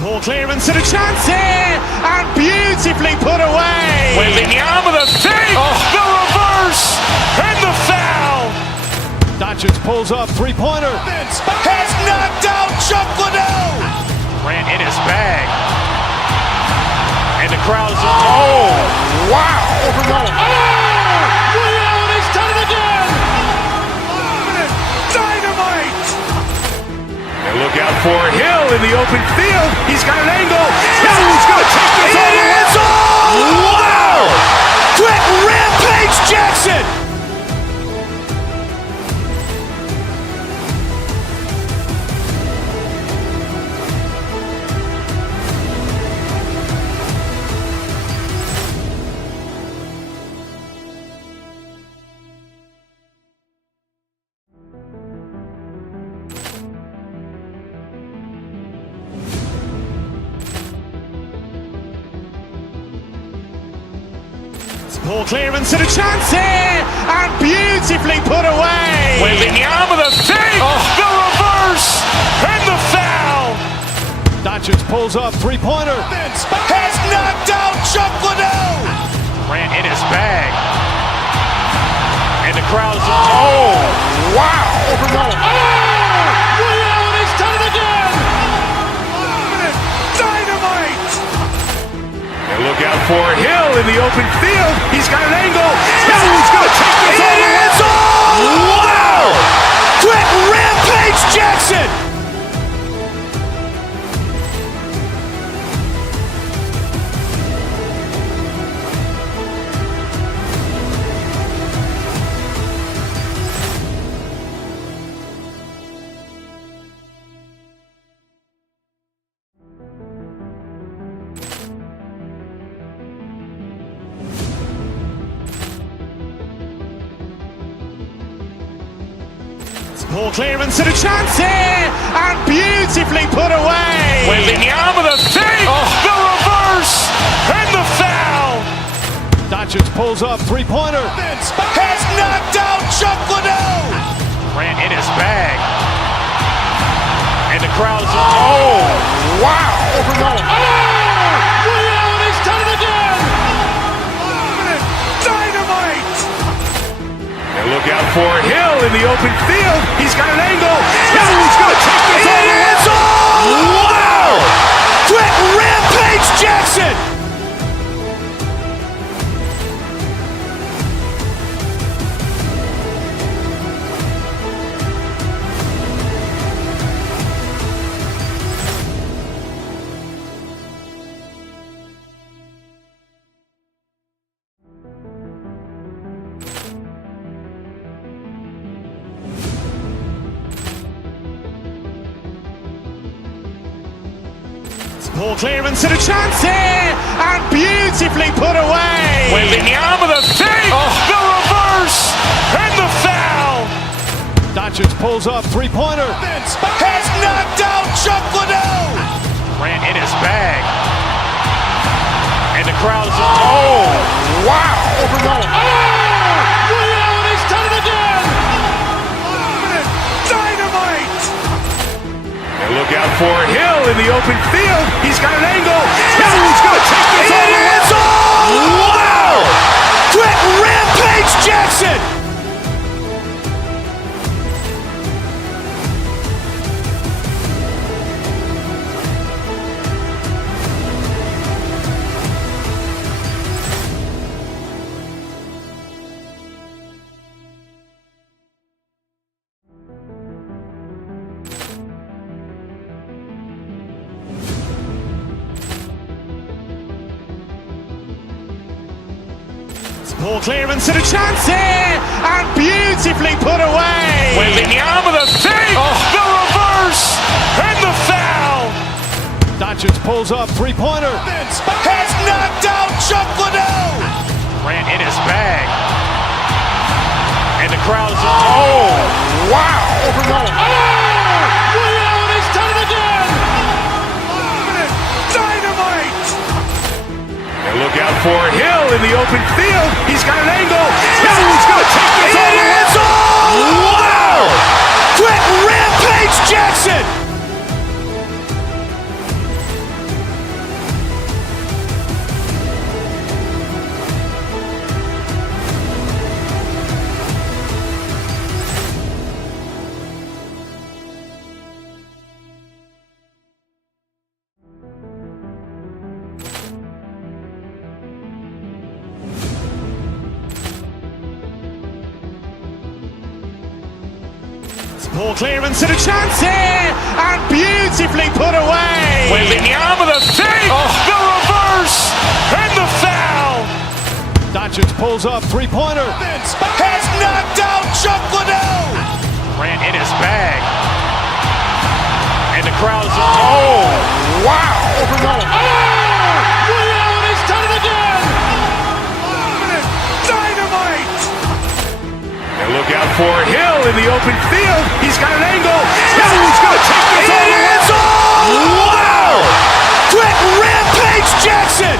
Poor clearance and a chance here, and beautifully put away. Wembanyama with a fake, the reverse, and the foul. Doncic pulls up, three-pointer. Has knocked out Chuck Liddell. Ran in his bag. And the crowd is, oh, wow. He's done it again. Dynamite. And look out for Hill in the open field. He's got an angle. Hill's going to take this all the way. Wow! Quick Rampage Jackson. Poor clearance and a chance here, and beautifully put away. Wembanyama with a fake, the reverse, and the foul. Doncic pulls up, three-pointer. Has knocked out Chuck Liddell. Ran in his bag. And the crowd is, oh, wow. He's done it again. Dynamite. And look out for Hill in the open field. He's got an angle. Hill's going to take this all the way. Wow! Quick Rampage Jackson. Poor clearance and a chance here, and beautifully put away. Wembanyama with a fake, the reverse, and the foul. Doncic pulls up, three-pointer. Has knocked out Chuck Liddell. Ran in his bag. And the crowd is, oh, wow. He's done it again. Dynamite. And look out for Hill in the open field. He's got an angle. Hill's going to take this all the way. Wow! Quick Rampage Jackson. Poor clearance and a chance here, and beautifully put away. Wembanyama with a fake, the reverse, and the foul. Doncic pulls up, three-pointer. Has knocked out Chuck Liddell. Ran in his bag. And the crowd is, oh, wow. He's done it again. Dynamite. And look out for Hill in the open field. He's got an angle. Hill's going to take this all the way. Wow! Quick Rampage Jackson. Poor clearance and a chance here, and beautifully put away. Wembanyama with a fake, the reverse, and the foul. Doncic pulls up, three-pointer. Has knocked out Chuck Liddell. Ran in his bag. And the crowd is, oh, wow. He's done it again. Dynamite. And look out for Hill in the open field. He's got an angle. Hill's going to take this all the way. Wow! Quick Rampage Jackson. Poor clearance and a chance here, and beautifully put away. Wembanyama the fake, the reverse, and the foul. Doncic pulls up, three-pointer. Has knocked out Chuck Liddell. Ran in his bag. And the crowd is, oh, wow. He's done it again. Dynamite. And look out for Hill in the open field. He's got an angle. He's going to take this all the way. Wow. Quick Rampage Jackson.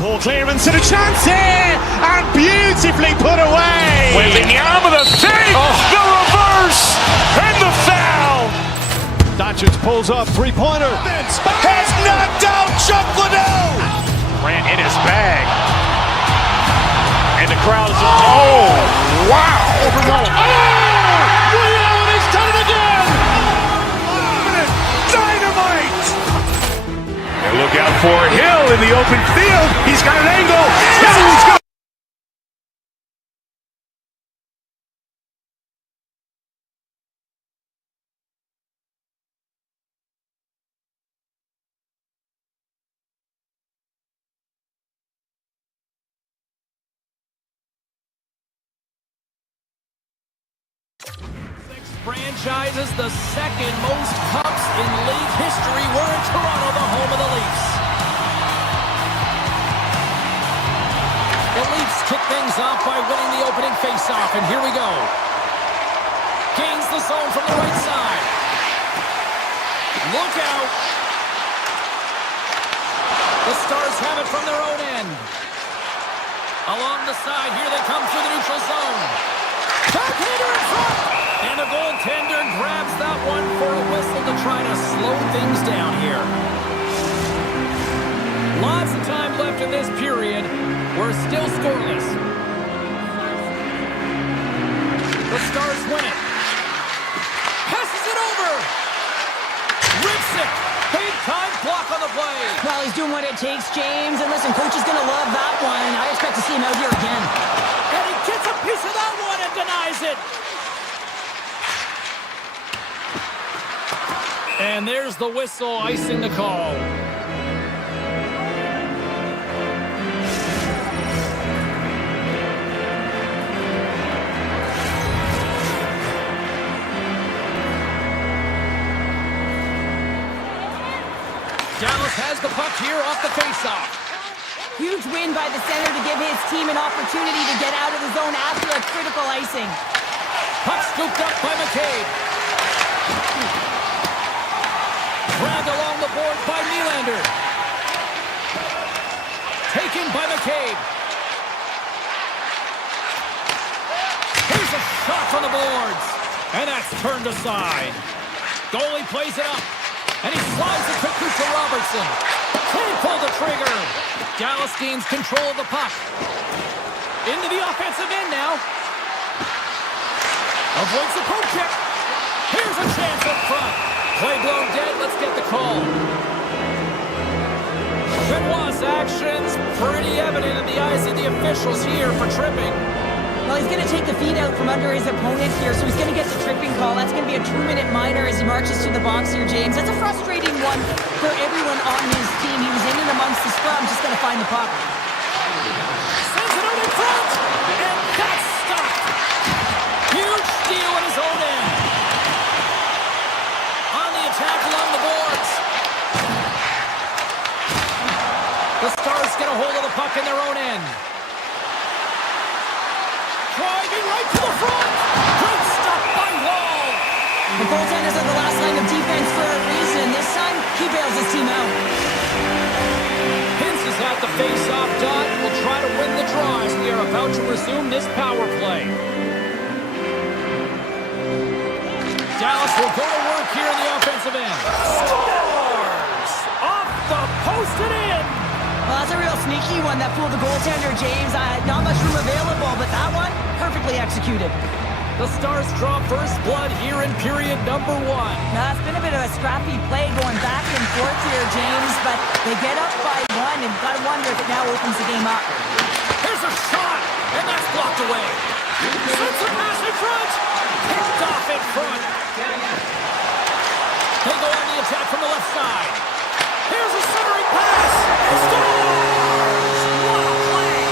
Poor clearance and a chance here, and beautifully put away. Wembanyama the fake, the reverse, and the foul. Doncic pulls up, three-pointer. Has knocked out Chuck Liddell. Ran in his bag. And the crowd is, oh, wow. He's done it again. Dynamite. And look out for Hill in the open field. He's got an angle. He's going franchises, the second most cups in league history. We're in Toronto, the home of the Leafs. The Leafs kick things off by winning the opening faceoff, and here we go. Gains the zone from the right side. Look out. The Stars have it from their own end. Along the side, here they come through the neutral zone. Backhander in front. And the goaltender grabs that one for a whistle to try to slow things down here. Lots of time left in this period. We're still scoreless. The Stars win it. Passes it over. Rips it. Big time block on the play. Well, he's doing what it takes, James. And listen, coach is going to love that one. I expect to see him out here again. And he gets a piece of that one and denies it. And there's the whistle, icing the call. Dallas has the puck here off the faceoff. Huge win by the center to give his team an opportunity to get out of the zone after a critical icing. Puck scooped up by McCabe. Grabbed along the boards by Nylander. Taken by McCabe. Here's a shot from the boards. And that's turned aside. Goalie plays it up. And he slides it quickly to Robertson. Can't pull the trigger. Dallas gains control of the puck. Into the offensive end now. Avoids the poke check. Here's a chance up front. Play blown dead. Let's get the call. Benoit's actions pretty evident in the eyes of the officials here for tripping. Well, he's going to take the feet out from under his opponent here, so he's going to get the tripping call. That's going to be a 2-minute minor as he marches to the box here, James. That's a frustrating one for everyone on his team. He was in and amongst the scrum, just going to find the puck. Sends it out in front, and that's stopped. Huge steal at his own end. On the attack along the boards. The Stars get a hold of the puck in their own end. Driving right to the front. Great stop by Wall. The goaltenders are the last line of defense for a reason. This time, he bails his team out. Hintz has had the face-off done. Will try to win the draw as we are about to resume this power play. Dallas will go to work here in the offensive end. sneaky one that fooled the goaltender, James. Not much room available, but that one, perfectly executed. The Stars draw first blood here in period number 1. Now, it's been a bit of a scrappy play going back and forth here, James, but they get up by 1, and gotta wonder if it now opens the game up. Here's a shot, and that's blocked away. Sends a pass in front. Picked off in front. They go on the attack from the left side. Here's a centering pass. Stars! What a play!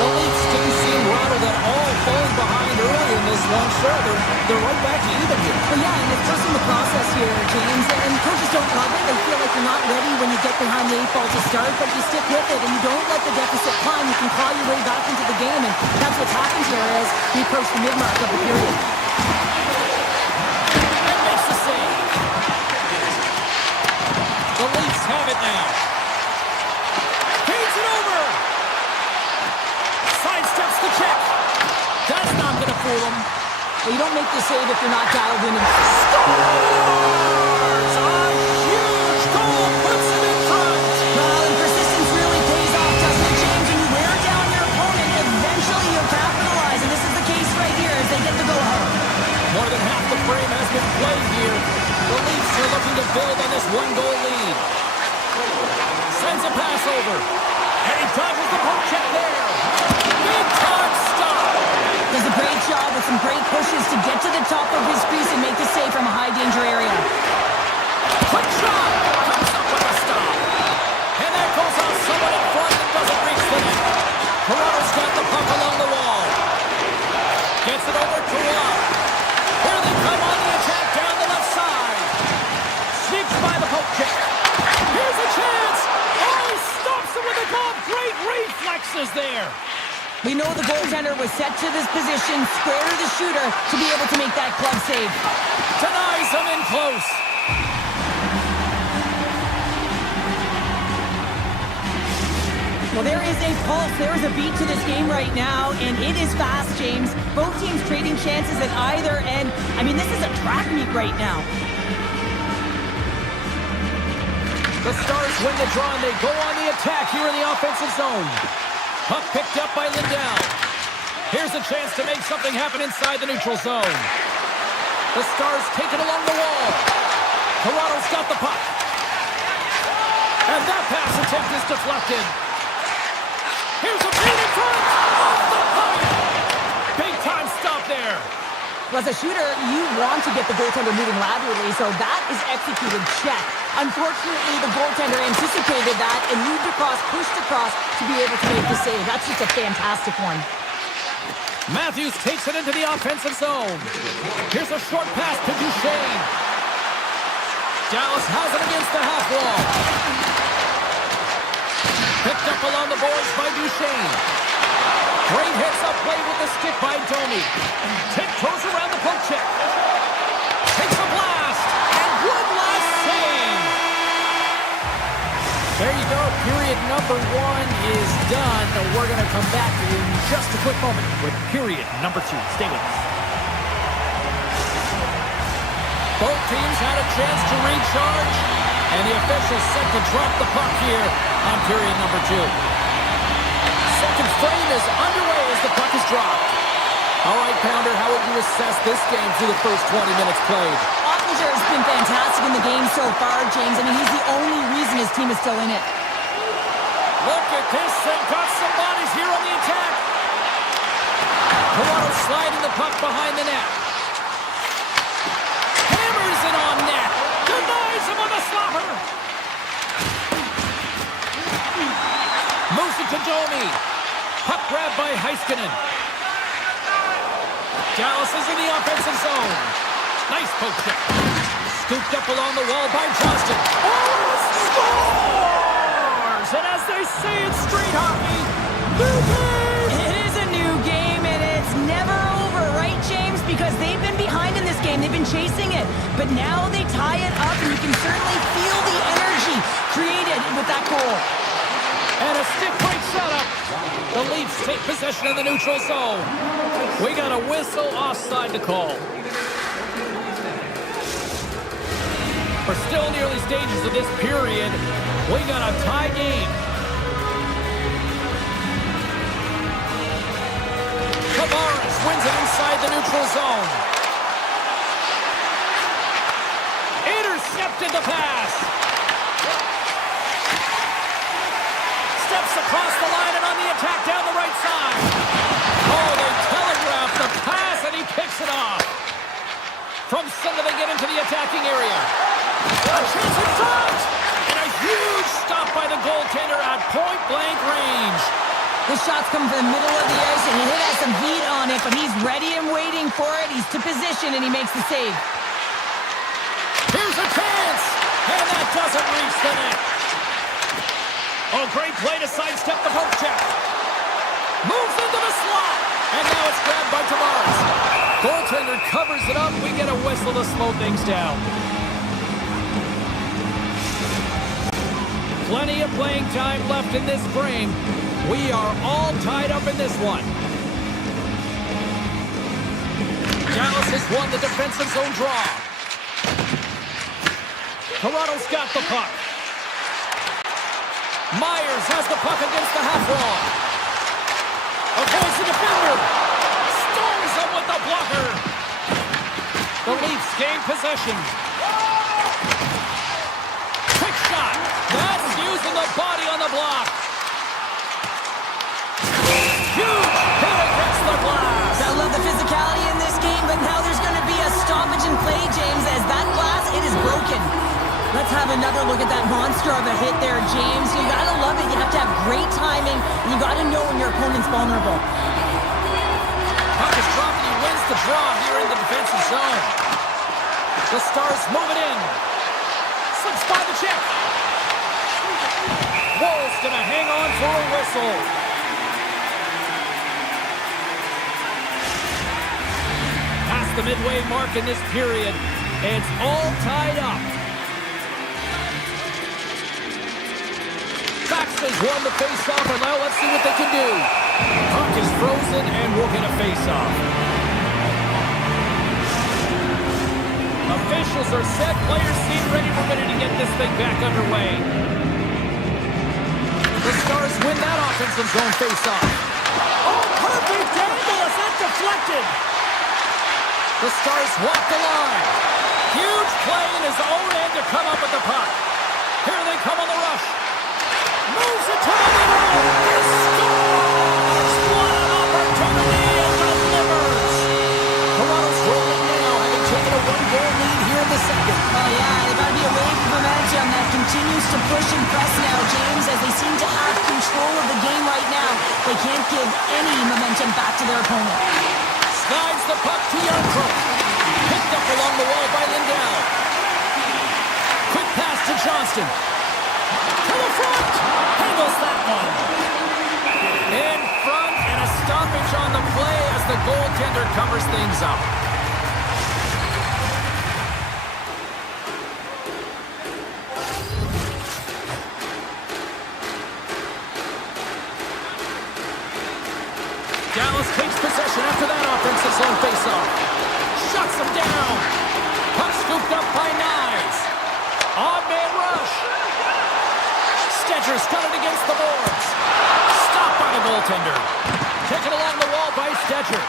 The Leafs didn't seem rattled at all, falling behind early in this one. Sure, they're right back to even here. Well, yeah, and it's trusting the process here, James. And coaches don't love it. They feel like you're not ready when you get behind the 8 ball to start, but you stick with it and you don't let the deficit climb. You can claw your way back into the game, and that's what's happened here as we approach the mid-mark of the period. And makes the save. The Leafs have it now. Feeds it over. Sidesteps the check. That's not going to fool him. Well, you don't make the save if you're not dialed in. And Scores! A huge goal puts him in front. well, and persistence really pays off, doesn't it, James? When you wear down your opponent, eventually you'll capitalize, and this is the case right here as they get the go-ahead. More than half the frame has been played here. The Leafs are looking to build on this 1-goal lead. Sends a pass over. And he dodges the poke check there. Big-time stop. Does a great job with some great pushes to get to the top of his crease and make the save from a high-danger area. Quick shot. Comes up with a stop. And that goes off someone in front that doesn't reach the net. Toronto's got the puck along the wall. Gets it over to Roy. Here they come on the attack down the left side. Sneaks by the poke check. Here's a chance. Oh, he stops him with a glove. Great reflexes there. We know the goaltender was set to this position, square to the shooter, to be able to make that glove save. Denies him in close. Well, there is a pulse, there is a beat to this game right now, and it is fast, James. Both teams trading chances at either end. I mean, this is a track meet right now. The Stars win the draw, and they go on the attack here in the offensive zone. Puck picked up by Lindell. Here's a chance to make something happen inside the neutral zone. The Stars take it along the wall. Toronto's got the puck. And that pass attempt is deflected. Here's a feed in front. Off the puck. Big time stop there. Well, as a shooter, you want to get the goaltender moving laterally, so that is executed check. Unfortunately, the goaltender anticipated that and moved across, pushed across to be able to make the save. That's just a fantastic one. Matthews takes it into the offensive zone. Here's a short pass to Duchesne. Dallas has it against the half wall. Picked up along the boards by Duchesne. Great hits up play with the stick by Domi. Tiptoes around the poke check. Takes a blast. And good last save. There you go. Period number 1 is done. We're going to come back in just a quick moment with period number 2. Stay with us. Both teams had a chance to recharge, and the officials set to drop the puck here on period number 2. Second frame is underway as the puck is dropped. All right, Pounder, how would you assess this game through the first 20 minutes played? Ottinger has been fantastic in the game so far, James. I mean, he's the only reason his team is still in it. Look at this. They've got some bodies here on the attack. Toronto sliding the puck behind the net. Hammers it on net. Denies him on the slapper. Moves it to Domi. Puck grab by Heiskanen. Dallas is in the offensive zone. Nice poke check. Scooped up along the wall by Johnston. Oh, scores! And as they say in street hockey, new game! It is a new game, and it's never over, right, James? Because they've been behind in this game. They've been chasing it. But now they tie it up, and you can certainly feel the energy created with that goal. And a stick break setup. The Leafs take possession of the neutral zone. We got a whistle offside to call. We're still in the early stages of this period. We got a tie game. Tavares wins it inside the neutral zone. Intercepted the pass. Steps across the line and on the attack down the right side. Oh, they telegraphed the pass and he picks it off. From center they get into the attacking area. A chance in front! And a huge stop by the goaltender at point-blank range. The shot's come from the middle of the ice, and he has some heat on it, but he's ready and waiting for it. He's to position, and he makes the save. Here's a chance! And that doesn't reach the net. Oh, great play to sidestep the poke check. Moves into the slot. And now it's grabbed by Tavares. Goaltender covers it up. We get a whistle to slow things down. Plenty of playing time left in this frame. We are all tied up in this one. Dallas has won the defensive zone draw. Toronto's got the puck. Myers has the puck against the half wall. Avoids the defender. Storms him with the blocker. The Leafs gain possession. Quick shot. That's using the body on the block. Huge hit against the glass. I love the physicality in this game, but now there's going to be a stoppage in play, James, as that glass, it is broken. Let's have another look at that monster of a hit there, James. You got to love it. You have to have great timing, and you got to know when your opponent's vulnerable. Puck is dropped, and he wins the draw here in the defensive zone. The Stars move it in. Slips by the check. Woll's going to hang on for a whistle. Past the midway mark in this period, it's all tied up. Has won the face-off, and now let's see what they can do. Puck is frozen, and we'll get a face-off. Officials are set. Players seem ready to get this thing back underway. The Stars win that offensive zone face-off. Oh, perfect angle as that deflected. The Stars walk the line. Huge play in his own end to come up with the puck. Here they come on the rush. Moves it to the middle. He scores! What an opportunity and delivers! Toronto's rolling now, having taken a one-goal lead here in the second. Oh, yeah, they've got to be a wave of momentum that continues to push and press now, James, as they seem to have control of the game right now. They can't give any momentum back to their opponent. Slides the puck to Yarncroc. Picked up along the wall by Lindell. Quick pass to Johnston. To the front! Handles that one. In front, and a stoppage on the play as the goaltender covers things up. Dallas takes possession after that offensive zone faceoff. Shuts him down. Puck scooped up by Knies. On-man rush. Stetcher's got it against the boards. Stopped by the goaltender. Taken along the wall by Stetcher.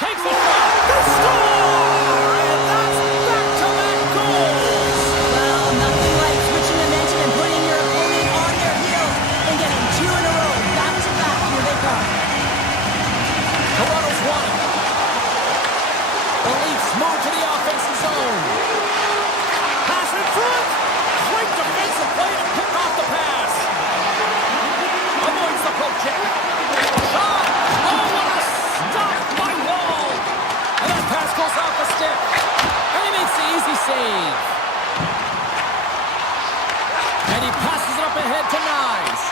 Takes a shot. They score! And that's back-to-back goals. Well, nothing like switching momentum and putting your opponent on their heels and getting two in a row. Back-to-back. Here they come. Toronto's won it. The Leafs move to the offensive zone. Pass in front. Great defensive play to pick off the pass. Avoids the poke check. Shot. Oh, what a stop by Wall. And that pass goes off the stick. And he makes the easy save. And he passes it up ahead to Knies.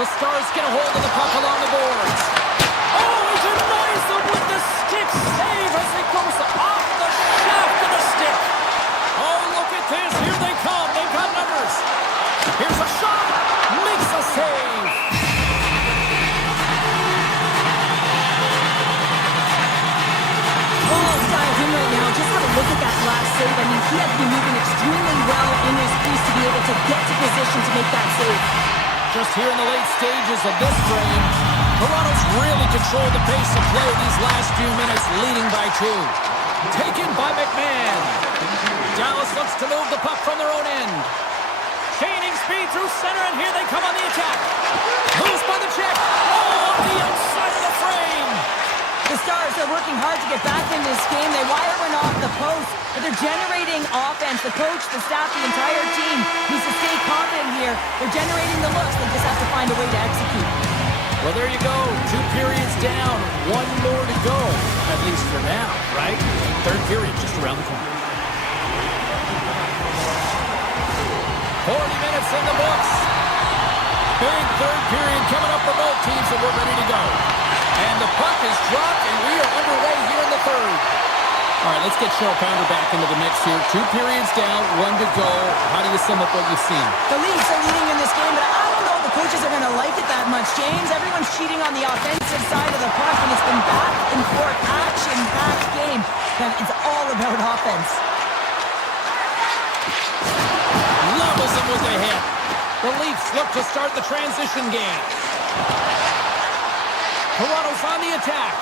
The Stars get a hold of the puck along the boards. Oh, he denies them with the stick save as it goes off the shaft of the stick. Oh, look at this. Here they come. They've got numbers. Here's a shot. Makes a save. Almost dialed in right now. Just have a look at that last save. I mean, he has been moving extremely well position to make that save. Just here in the late stages of this frame, Toronto's really controlled the pace of play these last few minutes, leading by 2. Taken by McMahon. Dallas looks to move the puck from their own end. Gaining speed through center, and here they come on the attack. Loose by the check. Oh, on the outside of the frame. The Stars are working hard to get back in this game. They wire one off the post, but they're generating offense. The coach, the staff, the entire team needs to stay confident here. They're generating the looks. They just have to find a way to execute. Well, there you go. 2 periods down, 1 more to go. At least for now, right? Third period just around the corner. 40 minutes in the books. Big third period coming up for both teams, and we're ready to go. And the puck is dropped, and we are underway here in the third. All right, let's get Cheryl Pounder back into the mix here. 2 periods down, 1 to go. How do you sum up what you've seen? The Leafs are leading in this game, but I don't know if the coaches are going to like it that much, James. Everyone's cheating on the offensive side of the puck, and it's been back and forth, action-packed game. And it's all about offense. Levels him with a hit. The Leafs look to start the transition game. Toronto's on the attack.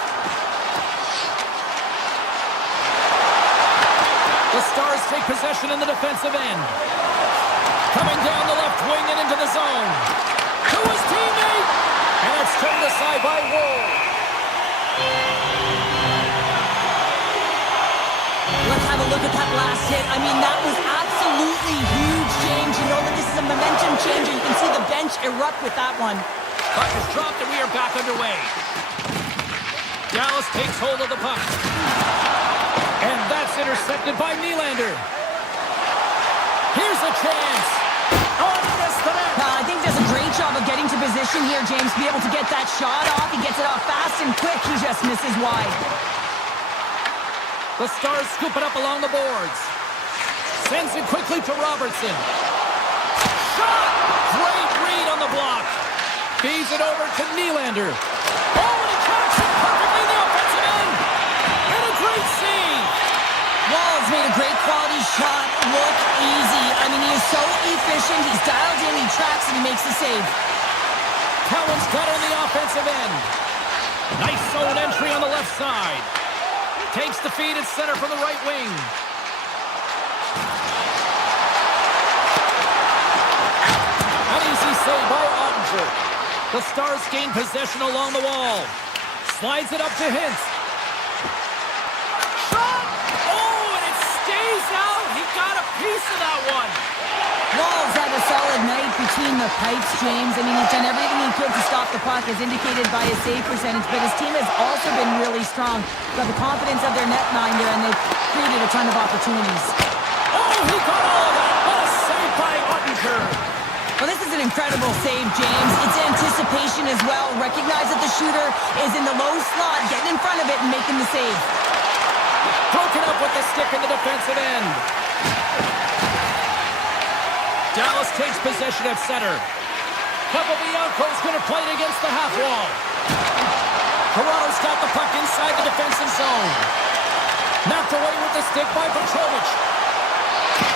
The Stars take possession in the defensive end. Coming down the left wing and into the zone. To his teammate. And it's turned aside by Woll. Let's have a look at that last hit. I mean, that was absolutely huge, James. You know that this is a momentum changer. You can see the bench erupt with that one. Puck is dropped and we are back underway. Dallas takes hold of the puck. And that's intercepted by Nylander. Here's a chance. Oh, he missed the net. I think does a great job of getting to position here, James, to be able to get that shot off. He gets it off fast and quick. He just misses wide. The Stars scoop it up along the boards. Sends it quickly to Robertson. Shot! Great read on the block. Feeds it over to Nylander. Oh, and he tracks it perfectly in the offensive end. And a great save. Wall's made a great quality shot look easy. I mean, he is so efficient. He's dialed in, he tracks, and he makes the save. Cowan's got it on the offensive end. Nice zone entry on the left side. Takes the feed at center from the right wing. An easy save by Ottinger. The Stars gain possession along the wall. Slides it up to Hintz. Shot! Oh, and it stays out. He got a piece of that one. Wall's had a solid night between the pipes, James. I mean, he's done everything he could to stop the puck, as indicated by his save percentage, but his team has also been really strong. Got the confidence of their netminder, and they've created a ton of opportunities. Oh, he got all of that. What a save by Ottinger. Well, this is an incredible save, James. It's anticipation as well. Recognize that the shooter is in the low slot, getting in front of it and making the save. Broken up with the stick in the defensive end. Dallas takes possession at center. Papabianco's going to play it against the half wall. Toronto's got the puck inside the defensive zone. Knocked away with the stick by Petrovic.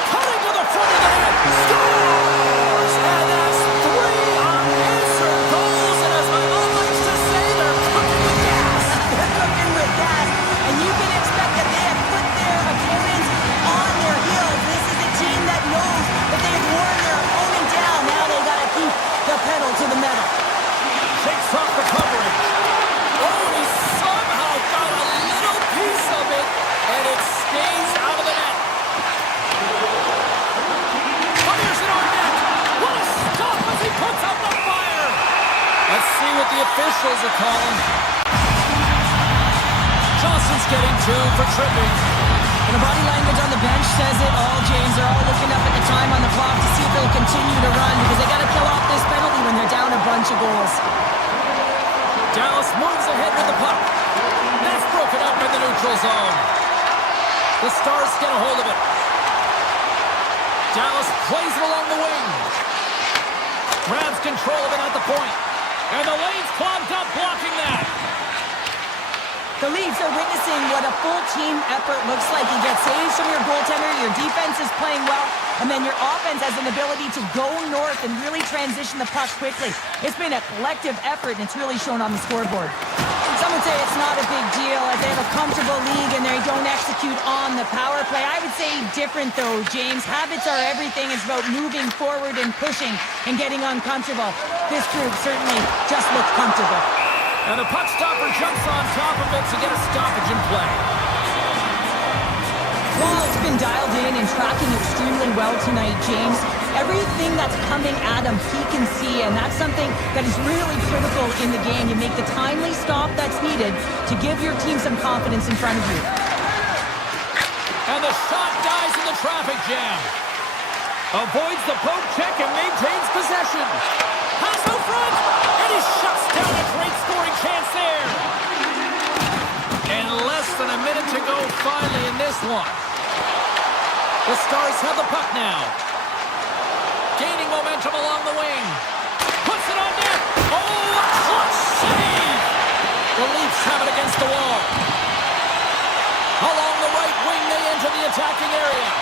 Cutting to the front of the net. Scores! And that's 3 unanswered goals. And as my mom likes to say, they're cooking with gas. They're cooking with gas, and you can expect that they have put their opponents on their heels. This is a team that knows that they have worn their opponent down. Now they got to keep the pedal to the metal. Shakes off the coverage. Oh, he somehow got a little piece of it, and it stays out of the net. Fires it on net. What a stop as he puts out the fire. Let's see what the officials are calling. Johnson's getting 2 for tripping. And the body language on the bench says it all, James. They're all looking up at the time on the clock to see if they'll continue to run, because they got to kill off this penalty when they're down a bunch of goals. Dallas moves ahead with the puck. That's broken up in the neutral zone. The Stars get a hold of it. Dallas plays it along the wing. Grabs control of it at the point. And the lane's clogged up, blocking that. The Leafs are witnessing what a full team effort looks like. You get saves from your goaltender, your defense is playing well, and then your offense has an ability to go north and really transition the puck quickly. It's been a collective effort, and it's really shown on the scoreboard. Some would say it's not a big deal as they have a comfortable league and they don't execute on the power play. I would say different though, James. Habits are everything. It's about moving forward and pushing and getting uncomfortable. This group certainly just looks comfortable. And the puck stopper jumps on top of it to get a stoppage in play. Wall's been dialed in and tracking extremely well tonight, James. Everything that's coming at him, he can see, and that's something that is really critical in the game. You make the timely stop that's needed to give your team some confidence in front of you. And the shot dies in the traffic jam. Avoids the poke check and maintains possession. Pass out front, and he shuts down a great scoring chance there. And less than a minute to go finally in this one. The Stars have the puck now. Gaining momentum along the wing. Puts it on net. Oh, a clutch save. The Leafs have it against the wall. Along the right wing, they enter the attacking area.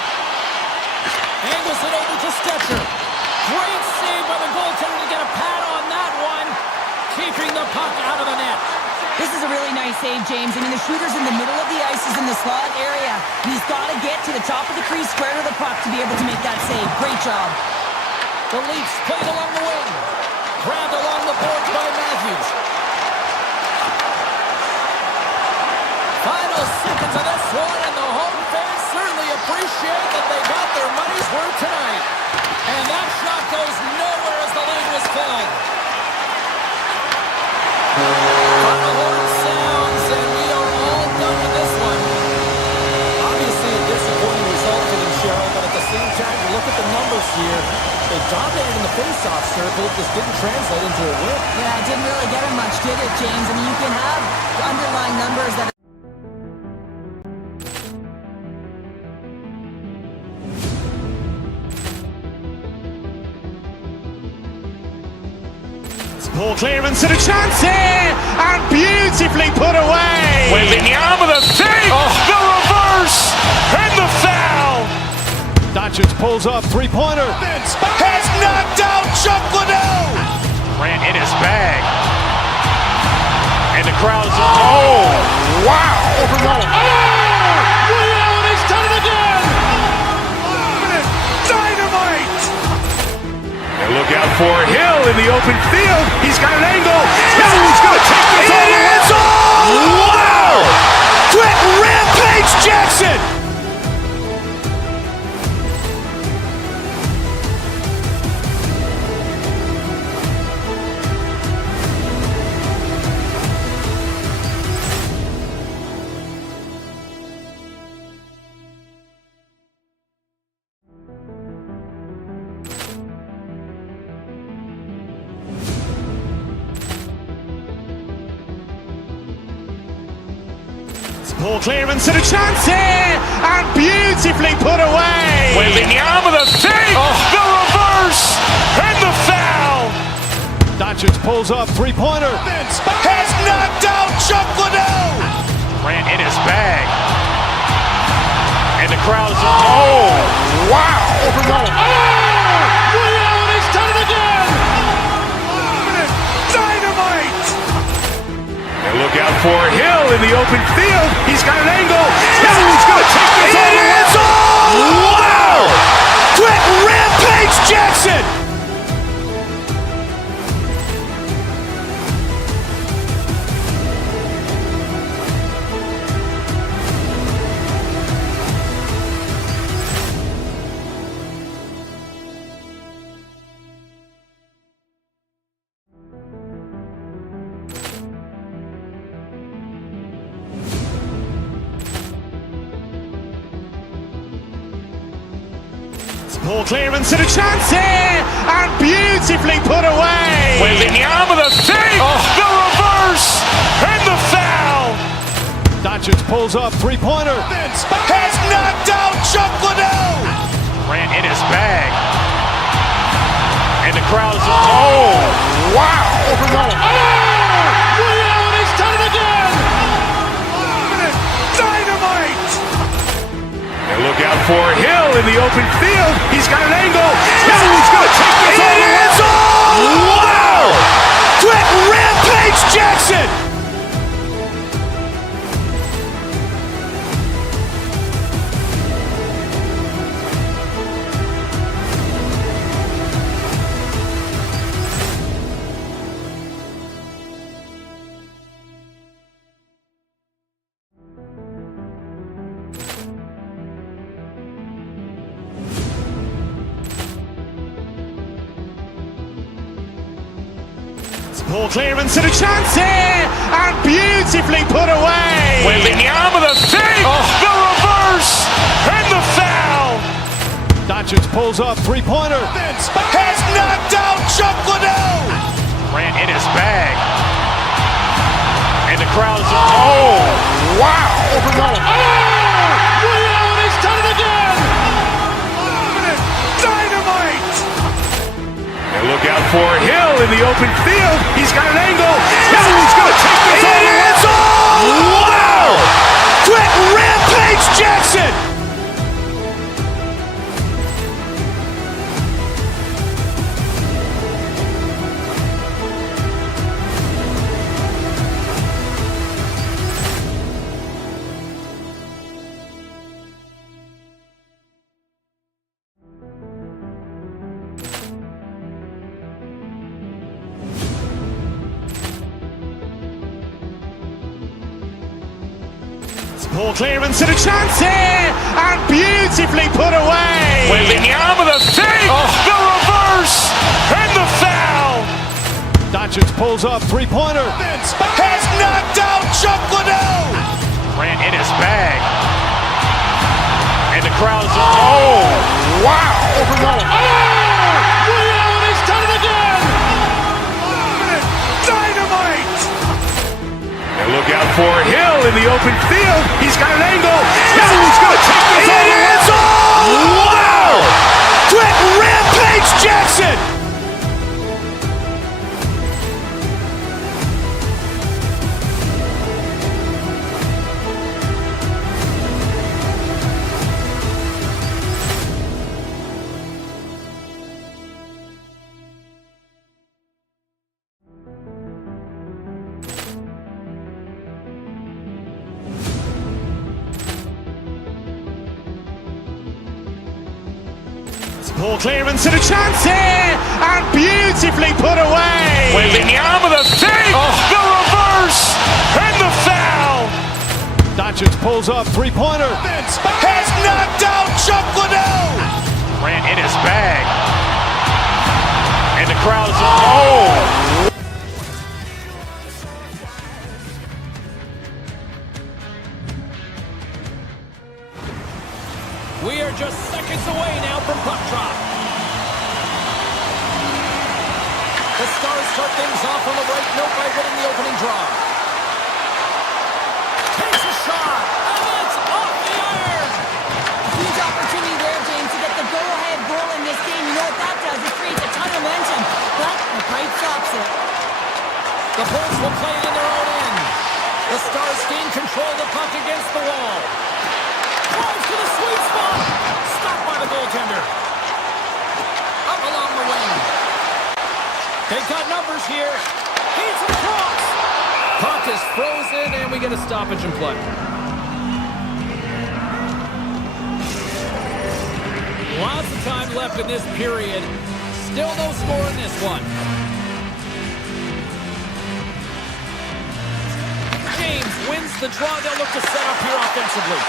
Angles it over to Stetcher. Great save by the goaltender to get a pad on that one. Keeping the puck out of the net. This is a really nice save, James. I mean, the shooter's in the middle of the ice, is in the slot area. He's got to get to the top of the crease, square to the puck to be able to make that save. Great job. The Leafs played along the wing. Grabbed along the boards by Matthews. Final seconds of this one, and the home fans certainly appreciate that they got their money's worth tonight. And that shot goes nowhere as the lane was filled. Final horn sounds, and we are all done with this one. Obviously a disappointing result for them, Cheryl, but at the same time, you look at the numbers here. They dominated in the face-off circle, just didn't translate into a win. Yeah, it didn't really get him much, did it, James? I mean, you can have underlying numbers that... Poor clearance and a chance here, and beautifully put away. Wembanyama the save, the reverse, and the foul. Doncic pulls up, three-pointer. Has knocked out Chuck Liddell. Ran in his bag. And the crowd is, oh, wow. He's done it again. Dynamite. And look out for Hill in the open field. He's got an angle. He's going to take this all the way. Wow. Quick Rampage Jackson. Poor clearance and a chance here, and beautifully put away. Wembanyama the save, the reverse, and the foul. Doncic pulls up, three-pointer. Has knocked out Chuck Liddell. Ran in his bag. And the crowd is, oh, wow. He's done it again. Dynamite. And look out for Hill in the open field. He's got an angle. He's going to take this all the way. Wow. Quick Rampage Jackson. Poor clearance and a chance here, and beautifully put away. Wembanyama the save, the reverse, and the foul. Doncic pulls up, three-pointer. Has knocked out Chuck Liddell. Ran in his bag. And the crowd is, oh, wow. He's done it again. open field. He's got an angle. He's going to take this all the way. Wow! Quick Rampage Jackson! Poor clearance and a chance here, and beautifully put away. Wembanyama the fake, the reverse, and the foul. Doncic pulls up, three-pointer. Has knocked out Chuck Liddell. Grant in his bag. And the crowd is, oh, wow. Rio, and he's done it again. Dynamite. And look out for Hill in the open field. He's got an angle. He's going to take this all the way. Wow. Quick Rampage Jackson. Poor clearance and a chance here, and beautifully put away. Wembanyama the fake, the reverse, and the foul. Doncic pulls up, three-pointer. Has knocked out Chuck Liddell. Grant in his bag. And the crowd is, oh, wow. Rio, and he's done it again. Dynamite. And look out for Hill in the open field. He's got an angle. He's going to take this all the way. Wow. Quick Rampage Jackson. Poor clearance and a chance here, and beautifully put away. Wembanyama the fake, the reverse, and the foul. Doncic pulls up, three-pointer. Has knocked out Chuck Liddell. Grant in his bag. And the crowd is, oh. We are just seconds away now from puck drop. The Stars start things off on the right note by winning the opening draw. Takes a shot, and it's off the iron. Huge opportunity there, James, to get the go-ahead goal in this game. You know what that does? It creates a ton of momentum, but the pipe stops it. The Bulls will play it in their own end. The Stars gain control of the puck against the wall. Drives to the sweet spot. Stopped by the goaltender. Up along the wing. They've got numbers here. He's across. Puck is frozen, and we get a stoppage in play. Lots of time left in this period. Still no score in this one. James wins the draw. They'll look to set up here offensively.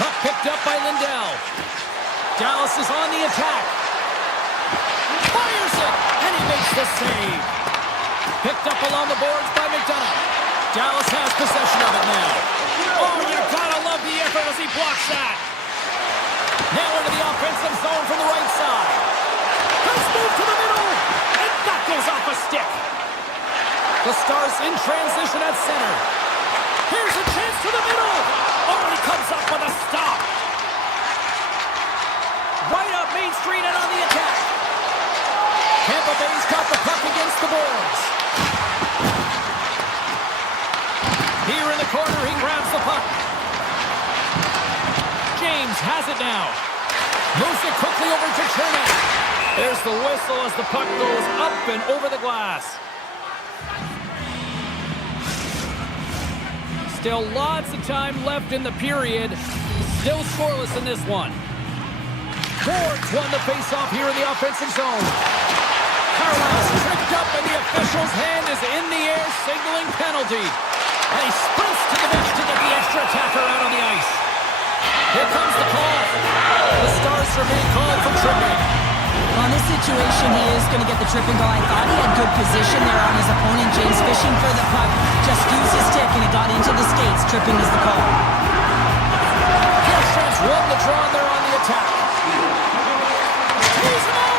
Puck picked up by Lindell. Dallas is on the attack. Fires it, and he makes the save. Picked up along the boards by McDonough. Dallas has possession of it now. Oh, you gotta love the effort as he blocks that. Now into the offensive zone from the right side. Let's move to the middle, and that goes off a stick. The Stars in transition at center. Here's a chance to the middle. Oh, he comes up with a stop. Right up Main Street and on the attack. Tampa Bay's got the puck against the boards. Here in the corner, he grabs the puck. James has it now. Moves it quickly over to Cherny. There's the whistle as the puck goes up and over the glass. Still lots of time left in the period. Still scoreless in this one. Boards won the face-off here in the offensive zone. Carlisle's tripped up and the official's hand is in the air signaling penalty. And he sprints to the bench to get the extra attacker out on the ice. Here comes the call. The Stars are being called for tripping. Well, in this situation, he is going to get the tripping call. I thought he had good position there on his opponent. James fishing for the puck. Just used his stick and it got into the skates. Tripping is the call. Killstrand's won the draw there on the attack. He's up!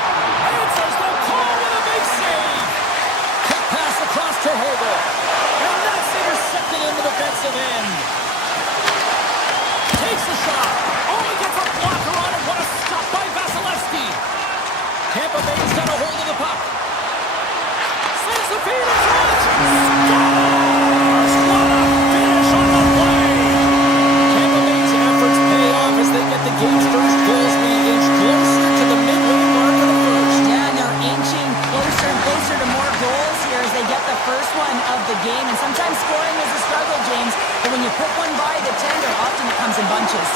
Answers the call with a big save! Quick pass across to Hogel. And that's intercepted in the defensive end. Takes a shot. Only gets a blocker on it. What a stop by Vasilevsky. Tampa Bay's got a hold of the puck. Sends the feed in front. Scores! What a finish on the play. Tampa Bay's efforts pay off as they get the game's first goals being inched closer to the midway mark of the first. Yeah, and they're inching closer and closer to more goals here as they get the first one of the game. And sometimes scoring is a struggle, James. But when you put one by the tender, often it comes in bunches.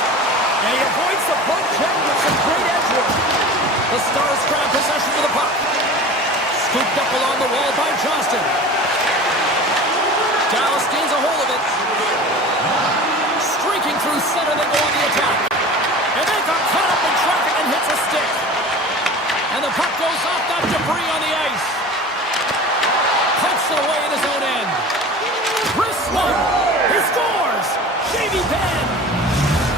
And he avoids the poke check with some great edge work. The Stars grab possession of the puck. Scooped up along the wall by Johnston. Dallas gains a hold of it. Streaking through center, they go on the attack. And they got caught up in traffic and hits a stick. And the puck goes off that debris on the ice. Puts it away in his own end. Chris one. He scores! Jamie Benn!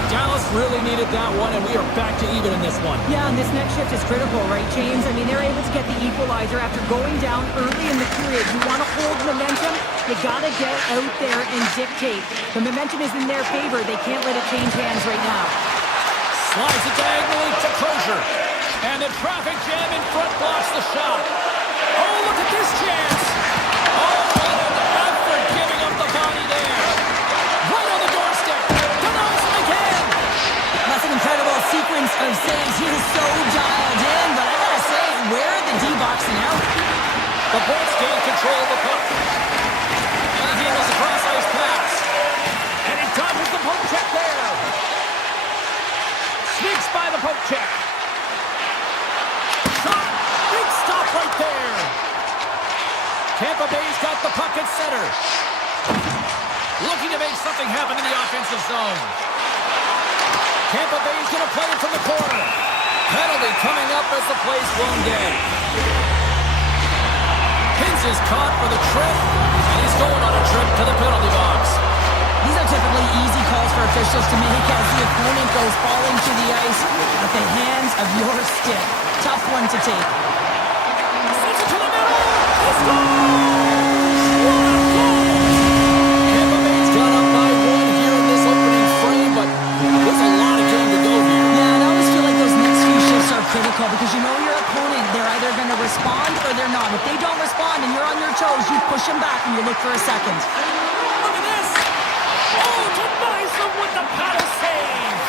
Dallas really needed that one, and we are back to even in this one. Yeah, and this next shift is critical, right, James? I mean, they're able to get the equalizer after going down early in the period. You want to hold momentum, you got to get out there and dictate. The momentum is in their favor. They can't let it change hands right now. Slides it diagonally to Crozier. And the traffic jam in front blocks the shot. Oh, look at this chance! Oh, what an effort giving up the body there. Right on the doorstep. Denies him again. That's an incredible sequence of saves. He is so dialed in, but I gotta say, where are the D-boxing out? The Bolts gain control of the puck. And he handles a cross-ice pass. And he dodges the poke check there. Sneaks by the poke check. Shot! Big stop right there. Tampa Bay's got the puck at center. Looking to make something happen in the offensive zone. Tampa Bay's going to play it from the corner. Penalty coming up as the play's blown dead. Hintz is caught for the trip, and he's going on a trip to the penalty box. These are typically easy calls for officials to make as the opponent goes falling to the ice at the hands of your stick. Tough one to take. Sends it to the middle. He scores! What a goal! Tampa Bay's got up by one here in this opening frame, but there's a lot of game to go here. Yeah, and I always feel like those next few shifts are critical because you know your opponent, they're either going to respond or they're not. If they don't respond and you're on your toes, you push them back and you look for a second. Look at this! Oh, denies them with the paddle save!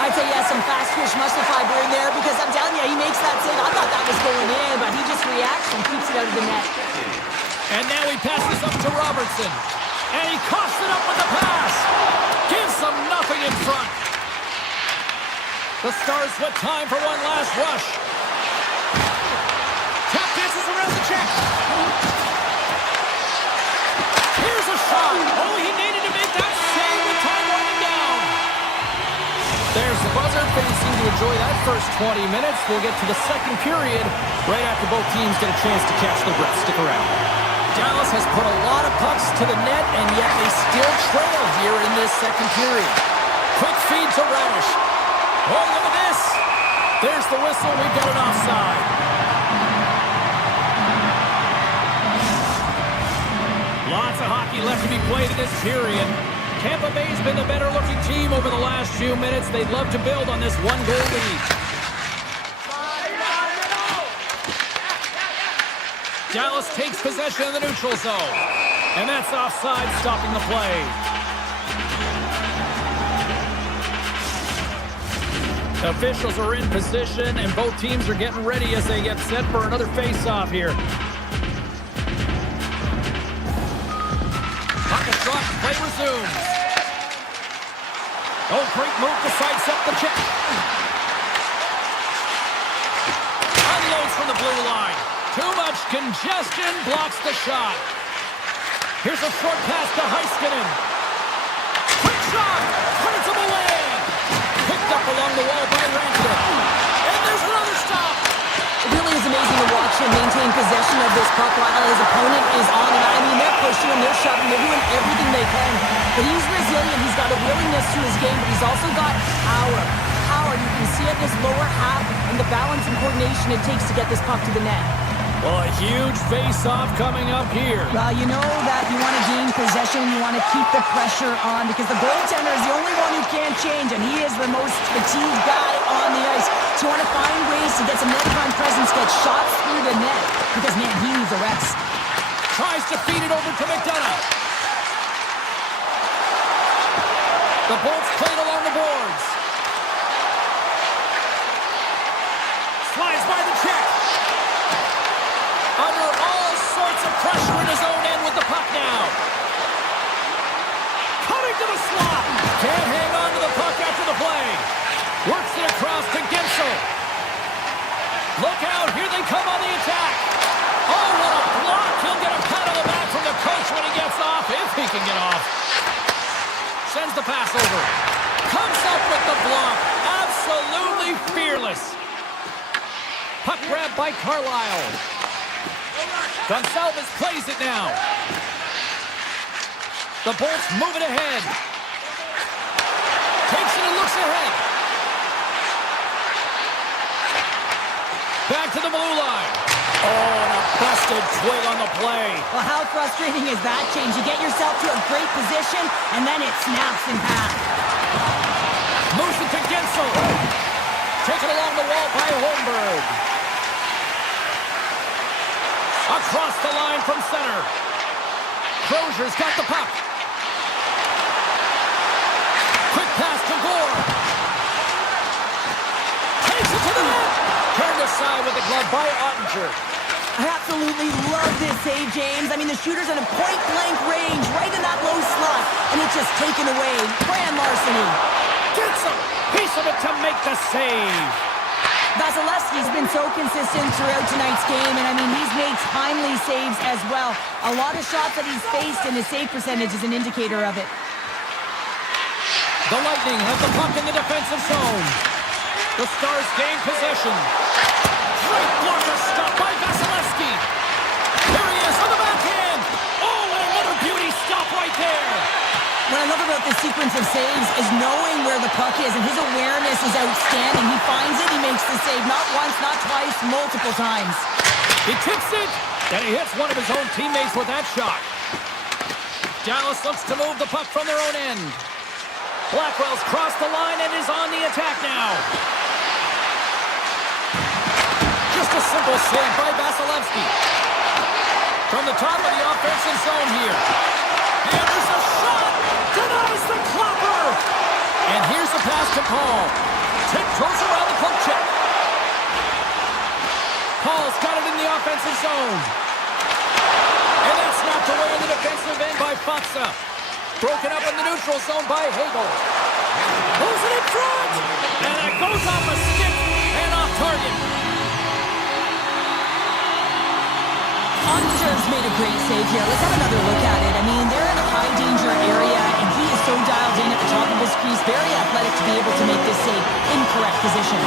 I'd say, yeah, some fast twitch muscle fiber in there because I'm telling you, he makes that save. I thought that was going in, but he just reacts and keeps it out of the net. And now he passes up to Robertson. And he coughs it up with the pass. Gives them nothing in front. The Stars with time for one last rush. Tap dances around the check. Here's a shot. Oh, he needed to make that save with time running down. There's the buzzer. Fans seem to enjoy that first 20 minutes. We'll get to the second period right after both teams get a chance to catch their breath. Stick around. Dallas has put a lot of pucks to the net, and yet they still trail here in this second period. Quick feed to Radish. Oh, look at this. There's the whistle. We've got an offside. Lots of hockey left to be played in this period. Tampa Bay's been the better-looking team over the last few minutes. They'd love to build on this one-goal lead. Dallas takes possession of the neutral zone. And that's offside, stopping the play. Officials are in position, and both teams are getting ready as they get set for another face-off here. Puck is dropped, play resumes. Oh, great move to sidestep the check. Unloads from the blue line. Too much congestion, blocks the shot. Here's a short pass to Heiskanen. Quick shot, turns him away. Picked up along the wall by Rankin. And there's another stop. It really is amazing to watch him maintain possession of this puck while his opponent is on it. I mean, they're pushing him, they're shoving, they're doing everything they can. But he's resilient, he's got a willingness to his game, but he's also got power. Power, you can see it in his lower half and the balance and coordination it takes to get this puck to the net. Well, a huge face-off coming up here. Well, you know that you want to gain possession, you want to keep the pressure on because the goaltender is the only one who can't change, and he is the most fatigued guy on the ice. So you want to find ways to get some net-time presence, get shots through the net, because, man, he needs a rest. Tries to feed it over to McDonough. The Bolts played along the boards. Slides by the check. Under all sorts of pressure in his own end with the puck now. Coming to the slot. Can't hang on to the puck after the play. Works it across to Gensel. Look out, here they come on the attack. Oh, what a block. He'll get a pat on the back from the coach when he gets off, if he can get off. Sends the pass over. Comes up with the block. Absolutely fearless. Puck grab by Carlisle. Gonçalves plays it now. The Bolts move it ahead. Takes it and looks ahead. Back to the blue line. Oh, and a busted twig on the play. Well, how frustrating is that change? You get yourself to a great position, and then it snaps in half. Moves it to Gensel. Taken along the wall by Holmberg. Across the line from center. Crozier's got the puck. Quick pass to Gore. Takes it to the net. Turned aside with the glove by Ottinger. I absolutely love this save, James. I mean, the shooter's at a point-blank range, right in that low slot, and it's just taken away. Grand larceny. Gets a piece of it to make the save. Vasilevsky's been so consistent throughout tonight's game, and I mean, he's made timely saves as well. A lot of shots that he's faced, and his save percentage is an indicator of it. The Lightning have the puck in the defensive zone. The Stars gain possession. Great blocker stop by Vasilevsky. Here he is on the backhand. Oh, and another beauty stop right there. What I love about this sequence of saves is knowing where the puck is, and his awareness is outstanding. He finds it, he makes the save, not once, not twice, multiple times. He tips it, and he hits one of his own teammates with that shot. Dallas looks to move the puck from their own end. Blackwell's crossed the line and is on the attack now. Just a simple save by Vasilevsky. From the top of the offensive zone here. And there's a shot! Denies the clapper! And here's the pass to Paul. Tiptoes around the poke check. Paul's got it in the offensive zone. And that's knocked away in the defensive end by Faksa. Broken up in the neutral zone by Hagel. Moves it in front! And it goes off a stick and off target. Ottinger's made a great save here. Let's have another look at it. I mean, they're in a high-danger area, and he is so dialed in at the top of his crease. Very athletic to be able to make this save in correct position.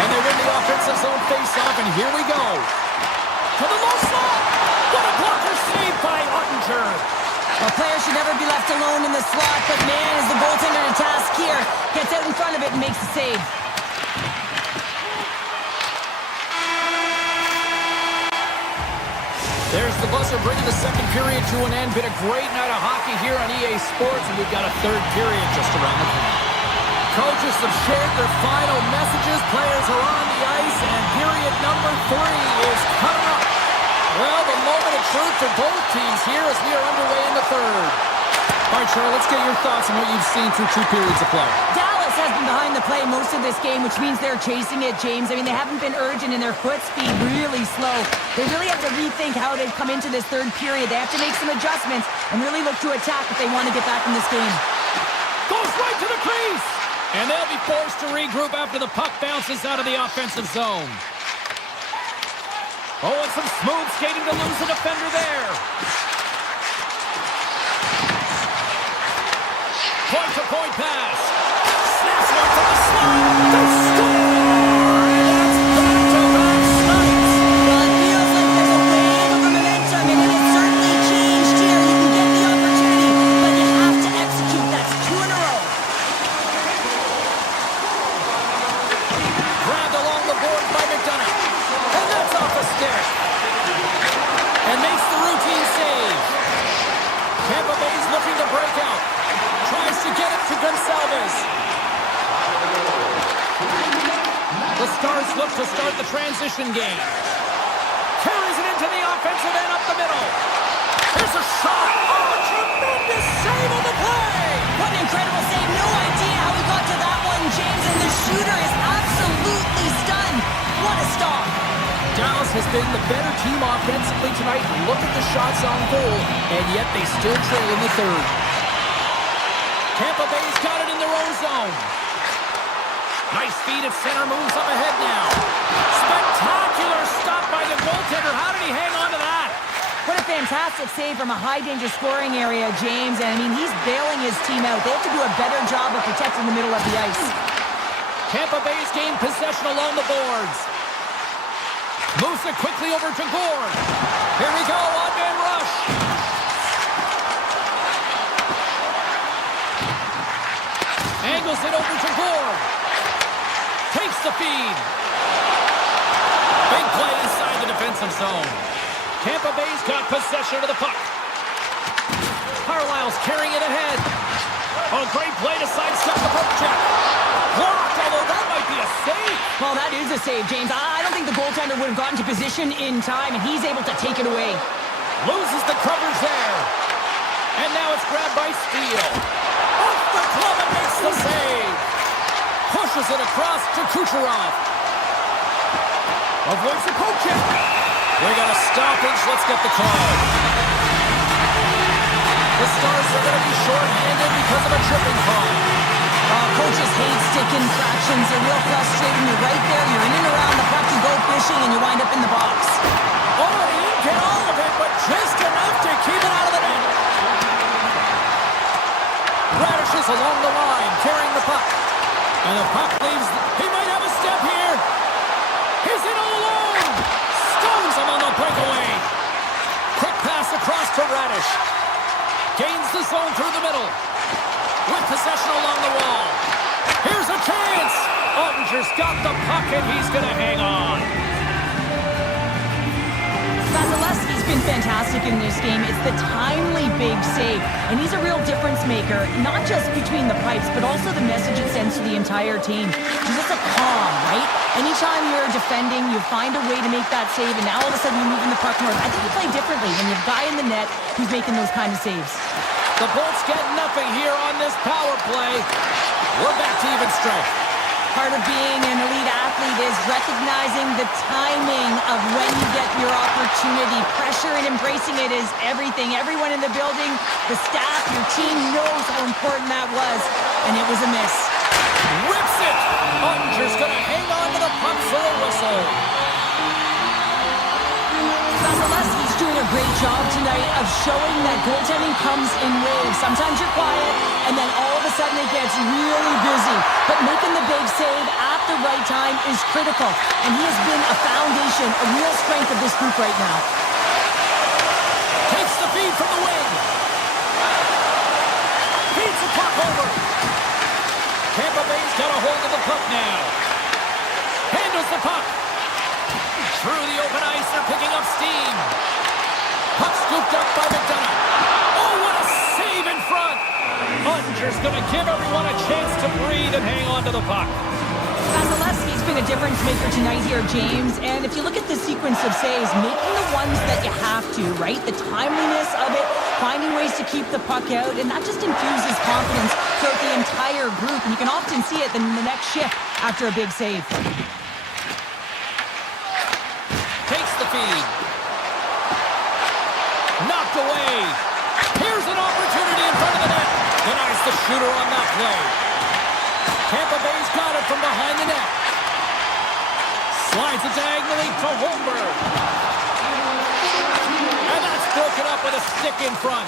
And they win the offensive zone face-off, and here we go. To the low slot. What a blocker save by Ottinger. A player should never be left alone in the slot, but man, is the goaltender to task here. Gets out in front of it and makes the save. There's the buzzer bringing the second period to an end. Been a great night of hockey here on EA Sports, and we've got a third period just around the corner. Coaches have shared their final messages. Players are on the ice, and period number 3 is coming up. Well, the moment of truth for both teams here as we are underway in the third. All right, Cheryl, let's get your thoughts on what you've seen through 2 periods of play. Dallas has been behind the play most of this game, which means they're chasing it, James. I mean, they haven't been urgent and their foot speed really slow. They really have to rethink how they've come into this third period. They have to make some adjustments and really look to attack if they want to get back in this game. Goes right to the crease. And they'll be forced to regroup after the puck bounces out of the offensive zone. Oh, and some smooth skating to lose a defender there. Point-to-point pass. Snaps one to the slot. They score! And it's back-to-back snipes. Well, it feels like there's a wave of momentum, and it has certainly changed here. You can get the opportunity, but you have to execute. That's 2 in a row. Grabbed along the board by McDonough. And that's off the stick. And makes the routine save. Tampa Bay's looking to break out. Tries to get it to Gonçalves. The Stars look to start the transition game. Carries it into the offensive end up the middle. Here's a shot. Oh, tremendous save on the play. What an incredible save. No idea how he got to that one, James, and the shooter is absolutely stunned. What a stop. Dallas has been the better team offensively tonight. Look at the shots on goal, and yet they still trail in the third. Tampa Bay's got it in their own zone. Nice feed at center, moves up ahead now. Spectacular stop by the goaltender. How did he hang on to that? What a fantastic save from a high-danger scoring area, James. And, I mean, he's bailing his team out. They have to do a better job of protecting the middle of the ice. Tampa Bay's gained possession along the boards. Moves it quickly over to Gord. Here we go, one-man rush. Angles it over to Gord. Takes the feed. Big play inside the defensive zone. Tampa Bay's got possession of the puck. Carlisle's carrying it ahead. Oh, great play to sidestep the poke check. Blocked, although that might be a save. Well, that is a save, James. I don't think the goaltender would have gotten to position in time, and he's able to take it away. Loses the covers there. And now it's grabbed by Steele. Off the glove and makes the save. Pushes it across to Kucherov. Avoids the poke check. We got a stoppage. Let's get the call. The Stars are going to be short-handed because of a tripping call. Coaches hate stick infractions. They're real frustrating. You're right there. You're in and around the puck. You go fishing, and you wind up in the box. Oh, he didn't get all of it, but just enough to keep it out of the net. Radish is along the line, carrying the puck. And the puck leaves. He might have a step here. He's in all alone. Stones him on the breakaway. Quick pass across to Radish. Gains the zone through the middle. With possession along the wall. Here's a chance. Ottinger's got the puck, and he's going to hang on. Vasilevsky's been fantastic in this game. It's the timely big save, and he's a real difference maker, not just between the pipes, but also the message it sends to the entire team. He's just a calm, right? Anytime you're defending, you find a way to make that save, and now all of a sudden you're moving the puck north. I think you play differently when you have a guy in the net who's making those kind of saves. The Bolts get nothing here on this power play. We're back to even strength. Part of being an elite athlete is recognizing the timing of when you get your opportunity. Pressure and embracing it is everything. Everyone in the building, the staff, your team knows how important that was, and it was a miss. Rips it! Ottinger's going to hang on to the puck for a whistle. Vasilevsky's doing a great job tonight of showing that goaltending comes in waves. Sometimes you're quiet, and then all of a sudden it gets really busy. But making the big save at the right time is critical, and he has been a foundation, a real strength of this group right now. Takes the feed from the wing. Feeds the puck over. Tampa Bay's got a hold of the puck now. Handles the puck. Through the open ice, they're picking up steam. Puck scooped up by McDonough. Oh, what a save in front. Ottinger's going to give everyone a chance to breathe and hang on to the puck. Vasilevsky's been a difference maker tonight here, James. And if you look at the sequence of saves, making the ones that you have to, right? The timeliness of it, finding ways to keep the puck out, and that just infuses confidence throughout the entire group, and you can often see it in the next shift after a big save. Takes the feed. Knocked away. Here's an opportunity in front of the net. Denies the shooter on that play. Tampa Bay's got it from behind the net. Slides it diagonally to Holmberg. And that's broken up with a stick in front.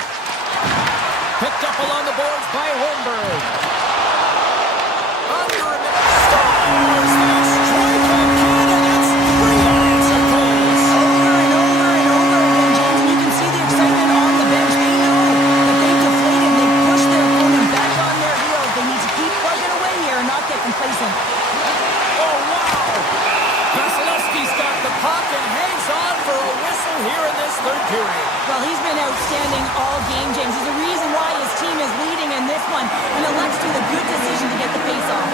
Picked up along the boards by Holmberg. Under a minute. Stars the strike again, and it's 3 unanswered goals. Over and over and over again, James, and you can see the excitement on the bench. They know that they've deflated. They've pushed their opponent back on their heels. They need to keep plugging away here and not get complacent. Oh, wow! Vasilevsky's got the puck and hangs on for a whistle here in this third period. Well, he's been outstanding all game, James. There's a reason why his team is leading in this one, and elects to the good decision to get the face-off.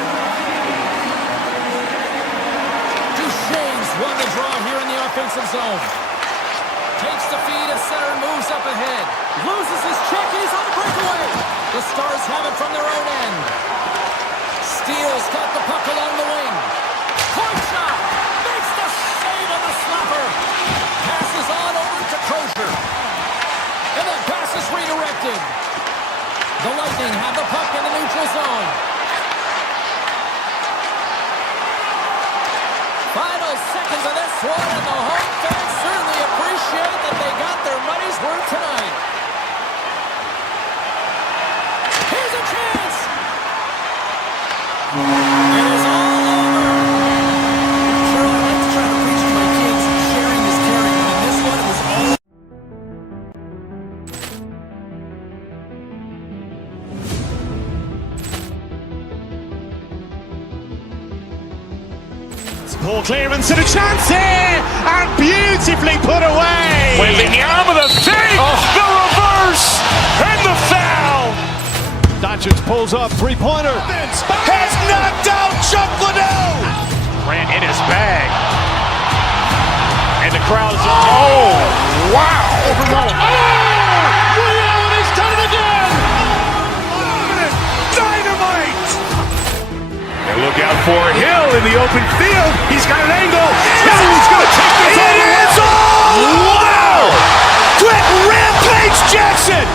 Duchesne's won the draw here in the offensive zone. Takes the feed as center moves up ahead. Loses his check, he's on the breakaway. The Stars have it from their own end. Steele's got the puck along the wing. Point shot! Makes the save on the slapper. Passes on over to Crozier. And that pass is redirected. The Lightning have the puck in the neutral zone. Final seconds of this one, and the home fans certainly appreciate that they got their money's worth tonight. Here's a chance! It is all over. Sure, I like to try to preach to my kids, sharing is caring, and in this one, it was all. Poor clearance and a chance here, and beautifully put away. Wembanyama the fake, the reverse, and the foul. Doncic pulls up, three-pointer. Has knocked out Chuck Liddell. Grant in his bag. And the crowd's, oh, wow. He's done it again! Dynamite. And look out for Hill in the open field. He's got an angle. He's going to take this all the way. Wow! Quick rampage Jackson.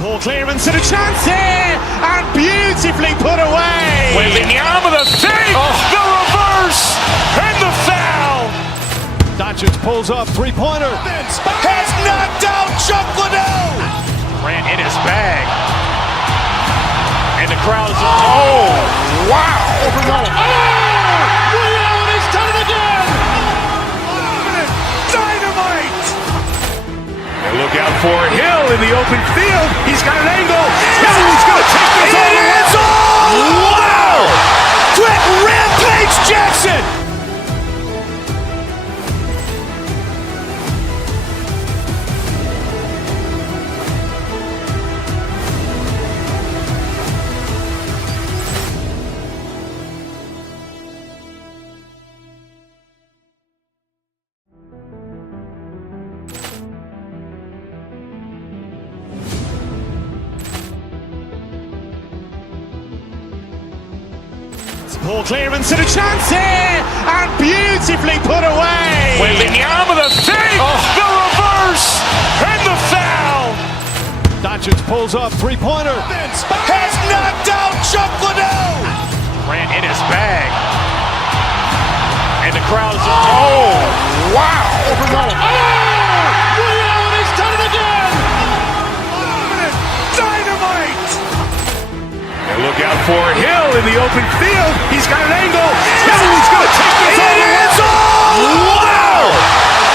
Poor clearance and a chance here, and beautifully put away. Wembanyama the fake, the reverse, and the foul. Doncic pulls up, three-pointer. Has knocked out Chuck Liddell. Grant in his bag. And the crowd's, oh, wow. He's done it again! Dynamite. And look out for Hill in the open field. He's got an angle. He's going to take this all the way. Wow! Quick rampage Jackson. Poor clearance and a chance here, and beautifully put away. Wembanyama the fake, the reverse, and the foul. Doncic pulls up, three-pointer. Has knocked out Chuck Liddell. Grant in his bag. And the crowd's, oh, wow. He's done it again! Dynamite. And look out for Hill in the open field. He's got an angle. He's going to take this all the way. Wow!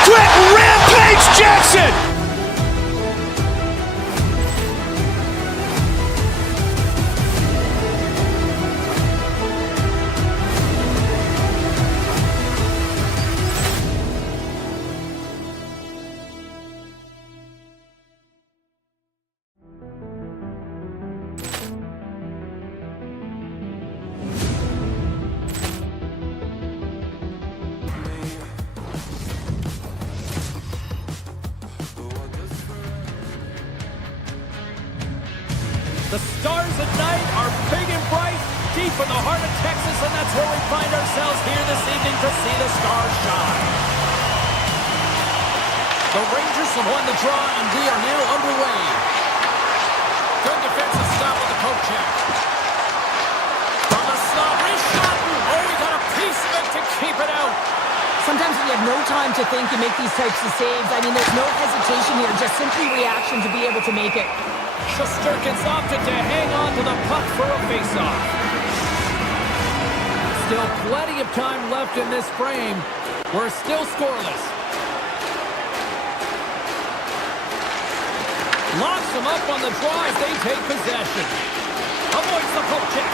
Quick rampage Jackson. the night are big and bright, deep in the heart of Texas, and that's where we find ourselves here this evening to see the Stars shine. The Rangers have won the draw, and we are now underway. Good defensive stop with the poke check. From the slot, reshot. Oh, he got a piece of it to keep it out. Sometimes when you have no time to think, you make these types of saves. I mean, there's no hesitation here, just simply reaction to be able to make it. Shesterkin's opted to hang on to the puck for a faceoff. Still plenty of time left in this frame. We're still scoreless. Locks them up on the draw as they take possession. Avoids the poke check.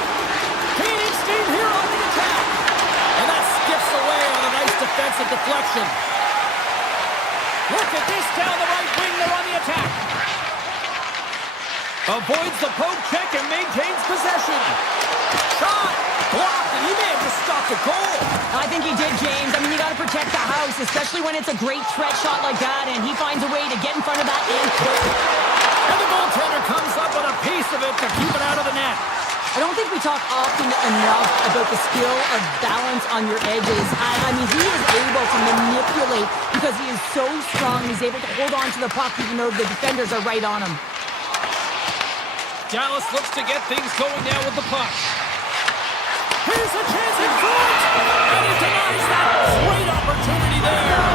Gaining steam here on the attack. And that skips away on a nice defensive deflection. Look at this down the right wing. They're on the attack. Avoids the poke check and maintains possession. Shot. Blocked, and he may have just stopped the goal. I think he did, James. I mean, you got to protect the house, especially when it's a great threat shot like that, and he finds a way to get in front of that and quick. And the goaltender comes up with a piece of it to keep it out of the net. I don't think we talk often enough about the skill of balance on your edges. I mean, he is able to manipulate because he is so strong. He's able to hold on to the puck even though the defenders are right on him. Dallas looks to get things going now with the puck. Here's a chance in front! And he denies that great opportunity there.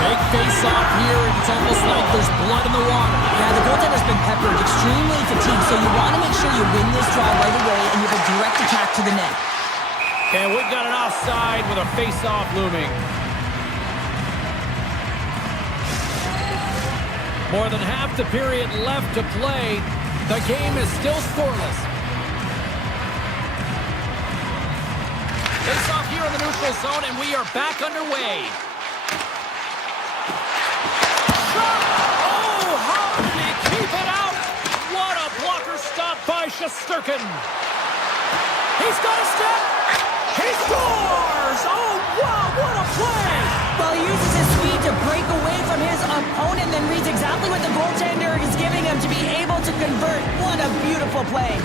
Big face-off here, and it's almost like there's blood in the water. Yeah, the goaltender's been peppered, extremely fatigued, so you want to make sure you win this draw right away and you have a direct attack to the net. And we've got an offside with a face-off looming. More than half the period left to play. The game is still scoreless. Face off here in the neutral zone, and we are back underway. Shot! Oh, how did he keep it out? What a blocker stop by Shesterkin. He's got a step. He scores! Oh, wow, what a play! Well, he uses his speed to break away from his opponent, then reads exactly what the goaltender is giving him to be able to convert. What a beautiful play.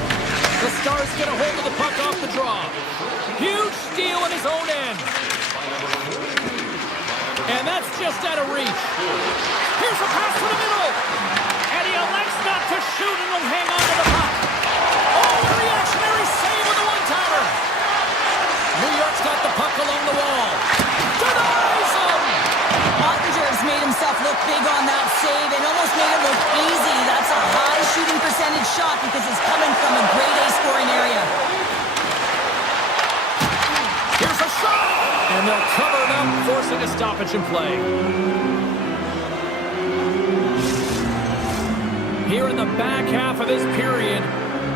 The Stars get a hold of the puck off the draw. Huge steal in his own end. And that's just out of reach. Here's a pass to the middle. And he elects not to shoot and will hang on to the puck. Oh, the reactionary save with the one-timer. New York's got the puck along the wall. Denies him! Ottinger's made himself look big on that save and almost made it look easy. That's a high shooting percentage shot because it's coming from a grade A scoring area. Here's a shot! And they'll cover it up, forcing a stoppage in play. Here in the back half of this period,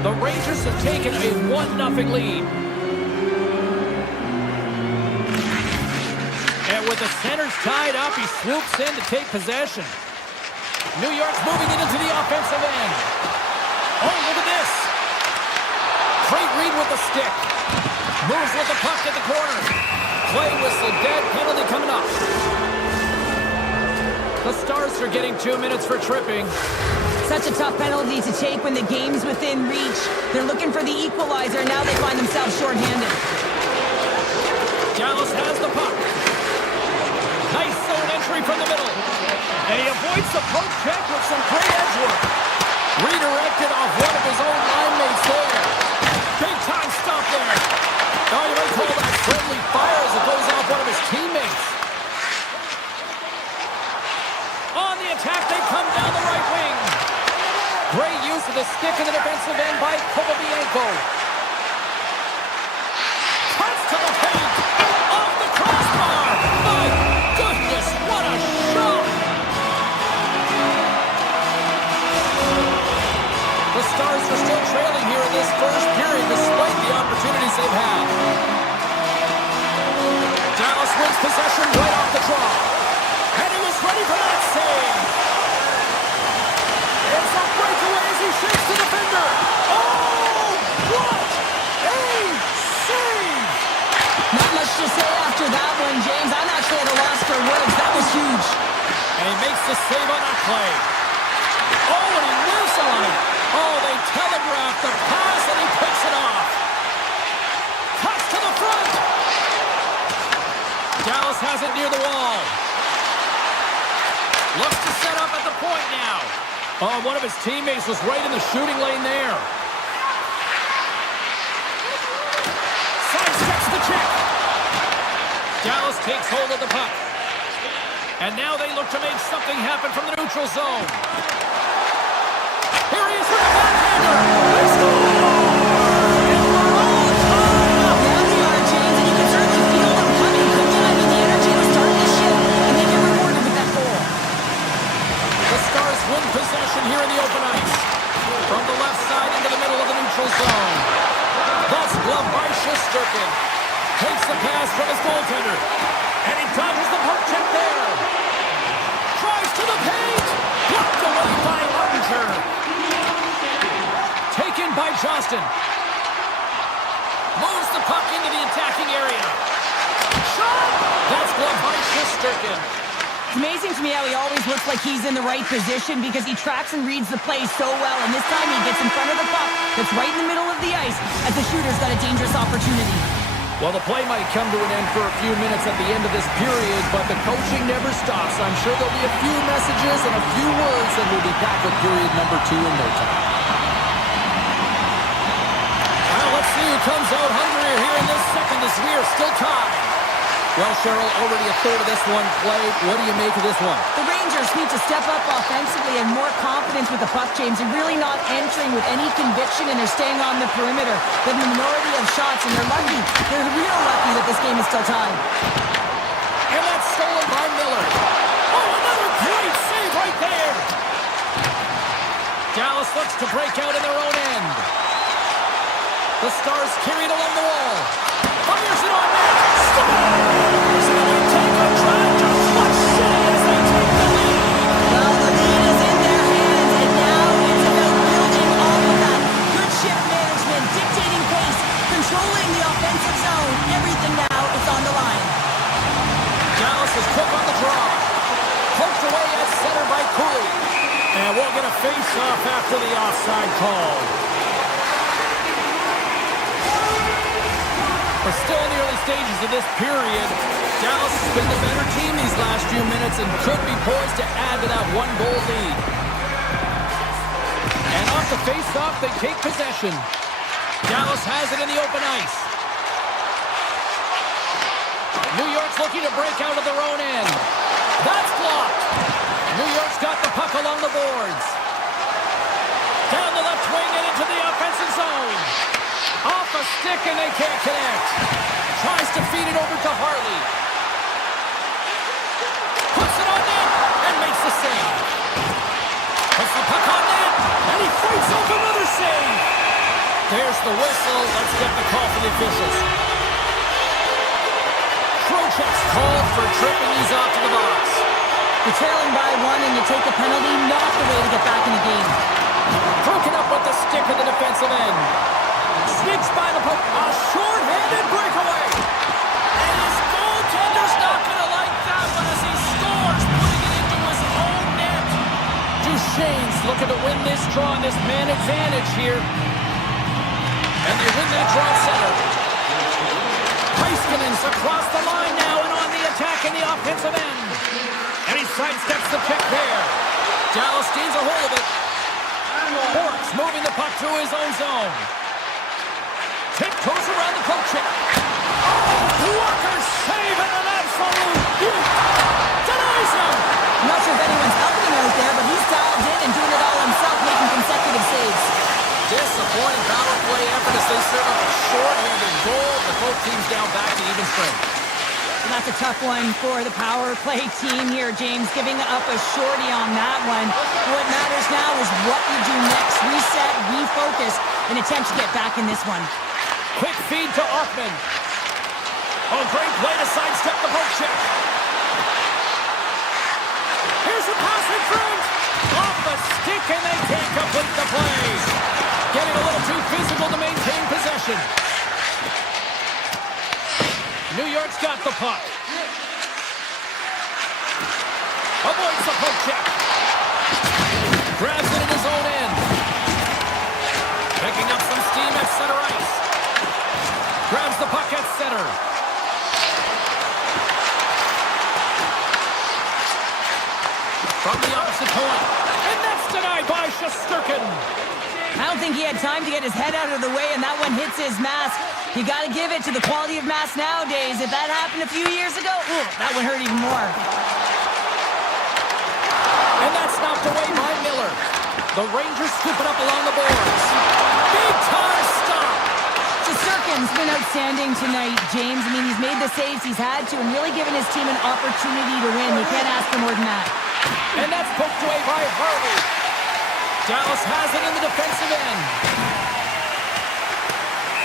the Rangers have taken a 1-0 lead. And with the centers tied up, he swoops in to take possession. New York's moving it into the offensive end. Oh, look at this. Great read with the stick. Moves with the puck at the corner. Play whistle dead, penalty coming up. The Stars are getting 2 minutes for tripping. Such a tough penalty to take when the game's within reach. They're looking for the equalizer, now they find themselves shorthanded. Dallas has the puck. Nice zone entry from the middle. And he avoids the poke check with some great edge work. Redirected off one of his own line mates there. Big time stop there. Oh, you might call that friendly fire as it goes off one of his teammates. On the attack, they come down the right wing. Great use of the stick in the defensive end by Kovabienko. Cuts to the paint. Off the crossbar. My goodness, what a shot. The Stars are still trailing here in this first period despite the opportunities they've had. Dallas wins possession right off the draw. And he was ready for that save. It's a breakaway as he shakes the defender. Oh, what a save! Not much to say after that one, James. I'm actually at a loss for words. That was huge. And he makes the save on that play. Oh, and he whiffs on it. Oh, they telegraph the pass, and he picks it off. Cuts to the front. Dallas has it near the wall. Looks to set up at the point now. Oh, one of his teammates was right in the shooting lane there. Sidesteps the check. Dallas takes hold of the puck. And now they look to make something happen from the neutral zone. Here he is with the backhander. They score! And we're all tied up. Yeah, they are, James, and you can certainly feel them coming. But yeah, I mean, the energy was starting to shift, and they get rewarded with that goal. The Stars win possession here in the open ice. From the left side into the middle of the neutral zone. That's gloved by Shesterkin. Takes the pass from his goaltender. And he dodges the poke check there. Tries to the paint. Blocked away by Archer. Taken by Johnston. Moves the puck into the attacking area. Shot! That's gloved by Shesterkin. It's amazing to me how he always looks like he's in the right position because he tracks and reads the play so well. And this time he gets in front of the puck that's right in the middle of the ice as the shooter's got a dangerous opportunity. Well, the play might come to an end for a few minutes at the end of this period, but the coaching never stops. I'm sure there'll be a few messages and a few words, and we'll be back with period number 2 in no time. Well, let's see who comes out hungrier here in this second as we are still tied. Well, Cheryl, already a third of this one played. What do you make of this one? The Rangers need to step up offensively and more confidence with the puck, James. They're really not entering with any conviction, and they're staying on the perimeter. They have a minority of shots, and they're lucky. They're real lucky that this game is still tied. And that's stolen by Miller. Oh, another great save right there. Dallas looks to break out in their own end. The Stars carry it along the wall. Fires it on net. Scores! And they take a drive to Clutch City as they take the lead. Well, the lead is in their hands, and now it's about building off of that. Good shift management, dictating pace, controlling the offensive zone. Everything now is on the line. Dallas is quick on the draw. Poked away at center by Cooley. And we'll get a face-off after the offside call. We're still in the early stages of this period. Dallas has been the better team these last few minutes and could be poised to add to that one-goal lead. And off the face-off, they take possession. Dallas has it in the open ice. New York's looking to break out of their own end. That's blocked. New York's got the puck along the boards. Down the left wing and into the offensive zone. Off a stick and they can't connect. Tries to feed it over to Harley. Puts it on net and makes the save. Puts the puck on net and he fights off another save. There's the whistle. Let's get the call for the officials. Trocheck's called for tripping. He's off to the box. You're trailing by 1 and you take a penalty, not the way to get back in the game. Broken up with the stick of the defensive end. Sneaks by the puck. A short-handed breakaway. And his goaltender's not going to like that one as he scores, putting it into his own net. Duchesne's looking to win this draw on this man advantage here. And they win that draw center. Heiskanen's across the line now and on the attack in the offensive end. And he sidesteps the check there. Dallas gains a hold of it. Borks moving the puck through his own zone. Tiptoes around the poke check. Oh, Walker saving an absolute beaut. Denies him. I'm not sure if anyone's helping him out there, but he's dialed in and doing it all himself, making consecutive saves. Disappointing power play effort as they serve up a short-handed goal. The both teams down back to even strength. And that's a tough one for the power play team here, James, giving up a shorty on that one. What matters now is what you do next. Reset, refocus, and attempt to get back in this one. Quick feed to Offman. Oh, great play to sidestep the poke check. Here's a pass in front. Off the stick, and they can't complete the play. Getting a little too physical to maintain possession. New York's got the puck. Avoids the poke check. Grabs Shesterkin. I don't think he had time to get his head out of the way, and that one hits his mask. You got to give it to the quality of mask nowadays. If that happened a few years ago, that would hurt even more. And that's knocked away by Miller. The Rangers scoop it up along the boards. Big time stop. Shesterkin's been outstanding tonight, James. I mean, he's made the saves he's had to and really given his team an opportunity to win. You can't ask for more than that. And that's poked away by Harvey. Dallas has it in the defensive end.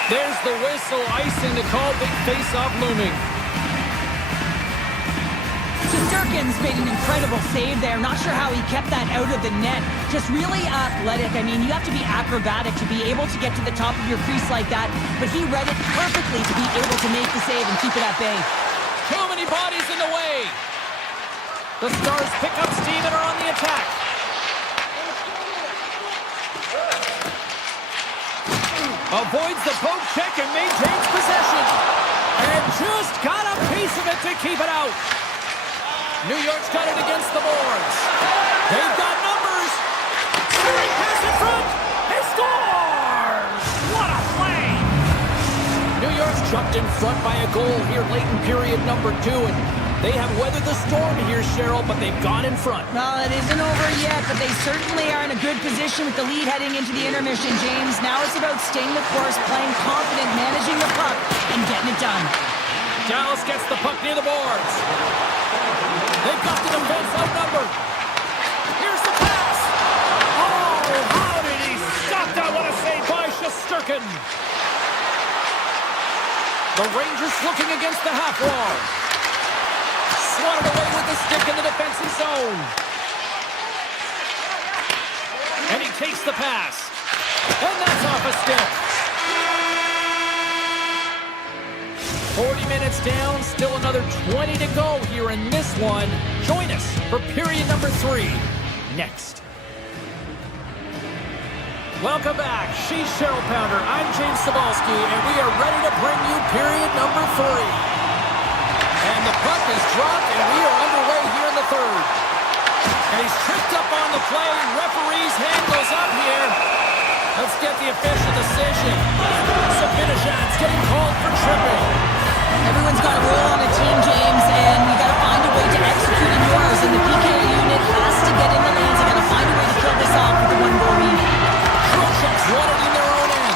There's the whistle, icing to call, big face-off looming. Shesterkin's made an incredible save there. Not sure how he kept that out of the net. Just really athletic. I mean, you have to be acrobatic to be able to get to the top of your crease like that. But he read it perfectly to be able to make the save and keep it at bay. Too many bodies in the way. The Stars pick up steam and are on the attack. Avoids the poke check and maintains possession. And just got a piece of it to keep it out. New York's got it against the boards. They've got numbers. Steering pass in front. He scores! What a play! New York's jumped in front by a goal here late in period number 2. And they have weathered the storm here, Cheryl, but they've gone in front. Well, it isn't over yet, but they certainly are in a good position with the lead heading into the intermission, James. Now it's about staying the course, playing confident, managing the puck, and getting it done. Dallas gets the puck near the boards. They've got the defense outnumbered. Here's the pass. Oh, how did he stop that? What a save by Shesterkin. The Rangers looking against the half wall. Swatted away with the stick in the defensive zone. And he takes the pass. And that's off a stick. 40 minutes down, still another 20 to go here in this one. Join us for period number 3 next. Welcome back. She's Cheryl Pounder. I'm James Cebulski, and we are ready to bring you period number 3. And the puck is dropped, and we are underway here in the 3rd. And he's tripped up on the play. Referee's hand goes up here. Let's get the official decision. Sabinajad's getting called for tripping. Everyone's got a role on a team, James, and you got to find a way to execute in yours. And the PK unit has to get in the lanes. You got to find a way to kill this off with the 1-goal lead. Trocheck's won it in their own end.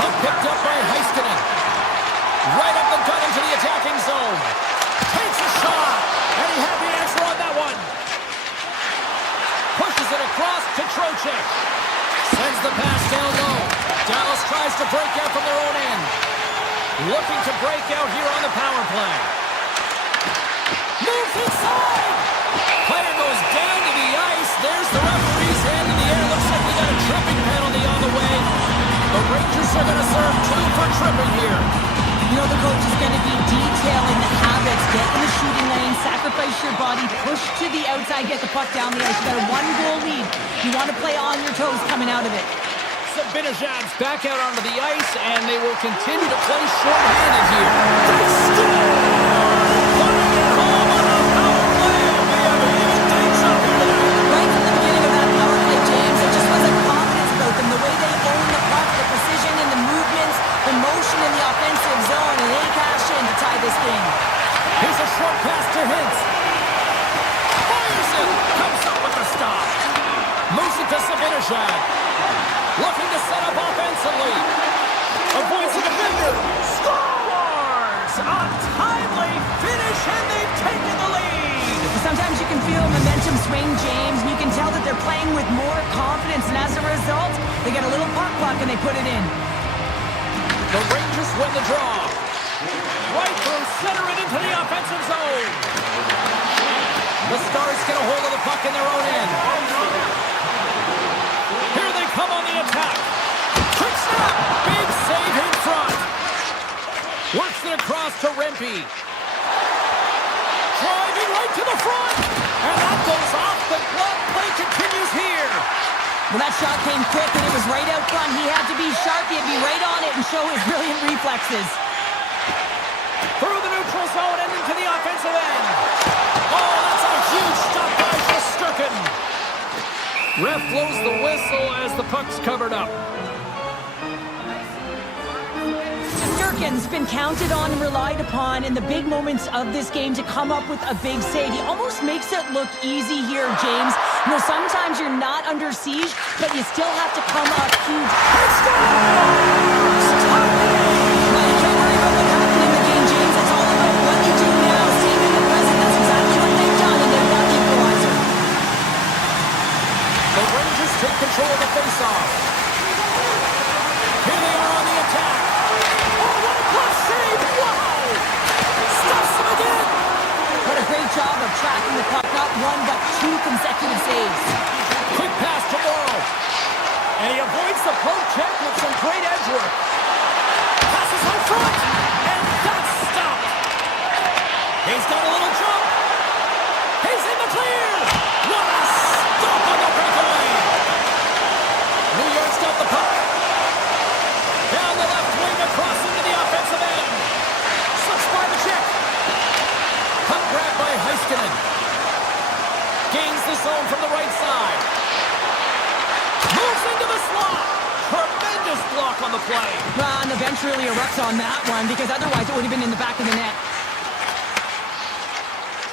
Puck picked up by Heiskanen. Right up the gut into the attacking zone. Takes a shot. And he had the answer on that one. Pushes it across to Trocheck. Sends the pass down low. Dallas tries to break out from their own end. Looking to break out here on the power play. Moves inside. Player goes down to the ice. There's the referee's hand in the air. Looks like we got a tripping penalty on the way. The Rangers are going to serve 2 for tripping here. You know the coach is going to be detailing the habits. Get in the shooting lane, sacrifice your body, push to the outside, get the puck down the ice. You got a 1-goal lead. You want to play on your toes coming out of it. Sabinajad's back out onto the ice, and they will continue to play short-handed here. They score! Putting it home on a power play. We have even things up here tonight. Right from the beginning of that power play, James, it just was a confidence about them. The way they own the puck, the precision in the movements, the motion in the offensive zone, and they cash in to tie this game. Here's a short pass to Hintz. Fires it. Comes up with the stop. Moves it to Sabinajad. Looking to set up offensively. Avoids the defender. Scores! A timely finish, and they've taken the lead. Sometimes you can feel momentum swing, James, and you can tell that they're playing with more confidence, and as a result, they get a little puck and they put it in. The Rangers win the draw. Right through center and into the offensive zone. The Stars get a hold of the puck in their own end. Here they come on the attack. Quick snap. Big save in front. Works it across to Rempe. Driving right to the front. And that goes off the glove. Play continues here. Well, that shot came quick, and it was right out front. He had to be sharp. He had to be right on it and show his brilliant reflexes. Through the neutral zone and into the offensive end. Oh, that's a huge stop by Shesterkin. Ref blows the whistle as the puck's covered up. Shesterkin's been counted on and relied upon in the big moments of this game to come up with a big save. He almost makes it look easy here, James. You know, sometimes you're not under siege, but you still have to come up huge. Stop it! Well, you can't worry about what happened in the game, James. It's all about what you do now, staying in the present. That's exactly what they've done, and they've got the equalizer. The Rangers take control of the faceoff. Here they are on the attack. Oh, what a glove save! Wow! Stuffs him again! What a great job of tracking the puck. Not one, but two consecutive saves. Quick pass to Morrow. And he avoids the poke check with some great edge work. Passes home front. And that's stopped. He's got a little jump. He's in the clear. What a stop on the breakaway. New York's got the puck. Down the left wing across into the offensive end. Slips by the check. Puck grabbed by Heiskanen. Gains the zone from the right side. Moves into the slot. Tremendous block on the play. Well, and the bench really erupts on that one because otherwise it would have been in the back of the net.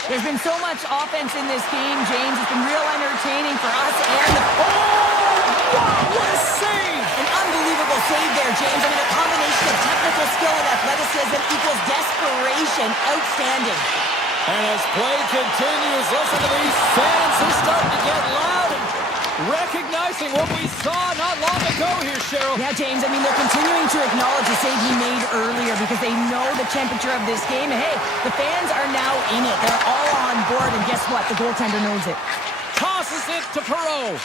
There's been so much offense in this game, James. It's been real entertaining for us and... Oh! Wow, what a save! An unbelievable save there, James. I mean, a combination of technical skill and athleticism equals desperation. Outstanding. And as play continues, listen to these fans. They're starting to get loud and recognizing what we saw not long ago here, Cheryl. Yeah, James, I mean, they're continuing to acknowledge the save he made earlier because they know the temperature of this game. And hey, the fans are now in it. They're all on board, and guess what? The goaltender knows it. Tosses it to Perreault.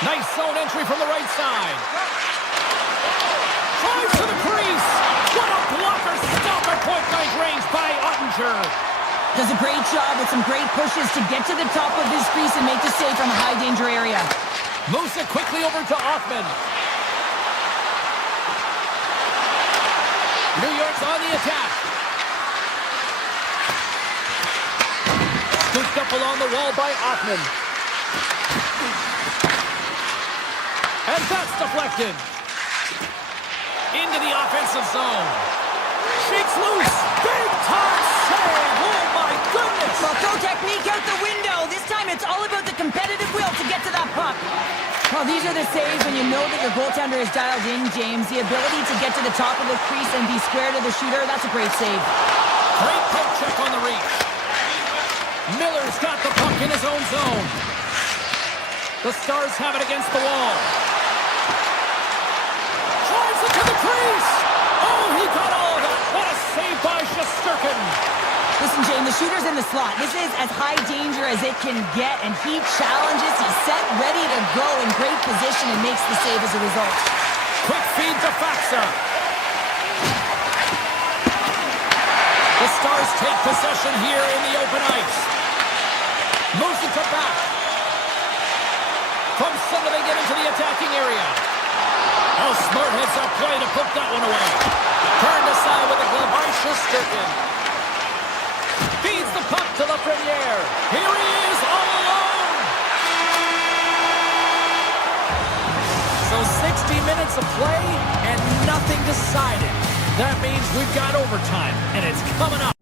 Nice zone entry from the right side. Drives to the crease. What a blocker. Stop at point-blank range by Ottinger. Does a great job with some great pushes to get to the top of this crease and make the save from a high-danger area. Moves it quickly over to Othman. New York's on the attack. Scooped up along the wall by Othman. And that's deflected. Into the offensive zone. Shakes loose. Big time save. Oh my goodness. Well, throw technique out the window. This time it's all about the competitive will to get to that puck. Well, these are the saves when you know that your goaltender is dialed in, James. The ability to get to the top of the crease and be square to the shooter, that's a great save. Great poke check on the reach. Miller's got the puck in his own zone. The Stars have it against the wall. Drives it to the crease. Oh, he got all of that. What a save by Shesterkin. Listen, James, the shooter's in the slot. This is as high danger as it can get, and he challenges. He's set, ready to go in great position and makes the save as a result. Quick feed to Faksa. The Stars take possession here in the open ice. Moves it to back. From center they get into the attacking area. Oh, smart heads up play to put that one away. Turned aside with a glove by Shesterkin. Feeds the puck to Lafreniere. Here he is all alone. So 60 minutes of play and nothing decided. That means we've got overtime, and it's coming up.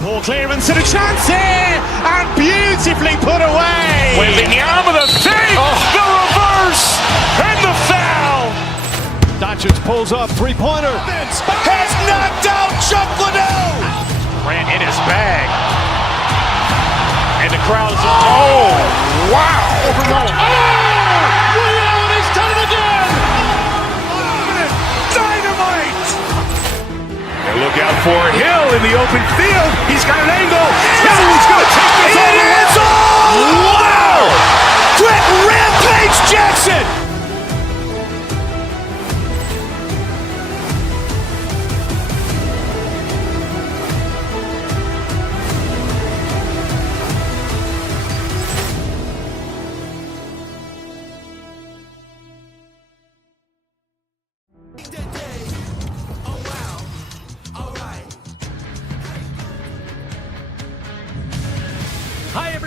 Poor clearance and a chance here, and beautifully put away. Wembanyama the save, the reverse, and the foul. Doncic pulls up, three-pointer. Has knocked out Chuck Liddell. Ran in his bag. And the crowd is, oh, wow. He's done it again. Dynamite. And look out for Hill in the open field. He's got an angle. He's going to take this all the way. It is all! Wow! Quick Rampage Jackson!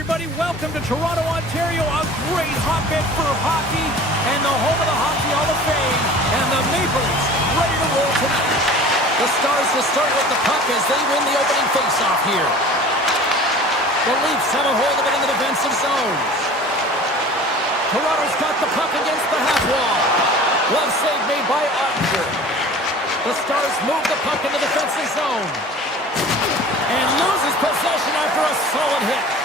everybody. Welcome to Toronto, Ontario, a great hotbed for hockey and the home of the Hockey Hall of Fame. And the Maple Leafs ready to roll tonight. The Stars will start with the puck as they win the opening faceoff here. The Leafs have a hold of it in the defensive zone. Toronto's got the puck against the half wall. Glove save made by Ottinger. The Stars move the puck in the defensive zone. And loses possession after a solid hit.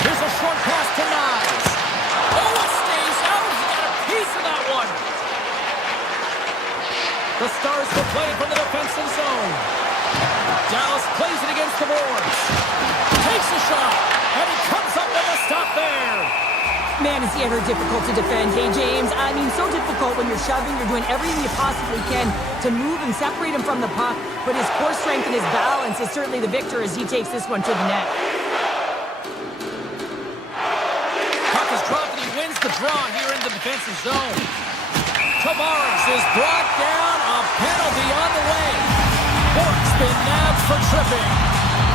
Here's a short pass to Nyes. Oh, it stays out. He got a piece of that one. The Stars will play from the defensive zone. Dallas plays it against the boards. Takes a shot. And he comes up with a stop there. Man, is he ever difficult to defend. Hey, James, I mean, so difficult when you're shoving, you're doing everything you possibly can to move and separate him from the puck, but his core strength and his balance is certainly the victor as he takes this one to the net. Puck is dropped and he wins the draw here in the defensive zone. Tavares is brought down, a penalty on the way. Bork's been nabbed for tripping.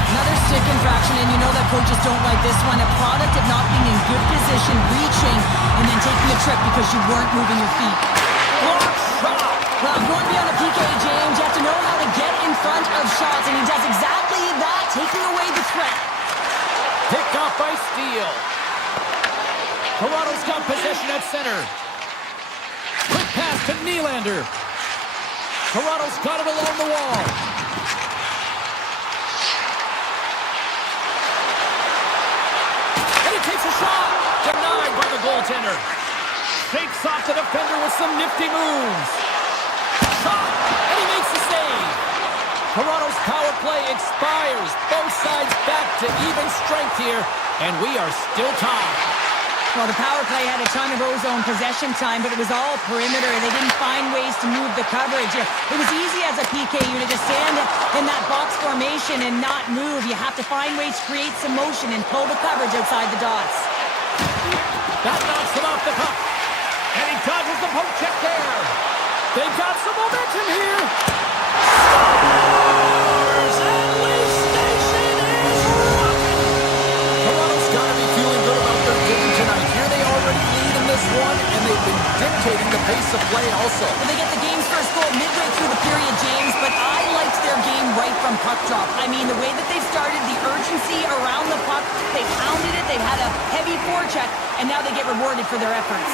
Another stick infraction, and you know that coaches don't like this one. A product of not being in good position, reaching, and then taking a trip because you weren't moving your feet. Block shot. Well, going beyond the PK, James, you have to know how to get in front of shots, and he does exactly that, taking away the threat. Picked off by Steele. Toronto's got possession at center. Quick pass to Nylander. Toronto's got it along the wall. Takes a shot. Denied by the goaltender. Shakes off the defender with some nifty moves. Shot. And he makes the save. Toronto's power play expires. Both sides back to even strength here. And we are still tied. Well, the power play had a ton of ozone possession time, but it was all perimeter. They didn't find ways to move the coverage. It was easy as a PK unit to stand in that box formation and not move. You have to find ways to create some motion and pull the coverage outside the dots. That knocks him off the puck. And he dodges the poke check there. They've got some momentum here. Stars and Leafs Nation is rocking. Toronto's got to be feeling good about their game tonight. Here they already lead in this one, and they've been dictating the pace of play also. Well, they get the game's first goal midway through the period, James, but I liked their game right from puck drop. I mean, the way that they've started, the urgency around the puck, they pounded it, they've had a heavy forecheck, and now they get rewarded for their efforts.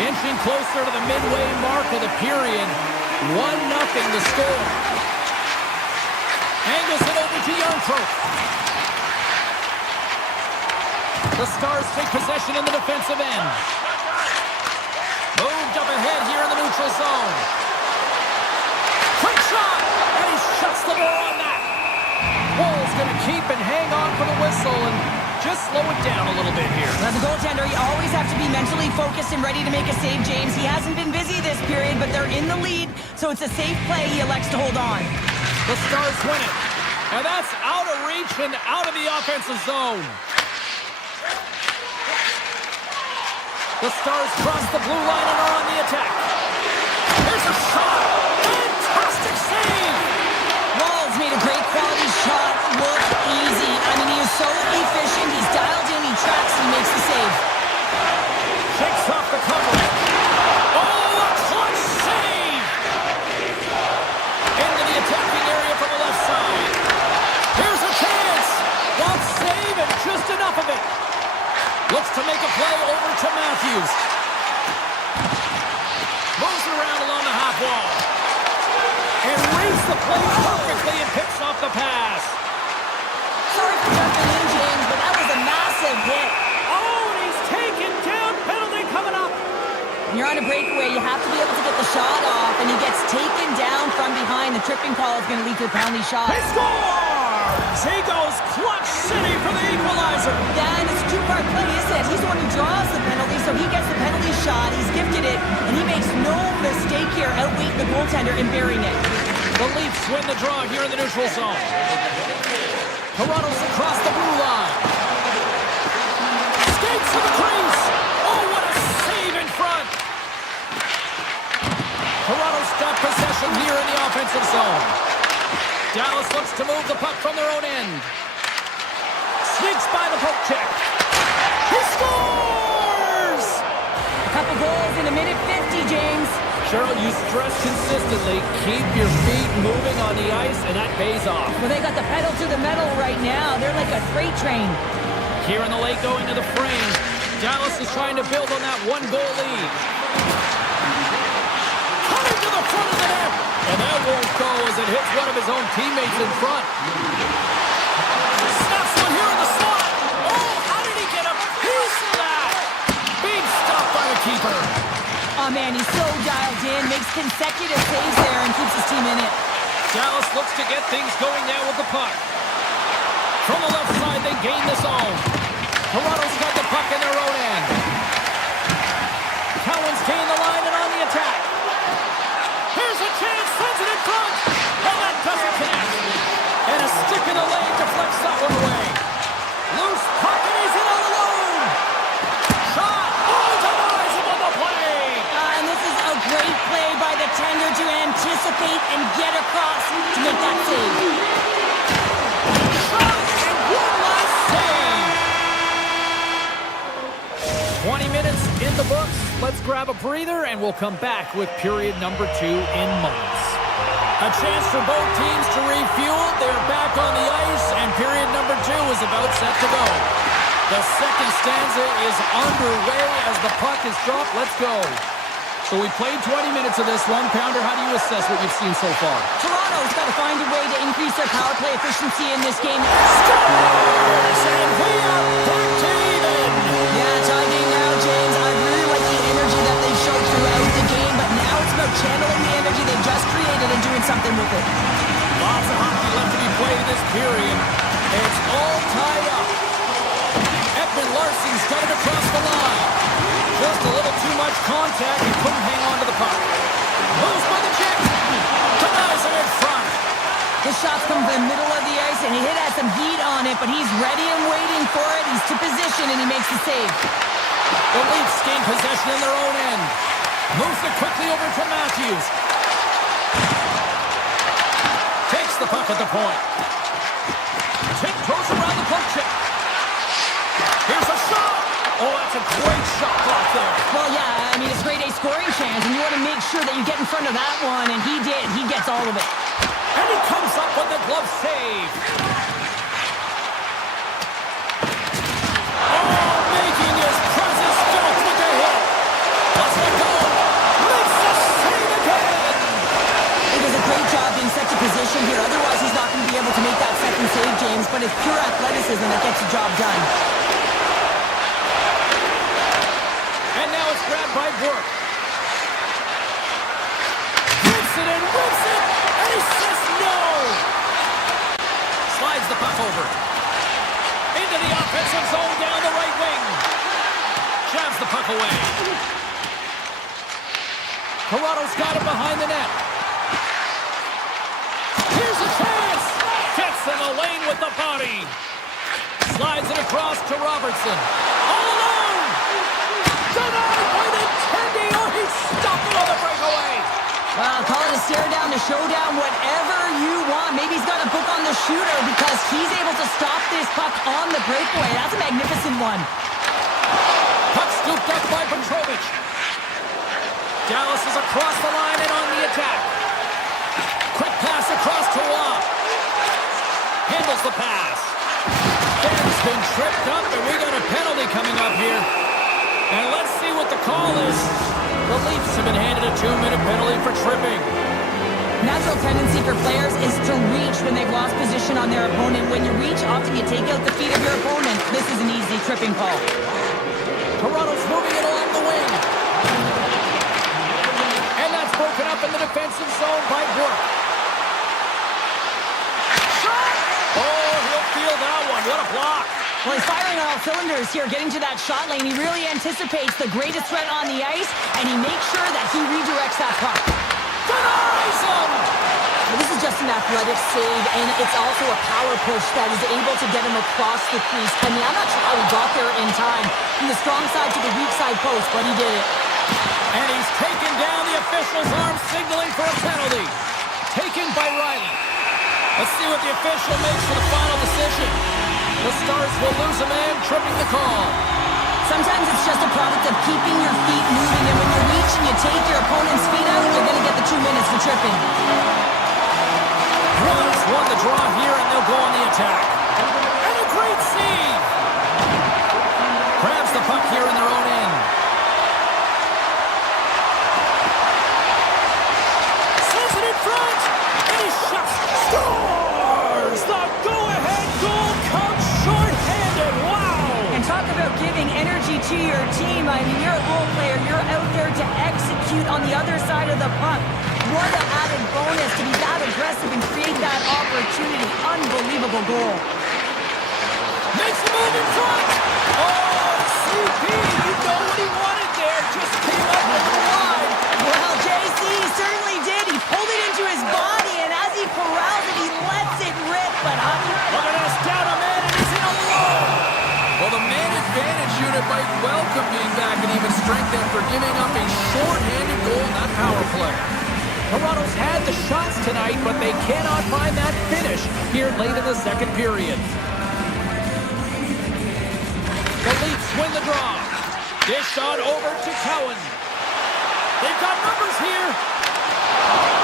Inching closer to the midway mark of the period. 1-0 the score. Angles it over to Yarncroke. The Stars take possession in the defensive end. Moved up ahead here in the neutral zone. Quick shot! And he shuts the door on that. Bull's going to keep and hang on for the whistle and just slow it down a little bit here. As a goaltender, you always have to be mentally focused and ready to make a save, James. He hasn't been busy this period, but they're in the lead, so it's a safe play. He elects to hold on. The Stars win it. And that's out of reach and out of the offensive zone. The Stars cross the blue line and are on the attack. Here's a shot. Fantastic save. Walls made a great quality shot. Look easy. I mean, he is so efficient. He's dialed in, he tracks, and he makes the save. Shakes off the coverage. Oh, a clutch save. Into the attacking area from the left side. Here's a chance. One save and just enough of it. Looks to make a play over to Matthews. Moves it around along the half wall. And reads the play perfectly and picks off the pass. Sorry for jumping in, James, but that was a massive hit. Oh, and he's taken down. Penalty coming up. When you're on a breakaway, you have to be able to get the shot off, and he gets taken down from behind. The tripping call is going to lead to a penalty shot. He scores! He goes clutch city for the equalizer. Yeah, and it's a two-part play, isn't it? He's the one who draws the penalty, so he gets the penalty shot. He's gifted it, and he makes no mistake here, outweighing the goaltender and burying it. The Leafs win the draw here in the neutral zone. Toronto's across the blue line. Skates to the crease. Oh, what a save in front. Toronto's got possession here in the offensive zone. Dallas looks to move the puck from their own end. Sneaks by the poke check. He scores! A couple goals in a minute 50, James. Cheryl, you stress consistently, keep your feet moving on the ice, and that pays off. Well, they got the pedal to the metal right now. They're like a freight train. Here in the late going to the frame, Dallas is trying to build on that one-goal lead. Coming to the front of the net, and that won't go as it hits one of his own teammates in front. Snaps one here in the slot. Oh, how did he get a piece of that? Being stopped by the keeper. Oh, man, he's so dialed in, makes consecutive saves there and keeps his team in it. Dallas looks to get things going now with the puck. From the left side, they gain the zone. Toronto's got the puck in their own end. Cowan's gained the line and on the attack. Here's a chance, sends it in front. And that doesn't connect. And a stick in the lane deflects that one away. Loose puck and he's in all alone. Shot. Oh, denies him on the play. And this is a great play by the tender to anticipate and get across to make that save. Shot and one last save. 20 minutes in the books. Let's grab a breather and we'll come back with period number 2 in moments. A chance for both teams to refuel. They're back on the ice and period number 2 is about set to go. The second stanza is underway as the puck is dropped. Let's go. So we played 20 minutes of this one. Pounder, how do you assess what you've seen so far? Toronto's got to find a way to increase their power play efficiency in this game. Scores! And we are back to even. Yeah, talking now, James. I really like the energy that they showed throughout the game, but now it's about channeling the energy they just created and doing something with it. Lots of hockey left to be played in this period. It's all tied up. Edmund Larson's got it across the line. Just a little too much contact. He couldn't hang on to the puck. Moves by the check. Denies him in front. The shots come from the middle of the ice, and he has some heat on it, but he's ready and waiting for it. He's to position, and he makes the save. The Leafs gain possession in their own end. Moves it quickly over to Matthews. Takes the puck at the point. Tiptoes around the poke check. Here's a shot. Oh, that's a great shot block there. Well, yeah, I mean, it's grade A scoring chance, and you want to make sure that you get in front of that one, and he did. He gets all of it. And he comes up with the glove save. Oh, making his presence felt with the hit. Let's let go. Makes the save again. He does a great job being set to position here. Otherwise, he's not going to be able to make that second save, James, but it's pure athleticism that gets the job done. And now it's grabbed by Burke. Whips it and whips it. And he says no. Slides the puck over. Into the offensive zone down the right wing. Shoves the puck away. Toronto's got it behind the net. Here's a chance. Gets in the lane with the body. Slides it across to Robertson. All alone. Denied by the Tendy. Oh, he stopped it on the breakaway. Well, call it a stare down, a showdown, whatever you want. Maybe he's got a book on the shooter because he's able to stop this puck on the breakaway. That's a magnificent one. Puck scooped up by Petrovic. Dallas is across the line and on the attack. Quick pass across to Rob. Handles the pass. Ben's been tripped up, and we got a penalty coming up here. And let's see what the call is. The Leafs have been handed a 2-minute penalty for tripping. Natural tendency for players is to reach when they've lost position on their opponent. When you reach, often you take out the feet of your opponent. This is an easy tripping call. Toronto's moving it along the wing. And that's broken up in the defensive zone by Burke. Shot! Oh, he'll feel that one. What a block. Well, he's firing on all cylinders here, getting to that shot lane. He really anticipates the greatest threat on the ice, and he makes sure that he redirects that puck. Denies him! Well, this is just an athletic save, and it's also a power push that is able to get him across the crease. I mean, I'm not sure how he got there in time, from the strong side to the weak side post, but he did it. And he's taken down the official's arm, signaling for a penalty. Taken by Riley. Let's see what the official makes for the final decision. The Stars will lose a man, tripping the call. Sometimes it's just a product of keeping your feet moving, and when you reach and you take your opponent's feet out, you're going to get the 2 minutes for tripping. Bruins won the draw here, and they'll go on the attack. And a great save! Grabs the puck here in their own end. Sends it in front, and he shuts. Scores! The go-ahead goal comes short-handed. Wow! And talk about giving energy to your team. I mean, you're a role player. You're out there to execute on the other side of the puck. What an added bonus to be that aggressive and create that opportunity. Unbelievable goal. Makes a move in front. Oh, CP, you know what he wanted there. Just came up a little wide. Well, JC certainly did. He pulled it into his body, and as he corrals it, he lets it rip. But Look at this, down a man, and he's in alone. Well, the man advantage unit might welcome being back and even strengthen for giving up a short-handed goal in that power play. Toronto's had the shots tonight, but they cannot find that finish here late in the second period. The Leafs win the draw. Dished on over to Cowan. They've got numbers here.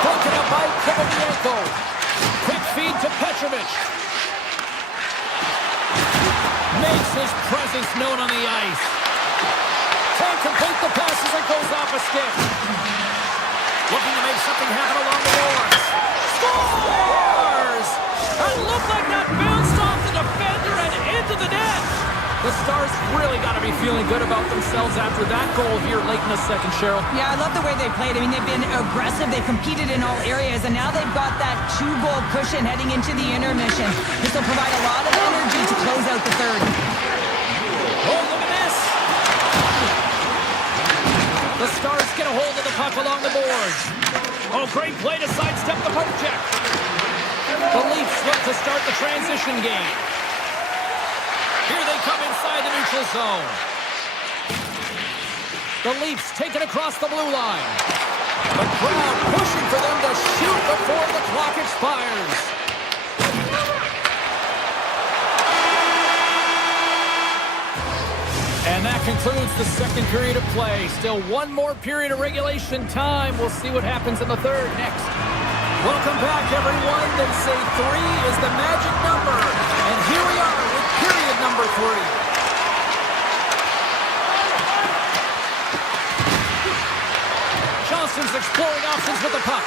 Broken up by Kovalenko. Quick feed to Petrovic. Makes his presence known on the ice. Can't complete the pass as it goes off a stick. Looking to make something happen along the boards. Scores! That looked like that bounced off the defender and into the net. The Stars really got to be feeling good about themselves after that goal here late in the second, Cheryl. yeah, I love the way they played. I mean, they've been aggressive. They competed in all areas, and now they've got that 2-goal cushion heading into the intermission. This will provide a lot of energy to close out the third. Oh, look at this. The Stars get a hold of the puck along the boards. Oh, great play to sidestep the poke check. The Leafs look to start the transition game. Here they come inside the neutral zone. The Leafs take it across the blue line. The crowd pushing for them to shoot before the clock expires. And that concludes the second period of play. Still one more period of regulation time. We'll see what happens in the third next. Welcome back, everyone. They say 3 is the magic number. And here we are with period number 3. Johnson's exploring options with the puck.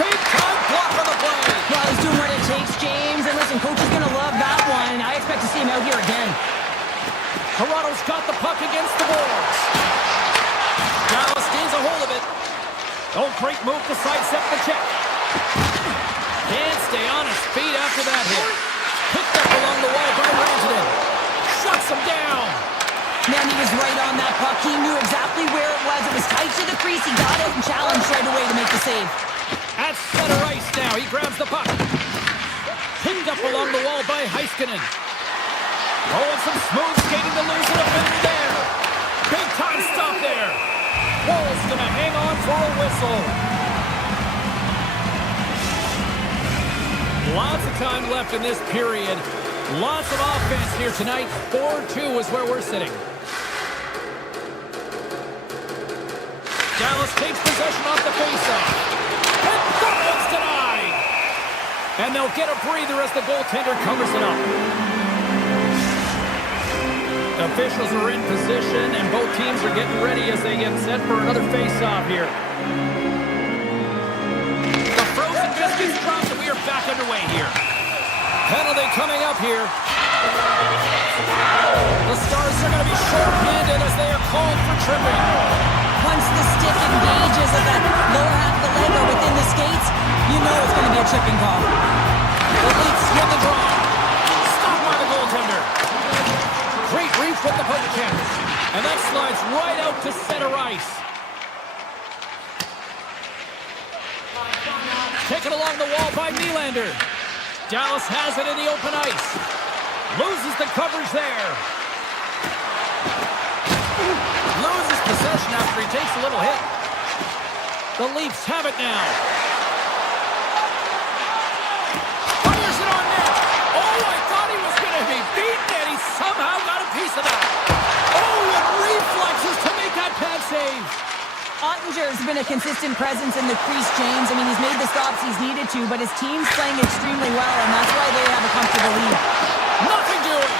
Big time block on the play. Well, he's doing what it takes, James. And listen, coach is going to love that one. I expect to see him out here again. Toronto's got the puck against the boards. Dallas gains a hold of it. Oh, great move to sidestep the check. Can't stay on his feet after that hit. Picked up along the wall by Rantanen. Shuts him down. Man, he was right on that puck. He knew exactly where it was. It was tight to the crease. He got out and challenged right away to make the save. At center ice now, he grabs the puck. Pinned up along the wall by Heiskanen. Oh, and some smooth skating to lose the defender there. Big time stop there. Wall's gonna hang on for a whistle. Lots of time left in this period. Lots of offense here tonight. 4-2 is where we're sitting. Dallas takes possession off the faceoff. And goal's denied. And they'll get a breather as the goaltender covers it up. Officials are in position, and both teams are getting ready as they get set for another face-off here. The frozen biscuits dropped, and we are back underway here. Penalty coming up here. The Stars are going to be short-handed as they are called for tripping. Once the stick engages at the lower half of the leg or within the skates, you know it's going to be a tripping call. The Leafs win the draw. Stopped by the goaltender. Great reach with the poke check. And that slides right out to center ice. Taken along the wall by Nylander. Dallas has it in the open ice. Loses the coverage there. Loses possession after he takes a little hit. The Leafs have it now. Fires it on net. Oh, I thought he was going to be beat. Ottinger's been a consistent presence in the crease, James. I mean, he's made the stops he's needed to, but his team's playing extremely well, and that's why they have a comfortable lead. Nothing doing.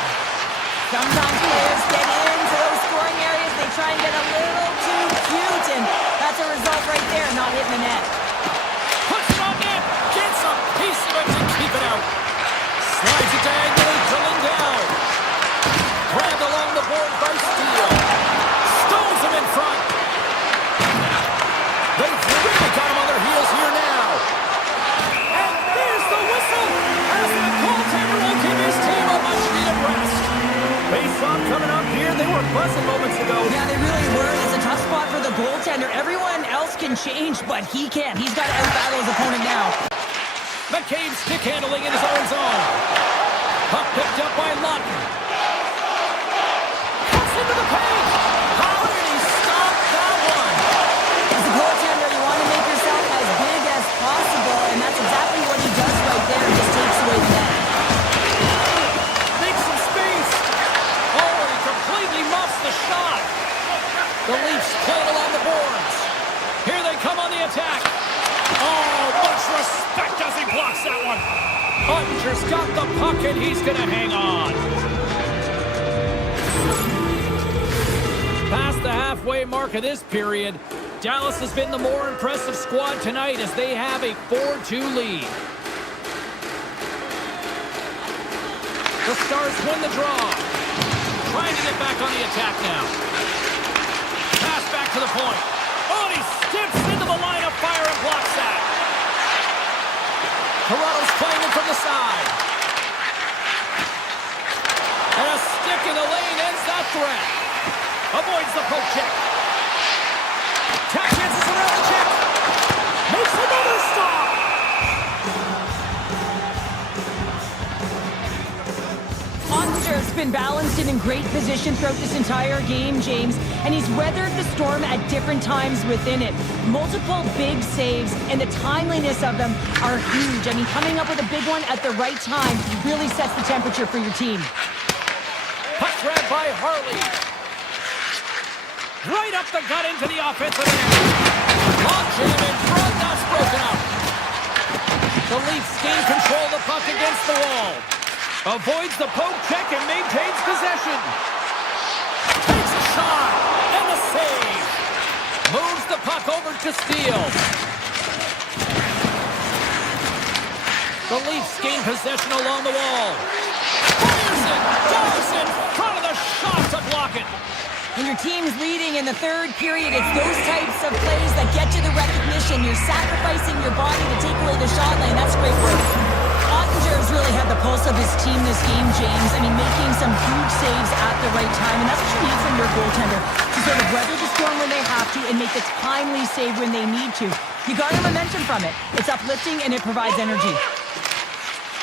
Sometimes players get into those scoring areas. They try and get a little too cute, and that's a result right there, not hitting the net. Puts it on net. Gets a piece of it to keep it out. Slides it diagonally, drilling down. Grabbed along the board by Steele. Stones him in front. They've really got him on their heels here now. And there's the whistle as the goaltender will give his team a much-needed rest. Face-off coming up here. They were buzzing moments ago. Yeah, they really were. It's a tough spot for the goaltender. Everyone else can change, but he can't. He's got to out-battle his opponent now. McCabe's stick handling in his own zone. Puck picked up by Lawton. Cuts into the paint. How did he stop that one? As a goaltender, you want to make yourself as big as possible, and that's exactly what he does right there. He just takes away the net. Makes some space. Oh, he completely muffs the shot. The Leafs playing along the boards. Here they come on the attack. Oh, much respect as he blocks that one. Ottinger's got the puck, and he's going to hang on. Past the halfway mark of this period, Dallas has been the more impressive squad tonight as they have a 4-2 lead. The Stars win the draw. Trying to get back on the attack now. Pass back to the point. Oh, and he skips into the line of fire and blocks that. Toronto's playing it from the side. And a stick in the lane ends that threat. Avoids the poke check. Tap chances around the check. Makes another stop. Ottinger's been balanced and in great position throughout this entire game, James, and he's weathered the storm at different times within it. Multiple big saves, and the timeliness of them are huge. I mean, coming up with a big one at the right time really sets the temperature for your team. Puck grab by Harley. Right up the gut into the offensive end. Long jam in front, that's broken up. The Leafs gain control of the puck against the wall. Avoids the poke check and maintains possession. Takes a shot and the save. Moves the puck over to Steele. The Leafs gain possession along the wall. Fires it, dives in front of the shot to block it. When your team's leading in the third period, it's those types of plays that get you the recognition. You're sacrificing your body to take away the shot lane. That's great work. Ottinger's really had the pulse of his team this game, James. I mean, making some huge saves at the right time, and that's what you need from your goaltender, to sort of weather the storm when they have to and make the timely save when they need to. You garner momentum from it. It's uplifting, and it provides energy.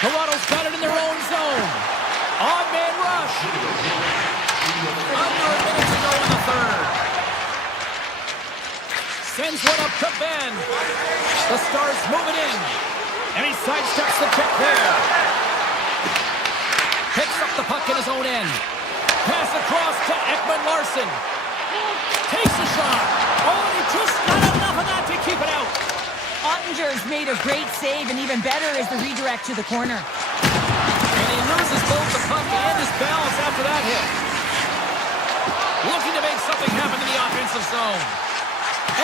Toronto's got it in their own zone. On-man rush. Under a minute to go in the third. Sends one up to Ben. The Stars move it in. And he sidesteps the check there. Picks up the puck in his own end. Pass across to Ekman-Larsson. Takes a shot. Oh, and he just got enough of that to keep it out. Ottinger's made a great save, and even better is the redirect to the corner. And he loses both the puck and his balance after that hit. Looking to make something happen in the offensive zone.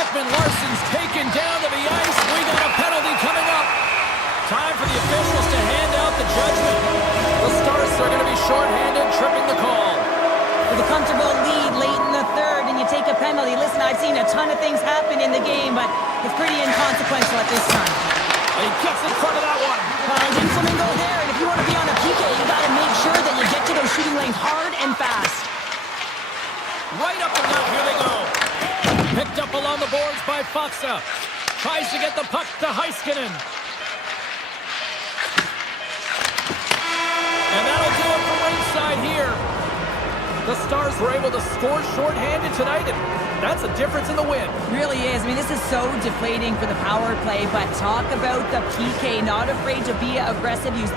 Ekman-Larsson's taken down to the ice. We got a penalty coming up. Time for the officials to hand out the judgment. The Stars are going to be shorthanded, tripping the call. With a comfortable lead late in the third, and you take a penalty. Listen, I've seen a ton of things happen in the game, but it's pretty inconsequential at this time. He gets in front of that one. Jim Flamingo there, and if you want to be on a PK, you got to make sure that you get to those shooting lanes hard and fast. Right up the gut, here they go. Picked up along the boards by Faksa. Tries to get the puck to Heiskanen. And that'll do it for ringside here. The Stars were able to score shorthanded tonight, and that's a difference in the win. Really is. I mean, this is so deflating for the power play, but talk about the PK. Not afraid to be aggressive. Use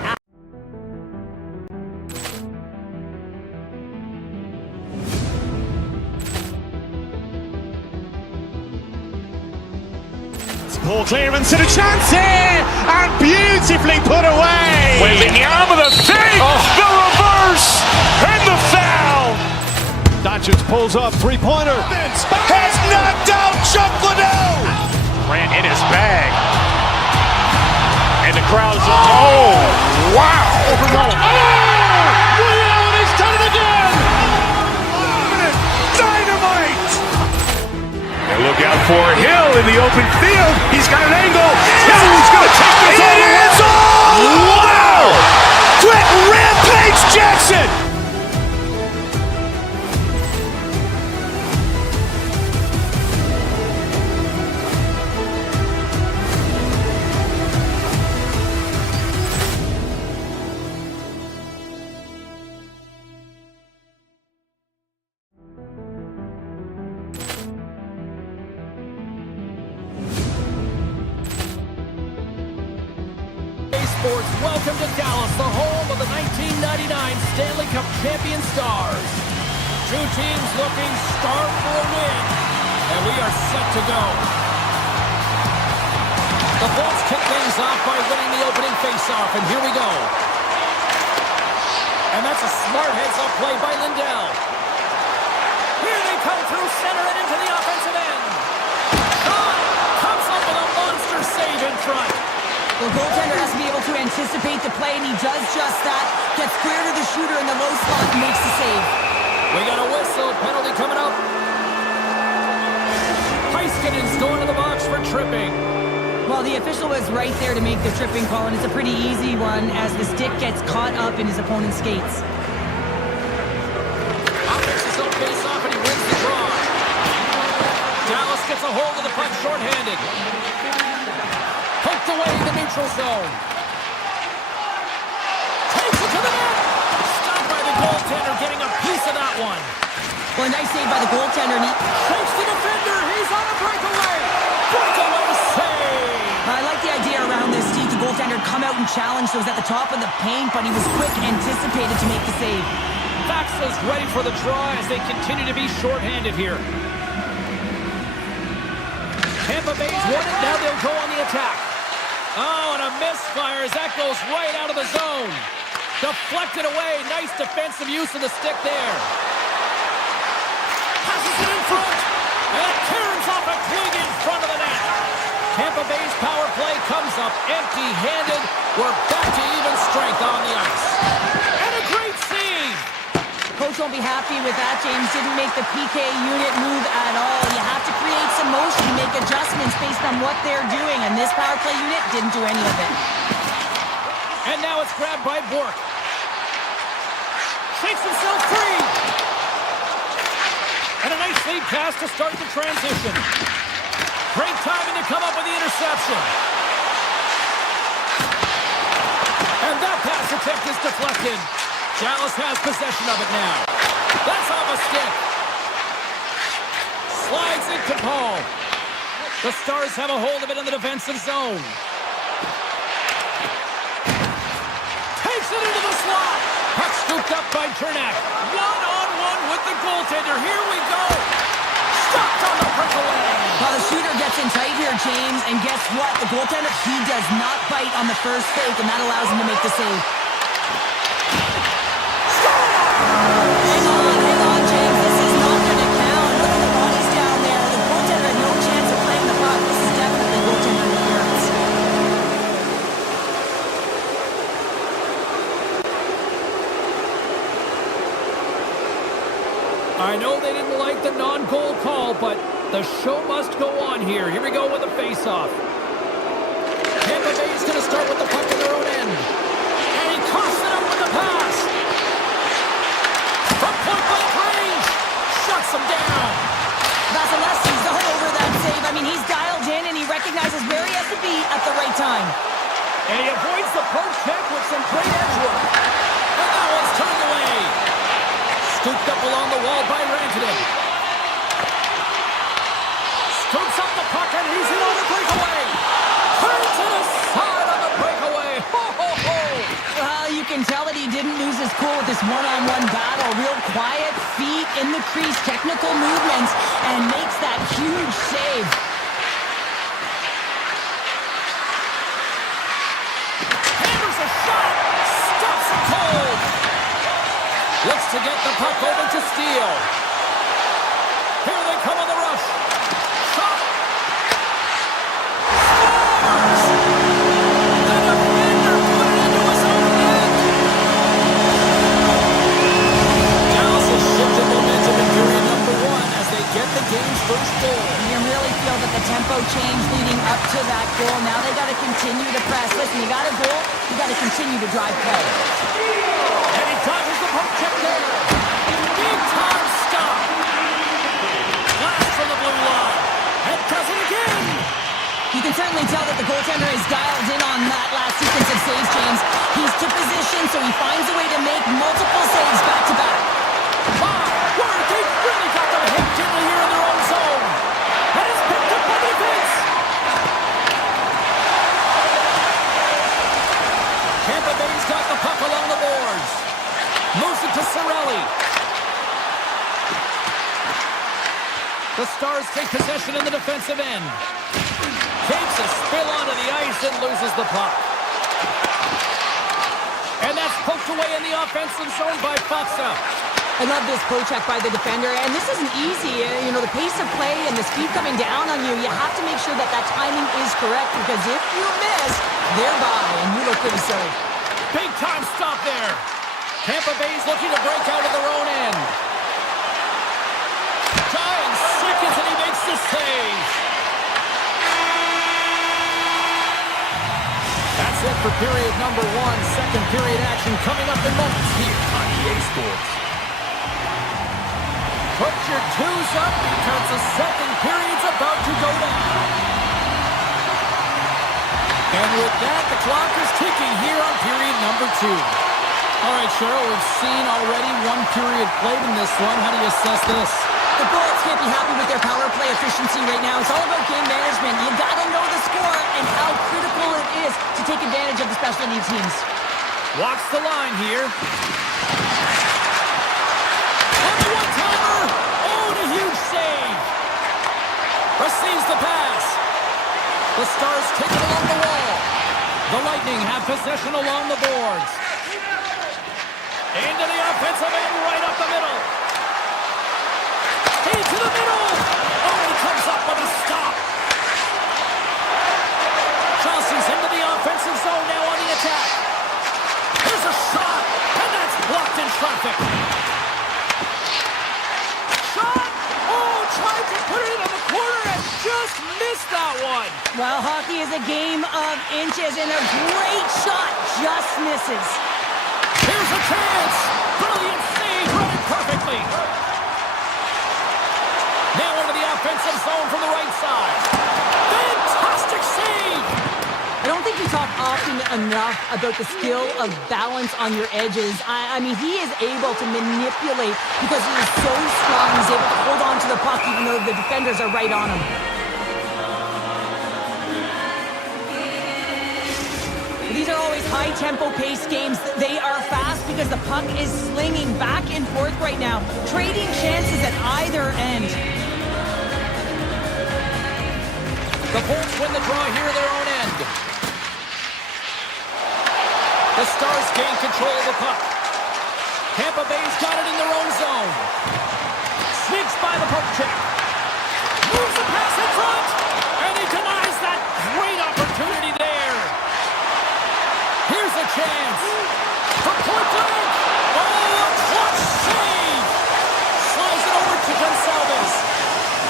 Poor clearance and a chance here, and beautifully put away. With the arm of the fake, the reverse, and the foul. Doncic pulls up, three-pointer. Has knocked out Chuck Liddell. Grant in his bag. And the crowd is, oh, wow. Allen has done it again. Dynamite. And look out for Hill in the open field. He's got an angle. Hill's going to take this all the way. Wow. Quick Rampage Jackson. Sports, welcome to Dallas, the home of the 1999 Stanley Cup champion Stars. Two teams looking starved for a win, and we are set to go. The Bolts kick things off by winning the opening faceoff, and here we go. And that's a smart heads-up play by Lindell. Here they come through center and into the offensive end. Shot comes up with a monster save in front. The goaltender has to be able to anticipate the play, and he does just that. Gets clear to the shooter in the low slot and makes the save. We got a whistle. Penalty coming up. Heiskanen's going to the box for tripping. Well, the official was right there to make the tripping call, and it's a pretty easy one as the stick gets caught up in his opponent's skates. Offense his own face off, and he wins the draw. Dallas gets a hold of the puck shorthanded. Poked away in the neutral zone. Takes it to the net. Stopped by the goaltender, getting a piece of that one. Well, a nice save by the goaltender. And he Shakes the defender. He's on a breakaway. Breakaway save. I like the idea around this, Steve. The goaltender come out and challenge those at the top of the paint, but he was quick, anticipated to make the save. Faxa's ready for the draw as they continue to be shorthanded here. Tampa Bay's won it. Now they'll go on the attack. Oh, and a misfire as that goes right out of the zone. Deflected away. Nice defensive use of the stick there. Passes it in front. And it turns off a twig in front of the net. Tampa Bay's power play comes up empty-handed. We're back to even strength on the ice. And a great save. Coach won't be happy with that. James didn't make the PK unit move at all. You have to create some motion, make adjustments based on what they're doing, and this power play unit didn't do any of it. And now it's grabbed by Bork. Shakes himself free. And a nice lead pass to start the transition. Great timing to come up with the interception. And that pass attempt is deflected. Dallas has possession of it now. That's off a stick. Slides into Paul. The Stars have a hold of it in the defensive zone. Takes it into the slot. Puck scooped up by Turnak. One-on-one with the goaltender. Here we go. Stopped on the breakaway. Well, the shooter gets in tight here, James, and guess what? The goaltender, he does not bite on the first fake, and that allows him to make the save. Hang on, James. This is not going to count. Look at the bodies down there. The goaltender had no chance of playing the puck. This is definitely goaltender interference. I know they didn't like the non-goal call, but the show must go on here. Here we go with a face-off. Tampa Bay's going to start with the puck in their own end. And he coughs it up with the pass. From point-blank range. Shuts him down. Vasilevsky's all over that save. I mean, he's dialed in, and he recognizes where he has to be at the right time. And he avoids the poke check with some great edge work. And that one's turned away. Scooped up along the wall by Rantanen. Scoops up the puck, and he's in on the breakaway. Turns it aside on the breakaway. Ho, ho, ho. Well, you can tell that he didn't lose his cool with this one-on-one battle. Real quiet, feet in the crease, technical movements, and makes that huge save. to get the puck over to Steele. Here they come on the rush. Shot. Scores! The defender put it into his own net. Dallas has shifted momentum in period number 1 as they get the game's first goal. You really feel that the tempo changed leading up to that goal. Now they got to continue to press. Listen, you got a goal, you got to continue to drive play. And he dodges the poke check there. Big time stop. Blast from the blue line. And does it again. You can certainly tell that the goaltender is dialed in on that last sequence of saves, James. He's to position, so he finds a way to make multiple saves back-to-back. My word, they really got them hit gently here in their own zone. And it's picked up by the defense. Tampa Bay's got the puck along the boards. Moves it to Cirelli. The Stars take possession in the defensive end. Takes a spill onto the ice and loses the puck. And that's poked away in the offensive zone by Faksa. I love this poke check by the defender, and this isn't easy. You know, the pace of play and the speed coming down on you, you have to make sure that that timing is correct, because if you miss, they're by, and you look pretty silly. Big time stop there. Tampa Bay's looking to break out of their own end. Giant seconds, and he makes the save. That's it for period number 1. Second period action coming up in moments here on EA Sports. Put your twos up because the second period's about to go down. And with that, the clock is ticking here on period number 2. All right, Cheryl, we've seen already one period played in this one. How do you assess this? The Bullets can't be happy with their power play efficiency right now. It's all about game management. You got to know the score and how critical it is to take advantage of the specialty teams. Watch the line here. On the one-timer. Oh, and a huge save. Receives the pass. The Stars take it along the wall. The Lightning have possession along the boards. Into the offensive end, right up the middle. Into the middle. Oh, he comes up with a stop. Johnson's into the offensive zone now on the attack. Here's a shot, and that's blocked in traffic. Shot. Oh, tried to put it in the corner and just missed that one. Well, hockey is a game of inches, and a great shot just misses. Here's a chance. Brilliant save, running perfectly. Now into the offensive zone from the right side. Fantastic save. I don't think we talk often enough about the skill of balance on your edges. I mean, he is able to manipulate because he is so strong. He's able to hold on to the puck even though the defenders are right on him. These are always high-tempo pace games. They are fast because the puck is slinging back and forth right now, trading chances at either end. The Bolts win the draw here at their own end. The Stars gain control of the puck. Tampa Bay's got it in their own zone. Sneaks by the poke check. Moves the pass in front. And he denies that great opportunity there. Here's a chance. For point blank. Oh, a clutch save. Slides it over to Gonsalves.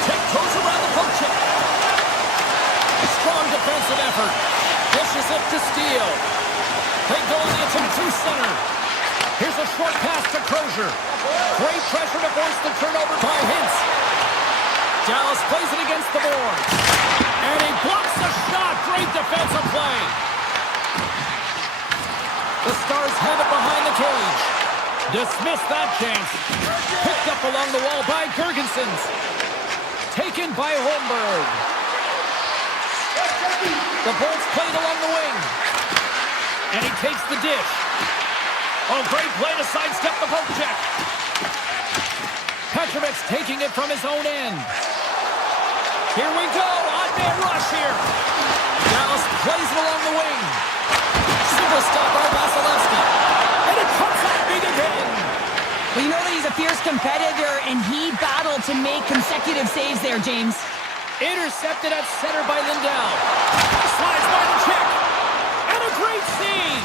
Tiptoes around the poke check. Strong defensive effort. Dishes it to Steele. They go on the attack through center. Here's a short pass to Crozier. Great pressure to force the turnover by Hintz. Dallas plays it against the boards. And he blocks the shot. Great defensive play. The Stars have it behind the cage. Dismiss that chance. Picked up along the wall by Gergensons. Taken by Holmberg. The Bolts played along the wing. And he takes the dish. Oh, great play to sidestep the poke check. Petrovic's taking it from his own end. Here we go. Odd man rush here. Dallas plays it along the wing. Simple stop by Vasilevsky. And it comes out big again. Well, you know competitor, and he battled to make consecutive saves there, James. Intercepted at center by Lindell. Slides by the check. And a great save.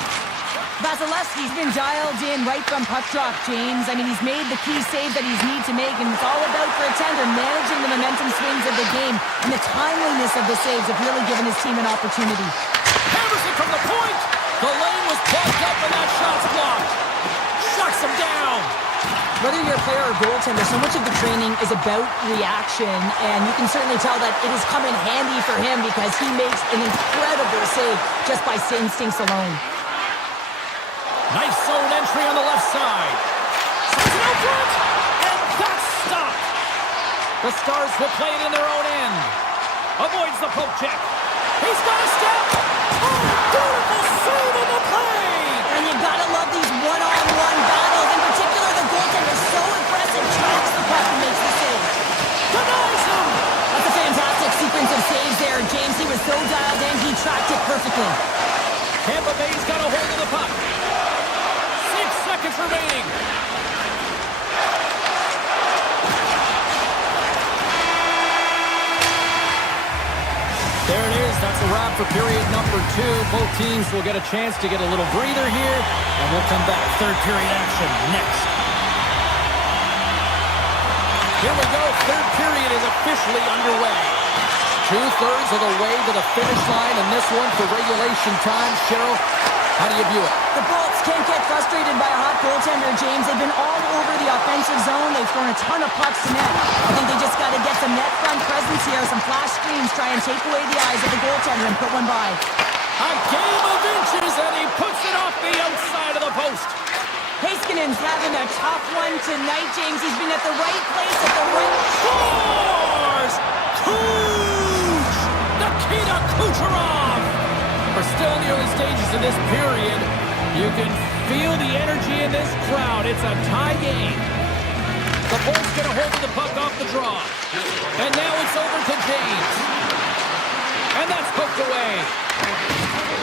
Vasilevsky's been dialed in right from puck drop, James. I mean, he's made the key save that he's need to make, and it's all about for a tender managing the momentum swings of the game, and the timeliness of the saves have really given his team an opportunity. Hammerson from the point. The lane was plugged up and that shot's blocked. Shuts him down. Whether you're a player or goaltender, so much of the training is about reaction, and you can certainly tell that it has come in handy for him because he makes an incredible save just by instincts alone. Nice zone entry on the left side. Sends it out front, and that's stopped. The Stars will play it in their own end. Avoids the poke check. He's got a step. Oh, beautiful save in the play. And you gotta love these one-on-one battles. In particular, the goaltender so impressive, tracks the puck and makes the save. Denies him. That's a fantastic sequence of saves there, James. He was so dialed in, he tracked it perfectly. Tampa Bay's got a hold of the puck. 6 seconds remaining. There it is. That's a wrap for period number 2. Both teams will get a chance to get a little breather here, and we'll come back. Third period action next. Here we go. Third period is officially underway. 2/3 of the way to the finish line, and this one for regulation time. Cheryl, how do you view it? The Bolts can't get frustrated by a hot goaltender, James. They've been all over the offensive zone. They've thrown a ton of pucks to net. I think they just got to get some net front presence here, some flash screens, try and take away the eyes of the goaltender and put one by. A game of inches, and he puts it off the outside of the post. Haskinen's having a tough one tonight, James. He's been at the right place at the right... Scores! Kuch! Nikita Kucherov! We're still in the early stages of this period. You can feel the energy in this crowd. It's a tie game. The Bolts get a hold of the puck off the draw. And now it's over to James. And that's poked away.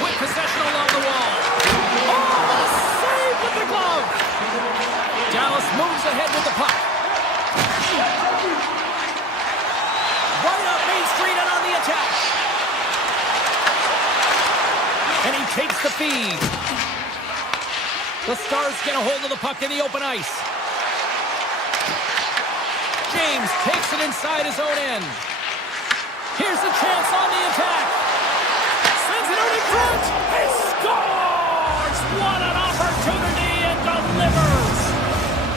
With possession along the wall. Oh, save with the glove. Dallas moves ahead with the puck. Right up Main Street and on the attack. And he takes the feed. The Stars get a hold of the puck in the open ice. James takes it inside his own end. Here's a chance on the attack. Sends it out in front. He scores! What an opportunity, and delivers!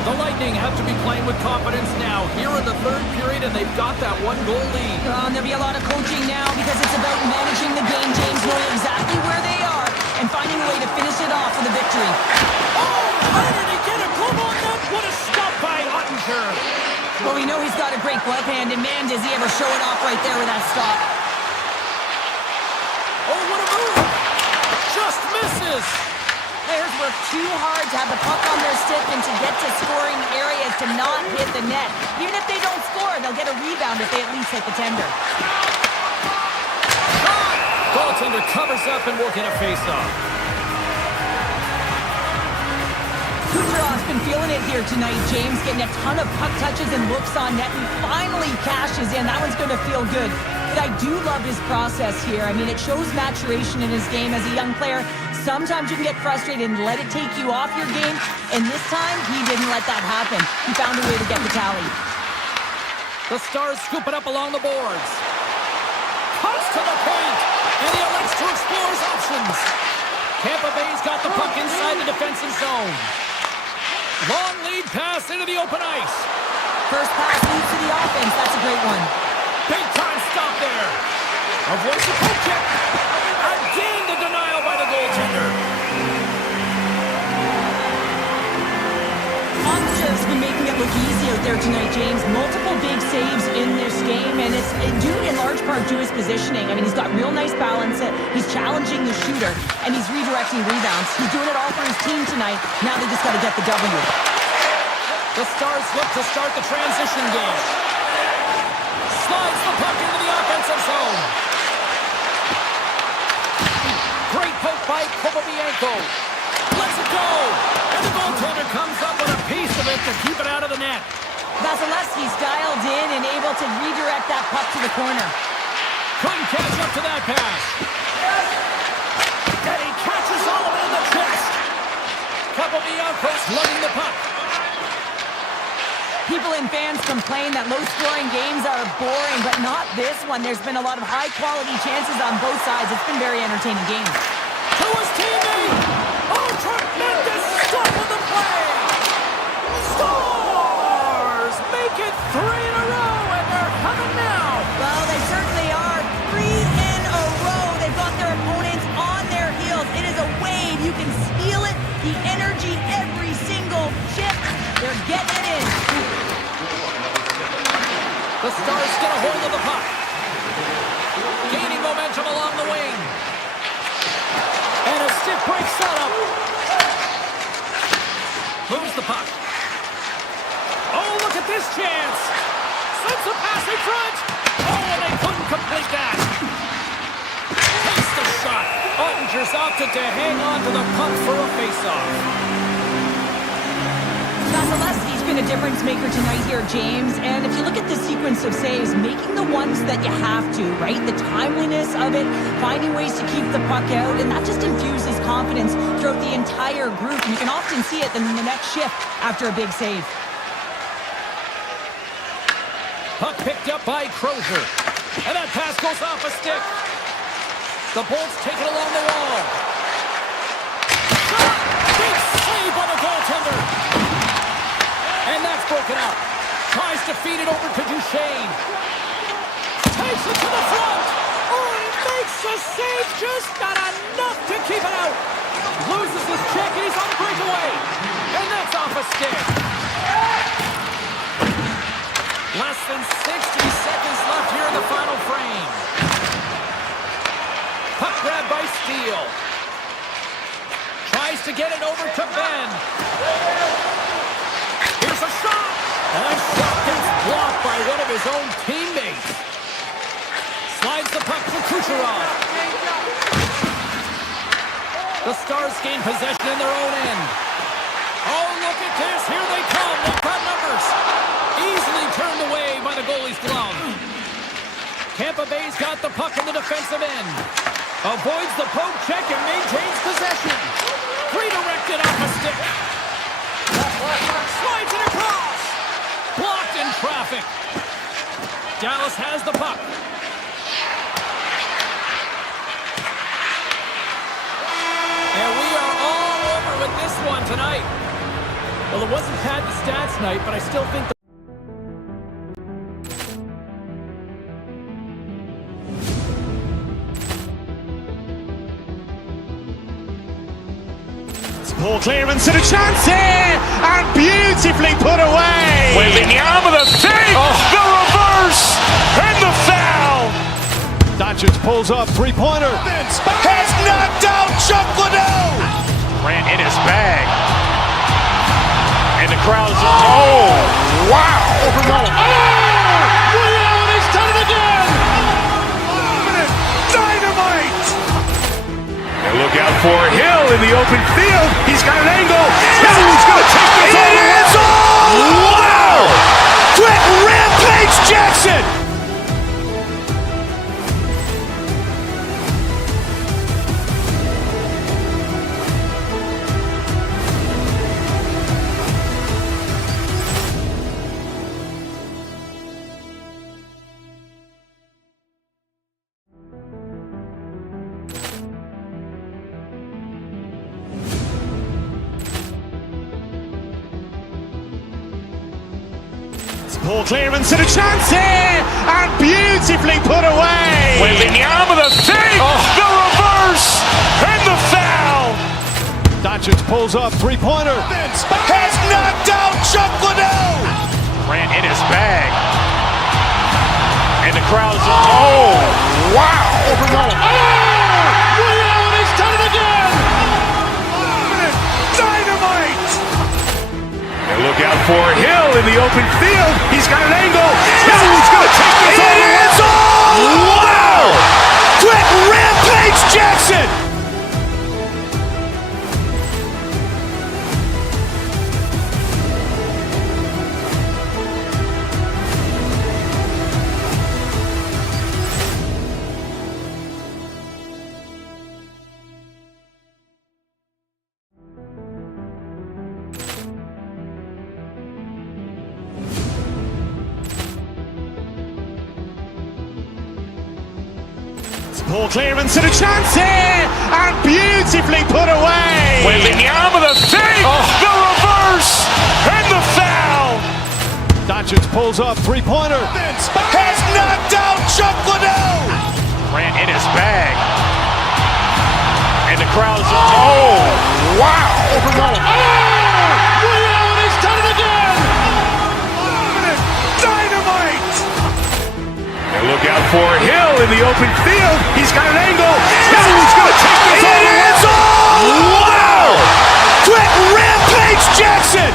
The Lightning have to be playing with confidence now. Here in the third period, and they've got that 1-goal lead. There'll be a lot of coaching now because it's about managing the game, James, knowing exactly where they are and finding a way to finish it off with a victory. Oh, how did he get a glove on that? What a stop by Ottinger. Well, we know he's got a great glove hand, and man, does he ever show it off right there with that stop. Oh, what a move! Just misses! Players work too hard to have the puck on their stick and to get to scoring areas to not hit the net. Even if they don't score, they'll get a rebound if they at least hit the tender. Goaltender covers up and will get a face-off. Kucherov's been feeling it here tonight, James, getting a ton of puck touches and looks on net, and finally cashes in. That one's going to feel good. But I do love his process here. I mean, it shows maturation in his game as a young player. Sometimes you can get frustrated and let it take you off your game, and this time, he didn't let that happen. He found a way to get the tally. The Stars scoop it up along the boards. Cuts to the point, and he elects to explore his options. Tampa Bay's got the puck inside the defensive zone. Long lead pass into the open ice. First pass leads to the offense. That's a great one. Big time stop there. Avoids the poke check. Again, the denial by the goaltender. Ottinger's been making it look easy out there tonight, James. Multiple big saves in this game, and it's due in large part to his positioning. I mean, he's got real nice balance. He's challenging the shooter, and he's redirecting rebounds. He's doing it all for his team tonight. Now they just got to get the W. The Stars look to start the transition game. Slides the puck into the offensive zone. Great poke by Kopobianko. Lets it go. And the goaltender comes up with a piece pace of it to keep it out of the net. Vasilevsky's dialed in and able to redirect that puck to the corner. Couldn't catch up to that pass. And he catches all of it in the chest. Couple the outpost lugging the puck. People and fans complain that low-scoring games are boring, but not this one. There's been a lot of high-quality chances on both sides. It's been a very entertaining game. To his teammate! Oh, tremendous stop on the play! Stars make it 3 in a row, and they're coming now! Well, they certainly are. 3 in a row. They've got their opponents on their heels. It is a wave. You can feel it. The energy, every single chip. They're getting it in. The Stars get a hold of the puck. Gaining momentum along the wing. And a stiff break setup. Moves the puck. Oh, look at this chance. Sends a pass in front. Oh, and they couldn't complete that. Takes the shot. Ottinger's opted to hang on to the puck for a faceoff. Vasilevsky's been a difference maker tonight here, James. And if you look at the sequence of saves, making the ones that you have to, right? The timeliness of it, finding ways to keep the puck out, and that just infuses confidence throughout the entire group. And you can often see it in the next shift after a big save. Puck picked up by Crozier. And that pass goes off a stick. The Bolts take it along the wall. Shot! Big save by the goaltender. And that's broken up. Tries to feed it over to Duchesne. Takes it to the front. Oh, he makes the save. Just not enough to keep it out. Loses his check and he's on the breakaway. And that's off a stick. Less than 60 seconds left here in the final frame. Puck grab by Steele. Tries to get it over to Ben. Here's a shot! And that shot gets blocked by one of his own teammates. Slides the puck to Kucherov. The Stars gain possession in their own end. Oh, look at this. Here they come. They've got numbers. Easily turned away by the goalie's glove. Tampa Bay's got the puck in the defensive end. Avoids the poke check and maintains possession. Redirected off a stick. Slides it across. Blocked in traffic. Dallas has the puck. And we are all over with this one tonight. Well, it wasn't Pat the Stats night, but I still think Poor clearance and a chance here, and beautifully put away. Wembanyama the save, the reverse, and the foul. Doncic pulls up, three-pointer. Has knocked out Chuck Liddell. Ran in his bag. And the crowd's, oh, wow. He's done it again. Dynamite. And look out for Hill in the open field. He's got an angle. He's going to take this all the way. Wow! Quick Rampage Jackson. Poor clearance and a chance here, and beautifully put away. Wembanyama the save, the reverse, and the foul. Doncic pulls up, three-pointer. Has knocked out Chuck Liddell. Ran in his bag. And the crowd's, oh, wow. He's done it again. Dynamite. And look out for Hill in the open field. He's got an angle. He's going to take this all the way. Wow! Quick Rampage Jackson. Poor clearance and a chance here, and beautifully put away. Wembanyama the fake, the reverse, and the foul. Doncic pulls up, three-pointer. Has knocked out Chuck Liddell. Grant in his bag. And the crowd is, oh, wow. Allen has done it again. Dynamite. And look out for Hill in the open field. He's got an angle. Hill's going to take this all the way. Wow. Quick rampage Jackson.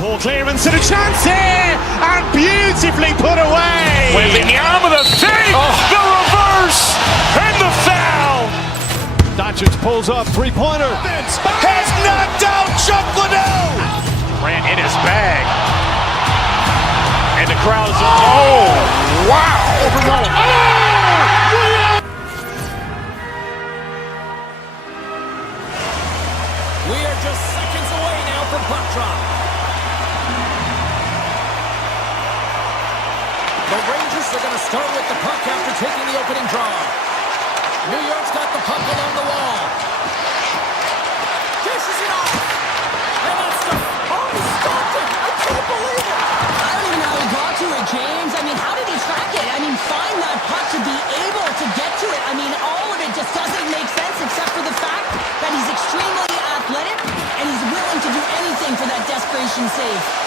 Poor clearance and a chance here, and beautifully put away. Wembanyama the fake, the reverse, and the foul. Doncic pulls up, three-pointer. Has knocked out Chuck Liddell. Grant in his bag. And the crowd is, oh, wow. We are just seconds away now from puck drop. The Rangers are going to start with the puck after taking the opening draw. New York's got the puck along the wall. Dishes it off. And that's the... Oh, he stopped it. I can't believe it. I don't even know how he got to it, James. I mean, how did he track it? I mean, find that puck to be able to get to it. I mean, all of it just doesn't make sense except for the fact that he's extremely athletic and he's willing to do anything for that desperation save.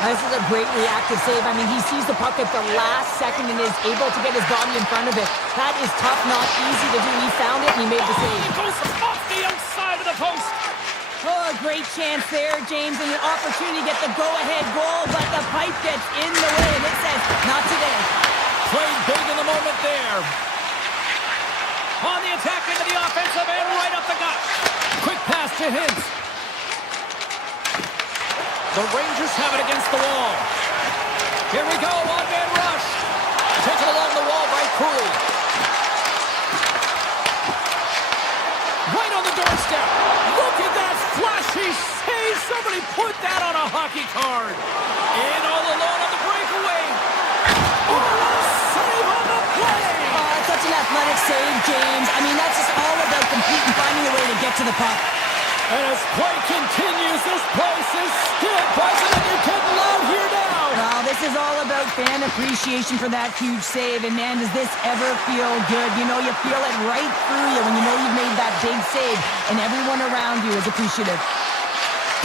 This is a great reactive save. I mean, he sees the puck at the last second and is able to get his body in front of it. That is tough, not easy to do. He found it and he made the save. He goes off the outside of the post. Oh, a great chance there, James, and an opportunity to get the go-ahead goal, but the pipe gets in the way, and it says, not today. Played big in the moment there. On the attack into the offensive end, right up the gut. Quick pass to Hintz. The Rangers have it against the wall. Here we go, one-man rush. Taken along the wall by Cooley. Right on the doorstep. Look at that flashy save. Somebody put that on a hockey card. In all alone on the breakaway. Oh, what a save on the play. Oh, it's such an athletic save, James. I mean, that's just all about completing, finding a way to get to the puck. And as play continues, this place is still buzzing, and you're getting loud here now. Well, this is all about fan appreciation for that huge save, and man, does this ever feel good. You know, you feel it right through you when you know you've made that big save, and everyone around you is appreciative.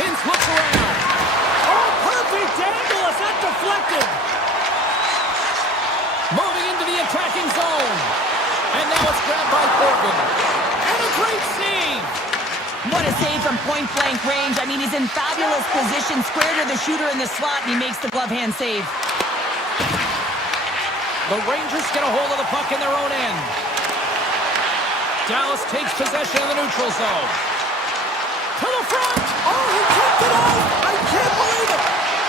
Hintz looks around. Oh, perfect angle as that deflected. Moving into the attacking zone. And now it's grabbed by Thornton. And a great save. What a save from point-blank range. I mean, he's in fabulous position, square to the shooter in the slot, and he makes the glove hand save. The Rangers get a hold of the puck in their own end. Dallas takes possession of the neutral zone. To the front! Oh, he kicked it out! I can't believe it!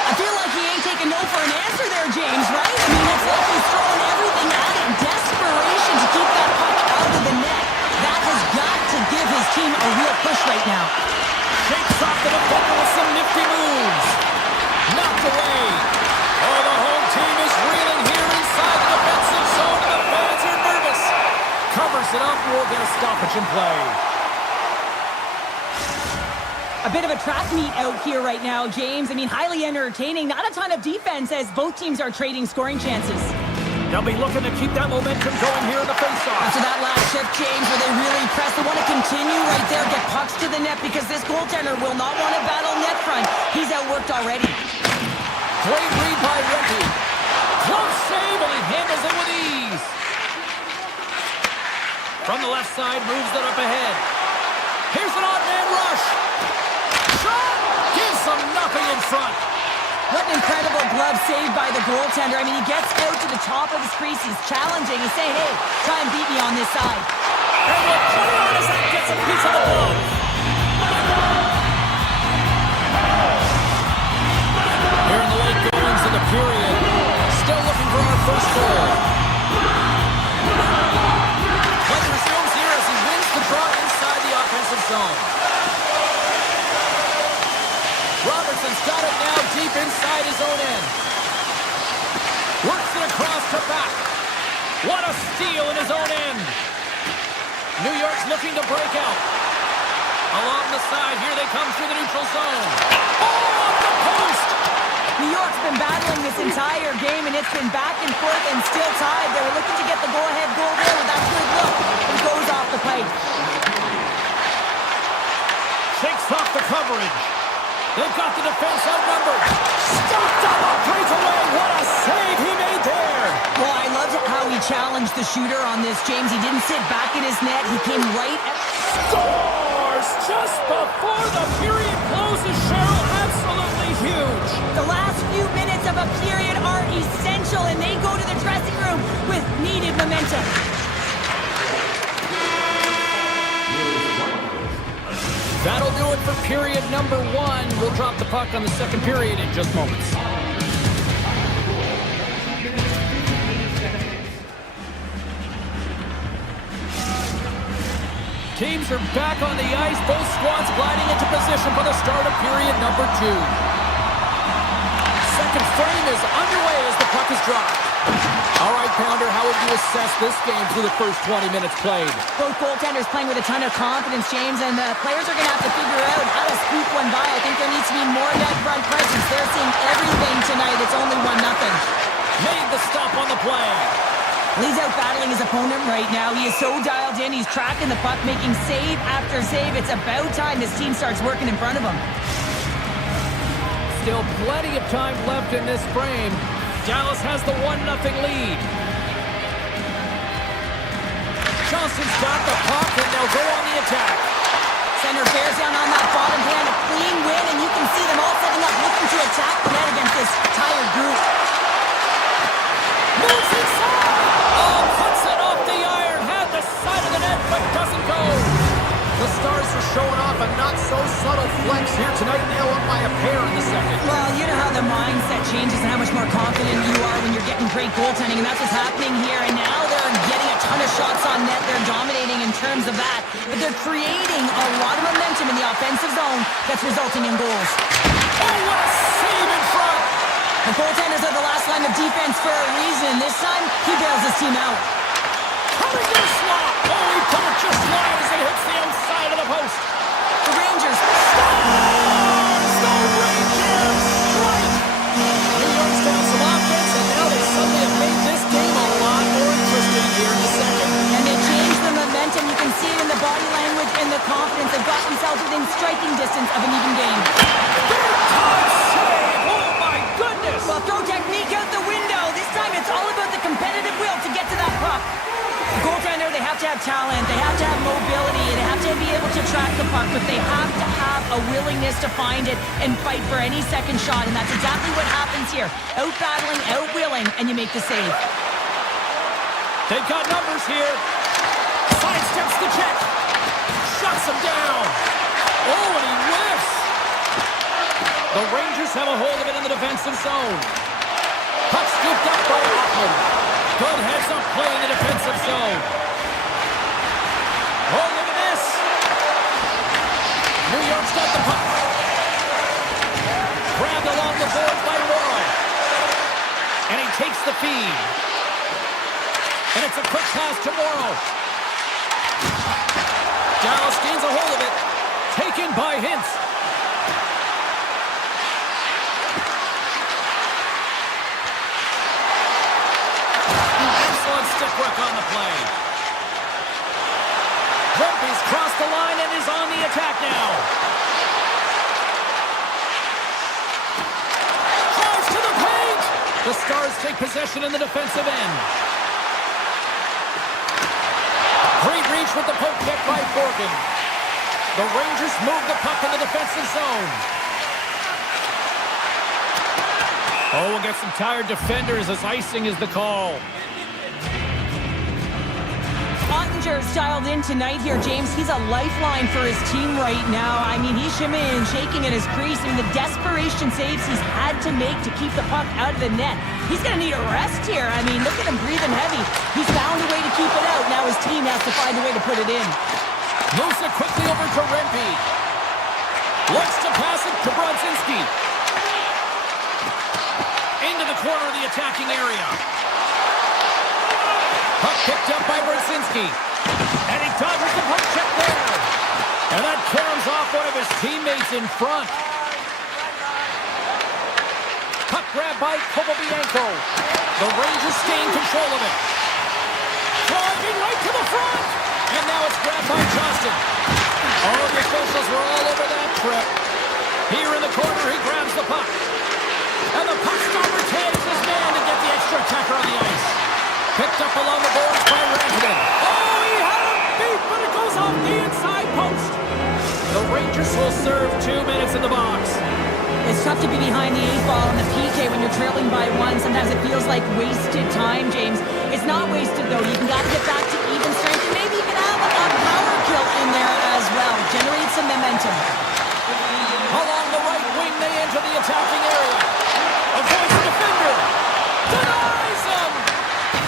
I feel like he ain't taking no for an answer there, James, right? I mean, it's like he's throwing everything at it in desperation to keep that puck out of the net. That has got to give his team a real push right now. Shakes off the defender with some nifty moves. Knocked away. Oh, the home team is reeling here inside the defensive zone, and the fans are nervous. Covers it up, we'll get a stoppage in play. A bit of a track meet out here right now, James. I mean, highly entertaining. Not a ton of defense as both teams are trading scoring chances. They'll be looking to keep that momentum going here in the faceoff. After that last shift, James, where they really press, they want to continue right there, get pucks to the net, because this goaltender will not want to battle net front. He's outworked already. Great read by Renty. Close save, and he handles it with ease. From the left side, moves it up ahead. Here's an odd eight-man rush. Shot! Gives them nothing in front. What an incredible glove save by the goaltender. I mean, he gets out to the top of his crease. He's challenging. He's saying, hey, try and beat me on this side. And we'll put it on as that gets a piece of the glove. Here in the late goings of the period, still looking for our first goal. Play resumes here as he wins the draw inside the offensive zone. Robertson's got it now deep inside his own end. Works it across to back. What a steal in his own end. New York's looking to break out. Along the side, here they come through the neutral zone. Oh, off the post! New York's been battling this entire game, and it's been back and forth and still tied. They were looking to get the go-ahead goal there with that good look. It goes off the pipe. Shakes off the coverage. They've got the defense outnumbered. Stopped up a breakaway. What a save he made there. Well, I loved how he challenged the shooter on this, James. He didn't sit back in his net. He came right at... Scores just before the period closes, Cheryl. Absolutely huge. The last few minutes of a period are essential, and they go to the dressing room with needed momentum. That'll do it for period number one. We'll drop the puck on the second period in just moments. Teams are back on the ice. Both squads gliding into position for the start of period number two. Second frame is underway as the puck is dropped. All right, Pounder, how would you assess this game through the first 20 minutes played? Both goaltenders playing with a ton of confidence, James, and the players are going to have to figure out how to scoop one by. I think there needs to be more net front presence. They're seeing everything tonight. It's only 1-0. Made the stop on the play. He's out battling his opponent right now. He is so dialed in. He's tracking the puck, making save after save. It's about time this team starts working in front of him. Still plenty of time left in this frame. Dallas has the 1-0 lead. Johnson's got the puck, and they'll go on the attack. Center bears down on that bottom hand. A clean win, and you can see them all setting up, looking to attack the net against this tired group. Moves inside. Oh, puts it off the iron. Had the side of the net, but doesn't go. The Stars are showing off a not-so-subtle flex here tonight. Now up by a pair in the second. Well, you know how the mindset changes and how much more confident you are when you're getting great goaltending, and that's what's happening here. And now they're getting a ton of shots on net. They're dominating in terms of that, but they're creating a lot of momentum in the offensive zone that's resulting in goals. Oh, what a save in front. The goaltenders are the last line of defense for a reason. This time, he bails his team out. Coming to the slot. Oh, he put it just wide as it hits the outside of the post. The Rangers. Stars! The Rangers strike! New York's got some offense, and now they suddenly have made this game a lot more interesting here in the second. And they changed the momentum. You can see it in the body language and the confidence. They've got themselves within striking distance of an even game. Big time save! Oh, my goodness! Well, throw technique out the window. This time it's all about the competitive will to get to that puck. The goaltender, they have to have talent, they have to have mobility, they have to be able to track the puck, but they have to have a willingness to find it and fight for any second shot, and that's exactly what happens here. Out-battling, out-willing, and you make the save. They've got numbers here. Sidesteps the check. Shuts him down. Oh, and he whiffs. The Rangers have a hold of it in the defensive zone. Puck scooped up by Hoffman. Good heads-up play in the defensive zone. Oh, look at this. New York's got the puck. Grabbed along the boards by Morrow. And he takes the feed. And it's a quick pass to Morrow. Dallas gains a hold of it. Taken by Hintz. Excellent stick work on the play. Grumpy's crossed the line and is on the attack now. Drives to the paint. The Stars take possession in the defensive end. Great reach with the poke check by Borgen. The Rangers move the puck in the defensive zone. Oh, we'll get some tired defenders as icing is the call. Ottinger's dialed in tonight here, James. He's a lifeline for his team right now. I mean, he's shimmying and shaking in his crease. I mean, the desperation saves he's had to make to keep the puck out of the net. He's going to need a rest here. I mean, look at him breathing heavy. He's found a way to keep it out. Now his team has to find a way to put it in. Moves it quickly over to Rempe. Looks to pass it to Brodzinski. Into the corner of the attacking area. Puck picked up by Brodzinski. And he dodges the puck check there. And that caroms off one of his teammates in front. Puck grab by Kopobianko. The Rangers gain control of it. Driving right to the front. And now it's grabbed by Johnston. All the officials were all over that trip. Here in the corner, he grabs the puck. And the ePuckStorm tags his man to get the extra attacker on the ice. Picked up along the boards by Rantanen. Oh, he had a beat, but it goes off the inside post. The Rangers will serve 2 minutes in the box. It's tough to be behind the 8-ball in the PK when you're trailing by 1. Sometimes it feels like wasted time, James. It's not wasted, though. You got to get back to even strength, and maybe you can have a power kill in there as well. Generate some momentum. Along the right wing, they enter the attacking area. Avoids the defender. Denies him.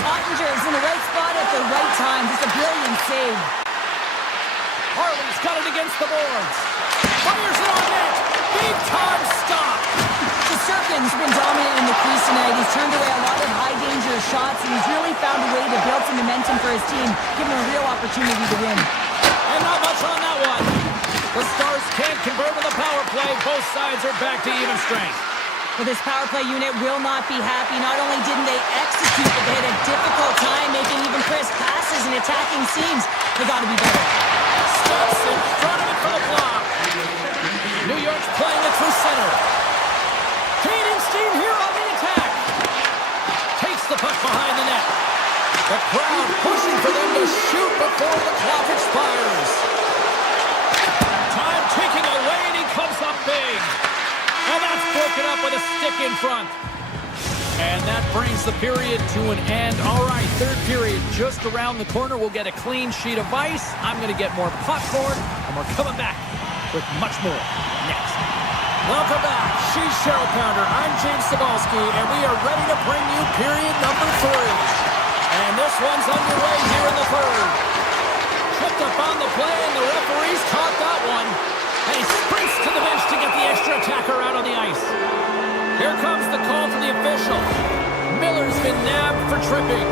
Ottinger's in the right spot at the right time. Just a brilliant save. Harley's got it against the boards. Fires it on net. Big time stop. Shesterkin's been dominant in the crease tonight. He's turned away a lot of high-danger shots, and he's really found a way to build some momentum for his team, giving him a real opportunity to win. And not much on that one. The Stars can't convert with a power play. Both sides are back to even strength. But this power play unit will not be happy. Not only didn't they execute, but they had a difficult time making even crisp passes and attacking seams. They got to be better. Steps in front of it for the block. New York's playing it through center. Gaining steam here on the attack. Takes the puck behind the net. The crowd pushing for them to shoot before the clock expires. Time ticking away, and he comes up big. And that's broken up with a stick in front. And that brings the period to an end. All right, third period just around the corner. We'll get a clean sheet of ice. I'm going to get more popcorn, and we're coming back with much more next. Welcome back. She's Cheryl Pounder. I'm James Cybulski, and we are ready to bring you period number 3. And this one's underway here in the third. Tripped up on the play, and the referee's caught that one. And he sprints to the bench to get the extra attacker out on the ice. Here comes the call from the official. Miller's been nabbed for tripping.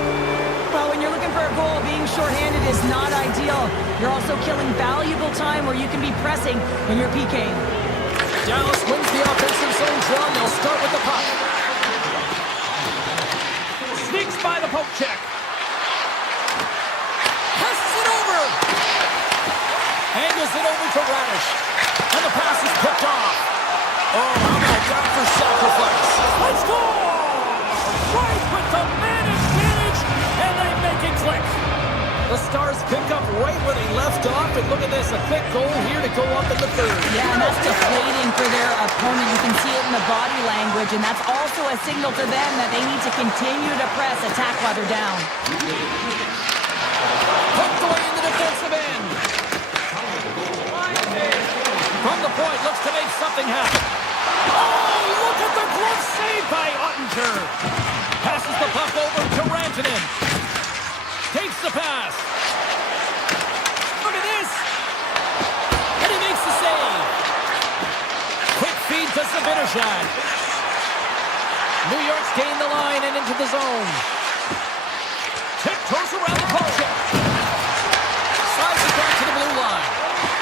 Well, when you're looking for a goal, being shorthanded is not ideal. You're also killing valuable time where you can be pressing when you're PKing. Dallas wins the offensive zone draw, and they'll start with the puck. Sneaks by the poke check. Passes it over. Angles it over to Radish. And the pass is picked off. Oh, how about that for sacrifice? Let's go! Right with the man advantage, and they make it click. The Stars pick up right where they left off, and look at this, a quick goal here to go up in the third. Yeah, and that's deflating for their opponent. You can see it in the body language, and that's also a signal to them that they need to continue to press, attack while they're down. Poked away in the defensive end. From the point, looks to make something happen. Oh, look at the glove save by Ottinger. Passes the puck over to Rantanen. Takes the pass. Look at this. And he makes the save. Quick feed to Zibanejad. New York's gained the line and into the zone. Tiptoes around the post check. Slides it back to the blue line.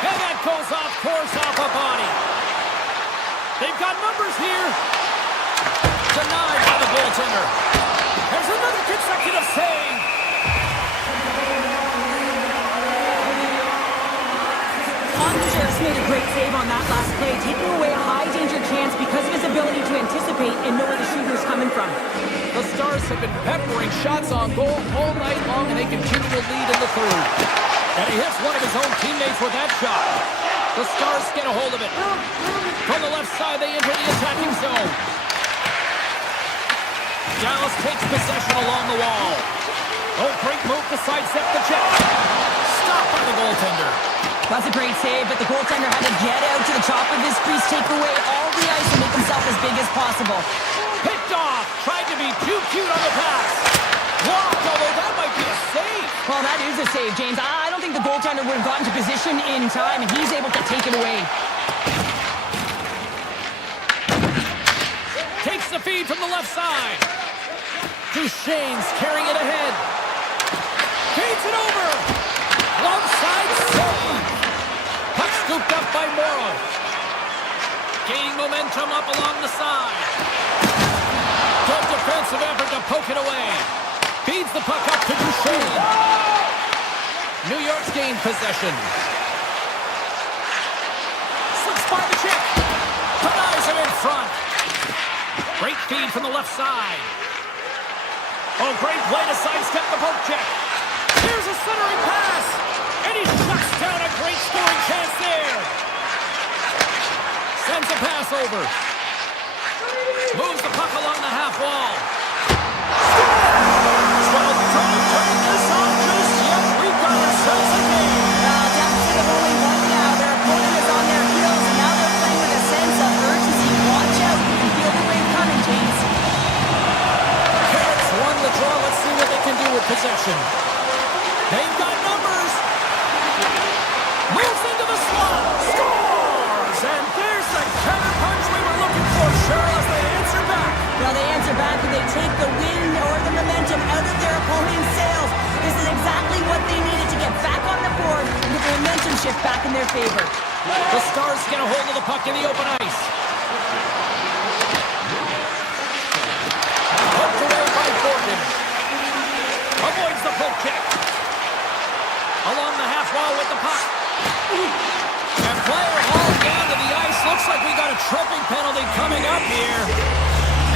And that goes off course off a body. They've got numbers here. Denied by the goaltender. There's another consecutive save. Ottinger's made a great save on that last play, taking away a high-danger chance because of his ability to anticipate and know where the shooter's coming from. The Stars have been peppering shots on goal all night long, and they continue to lead in the third. And he hits one of his own teammates with that shot. The Stars get a hold of it. From the left side, they enter the attacking zone. Dallas takes possession along the wall. Oh, great move to sidestep the check. Stopped by the goaltender. That's a great save, but the goaltender had to get out to the top of his crease, take away all the ice, and make himself as big as possible. Picked off. Tried to be too cute on the pass. Blocked, although that might be a save. Well, that is a save, James. I don't think the goaltender would have gotten to position in time, and he's able to take it away. Takes the feed from the left side. Duchesne's carrying it ahead. Feeds it over. Left side save. Puck scooped up by Morrow. Gaining momentum up along the side. Good defensive effort to poke it away. Feeds the puck up to Duchesne. New York's gained possession. Slips by the check. Denies him in front. Great feed from the left side. Oh, great play to sidestep the poke check. Here's a centering pass. And he shuts down a great scoring chance there. Sends a pass over. Moves the puck along the half wall. Well, don't turn this on just yet. We've got ourselves a game. Deficit of only one now. Their opponent is on their heels, and now they're playing with a sense of urgency. Watch out. You can feel the wave coming, James. Carrots won the draw. Let's see what they can do with possession. They've got numbers. Moves into the slot. Scores! And there's the counter punch we were looking for, Cheryl, as they answer back. Well, they answer back and they take the wind or the momentum out of their opponent's sails. This is exactly what they needed to get back on the board and get the momentum shift back in their favor. The Stars get a hold of the puck in the open ice. Poked away by Gordon. Avoids the poke check. Along the half wall with the puck. And player hauled down to the ice. Looks like we got a tripping penalty coming up here.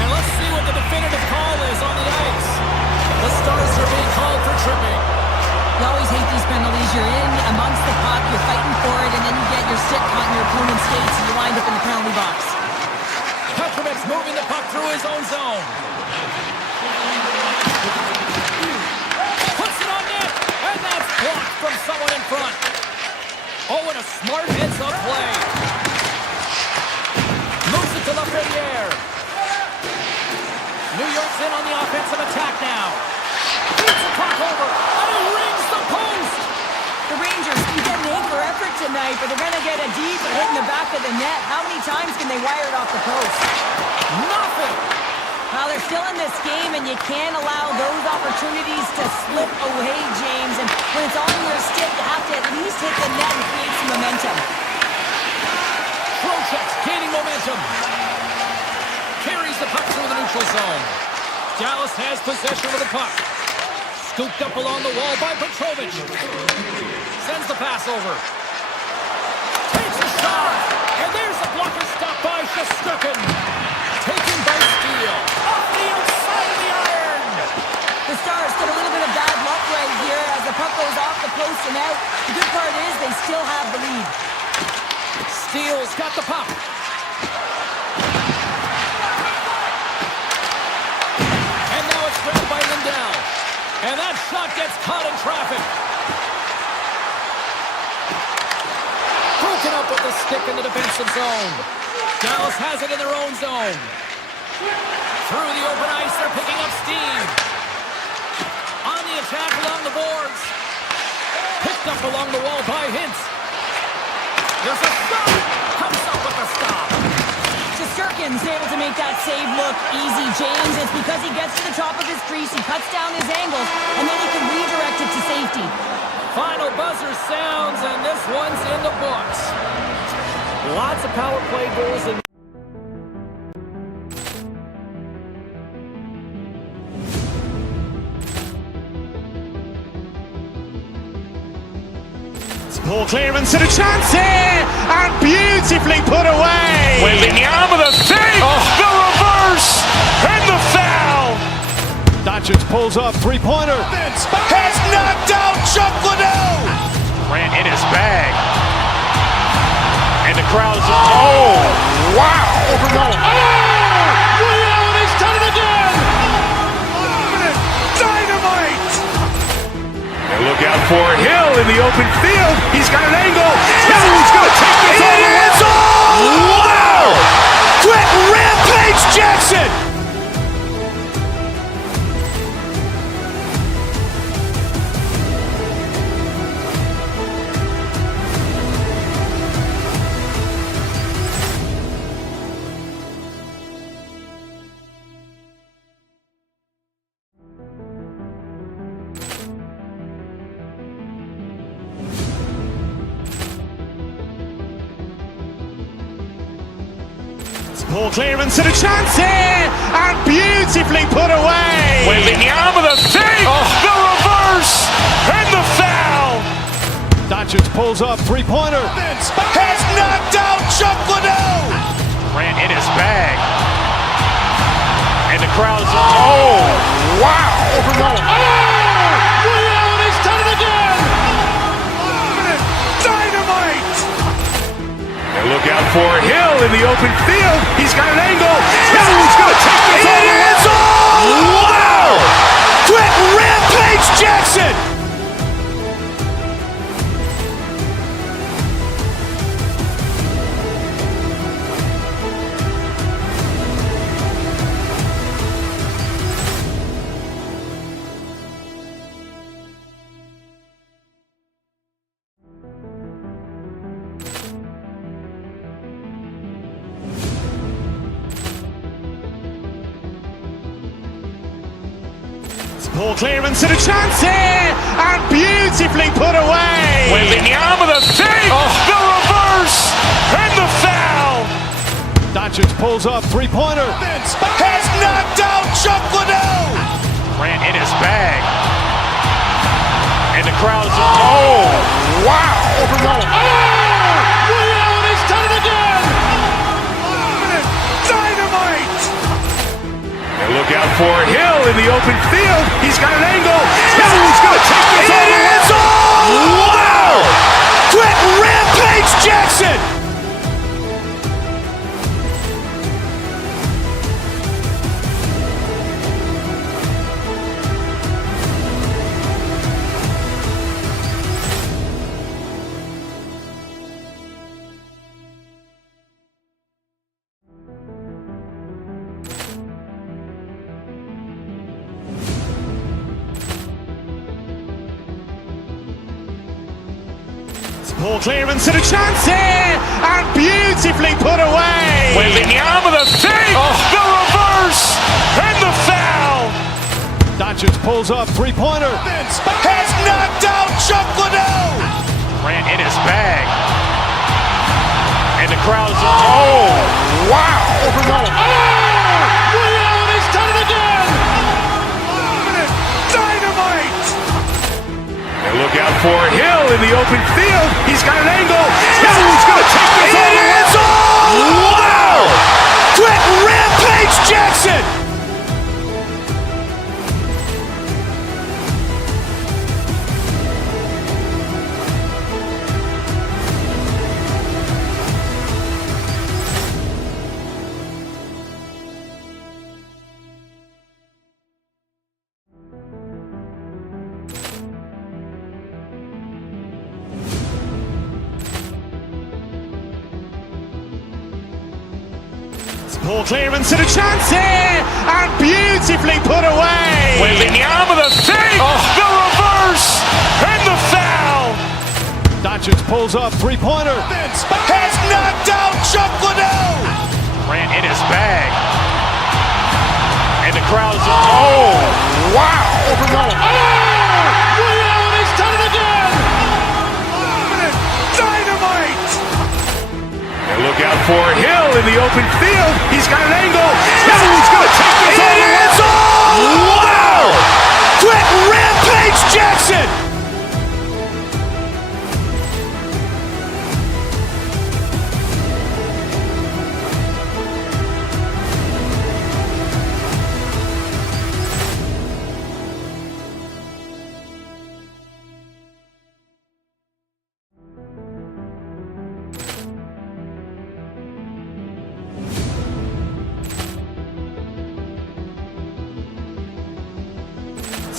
And let's see what the definitive call is on the ice. The Stars are being called for tripping. You always hate these penalties. You're in amongst the puck, you're fighting for it, and then you get your stick caught in your opponent's skates, and you wind up in the penalty box. Petrovic's moving the puck through his own zone. Puts it on net, and that's blocked from someone in front. Oh, and a smart heads-up play. Moves it to Lafreniere. New York's in on the offensive attack now. Beats the puck over, and he rings the post. The Rangers can get an A for effort tonight, but they're going to get a D for hitting the back of the net. How many times can they wire it off the post? Nothing. Well, they're still in this game, and you can't allow those opportunities to slip away, James. And when it's on your stick, you have to at least hit the net and create some momentum. Trocheck's gaining momentum. Carries the puck through the neutral zone. Dallas has possession of the puck. Scooped up along the wall by Petrovic. Sends the pass over. Takes a shot. And there's the blocker stop by Shesterkin. Taken by Steele. Off the outside of the iron. The Stars get a little bit of bad luck right here as the puck goes off the post and out. The good part is they still have the lead. Steele's got the puck. And now it's grabbed by Lindell. And that shot gets caught in traffic. Broken up with the stick in the defensive zone. Dallas has it in their own zone. Through the open ice, they're picking up steam. On the attack along the boards. Picked up along the wall by Hintz. There's a shot. Comes up with a stop. Shesterkin's able to make that save look easy, James. It's because he gets to the top of his crease, he cuts down his angles, and then he can redirect it to safety. Final buzzer sounds, and this one's in the books. Lots of power play goals in. Poor clearance and a chance here, and beautifully put away. Wembanyama the save, the reverse, and the foul. Doncic pulls up, three-pointer. Has knocked out Chuck Liddell. Ran in his bag. crowd is, oh, wow. He's done it again! Dynamite! And look out for Hill in the open field. He's got an angle. Hill's going to take this all the way. Wow! Quick Rampage Jackson! Poor clearance and a chance here, and beautifully put away. Waving the arm of the fake, the reverse, and the foul. Doncic pulls up, three-pointer. Has knocked out Chuck Liddell. Grant in his bag. And the crowd is, oh, wow. He's done it again! Dynamite! And look out for Hill in the open field. He's got an angle. Hill's going to take this all the way. Wow! Quick Rampage Jackson! Poor clearance and a chance here, and beautifully put away. Waving the arm of the fake, the reverse, and the foul. Doncic pulls up, three-pointer. Has knocked out Chuck Liddell. Grant in his bag. And the crowd is, oh, wow. He's done it again! Dynamite! And look out for Hill in the open field. He's got an angle. Hill's going to take this all the way. Wow! Quick Rampage Jackson! Poor clearance and a chance here, and beautifully put away. Waving the arm of the fake, the reverse, and the foul. Doncic pulls up, three-pointer. Has knocked out Chuck Liddell. Grant in his bag. And the crowd is, oh, wow. He's done it again! Dynamite! And look out for Hill in the open field. He's got an angle. Hill's going to take this all the way. Wow! Quick Rampage Jackson! Poor clearance and a chance here, and beautifully put away. Waving the arm of the fake, the reverse, and the foul. Doncic pulls up, three-pointer. Has knocked out Chuck Liddell. Grant in his bag. And the crowd is, oh, wow. He's done it again! Dynamite! And look out for Hill in the open field. He's got an angle. Hill's going to take this all the way. Wow! Quick Rampage Jackson!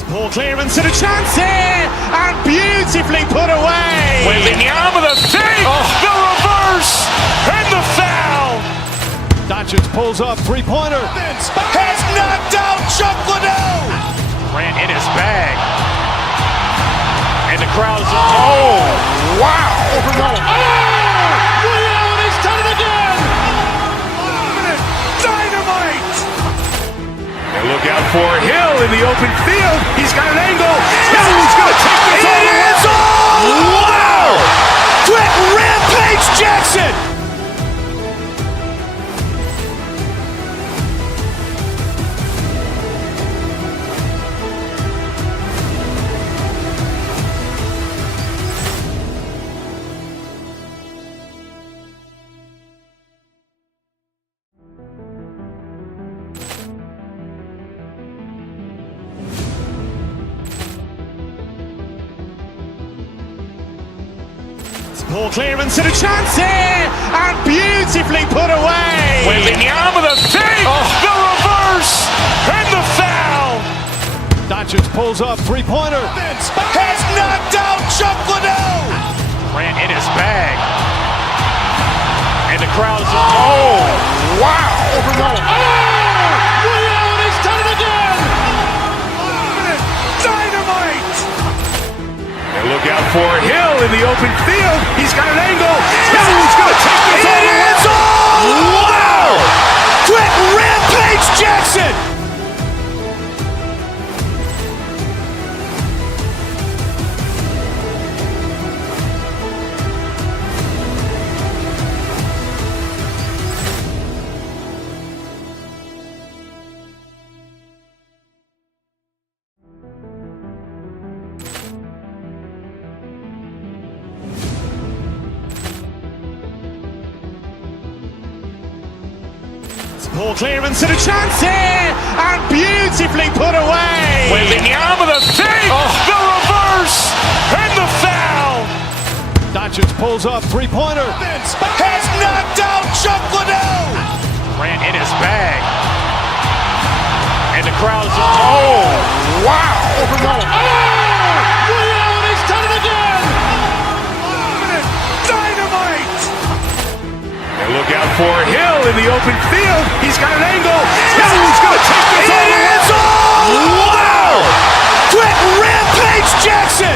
Poor clearance and a chance here, and beautifully put away. Wembanyama the fake, the reverse, and the foul. Doncic pulls up, three-pointer. Has knocked out Chuck Liddell. Ran in his bag. And the crowd is, oh, wow. Allen, he's done it again. Dynamite. And look out for Hill in the open field. He's got an angle. He's going to take this all the way. Wow. Quick Rampage Jackson. Poor clearance and a chance here, and beautifully put away. Wembanyama the fake, the reverse, and the foul. Doncic pulls up, three-pointer. Has knocked out Chuck Liddell. Ran in his bag. And the crowd is, oh, wow. Allen, he's done it again. Dynamite. And look out for Hill in the open field. He's got an angle. He's going to take this all the way. Wow. Quick Rampage Jackson. Poor clearance and a chance here, and beautifully put away. Wembanyama the fake, the reverse, and the foul. Doncic pulls up, three-pointer. Has knocked out Chuck Liddell. Ran in his bag. And the crowd is, oh, wow. Allen, he's done it again. Dynamite. And look out for Hill in the open field. He's got an angle. He's going to take this all the way. Wow. Quick Rampage Jackson.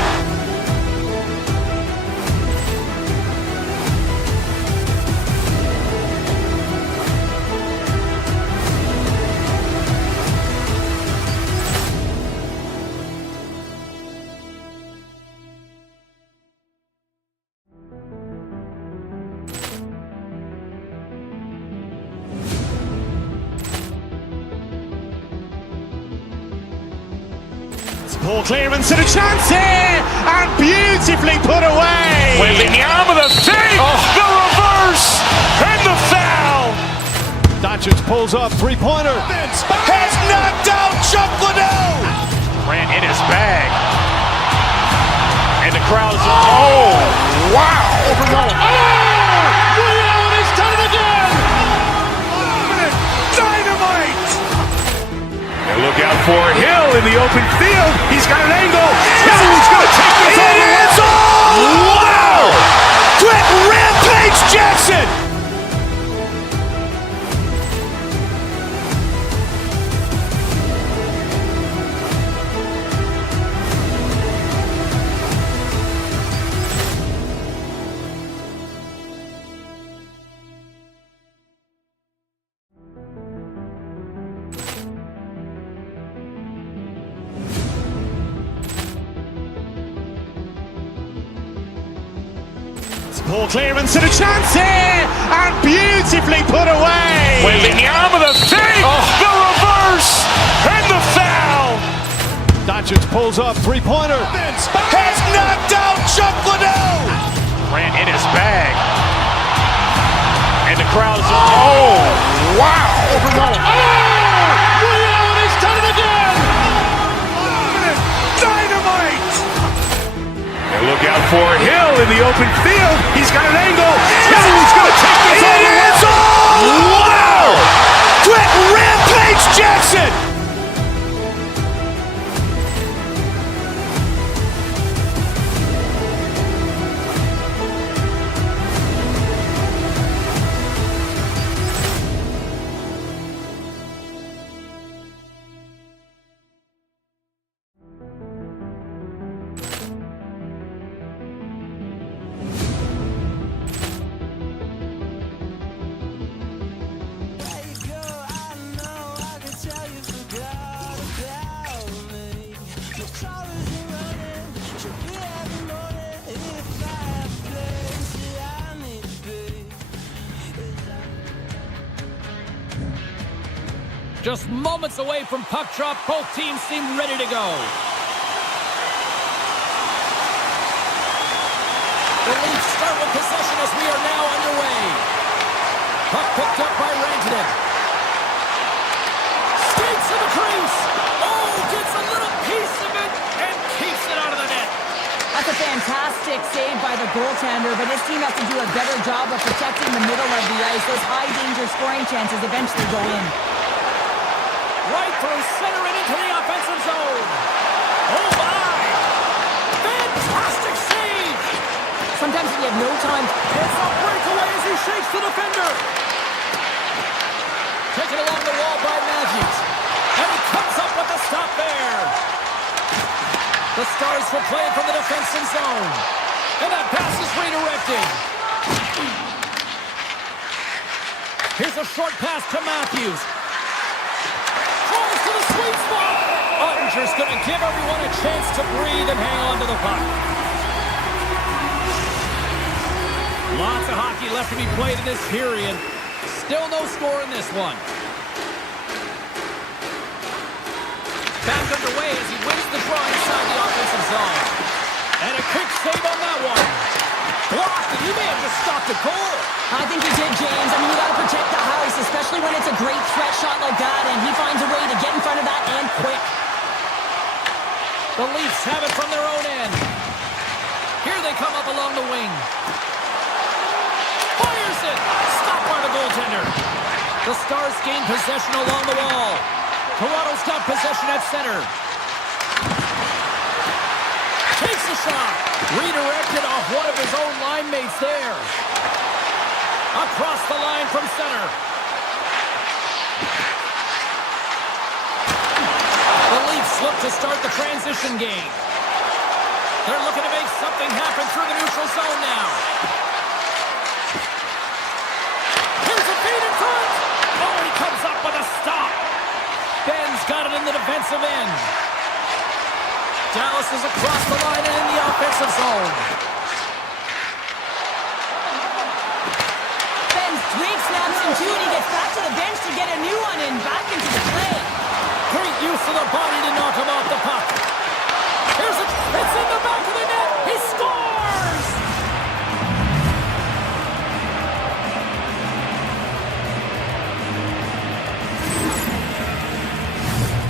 Poor clearance and a chance here, and beautifully put away. Wembanyama the fake, the reverse, and the foul. Doncic pulls up, three-pointer. Has knocked out Chuck Liddell. Ran in his bag. And the crowd is, oh, wow. Allen, he's done it again. Dynamite. And look out for Hill in the open field. He's got an angle. He's going to take this all the way. Wow. Quick Rampage Jackson. Poor clearance and a chance here, and beautifully put away. Wembanyama the fake, the reverse, and the foul. Doncic pulls up, three-pointer. Has knocked out Chuck Liddell. Ran in his bag. And the crowd is, oh, wow. Allen, he's done it again. Dynamite. And look out for Hill in the open field. He's got an angle. He's going to take this all the way. Wow. Quick Rampage Jackson. Just moments away from puck drop, both teams seem ready to go. The Leafs start with possession as we are now underway. Puck picked up by Rantanen. Skates to the crease. Oh, gets a little piece of it and keeps it out of the net. That's a fantastic save by the goaltender, but his team has to do a better job of protecting the middle of the ice. Those high-danger scoring chances eventually go in. Right through center and into the offensive zone. Oh, my! Fantastic save! Sometimes we have no time. It's a breakaway as he shakes the defender. Taken along the wall by Matthews. And he comes up with a stop there. The Stars will play it from the defensive zone. And that pass is redirected. Here's a short pass to Matthews. Tries to the sweet spot. Ottinger's going to give everyone a chance to breathe and hang on to the puck. Lots of hockey left to be played in this period. Still no score in this one. Back underway as he wins the draw inside the offensive zone. And a quick save on that one. Blocked, and he may have just stopped a goal. I think he did, James. I mean, you got to protect the house, especially when it's a great threat shot like that, and he finds a way to get in front of that and quick. The Leafs have it from their own end. Here they come up along the wing. Fires it! Stopped by the goaltender. The Stars gain possession along the wall. Toronto's got possession at center. Takes a shot. Redirected off one of his own line mates there. Across the line from center. The Leafs look to start the transition game. They're looking to make something happen through the neutral zone now. Here's a feed in front. Oh, he comes up with a stop. Ben's got it in the defensive end. Dallas is across the line and in the offensive zone. Ben's twig snaps in two, and he gets back to the bench to get a new one and back into the play. Great use of the body to knock him off the puck. Here's it. It's in the back of the net. He scores!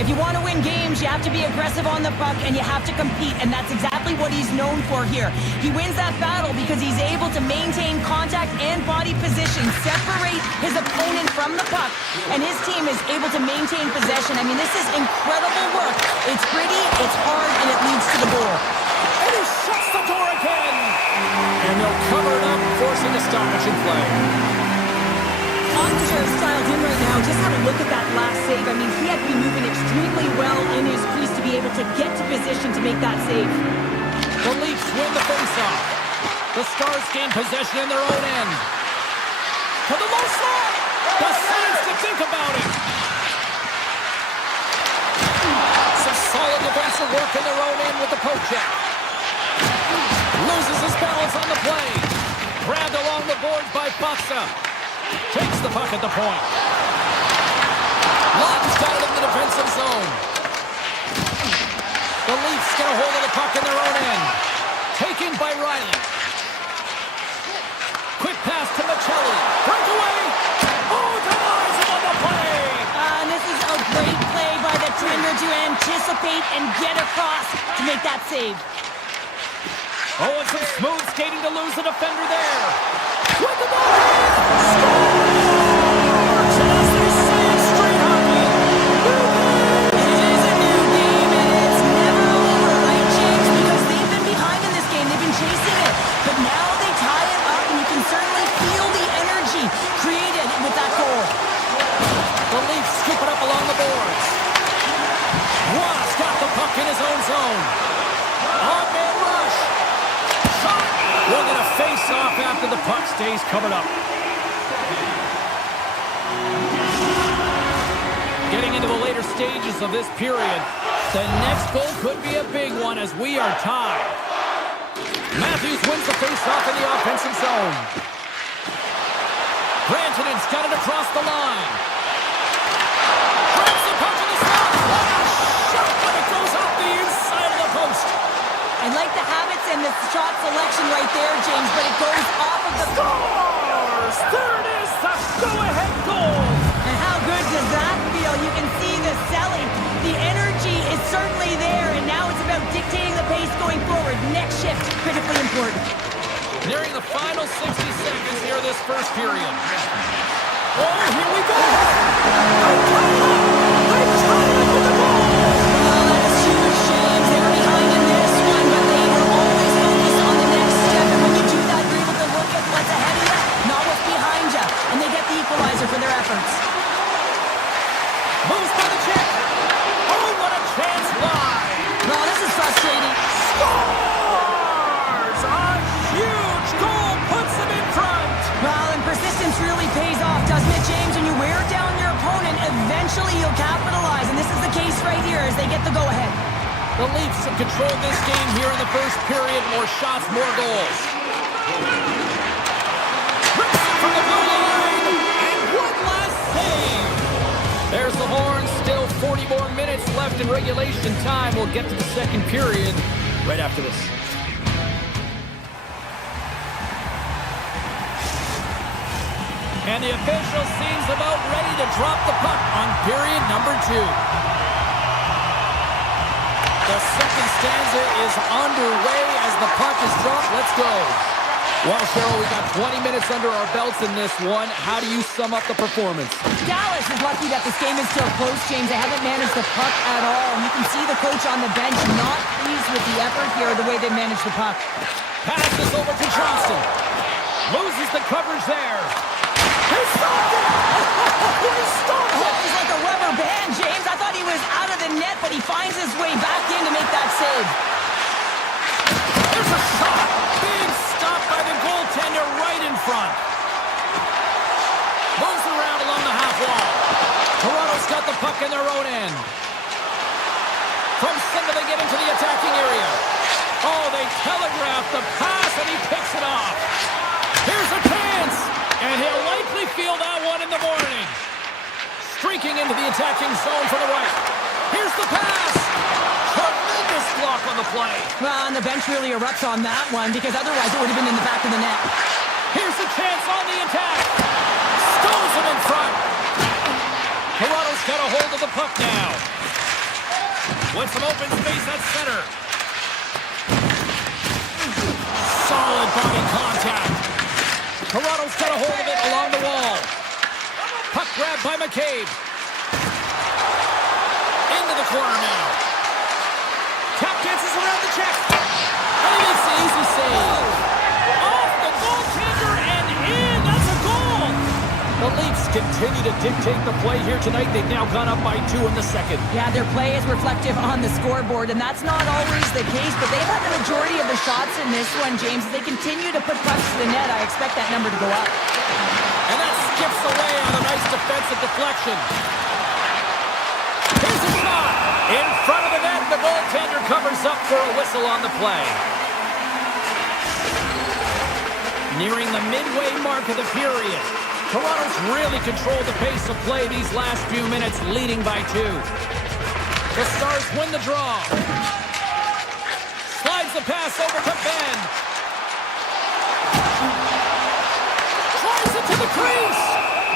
If you want to win games, you have to be aggressive on the puck, and you have to compete, and that's exactly what he's known for here. He wins that battle because he's able to maintain contact and body position, separate his opponent from the puck, and his team is able to maintain possession. I mean, this is incredible work. It's gritty, it's hard, and it leads to the goal. And he shuts the door again. And they'll cover it up, forcing a stoppage in play. Ottinger is dialed in right now. Just have a look at that last save. I mean, he had to be moving extremely well in his crease to be able to get to position to make that save. The Leafs win the faceoff. The Stars gain possession in their own end. To the low slot. The Saints to think about it. Some solid defensive work in their own end with the poke check. Loses his balance on the play. Grabbed along the boards by Faksa. Takes the puck at the point. Lawton's got it in the defensive zone. The Leafs get a hold of the puck in their own end. Taken by Riley. Quick pass to Michelli. Breakaway. Oh, denies him on the play. And this is a great play by the tender to anticipate and get across to make that save. Oh, and some smooth skating to lose the defender there. With the ball. Scores! And as they say in street hockey, It is a new game, and it's never over, right, James? Because they've been behind in this game. They've been chasing it. But now they tie it up, and you can certainly feel the energy created with that goal. the Leafs scoop it up along the boards. Ross got the puck in his own zone. On-man rush. Shot. We're going to face off after the puck stays covered up. Getting into the later stages of this period, the next goal could be a big one as we are tied. Matthews wins the face-off in the offensive zone. Rantanen's got it across the line. Oh, here we go. They tie it up with the goal. Well, that is huge, James. They were behind in this one, but they were always focused on the next step. And when you do that, you're able to look at what's ahead of you, not what's behind you. And they get the equalizer for their efforts. Moves by the check. Oh, what a chance wide. Well, this is frustrating. Scores! A huge goal puts them in front. Well, and persistence really pays off, doesn't it, James? When you wear down your opponent, eventually you'll capitalize. And this is the case right here as they get the go-ahead. The Leafs have controlled this game here in the first period. More shots, more goals. Rips it from the blue line. And one last save. There's the horn. Still 40 more minutes left in regulation time. We'll get to the second period right after this. And the official seems about ready to drop the puck on period number 2. The second stanza is underway as the puck is dropped. Let's go. Well, Cheryl, we got 20 minutes under our belts in this one. How do you sum up the performance? Dallas is lucky that this game is still close, James. They haven't managed the puck at all. And you can see the coach on the bench not pleased with the effort here, the way they managed the puck. Passes over to Johnston. Loses the coverage there. He stopped it! He stopped it! Oh, he's like a rubber band, James. I thought he was out of the net, but he finds his way back in to make that save. There's a shot. Big stop by the goaltender right in front. Moves around along the half wall. Toronto's got the puck in their own end. From center they get into the attacking area. Oh, they telegraph the pass and he picks it off. Here's a chance. And he'll likely feel that one in the morning. Streaking into the attacking zone for the right. Here's the pass. Tremendous block on the play. Well, and the bench really erupts on that one because otherwise it would have been in the back of the net. Here's a chance on the attack. Stones him in front. Toronto's got a hold of the puck now. With some open space at center. Solid body contact. Toronto's got a hold of it along the wall. Puck grabbed by McCabe. Into the corner now. Cap dances around the check. And he makes the easy save. Off the goaltender and in. That's a goal. The Leafs continue to dictate the play here tonight. They've now gone up by 2 in the second. Yeah, their play is reflective on the scoreboard, and that's not always the case, but they've had the majority of the shots in this one, James. As they continue to put pucks to the net, I expect that number to go up. And that skips away on a nice defensive deflection. Here's a shot. In front of the net, the goaltender covers up for a whistle on the play. Nearing the midway mark of the period. Toronto's really controlled the pace of play these last few minutes, leading by 2. The Stars win the draw. Slides the pass over to Ben. Tries it to the crease.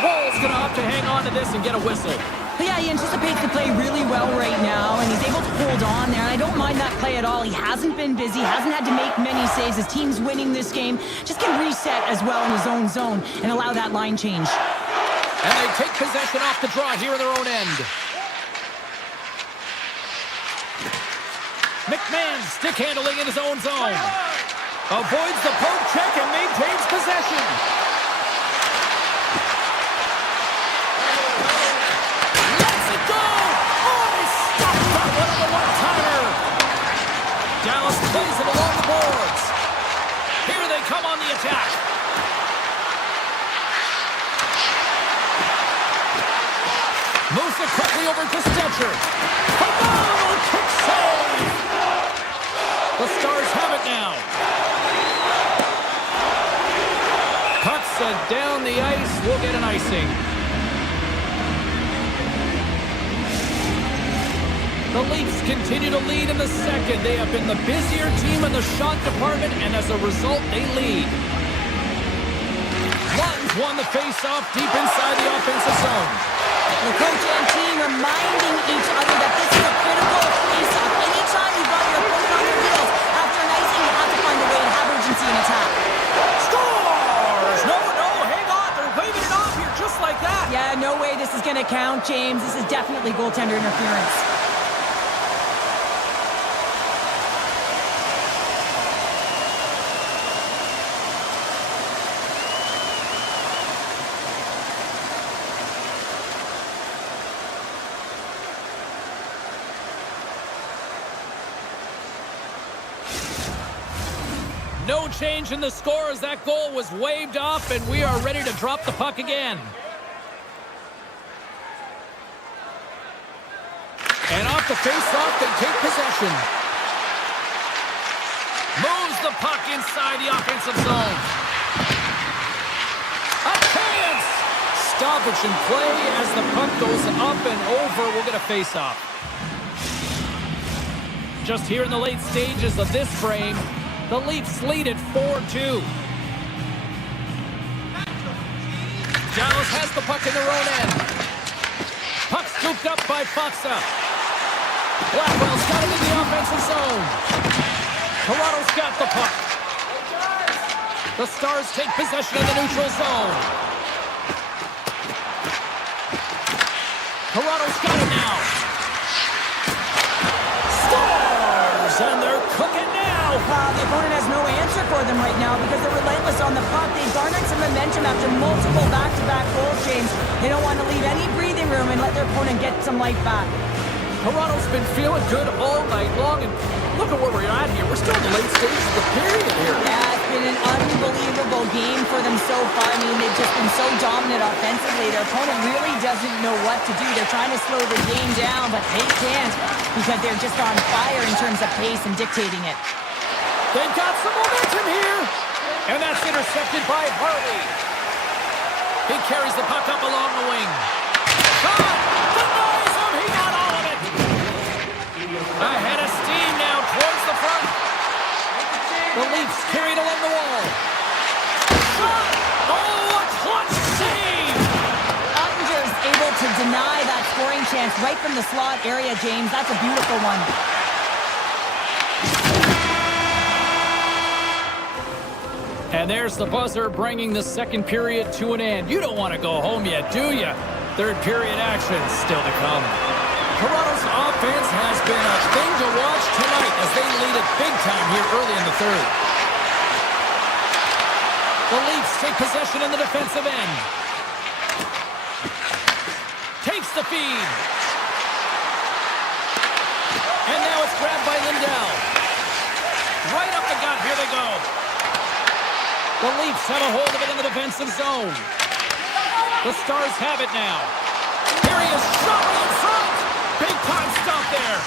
Wall's going to have to hang on to this and get a whistle. But yeah, he anticipates the play really well right now, and he's able to hold on there. And I don't mind that play at all. He hasn't been busy, hasn't had to make many saves. His team's winning this game. Just can reset as well in his own zone and allow that line change. And they take possession off the draw here in their own end. McMahon stick handling in his own zone. Avoids the poke check and maintains possession. Dallas plays it along the boards. Here they come on the attack. Moves it quickly over to Stetcher. Phenomenal kick save. The Stars have it now. Cuts it down the ice. We'll get an icing. The Leafs continue to lead in the second. They have been the busier team in the shot department, and as a result, they lead. Martin's won the face-off deep inside the offensive zone. The coach and team reminding each other that this is a critical face-off. Anytime you've got your opponent on their heels, after an icing, you have to find a way to have urgency in attack. Scores! No, hang on. They're waving it off here just like that. James. This is definitely goaltender interference. No change in the score as that goal was waved off, and we are ready to drop the puck again. And off the face-off, they take possession. Moves the puck inside the offensive zone. A chance! Stoppage in play as the puck goes up and over. We'll get a face-off. Just here in the late stages of this frame, the Leafs lead at 4-2. Dallas has the puck in their own end. Puck scooped up by Faksa. Blackwell's got it in the offensive zone. Toronto's got the puck. The Stars take possession of the neutral zone. Toronto's got it now. Stars, and they're cooking now. The opponent has no answer for them right now because they're relentless on the puck. They've garnered some momentum after multiple back-to-back goals, James. They don't want to leave any breathing room and let their opponent get some life back. Toronto's been feeling good all night long, and look at where we're at here. We're still in the late stages of the period here. Yeah, it's been an unbelievable game for them so far. I mean, they've just been so dominant offensively. Their opponent really doesn't know what to do. They're trying to slow the game down, but they can't because they're just on fire in terms of pace and dictating it. They've got some momentum here, and that's intercepted by Harvey. He carries the puck up along the wing. Shot! Denies him! He got all of it! Ahead of steam now towards the front. The Leafs carried along the wall. Shot! Oh, a clutch save! Ottinger's able to deny that scoring chance right from the slot area, James. That's a beautiful one. And there's the buzzer bringing the second period to an end. You don't want to go home yet, do you? Third period action still to come. Toronto's offense has been a thing to watch tonight as they lead it big time here early in the third. The Leafs take possession in the defensive end. Takes the feed. And now it's grabbed by Lindell. Right up the gut, here they go. The Leafs have a hold of it in the defensive zone. The Stars have it now. Here he is, shot in front. Big time stop there.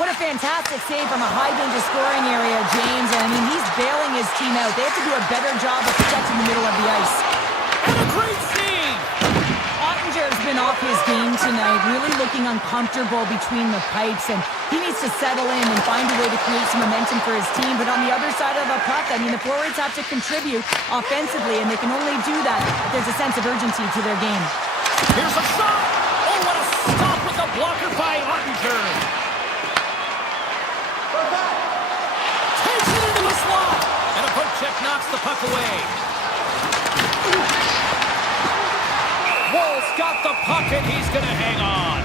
What a fantastic save from a high-danger scoring area, James. And I mean, he's bailing his team out. They have to do a better job of protecting the middle of the ice. And a great save. Ottinger's been off his game tonight, really looking uncomfortable between the pipes, and he needs to settle in and find a way to create some momentum for his team. But on the other side of the puck, I mean, the forwards have to contribute offensively, and they can only do that if there's a sense of urgency to their game. Here's a shot. Oh, what a stop with the blocker by Ottinger. Takes it into the slot, and a poke check knocks the puck away. Wolf's got the puck, and he's going to hang on.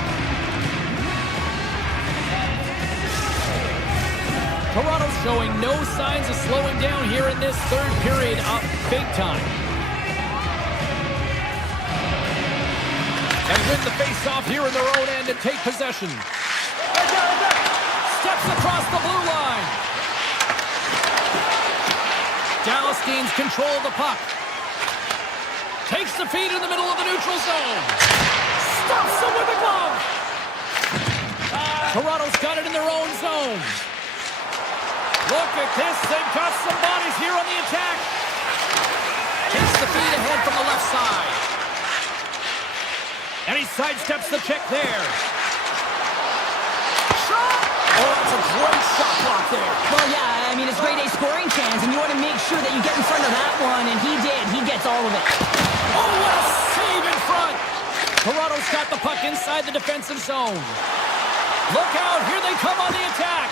Toronto's showing no signs of slowing down here in this third period, up big time. And win the face-off here in their own end and take possession. Steps across the blue line. Dallas gains control of the puck. Takes the feed in the middle of the neutral zone. Stops him with a glove. Toronto's got it in their own zone. Look at this. They've got some bodies here on the attack. Takes the feed ahead from the left side. And he sidesteps the check there. Shot! Oh, that's a great shot block there. Well, yeah, I mean, it's grade A scoring chance, and you want to make sure that you get in front of that one, and he did. He gets all of it. Oh, what a save in front! Toronto's got the puck inside the defensive zone. Look out, here they come on the attack.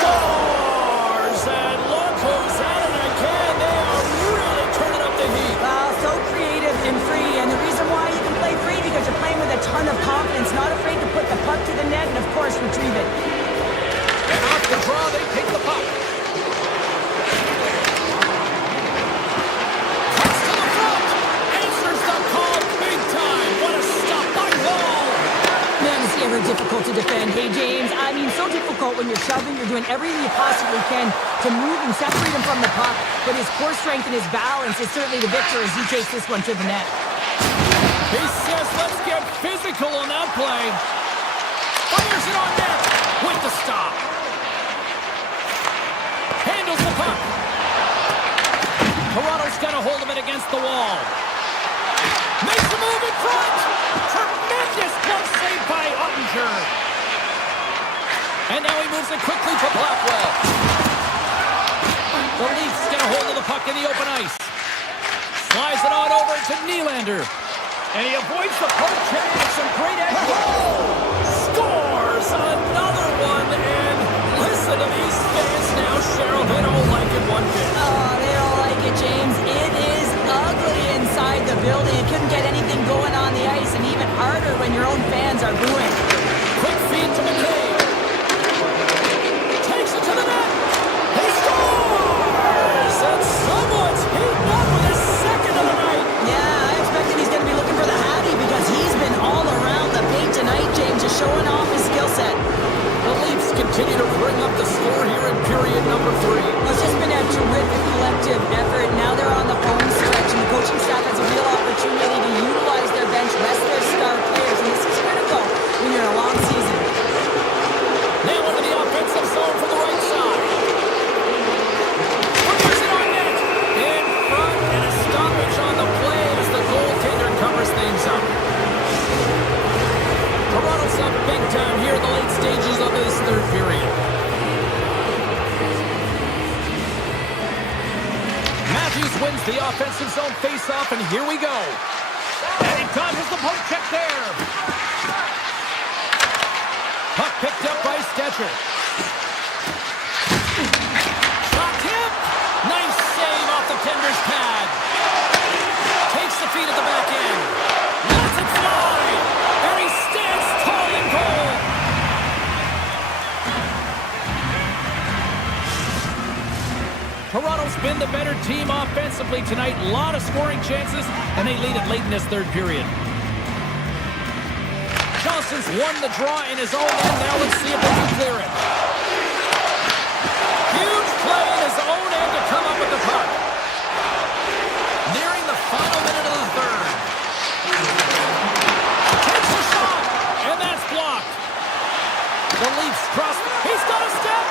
Stars and Locos at it again. They are really turning up the heat. So creative and free, and the reason why you can play free because you're playing with a ton ton of confidence, not afraid to put the puck to the net and, of course, retrieve it. And off the draw, they take the puck. Cuts to the front. Answers the call big time. What a stop by Wall. Man, is he ever difficult to defend. Hey, James, I mean, so difficult when you're shoving. You're doing everything you possibly can to move and separate him from the puck. But his core strength and his balance is certainly the victor as he takes this one to the net. He says, let's get physical on that play. Fires it on net with the stop. Handles the puck. Toronto's got a hold of it against the wall. Makes a move in front. Tremendous glove save by Ottinger. And now he moves it quickly to Blackwell. The Leafs get a hold of the puck in the open ice. Slides it on over to Nylander. And he avoids the poke check with some great action. Scores another one. And listen to these fans now, Cheryl. They don't like it one bit. Oh, they don't like it, James. It is ugly inside the building. You couldn't get anything going on the ice, and even harder when your own fans are booing. Quick feed to McKay. Takes it to the net. He scores! And someone's heating up with his second of the night. Yeah, I expected he's going to be looking for the Hattie because he's been all around the paint tonight, James, just showing off his skill set. The Leafs continue to bring up the score here in period number 3. Well, it's just been a terrific collective effort. Now they're on the home stretch, and the coaching staff has a real opportunity to utilize their bench, rest their star players, and this is critical when you're in a long season. Now into the offensive zone from the right side. Fires it on net. In front, and a stoppage on the play as the goaltender covers things up. Toronto's up big time here in the late stages of this third period. Matthews wins the offensive zone face-off, and here we go. And he dodges the poke check there. Puck picked up by Stetcher. Shot tip. Nice save off the tender's pad. Takes the feed at the back end. Lets it fly. And he stands tall in goal. Toronto's been the better team offensively tonight. A lot of scoring chances, and they lead it late in this third period. Johnson's won the draw in his own end. Now let's see if they can clear it. Huge play in his own end to come up with the puck. Nearing the final minute of the third. Takes a shot, and that's blocked. The Leafs cross. He's got a step.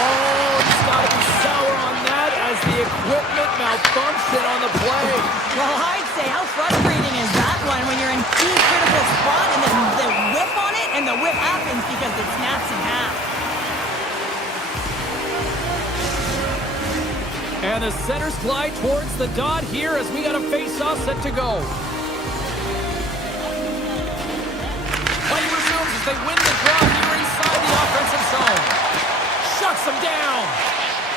Oh, he's got to be sour on that as the equipment malfunctioned on the play. Well, I'd say, how frustrating is that one when you're in key critical spot and then the whip on it, and the whip happens because it snaps in half. And the centers glide towards the dot here as we got a face-off set to go. Play resumes as they win the draw here inside the offensive zone. Shuts him down.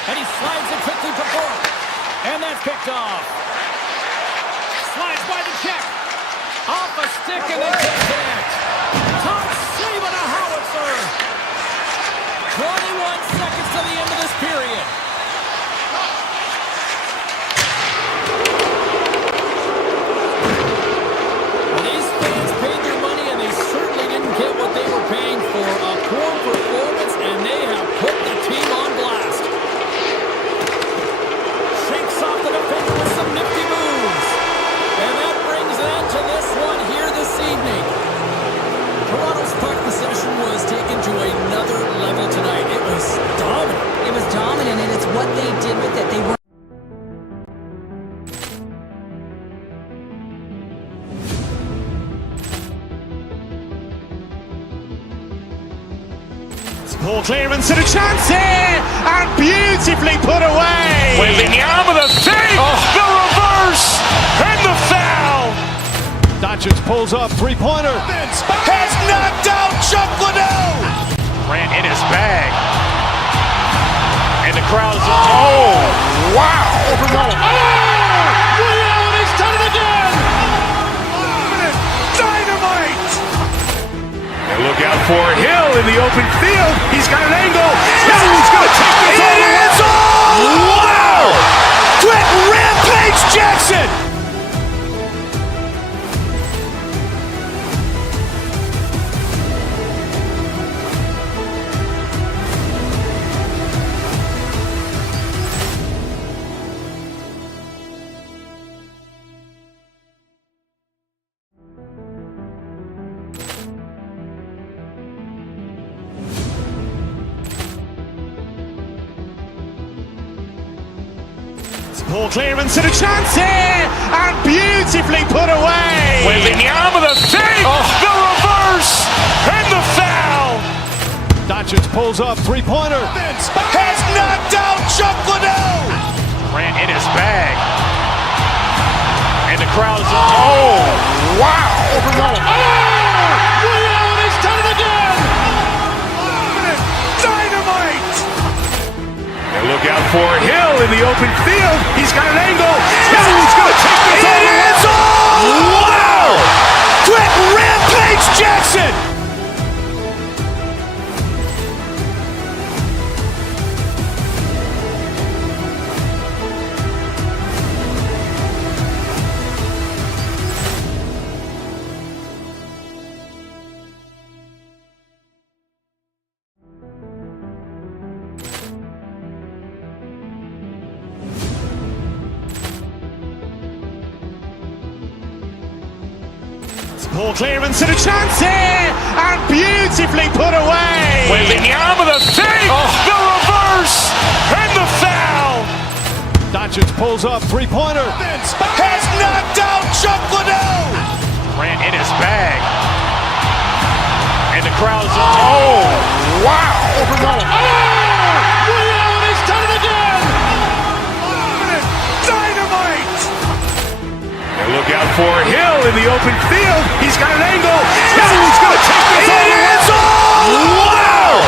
And he slides it quickly to Burke. And that's picked off. Slides by the check. Off a stick and they can't connect. Todd saving a howitzer. 21 seconds to the end of this period. These fans paid their money and they certainly didn't get what they were paying for. A poor performance, and they have put the team on blast. Shakes off the defender with some nifty moves. And that brings an end to this one here this evening. Toronto's puck possession was taken to another level tonight. It was dominant. It was dominant, and it's what they did with it. They were Poor clearance and a chance here, and beautifully put away. Wembanyama the save, the reverse, and the foul. Doncic pulls up, three-pointer. Has knocked out Chuck Liddell. Ran in his bag. And the crowd is, oh, wow. Ray Allen has done it again! Dynamite. for Hill in the open field. He's got an angle. Hill's going to take this all the way. Wow! Quick Rampage Jackson! Poor clearance and a chance here, and beautifully put away. Wembanyama the save, the reverse, and the foul. Doncic pulls up, three-pointer. Has knocked out Chuck Liddell. Grant in his bag. And the crowd is, oh, wow. Liddell has done it again. Dynamite. And look out for Hill in the open field. He's got an angle. Hill's going to take this all the way. Wow. Quick Rampage Jackson. Poor clearance and a chance here, and beautifully put away. Wembanyama the save, the reverse, and the foul. Doncic pulls up, three-pointer. Has knocked out Chuck Liddell. Grant in his bag. And the crowd is, oh, wow. Liddell has done it again. Dynamite. And look out for Hill in the open field. He's got an angle. Hill's going to take this all the way. Wow.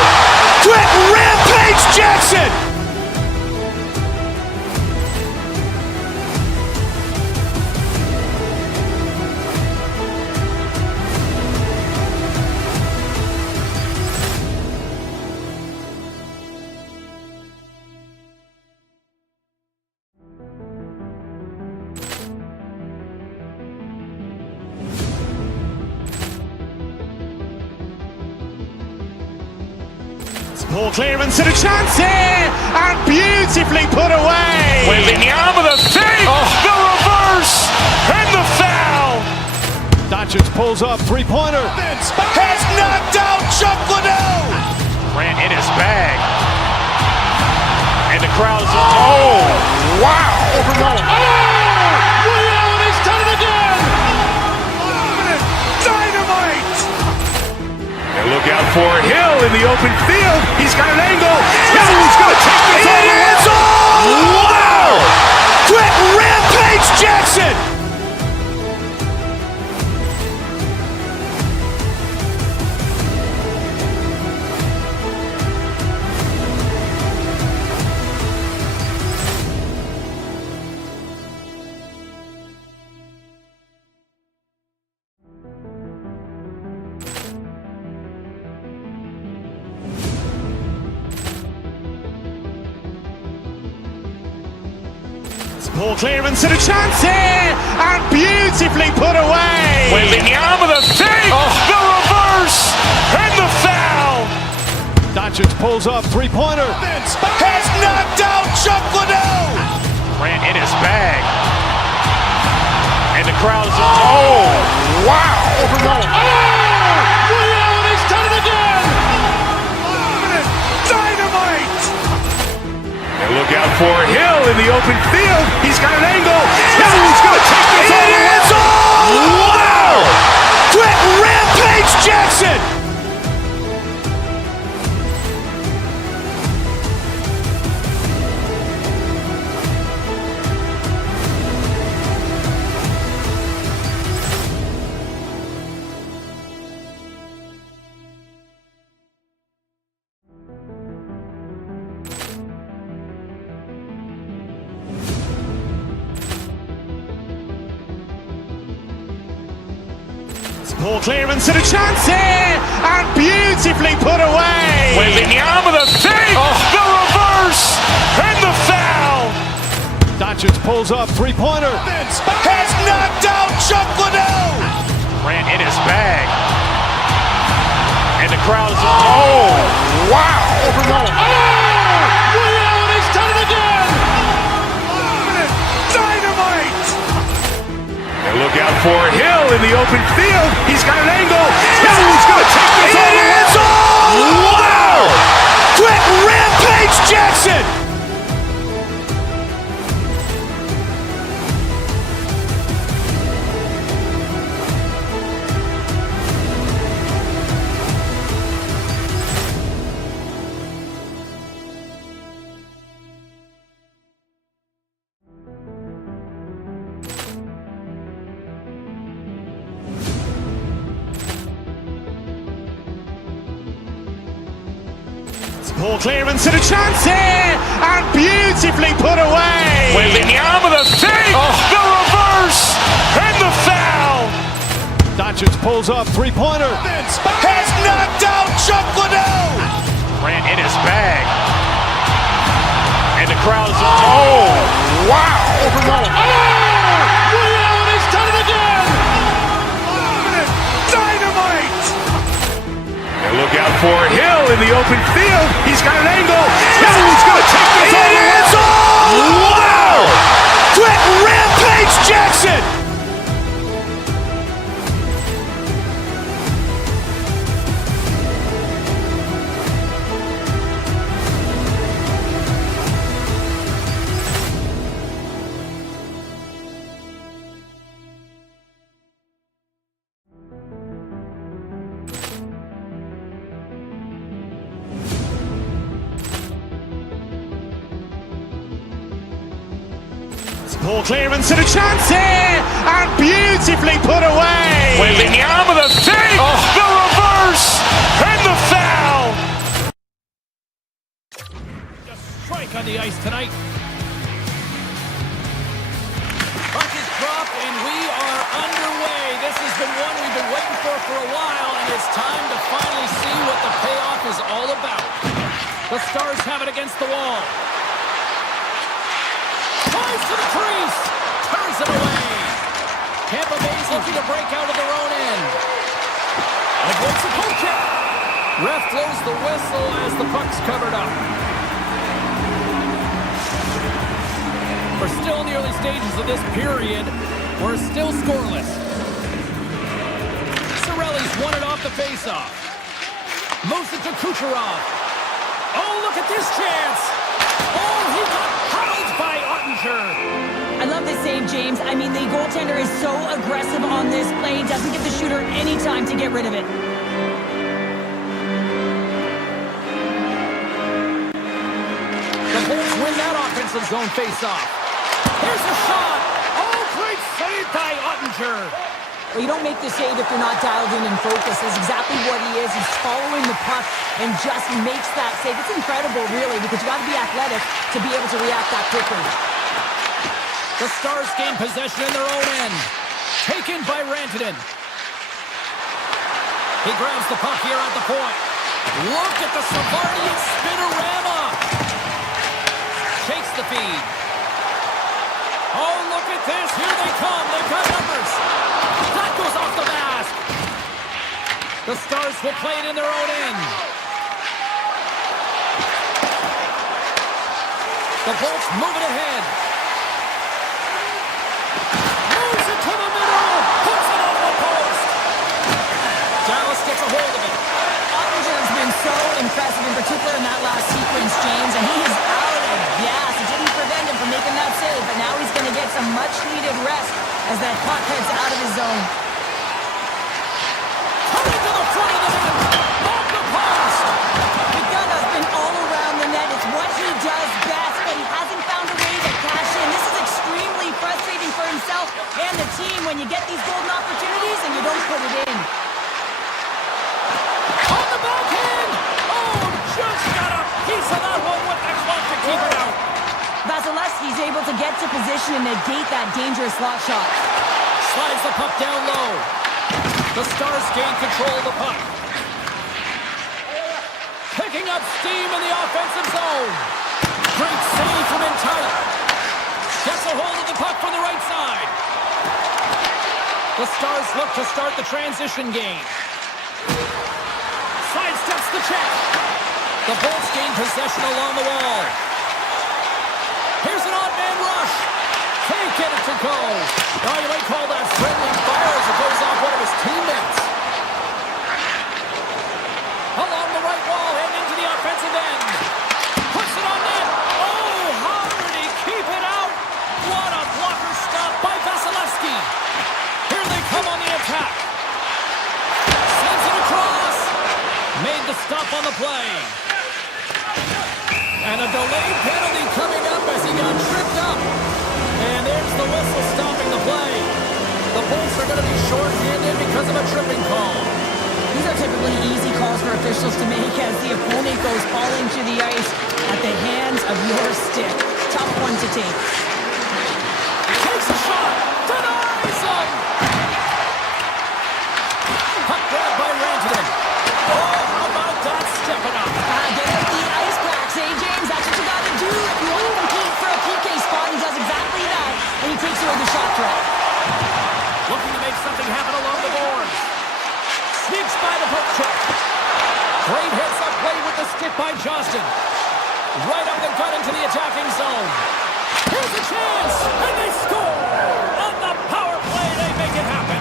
Quick Rampage Jackson. Poor clearance and a chance here, and beautifully put away. Wembanyama the save, the reverse, and the foul. Doncic pulls up, three-pointer. Has knocked out Chuck Liddell. Grant in his bag. And the crowd is, oh, wow. Liddell has done it again. Dynamite. And look out for Hill in the open field. He's got an angle. Hill's going to take this all the way. Wow. Quick Rampage Jackson. Poor clearance and a chance here, and beautifully put away. Wembanyama the save, the reverse, and the foul. Doncic pulls up, three-pointer. Has knocked out Chuck Liddell. Grant in his bag. And the crowd is, oh, wow. Liddell has done it again. Dynamite. And look out for Hill in the open field. He's got an angle. Hill's going to take this all the way. Wow. Quick Rampage Jackson. Poor clearance and a chance here, and beautifully put away. Wembanyama the fake, the reverse, and the foul. Doncic pulls up, three-pointer. Has knocked out Chuck Liddell. Ran in his bag. And the crowd is, oh, wow. Ray Allen has done it again. Dynamite. And look out for Hill in the open field. He's got an angle. Hill's going to take this all the way. Wow. Quick Rampage Jackson. Poor clearance and a chance here, and beautifully put away. Wembanyama the fake, the reverse, and the foul. Doncic pulls up, three-pointer. Has knocked out Chuck Liddell. Ran in his bag. And the crowd is, oh, wow. Ray Allen has done it again. Dynamite. And look out for Hill in the open field. He's got an angle. Hill's going to take this all the way. Wow. Quick Rampage Jackson. Poor clearance and a chance here, and beautifully put away. Wembanyama the fake, the reverse, and the foul. Just strike on the ice tonight. Puck is dropped, and we are underway. This has been one we've been waiting for a while, and it's time to finally see what the payoff is all about. The Stars have it against the wall. Tries to the crease. Turns it away. Tampa Bay's looking to break out of their own end. Avoids the poke check. Ref blows the whistle as the puck's covered up. We're still in the early stages of this period. We're still scoreless. Cirelli's won it off the faceoff. Moves it to Kucherov. Oh, look at this chance. Oh, he got howled by Ottinger. I love this save, James. I mean, the goaltender is so aggressive on this play. Doesn't give the shooter any time to get rid of it. The Bolts win that offensive zone faceoff. Here's a shot. Oh, great save by Ottinger. Well, you don't make the save if you're not dialed in and focused. That's exactly what he is. He's following the puck and just makes that save. It's incredible, really, because you got to be athletic to be able to react that quickly. The Stars gain possession in their own end. Taken by Rantanen. He grabs the puck here at the point. Look at the Savardian spinorama. Shakes the feed. Oh, look at this. Here they come. They've got numbers. That goes off the mask. The Stars will play it in their own end. The Bolts move it ahead. Moves it to the middle. Puts it on the post. Dallas gets a hold of it. Ottinger has been so impressive, in particular in that last sequence, James, and he is out of gas. It didn't prevent him from making that save, but now he's going to get some much-needed rest as that puck heads out of his zone. Coming to the front of the net. Off the post. McDonough's been all around the net. It's what he does best, but he hasn't found a way to cash in. This is extremely frustrating for himself and the team when you get these golden opportunities and you don't put it in. On the backhand. Oh, just got a piece of that one with the clock to keep it out. Vasilevsky's able to get to position and negate that dangerous slot shot. Slides the puck down low. The Stars gain control of the puck. Picking up steam in the offensive zone. Great save from in tight. Gets a hold of the puck from the right side. The Stars look to start the transition game. Sidesteps the check. The Bolts gain possession along the wall. Here's an odd man rush. Can't get it to go. Now you might call that friendly fire as it goes off one of his teammates. Along the right wall, heading into the offensive end. Puts it on net. Oh, how did he keep it out? What a blocker stop by Vasilevsky. Here they come on the attack. Sends it across. Made the stop on the play. And a delayed penalty coming up as he got tripped up. And there's the whistle stopping the play. The Bolts are going to be short-handed because of a tripping call. These are typically easy calls for officials to make as the opponent goes falling to the ice at the hands of your stick. Tough one to take. Takes a shot. Denies him. Puck grabbed by Rantanen. Oh, how about that stepping up? Get out the ice packs, eh, James? That's what you got to do if you want to compete for a PK spot. He does exactly that, and he takes away the shot threat. Looking to make something happen along the boards. Sneaks by the poke check. Great hits up play with the stick by Johnston. Right up the gut into the attacking zone. Here's a chance, and they score! On the power play, they make it happen.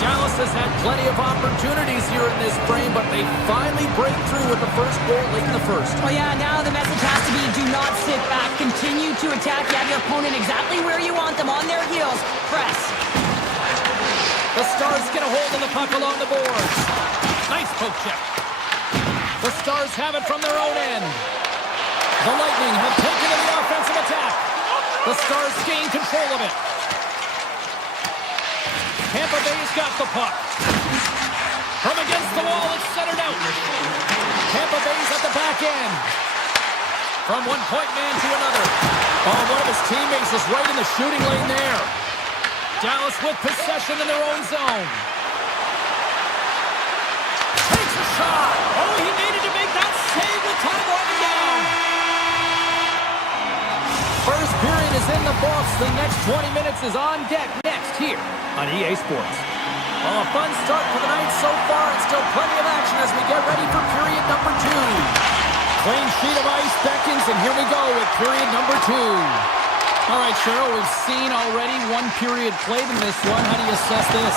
Dallas has had plenty of opportunities here in this frame, but they finally break through with the first goal late in the first. Oh yeah, now the message has to be do not sit back. Continue to attack. You have your opponent exactly where you want them, on their heels. Press. The Stars get a hold of the puck along the boards. Nice poke check. The Stars have it from their own end. The Lightning have taken to the offensive attack. The Stars gain control of it. Tampa Bay's got the puck. From against the wall, it's centered out. Tampa Bay's at the back end. From one point man to another. Oh, one of his teammates is right in the shooting lane there. Dallas with possession in their own zone. Takes a shot. Oh, he needed to make that save with time running down. First period is in the books. The next 20 minutes is on deck next here on EA Sports. Well, a fun start for the night so far, and still plenty of action as we get ready for period number 2. Clean sheet of ice beckons, and here we go with period number 2. All right, Cheryl, we've seen already one period played in this one. How do you assess this?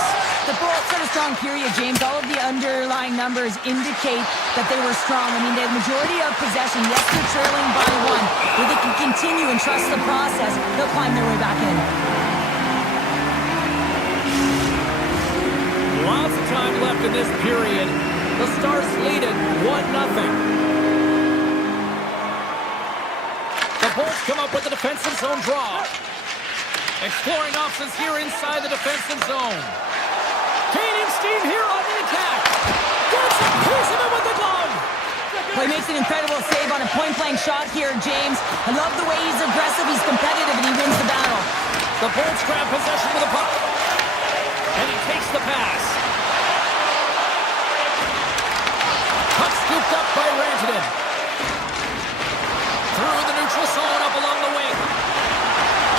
The Bolts had a strong period, James. All of the underlying numbers indicate that they were strong. I mean, they had the majority of possession. Yes, they're trailing by 1. If they can continue and trust the process, they'll climb their way back in. Lots of time left in this period. The Stars lead it 1-0. The Bolts come up with the defensive zone draw. Exploring options here inside the defensive zone. Gaining steam here on the attack. Gets a piece of it with the glove. Well, he makes an incredible save on a point-blank shot here, James. I love the way he's aggressive, he's competitive, and he wins the battle. The Bolts grab possession with the puck. And he takes the pass. Puck scooped up by Rantanen. Through the neutral zone, up along the wing.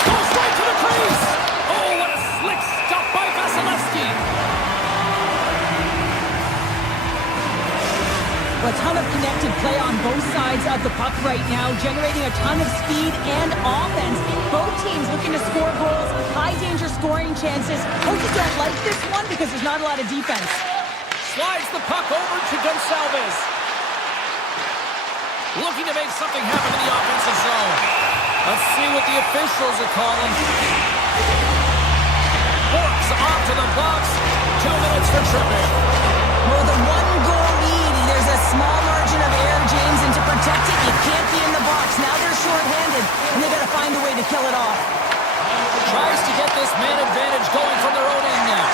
Goes right to the crease. Oh, what a slick stop by Vasilevsky. A ton of connected play on both sides of the puck right now, generating a ton of speed and offense. Both teams looking to score goals, high-danger scoring chances. Coaches don't like this one because there's not a lot of defense. Slides the puck over to Gonçalves. Looking to make something happen in the offensive zone. Let's see what the officials are calling. Works off to the box. 2 minutes for tripping. Well, the one-goal lead, there's a small margin of error, James, and to protect it, you can't be in the box. Now they're short-handed, and they got to find a way to kill it off. Tries to get this man advantage going from their own end now.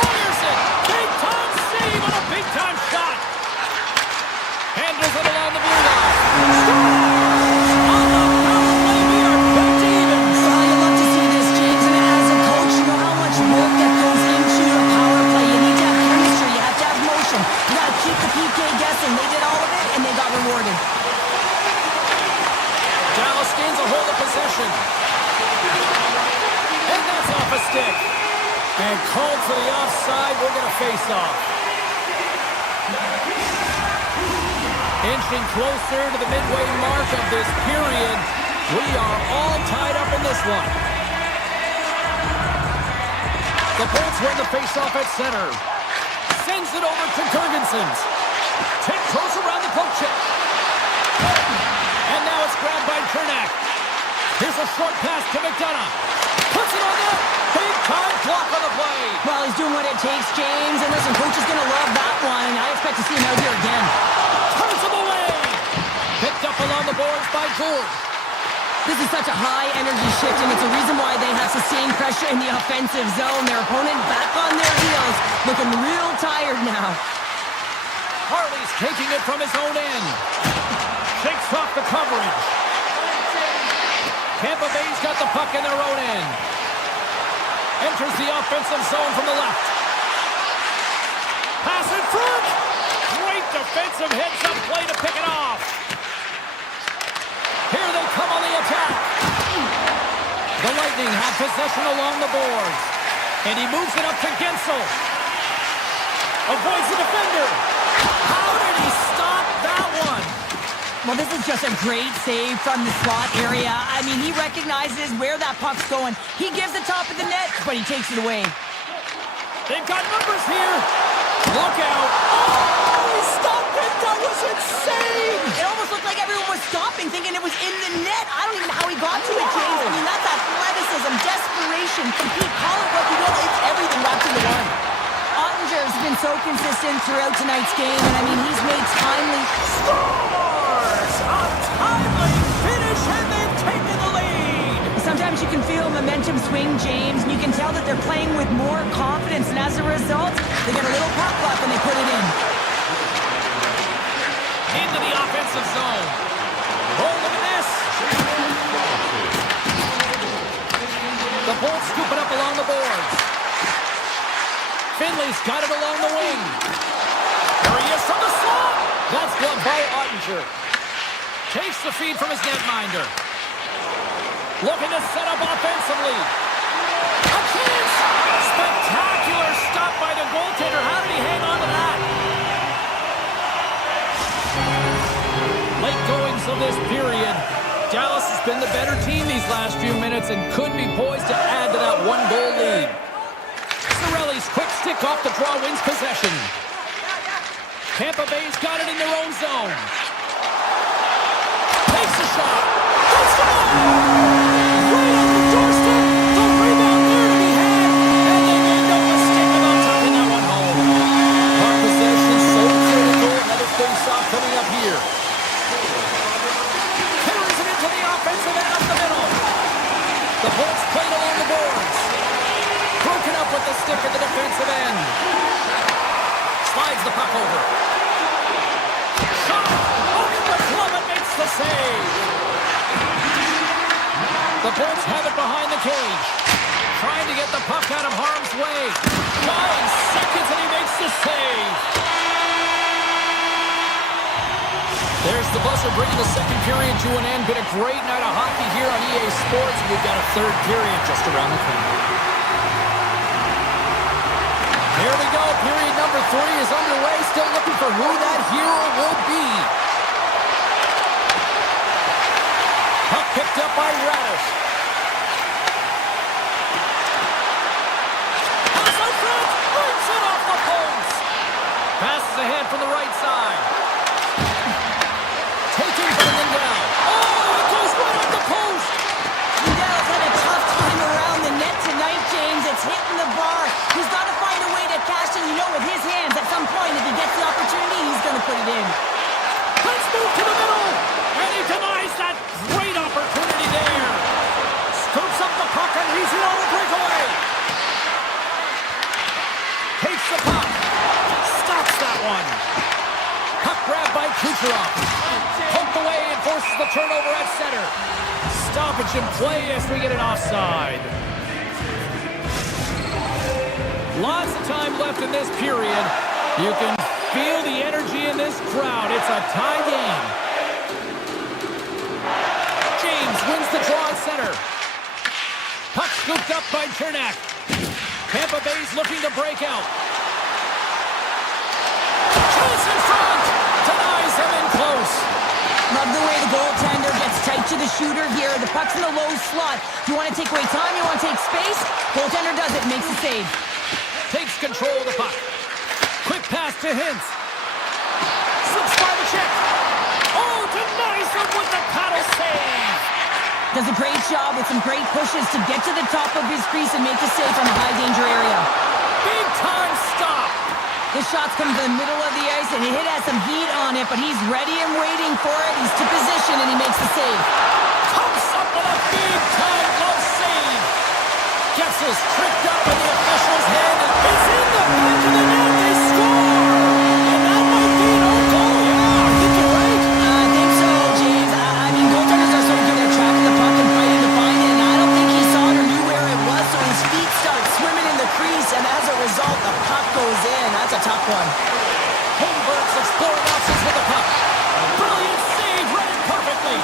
Fires it! Big-time save on a big-time shot! Handles it along the blue line. Scores! On the power play, we are back to even. Well, you love to see this, James, and as a coach, you know how much work that goes into 2K guessing. They did all of it, and they got rewarded. Dallas gains a hold of possession. And that's off a stick. And called for the offside. We're going to face off. Inching closer to the midway mark of this period. We are all tied up in this one. The Bolts win the face-off at center. Sends it over to Gergensons. Tiptoes around the poke check. And now it's grabbed by Cernak. Here's a short pass to McDonough. Puts it on net. Big time block on the play. Well, he's doing what it takes, James. And listen, coach is going to love that one. And I expect to see him out here again. Turns him away. Picked up along the boards by George. This is such a high-energy shift, and it's a reason why they have sustained pressure in the offensive zone. Their opponent back on their heels, looking real tired now. Harley's taking it from his own end. Shakes off the coverage. Tampa Bay's got the puck in their own end. Enters the offensive zone from the left. Pass in front. Great defensive heads-up play to pick it off. Here they come on the attack. The Lightning have possession along the boards. And he moves it up to Gensel. Avoids the defender. How did he stop that one? Well, this is just a great save from the slot area. I mean, he recognizes where that puck's going. He gives the top of the net, but he takes it away. They've got numbers here. Look out. Oh, he stopped it. That was insane. It almost looked like everyone was stopping, thinking it was in the net. I don't even know how he got to it, James. I mean, that's athleticism, desperation, compete, call it what you will. It's everything wrapped into one. Ottinger's been so consistent throughout tonight's game, and I mean, he's made timely... Scores! A timely finish, and they've taken the lead. Sometimes you can feel momentum swing, James, and you can tell that they're playing with more confidence, and as a result, they get a little pop luck and they put it in. Into the offensive zone. Oh, look at this. The Bolts scoop it up along the boards. Finley's got it along the wing. There he is from the slot. That's gloved by Ottinger. Takes the feed from his netminder. Looking to set up offensively. A chance! Spectacular stop by the goaltender. How did he hang on to that? Late goings of this period. Dallas has been the better team these last few minutes and could be poised to add to that one-goal lead. Cirelli's quick stick off the draw wins possession. Tampa Bay's got it in their own zone. Takes a shot. Let's go! Right on the doorstep. The rebound there to be had. And they made no mistake about tucking that one home. Our possession so critical. Another face-off coming up here. Carries it into the offensive end up the middle. The Bolts played along the boards. Broken up with the stick at the defensive end. Slides the puck over. Shot! Off the glove and makes the save. The Bolts have it behind the cage. Trying to get the puck out of harm's way. 9 seconds and he makes the save. There's the buzzer bringing the second period to an end. Been a great night of hockey here on EA Sports. We've got a third period just around the corner. Here we go. Period number 3 is underway. Still looking for who that hero will be. Puck picked up by Radish. Pass out front. Brings it off the post. Passes ahead from the right side. Taking from Lindell. Oh, it goes right off the post. Lindell's had a tough time around the net tonight, James. It's hitting the bar. He's got to find a way to cash in. You know, with his hands, at some point, if he gets the opportunity, he's going to put it in. Let's move to the middle. And he denies that great opportunity there. Scoops up the puck and he's in on the breakaway. Takes the puck. Stops that one. Puck grabbed by Kucherov. Poked away and forces the turnover at center. Stoppage in play as we get an offside. Lots of time left in this period. You can feel the energy in this this crowd, it's a tie game. James wins the draw at center. Puck scooped up by Chernak. Tampa Bay's looking to break out. Chase in front. Denies him in close. Love the way the goaltender gets tight to the shooter here. The puck's in the low slot. You want to take away time, you want to take space. Goaltender does it, makes the save. Takes control of the puck. Quick pass to Hintz. Slips by the check. Oh, denies him with the paddle save. Does a great job with some great pushes to get to the top of his crease and make the save from a high-danger area. Big time stop. This shot's come to the middle of the ice, and it has some heat on it, but he's ready and waiting for it. He's to position, and he makes the save. Comes up with a big time glove save. Gets his tricked up in the official's hand, and it's in the back of the net. They score! And that might be an own goal. Yeah, I think you're right. I think so, James. I mean, goaltenders are so good at tracking the puck and fighting to find it, and I don't think he saw it or knew where it was, so his feet start swimming in the crease, and as a result, the puck goes in. That's a tough one. Holmberg's exploring options with the puck. Brilliant save, read it perfectly.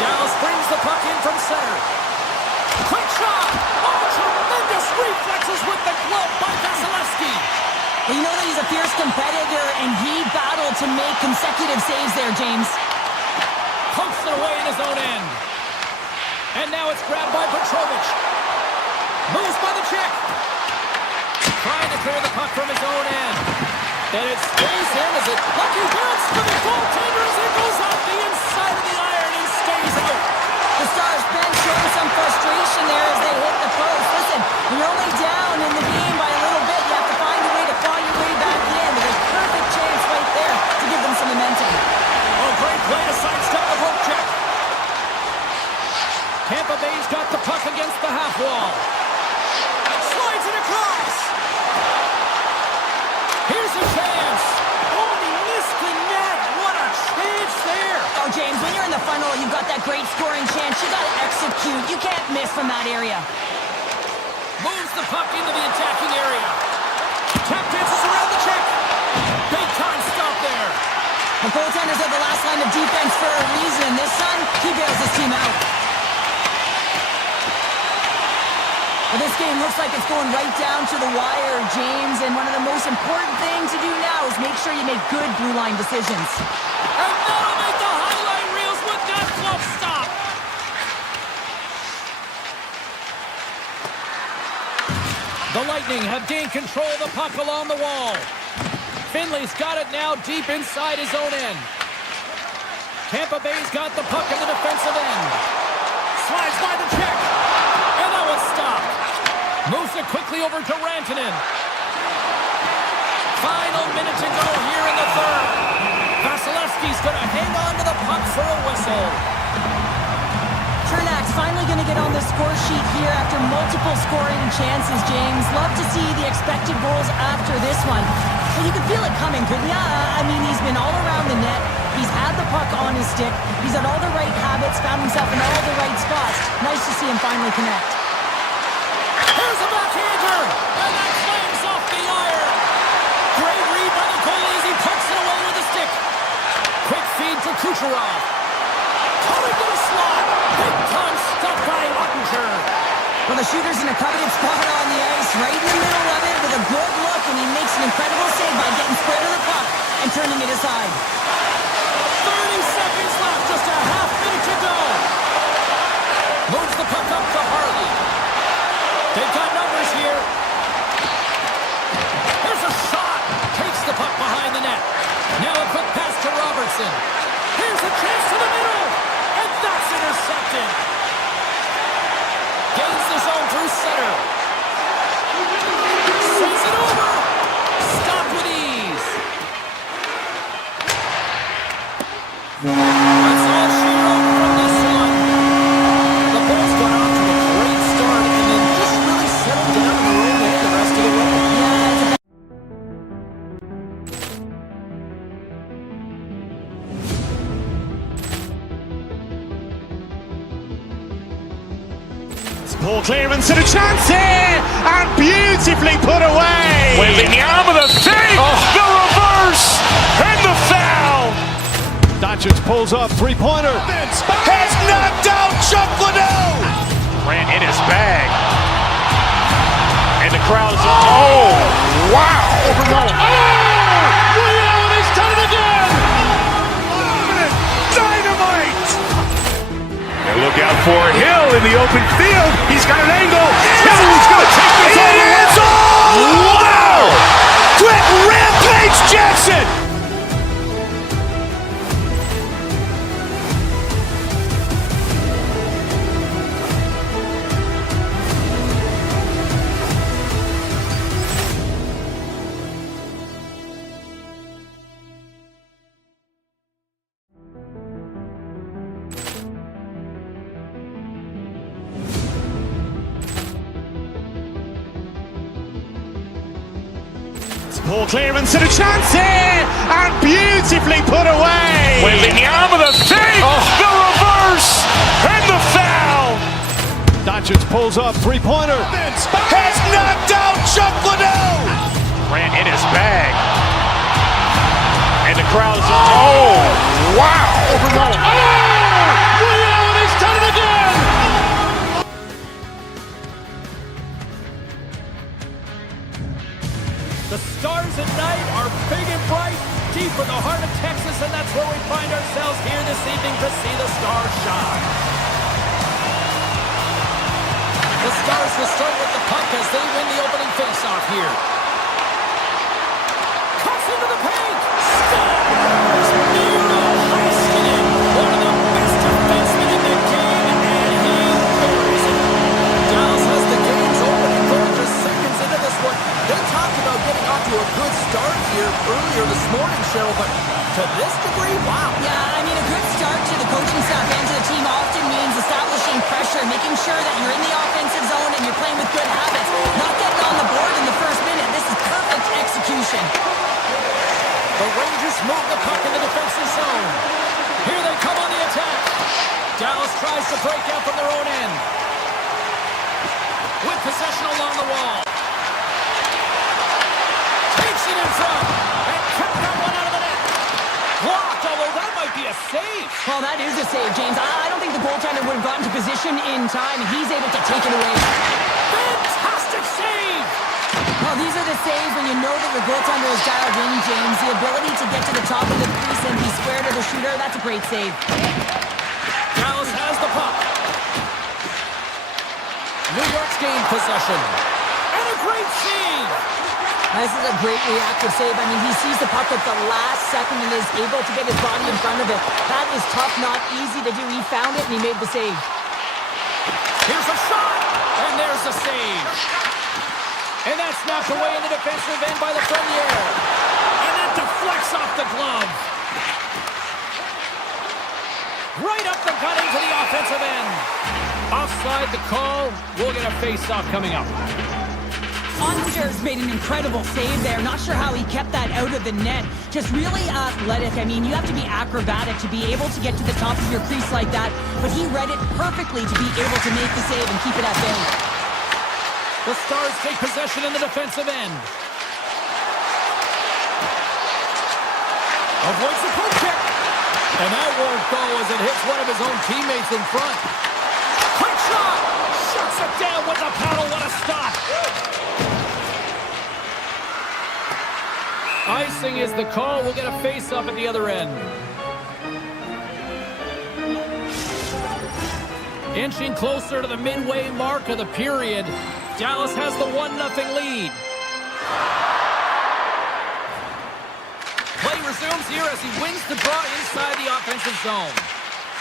Dallas brings the puck in from center. Quick shot! Oh, tremendous reflexes with the glove by Vasilevsky. Well, you know that he's a fierce competitor, and he battled to make consecutive saves there, James. Pumps it away in his own end. And now it's grabbed by Petrovich. Moves by the check. Trying to clear the puck from his own end. And it stays in as it lucky bounce for the goaltender as it goes off the inside of the iron and stays out. The Stars bench showing some frustration there as they hit the post. Listen, you're only down in the game by a little bit. You have to find a way to claw your way back in. There's a perfect chance right there to give them some momentum. Oh, great play to sidestep the hook check. Tampa Bay's got the puck against the half wall. Slides it across. Here's a chance. Oh, he missed the net. What a chance there. Oh, James, when you're in the funnel, you've got that great scoring chance. You got to execute. You can't miss from that area. Moves the puck into the attacking area. Tap dances around the check. Big time stop there. The goaltenders are the last line of defense for a reason. This time, he bails his team out. Well, this game looks like it's going right down to the wire, James, and one of the most important things to do now is make sure you make good blue line decisions. And that'll make the highlight reels with that glove stop. The Lightning have gained control of the puck along the wall. Finley's got it now deep inside his own end. Tampa Bay's got the puck in the defensive end. Slides by the check. And that was stopped. Moves it quickly over to Rantanen. Final minute to go here in the third. Vasilevsky's going to hang on to the puck for a whistle. Chernak's finally going to get on the score sheet here after multiple scoring chances, James. Love to see the expected goals after this one. But you could feel it coming, couldn't ya? I mean, he's been all around the net. He's had the puck on his stick. He's had all the right habits, found himself in all the right spots. Nice to see him finally connect. Here's a backhander, and that flames off the iron. Great read by the goalie as he puts it away with a stick. Quick feed to Kucherov. Coming to the slot. Big time stop by Ottinger. Well, the shooter's in a coveted spot on the ice, right in the middle of it with a good look, and he makes an incredible save by getting square to the puck and turning it aside. 30 seconds left, just a half minute to go. Moves the puck up to Harley. They've got numbers here. Here's a shot. Takes the puck behind the net. Now a quick pass to Robertson. Here's a chance to the middle. And that's intercepted. Gains the zone through center. Sends it over. Stop with ease. That's all she wrote from this one. The Bulls got off to a great start and then just really settled down in their own way the rest of the way. Poor clearance and a chance here, and beautifully put away. Waving the arm of the save, the reverse, and the Doncic pulls up, three-pointer. Has knocked out Chuck Liddell. Grant in his bag. And the crowd is, oh, wow. Ray Allen has done it again! Dynamite. And look out for Hill in the open field. He's got an angle. Hill's going to take this all the way. Wow. Quick Rampage Jackson. Ball clearance and a chance here, and beautifully put away. Wembanyama the fake, the reverse, and the foul. Doncic pulls up, three-pointer. Has knocked out Chuck Liddell. Grant in his bag. And the crowd is, oh, wow. Ray Allen has done it again! The stars at night are big and bright, deep in the heart of Texas, and that's where we find ourselves here this evening to see the stars shine. The Stars will start with the puck as they win the opening faceoff here. Cuts into the paint. Scores! Miro Heiskanen, one of the best defensemen in the game, and he buries it. Dallas has the game's opening goal just seconds into this one. They talked about getting off to a good start here earlier this morning, Cheryl, but to this degree, wow. Yeah, I mean, a good start to the coaching staff and to the team often means establishing pressure, making sure that you're in the offensive zone and you're playing with good habits. Not getting on the board in the first minute. This is perfect execution. The Rangers move the puck in the defensive zone. Here they come on the attack. Dallas tries to break out from their own end. With possession along the wall. Takes it in front. And kept that one out of the net. Blocked, although that might be a save. Well, that is a save, James. I don't think the goaltender would have gotten to position in time, and he's able to take it away. Fantastic save. Well, these are the saves when you know that your goaltender is dialed in, James. The ability to get to the top of the crease and be square to the shooter, that's a great save. Dallas has the puck. New York's gained possession. And a great save. This is a great reactive save. I mean, he sees the puck at the last second and is able to get his body in front of it. That is tough, not easy to do. He found it and he made the save. Here's a shot. And there's a save. And that's knocked away in the defensive end by the Frenier. And that deflects off the glove. Right up the gut into the offensive end. Offside the call. We'll get a face-off coming up. Anders made an incredible save there. Not sure how he kept that out of the net. Just really athletic. I mean, you have to be acrobatic to be able to get to the top of your crease like that. But he read it perfectly to be able to make the save and keep it at bay. The Stars take possession in the defensive end. Avoids the poke check. And that won't go as it hits one of his own teammates in front. Quick shot! Shuts it down with the paddle. What a stop! Icing is the call. We'll get a face-up at the other end. Inching closer to the midway mark of the period. Dallas has the 1-0 lead. Play resumes here as he wins the draw inside the offensive zone.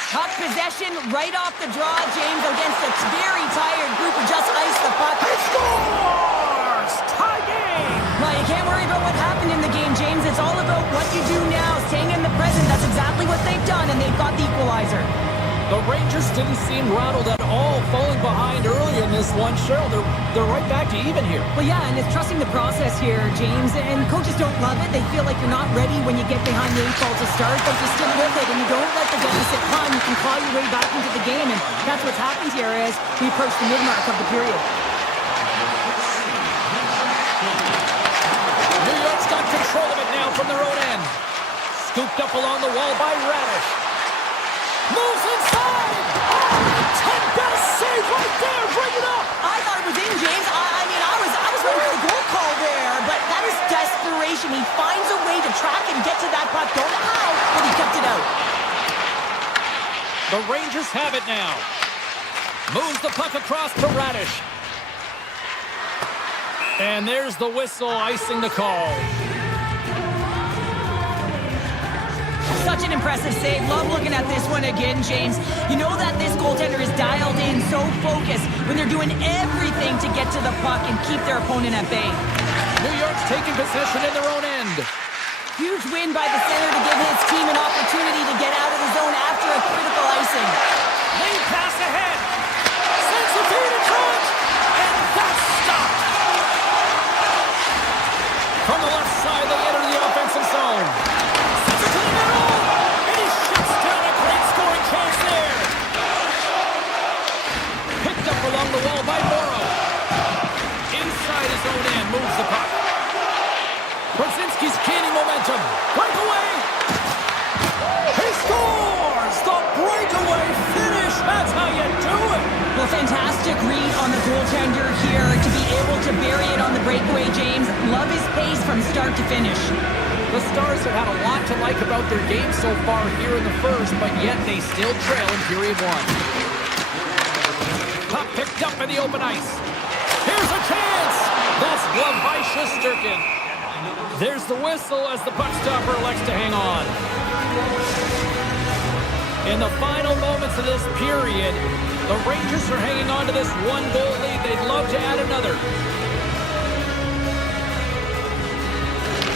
Puck possession right off the draw, James, against a very tired group who just iced the puck. He scores! Tie game! Well, you can't worry about what happened in the game, James. It's all about what you do now, staying in the present. That's exactly what they've done, and they've got the equalizer. The Rangers didn't seem rattled at all, falling behind early in this one. Cheryl, they're right back to even here. Well, yeah, and it's trusting the process here, James. And coaches don't love it. They feel like you're not ready when you get behind the 8 ball to start, but you stick with it, and you don't let the deficit come. You can claw your way back into the game, and that's what's happened here as we approach the mid-mark of the period. New York's got control of it now from their own end. Scooped up along the wall by Radish. Moves inside! Best save right there! Bring it up! I thought it was in, James. I was ready for the goal call there, but that is desperation. He finds a way to track and get to that puck. Don't know how, but he kept it out. The Rangers have it now. Moves the puck across to Radish. And there's the whistle icing the call. Such an impressive save. Love looking at this one again, James. You know that this goaltender is dialed in, so focused when they're doing everything to get to the puck and keep their opponent at bay. New York's taking possession in their own end. Huge win by the center to give his team an opportunity to get out of the zone after a critical icing. Lead pass ahead. Sends the feed in front. And that's stopped. From the left side, they enter the offensive zone. Sends it to the middle. And he shuts down a great scoring chance there. Picked up along the wall by Morrow. Inside his own end, moves the puck. Brzezinski's gaining momentum. Breakaway. He scores! The breakaway finish. That's how you do it. Well, fantastic read on the goaltender here to be able to bury it on the breakaway, James. Love his pace from start to finish. The Stars have had a lot to like about their game so far here in the first, but yet they still trail in period one. Puck picked up in the open ice. Here's a chance. That's gloved by Shesterkin. There's the whistle as the puck stopper elects to hang on. In the final moments of this period, the Rangers are hanging on to this one-goal lead. They'd love to add another.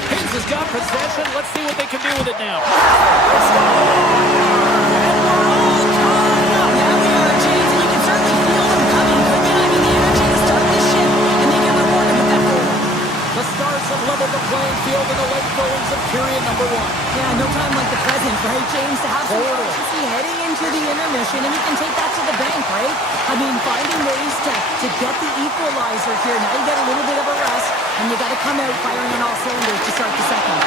Hintz has got possession. Let's see what they can do with it now. Now we are, James, and you can certainly feel them coming. Couldn't you? I mean, the energy to start this shift, and they get rewarded with that goal. The Stars have leveled the playing field in the late goings of period number one. Yeah, no time like the present, right, James? To have some Totally. urgency heading into the intermission, and you can take that to the bank, right? I mean, finding ways to get the equalizer here. Now you get a little bit of a rest, and you got to come out firing on all cylinders to start the second.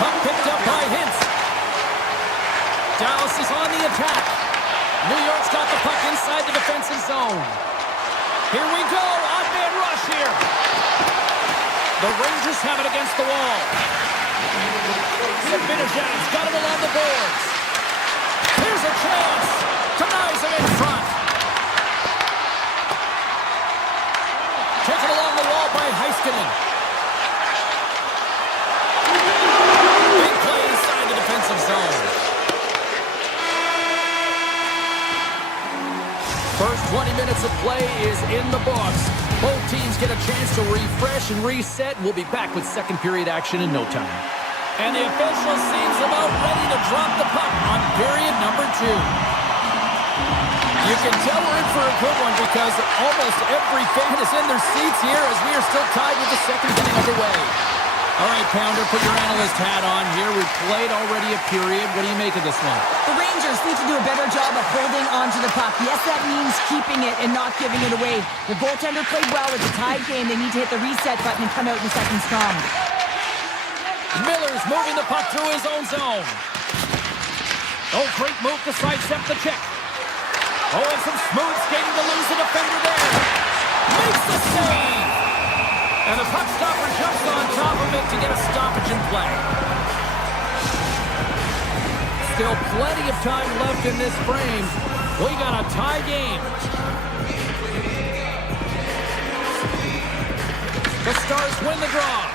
Puck picked up by Hintz. Dallas is on the attack. New York's got the puck inside the defensive zone. Here we go. Odd man rush here. The Rangers have it against the wall. Zibanejad's got it along the boards. Here's a chance. Denies him in front. Taken along the wall by Heiskanen. Big play inside the defensive zone. First 20 minutes of play is in the books. Both teams get a chance to refresh and reset. We'll be back with second period action in no time. And the official seems about ready to drop the puck on period number 2. You can tell we're in for a good one because almost every fan is in their seats here as we are still tied with the second inning underway. All right, Pounder, put your analyst hat on here. We've played already a period. What do you make of this one? The Rangers need to do a better job of holding onto the puck. Yes, that means keeping it and not giving it away. The goaltender played well. It's a tied game. They need to hit the reset button and come out in the second strong. Miller's moving the puck through his own zone. Oh, great move to sidestep the check. Oh, and some smooth skating to lose the defender there. Makes the save. And the puck stopper jumps on top of it to get a stoppage in play. Still plenty of time left in this frame. We got a tie game. The Stars win the draw.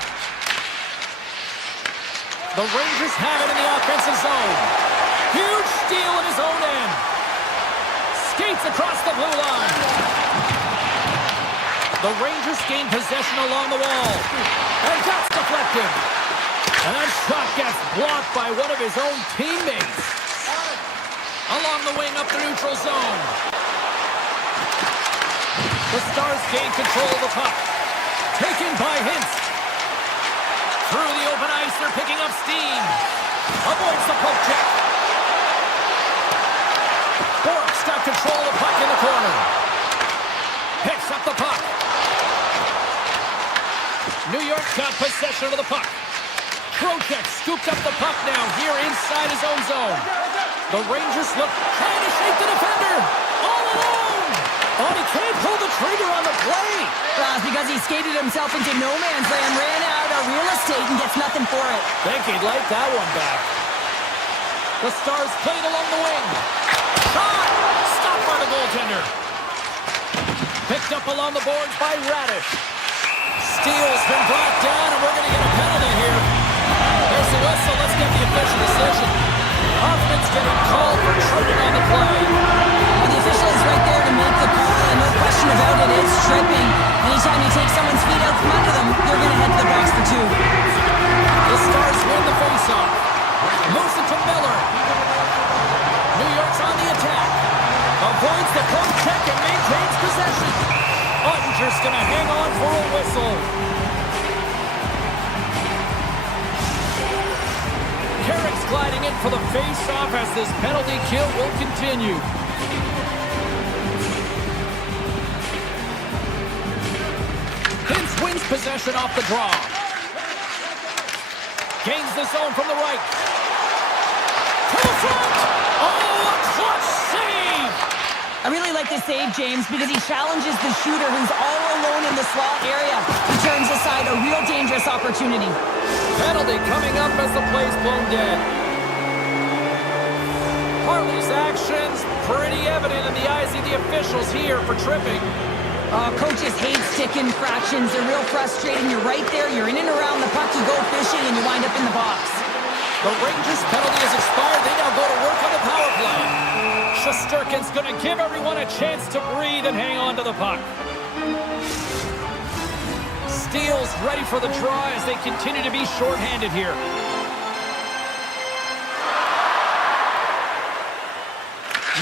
The Rangers have it in the offensive zone. Huge steal in his own end. Skates across the blue line. The Rangers gain possession along the wall. And that's deflected. And that shot gets blocked by one of his own teammates. Along the wing up the neutral zone. The Stars gain control of the puck. Taken by Hintz. Through the open ice, they're picking up steam. Avoids the poke check. Bork's got control of the puck in the corner. Picks up the puck. New York's got possession of the puck. Trocheck scooped up the puck now here inside his own zone. The Rangers look trying to shake the defender. All alone. Oh, he can't pull the trigger on the play. Because he skated himself into no man's land, ran out of real estate, and gets nothing for it. Think he'd like that one back. The Stars played along the wing. Shot! Stopped by the goaltender. Picked up along the boards by Radish. Steel's been brought down, and we're going to get a penalty here. There's the whistle. Let's get the official decision. Hoffman's getting called for tripping on the play. Well, the official is right there to make the call, and no question about it, it's tripping. Anytime you take someone's feet out from under them, they're going to head to the box for two. The Stars win the faceoff. Moves it to Miller. New York's on the attack. Avoids the poke check and maintains possession. Ottinger's going to hang on for a whistle. Carrick's gliding in for the face-off as this penalty kill will continue. Hintz wins possession off the draw. Gains the zone from the right. To the front! Oh, a clutch save! I really like this save, James, because he challenges the shooter who's all alone in the slot area. He turns aside a real dangerous opportunity. Penalty coming up as the play's blown dead. Harley's actions pretty evident in the eyes of the officials here for tripping. Coaches hate stick infractions. They're real frustrating. You're right there. You're in and around the puck. You go fishing, and you wind up in the box. The Rangers' penalty has expired. They now go to work on the power play. Shesterkin's going to give everyone a chance to breathe and hang on to the puck. Steele's ready for the draw as they continue to be shorthanded here.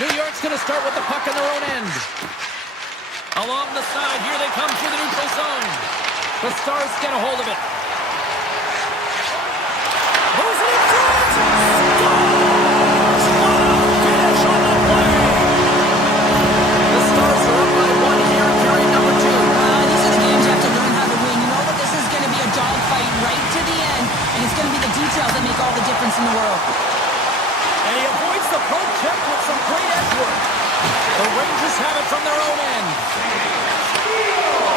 New York's going to start with the puck on their own end. Along the side, here they come through the neutral zone. The Stars get a hold of it. Moves it in front! Scores! What a finish on the play! The Stars are up by one here in period number 2. These are the games you have to learn how to win. You know that this is going to be a dogfight right to the end, and it's going to be the details that make all the difference in the world. And he avoids the poke check with some great edge work. The Rangers have it from their own end.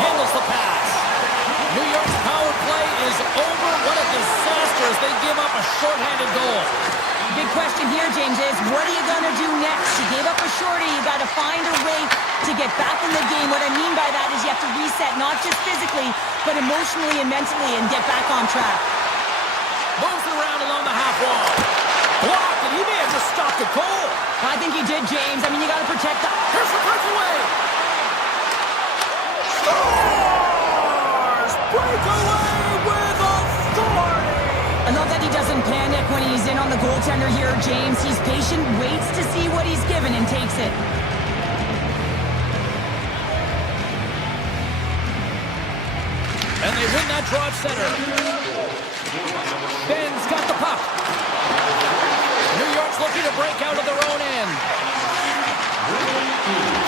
Handles the pass. New York's power play is over. What a disaster as they give up a shorthanded goal. Big question here, James, is what are you going to do next? You gave up a shorty. You got to find a way to get back in the game. What I mean by that is you have to reset, not just physically, but emotionally and mentally, and get back on track. Moves it around along the half wall. Blocked, and he may have just stopped the goal. I think he did, James. I mean, you got to protect the... Here's the breakaway. Stars breakaway with authority. I love that he doesn't panic when he's in on the goaltender here, James. He's patient, waits to see what he's given, and takes it. And they win that draw at center. Ben's got the puck. New York's looking to break out of their own end.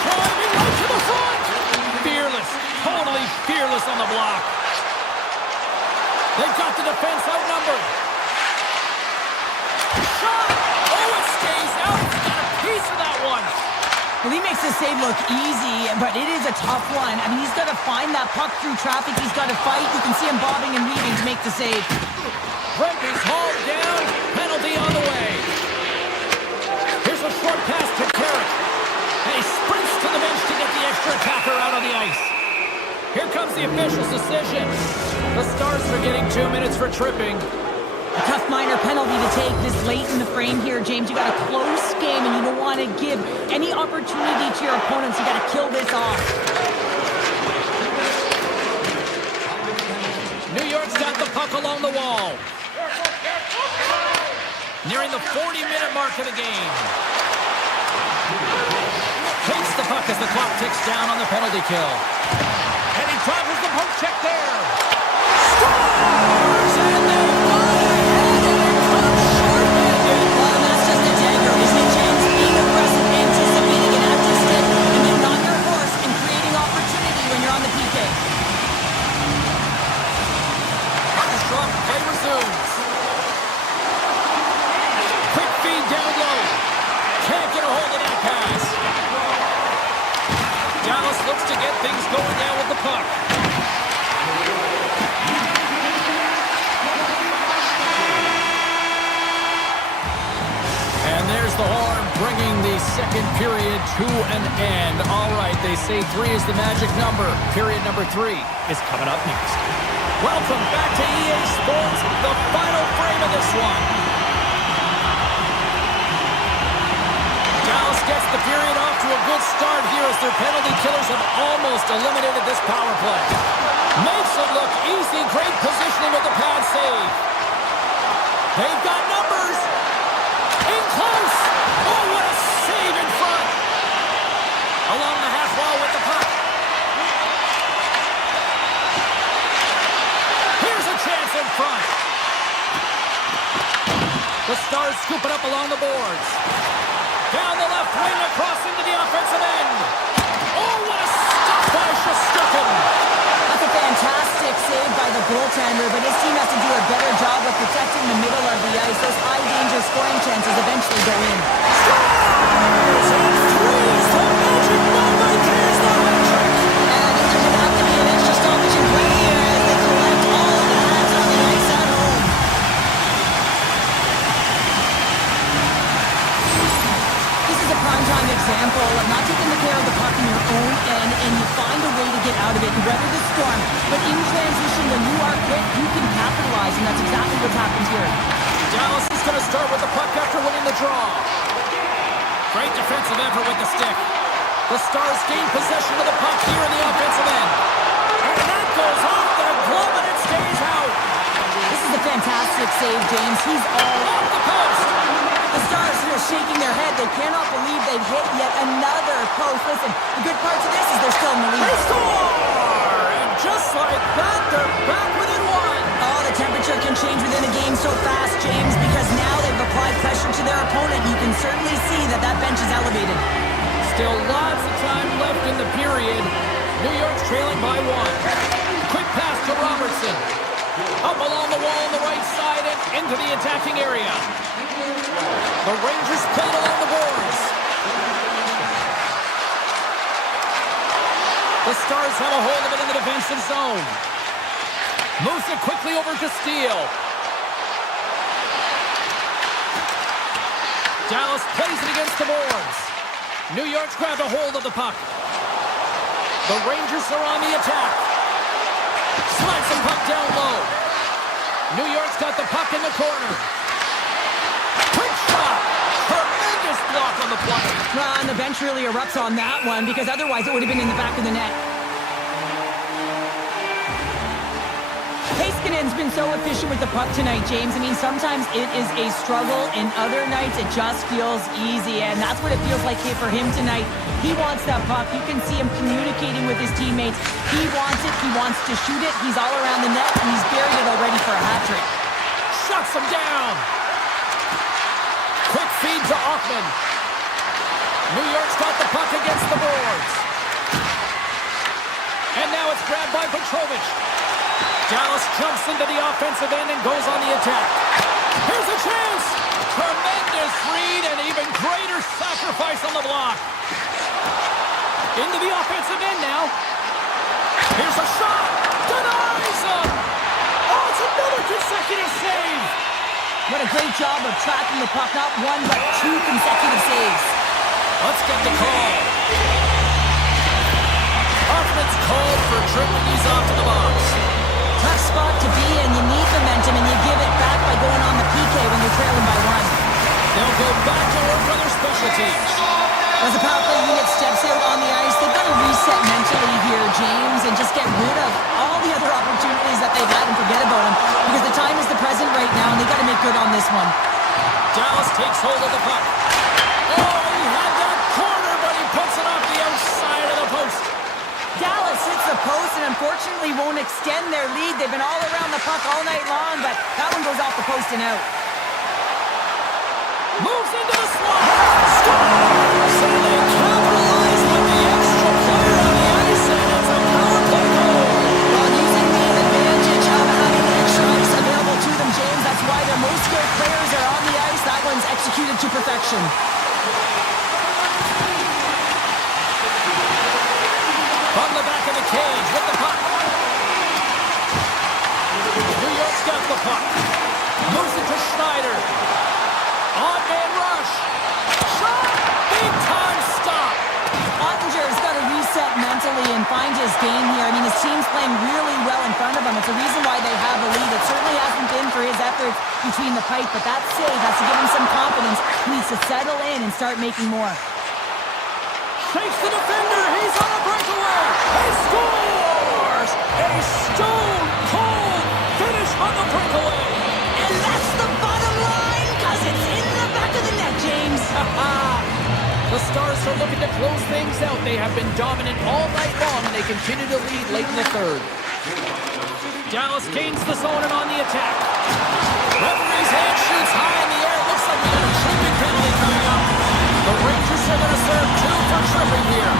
Driving right to the front. Fearless, totally fearless on the block. They've got the defense outnumbered. Shot! Oh, it stays out. He got a piece of that one. Well, he makes the save look easy, but it is a tough one. I mean, he's got to find that puck through traffic. He's got to fight. You can see him bobbing and weaving to make the save. Brempey's hauled down. Penalty on the way. Here's a short pass to Carrick. And he sprints to the bench to get the extra attacker out on the ice. Here comes the official's decision. The Stars are getting 2 minutes for tripping. A tough minor penalty to take this late in the frame here, James. You got a close game, and you don't want to give any opportunity to your opponents. You got to kill this off. New York's got the puck along the wall. Nearing the 40-minute mark of the game. Takes the puck as the clock ticks down on the penalty kill. And he travels the poke check there. Scores! And they've got it! And they come short-handed. Well, that's just a dagger, isn't it, James? Being aggressive, anticipating an after stick, and then not your horse and creating opportunity when you're on the PK. Puck is dropped. Play resumes. things going now with the puck. And there's the horn, bringing the second period to an end. All right, they say 3 is the magic number. Period number 3 is coming up next. Welcome back to EA Sports, the final frame of this one. Dallas gets the period off to a good start here as their penalty killers have almost eliminated this power play. Makes it look easy. Great positioning with the pad save. They've got numbers. In close. Oh, what a save in front. Along the half wall with the puck. Here's a chance in front. The Stars scoop it up along the boards. Down the left wing, across into the offensive end. Oh, what a stop by Shesterkin. That's a fantastic save by the goaltender, but his team has to do a better job of protecting the middle of the ice. Those high-danger scoring chances eventually go in. Stars and threes, the magic number. There's the hat trick. And I think there's going to have to be an extra stoppage in play here as they collect all of the hats on the ice at home. This is a prime-time example of not taking the care of the puck in your own end, and you find a way to get out of it. You weather the storm, but in transition, when you are quick, you can capitalize, and that's exactly what's happened here. Dallas is going to start with the puck after winning the draw. Great defensive effort with the stick. The Stars gain possession of the puck here in the offensive end. And that goes off their glove and it stays out. This is a fantastic save, James. He's all Off the post. The Stars here shaking their head. They cannot believe they've hit yet another post. Listen, the good part to this is they're still in the lead. They score! And just like that, they're back within one. Oh, the temperature can change within a game so fast, James, because now they've applied pressure to their opponent. You can certainly see that that bench is elevated. Still lots of time left in the period. New York's trailing by 1. Quick pass to Robertson. Up along the wall on the right side and into the attacking area. The Rangers played along the boards. The Stars have a hold of it in the defensive zone. Moves it quickly over to Steele. Dallas plays it against the boards. New York's grabbed a hold of the puck. The Rangers are on the attack. Slides the puck down low. New York's got the puck in the corner. Quick shot. Tremendous block on the play. And the bench really erupts on that one because otherwise it would have been in the back of the net. Heiskanen's been so efficient with the puck tonight, James. I mean, sometimes it is a struggle, and other nights it just feels easy, and that's what it feels like here for him tonight. He wants that puck. You can see him communicating with his teammates. He wants it. He wants to shoot it. He's all around the net, and he's buried it already for a hat trick. Shuts him down. Quick feed to Offman. New York's got the puck against the boards. And now it's grabbed by Petrovic. Dallas jumps into the offensive end and goes on the attack. Here's a chance. Tremendous read and even greater sacrifice on the block. Into the offensive end now. Here's a shot. Denies him. Oh, it's another consecutive save. What a great job of tracking the puck. Not one, but 2 consecutive saves. Let's get the call. Hoffman's called for tripping. He's off to the box. Tough spot to be in. You need momentum, and you give it back by going on the PK when you're trailing by 1. They'll go back to work on their special teams. As the power play unit steps out on the ice, they've got to reset mentally here, James, and just get rid of all the other opportunities that they've had and forget about them, because the time is the present right now, and they've got to make good on this one. Dallas takes hold of the puck. Oh, he had that corner, but he puts it off the outside of the post. Dallas hits the post and unfortunately won't extend their lead. They've been all around the puck all night long, but that one goes off the post and out. Moves into the slot. Scores! And they capitalize with the extra player on the ice, and it's a power play goal. While using the advantage of having extra ice available to them, James, that's why their most skilled players are on the ice. That one's executed to perfection. From the back the puck. Moves it to Schneider. On man rush. Shot! Big time stop. Ottinger's got to reset mentally and find his game here. I mean, his team's playing really well in front of him. It's a reason why they have a lead. It certainly hasn't been for his efforts between the pipe, but that save has to give him some confidence. He needs to settle in and start making more. Shakes the defender. He's on a breakaway. He scores! A stone-cold finish on the breakaway. And that's the bottom line, because it's in the back of the net, James. The Stars are looking to close things out. They have been dominant all night long, and they continue to lead late in the third. Dallas gains the zone and on the attack. Referee's hand shoots high in the air. Looks like we got a tripping penalty coming up. The Rangers are going to serve 2 for tripping here.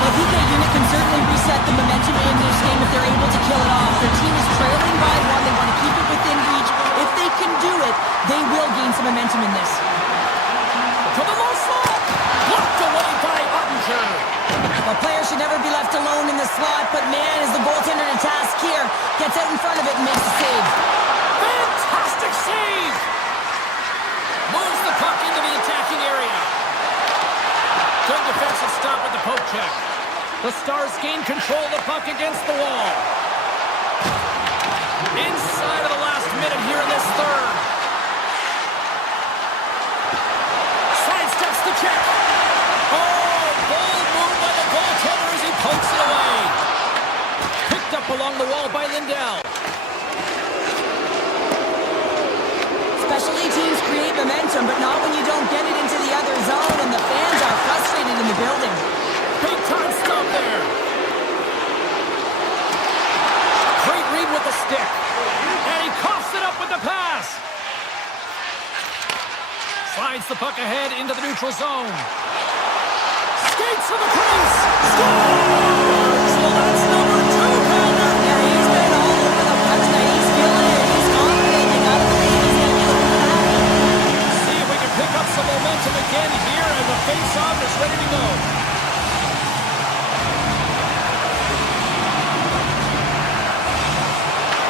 Well, PK Unit can certainly reset the momentum in this game if they're able to kill it off. Their team is trailing by 1. They want to keep it within reach. If they can do it, they will gain some momentum in this. To the low slot. Blocked away by Ottinger. A player should never be left alone in the slot, but man, is the goaltender to task here. Gets out in front of it and makes the save. Fantastic save! Moves the puck into the attacking area. Good defensive stop with the poke check. The Stars gain control of the puck against the wall. Inside of the last minute here in this third. Sidesteps the check. Oh, bold move by the goaltender as he pokes it away. Picked up along the wall by Lindell. Specialty teams create momentum, but not when you don't get it into the other zone, and the fans are frustrated in the building. Big time stop there. Great read with the stick. And he coughs it up with the pass. Slides the puck ahead into the neutral zone. Skates for the crease. Scores! Well, that's number 2, Pounder. Yeah, he's been all over the puck tonight. He's feeling it. He's confident. They gotta believe he's gonna be looking for that. See if we can pick up some momentum again here as the face-off is ready to go.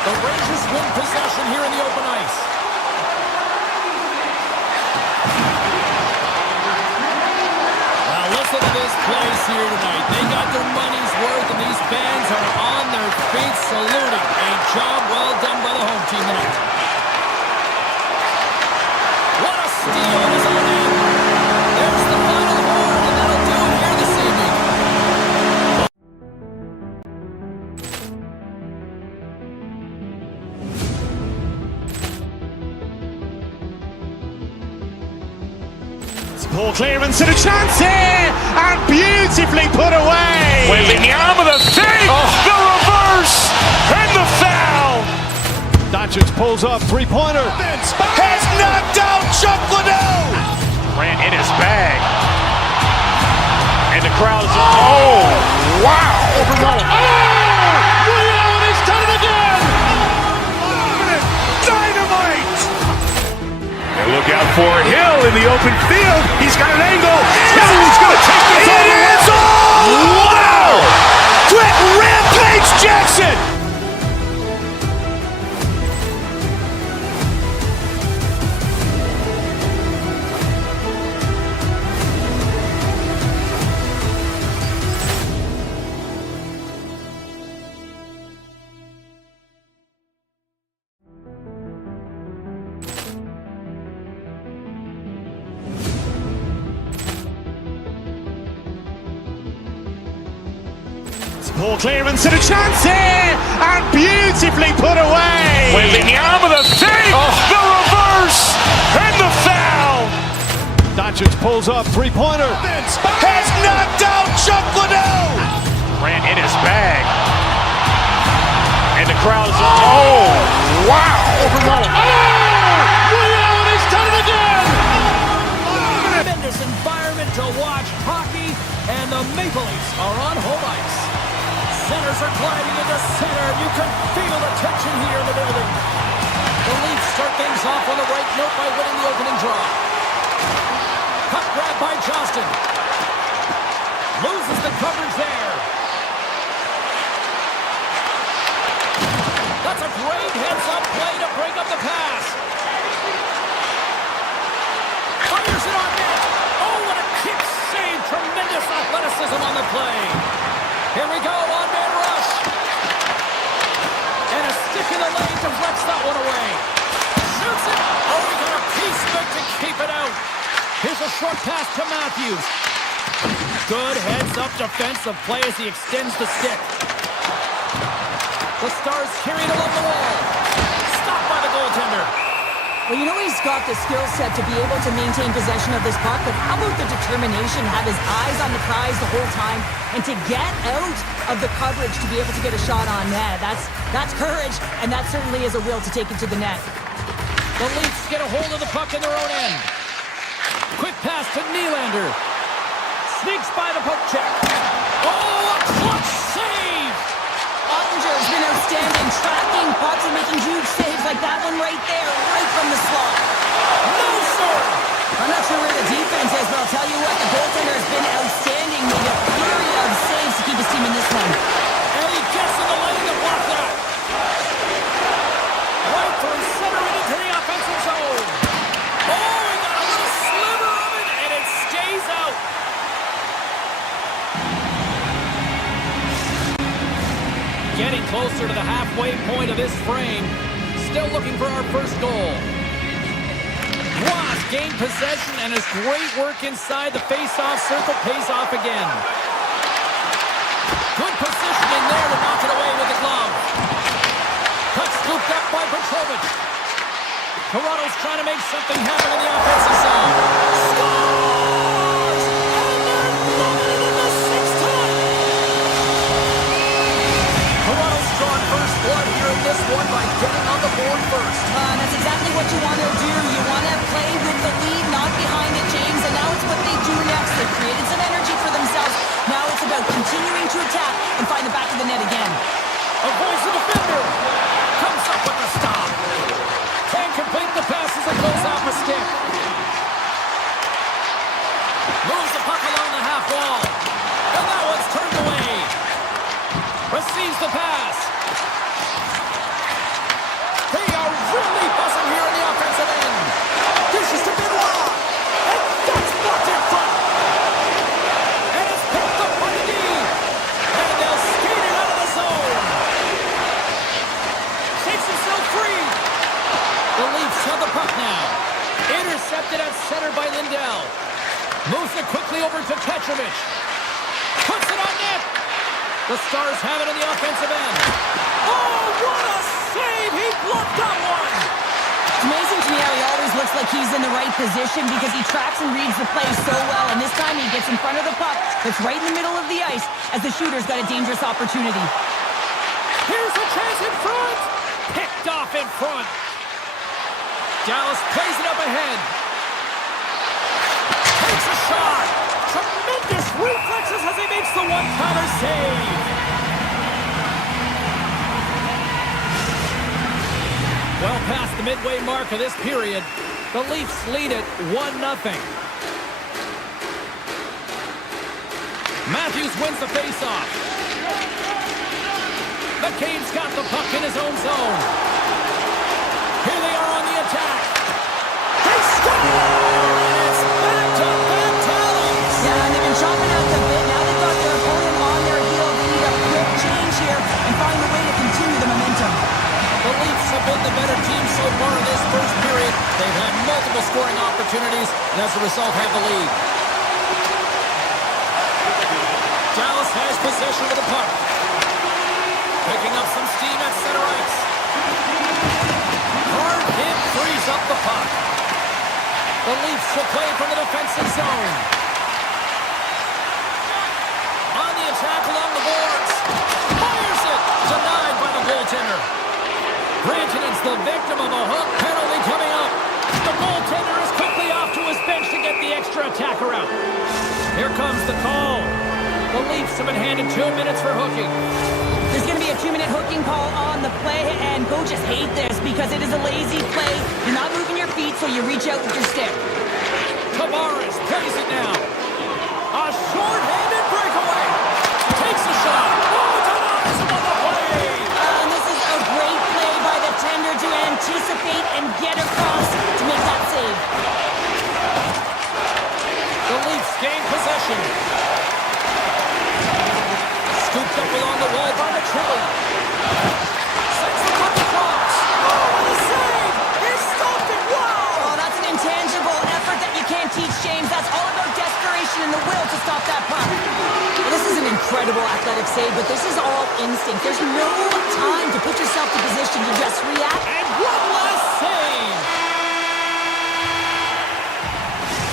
The Rangers win possession here in the open ice. Now listen to this place here tonight. They got their money's worth, and these fans are on their feet saluting. A job well done by the home team tonight. What a steal in his own end. There's the final horn, and that'll do it here this evening. Poor clearance and a chance here, and beautifully put away. Wembanyama the save, the reverse, and the foul. Doncic pulls up, 3-pointer. Has knocked out Chuck Liddell. Ran in his bag. And the crowd is, oh, wow. He's done it again! Dynamite. And look out for Hill in the open field. He's got an angle. He's going to take this all the way. Wow! Quick Rampage Jackson. Poor clearance and a chance here, and beautifully put away. Wembanyama the save, the reverse, and the foul. Doncic pulls up, 3-pointer. Has knocked out Chuck Liddell. Ran in his bag. And the crowd is, oh, wow. He's done it again! Tremendous environment to watch hockey, and the Maple Leafs are on home ice. Centers are gliding into center. You can feel the tension here in the building. The Leafs start things off on the right note by winning the opening draw. Puck grab by Johnston. Loses the coverage there. The That's a great heads-up play to break up the pass. Fires it on net. Oh, what a kick save. Tremendous athleticism on the play. Here we go, on-man rush. And a stick in the lane deflects that one away. Shoots it. Oh, he got a piece of it to keep it out. Here's a short pass to Matthews. Good heads-up defensive play as he extends the stick. The Stars carried along the wall. Stopped by the goaltender. Well, you know he's got the skill set to be able to maintain possession of this puck, but how about the determination, have his eyes on the prize the whole time, and to get out of the coverage to be able to get a shot on net. That's courage, and that certainly is a will to take it to the net. The Leafs get a hold of the puck in their own end. Quick pass to Nylander. Sneaks by the poke check. Oh, a clutch save! Ottinger's been outstanding, tracking pucks and making huge saves like that one right there, right from the slot. No, sir! I'm not sure where the defense is, but I'll tell you what, the goaltender has been outstanding, made a flurry of saves to keep his team in this one. And he gets in the lane to block that. Right from center into the offensive zone. Oh, he got a little sliver of it, and it stays out. Getting closer to the halfway point of this frame. Still looking for our first goal. Ross gained possession, and his great work inside the face-off circle pays off again. Good positioning there to knock it away with the glove. Puck scooped up by Petrovic. Toronto's trying to make something happen in the offensive zone. Scores! And they're loving it in the sixth time. Toronto's drawn first blood here in this one by getting on the board first. That's exactly what you want to do. You want to play with the lead, not behind it, James, and now it's what they do next. They've created some energy for themselves. Now it's about continuing to attack and find the back of the net again. Avoids the defender. Comes up with the stop. Can't complete the pass as it goes off a stick. Moves the puck along the half wall. And that one's turned away. Receives the pass. They are really buzzing here in the offensive end. This is to Benoit. And that's blocked in front. And it's picked up by the D. And they'll skate it out of the zone. Shakes himself free. The Leafs have the puck now. Intercepted at center by Lindell. Moves it quickly over to Petrovic. Puts it on net. The Stars have it in the offensive end. Oh, what a save! He blocked that one! It's amazing to me how he always looks like he's in the right position because he tracks and reads the play so well, and this time he gets in front of the puck that's right in the middle of the ice as the shooter's got a dangerous opportunity. Here's a chance in front! Picked off in front. Dallas plays it up ahead. Takes a shot. Tremendous reflexes as he makes the one-timer save. Well past the midway mark of this period, the Leafs lead it 1-0. Matthews wins the faceoff. McCabe's got the puck in his own zone. Here they are on the attack. They score! It's back to back talents. Yeah, and they've been chopping out the bit. Now they've got their opponent on their heel. They need a quick change here and find a way to continue the momentum. The Leafs have been the better team so far in this first period. They've had multiple scoring opportunities, and as a result have the lead. Dallas has possession of the puck. Picking up some steam at center ice. Hard hit frees up the puck. The Leafs will play from the defensive zone. On the attack along the boards. Fires it. Denied by the goaltender. Granted, it's the victim of a hook penalty coming up. The goaltender is quickly off to his bench to get the extra attacker out. Here comes the call. The Leafs have been handed 2 minutes for hooking. There's going to be a 2-minute hooking call on the play, and coaches hate this because it is a lazy play. You're not moving your feet, so you reach out with your stick. Tavares plays it now. A short-handed breakaway. Takes a shot. Oh, Tavares above the play. And this is a great play to stop that puck. Well, this is an incredible athletic save, but this is all instinct. There's no time to put yourself in position to just react. And one last save!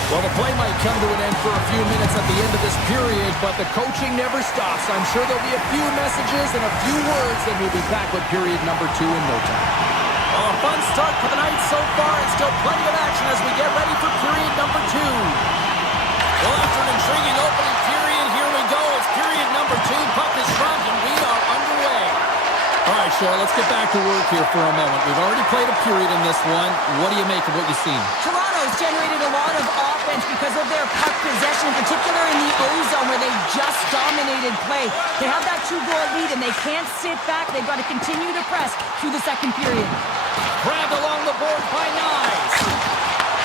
Well, the play might come to an end for a few minutes at the end of this period, but the coaching never stops. I'm sure there'll be a few messages and a few words, and we'll be back with period number 2 in no time. Well, a fun start for the night so far, and still plenty of action as we get ready for period number 2. Well, after an intriguing opening period, here we go. It's period number 2. Puck is front, and we are underway. All right, Cheryl, let's get back to work here for a moment. We've already played a period in this one. What do you make of what you've seen? Toronto's generated a lot of offense because of their puck possession, in particular in the O-zone where they just dominated play. They have that 2-goal lead, and they can't sit back. They've got to continue to press through the second period. Grabbed along the board by Nyes.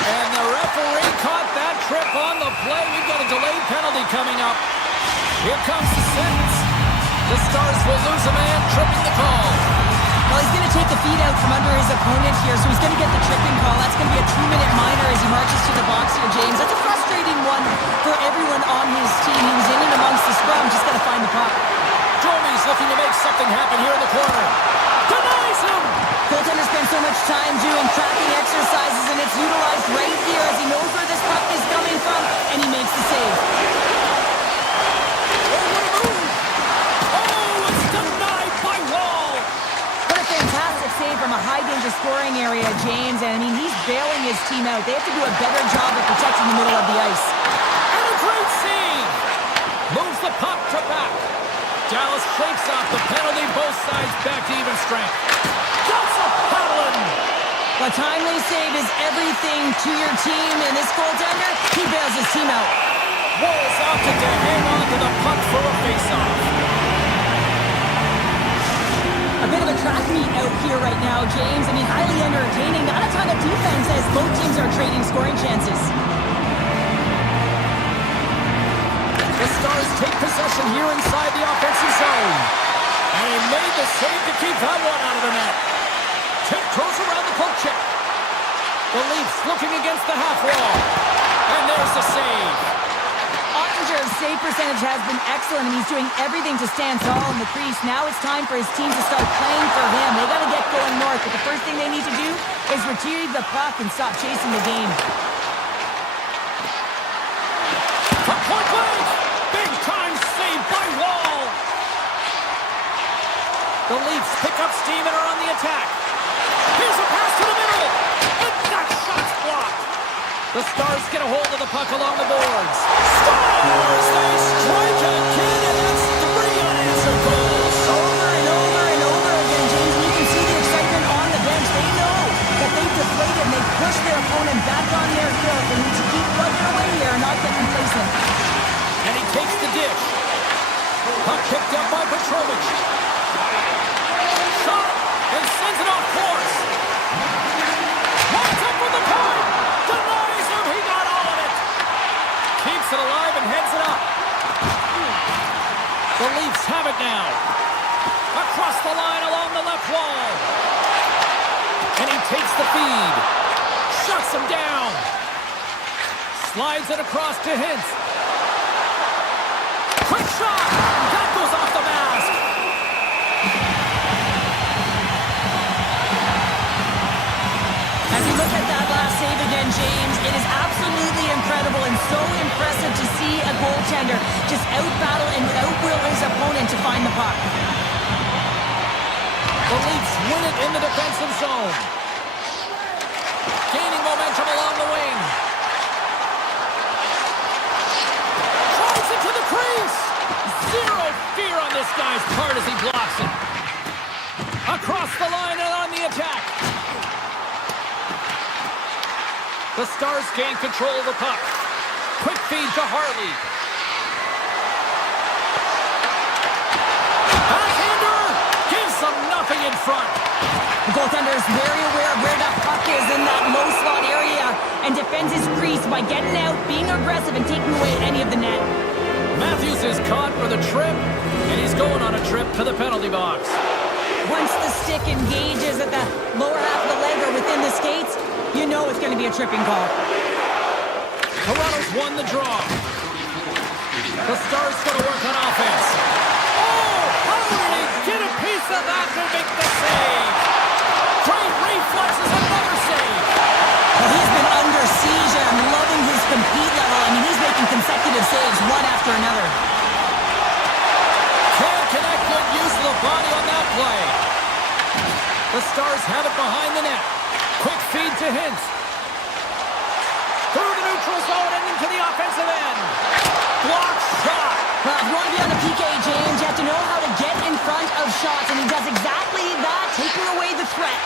And the referee caught that trip on the play. We've got a delayed penalty coming up. Here comes the sentence. The Stars will lose a man, tripping the call. Well, he's going to take the feed out from under his opponent here, so he's going to get the tripping call. That's going to be a 2-minute minor as he marches to the box here, James. That's a frustrating one for everyone on his team. He was in and amongst the scrum, just got to find the puck. Domi's looking to make something happen here in the corner. Denies him! Goaltender spends so much time doing tracking exercises, and it's utilized right here as he knows where this puck is coming from, and he makes the save. Oh, what a move! Oh, it's denied by Wall! What a fantastic save from a high-danger scoring area, James. And, I mean, he's bailing his team out. They have to do a better job of protecting the middle of the ice. And a great save! Moves the puck to back. Dallas shakes off the penalty. Both sides back to even strength. That's a paddling! A timely save is everything to your team, and this goaltender, he bails his team out. Wall's opted to hang on to the puck for a face-off. A bit of a track meet out here right now, James. I mean, highly entertaining. Not a ton of defense as both teams are trading scoring chances. The Stars take possession here inside the offensive zone. And he made the save to keep that one out of the net. Tiptoes around the poke check. The Leafs looking against the half wall. And there's the save. Ottinger's save percentage has been excellent, and he's doing everything to stand tall in the crease. Now it's time for his team to start playing for him. They got to get going north, but the first thing they need to do is retrieve the puck and stop chasing the game. From point blank, big time save by Wall. The Leafs pick up steam and are on the attack. Here's a pass to the middle, and that shot's blocked. The Stars get a hold of the puck along the boards. Stars, they strike again, and that's 3 unanswered goals. Over and over and over again, James, and you can see the excitement on the bench. They know that they've deflated and they've pushed their opponent back on their heels. They need to keep plugging away here and not get complacent. And he takes the dish. Puck picked up by Petrovich. Shot and sends it off course. Lines up for the point. Denies him. He got all of it. Keeps it alive and heads it up. The Leafs have it now. Across the line along the left wall. And he takes the feed. Shuts him down. Slides it across to Hintz. Quick shot! That goes off the mask! As you look at that last save again, James, it is absolutely incredible and so impressive to see a goaltender just out-battle and out-will his opponent to find the puck. The Leafs win it in the defensive zone. Gaining momentum along the wing. Drives it to the crease! Zero fear on this guy's part as he blocks it. Across the line and on the attack. The Stars gain control of the puck. Quick feed to Harley. Backhander gives them nothing in front. The goaltender is very aware of where that puck is in that low slot area and defends his crease by getting out, being aggressive, and taking away any of the net. Matthews is caught for the trip, and he's going on a trip to the penalty box. Once the stick engages at the lower half of the leg or within the skates, you know it's going to be a tripping call. Toronto's won the draw. The Stars going to work on offense. Oh, how did he get a piece of that to make the save? Great reflexes, another save. Well, he's been under siege, and I'm loving his compete level. I mean, he's making consecutive saves one after another. Can't connect, good use of the body on that play. The Stars have it behind the net. Quick feed to Hintz. Through the neutral zone and into the offensive end. Block shot. Well, if you want to be on the PK, James, you have to know how to get in front of shots, and he does exactly that, taking away the threat.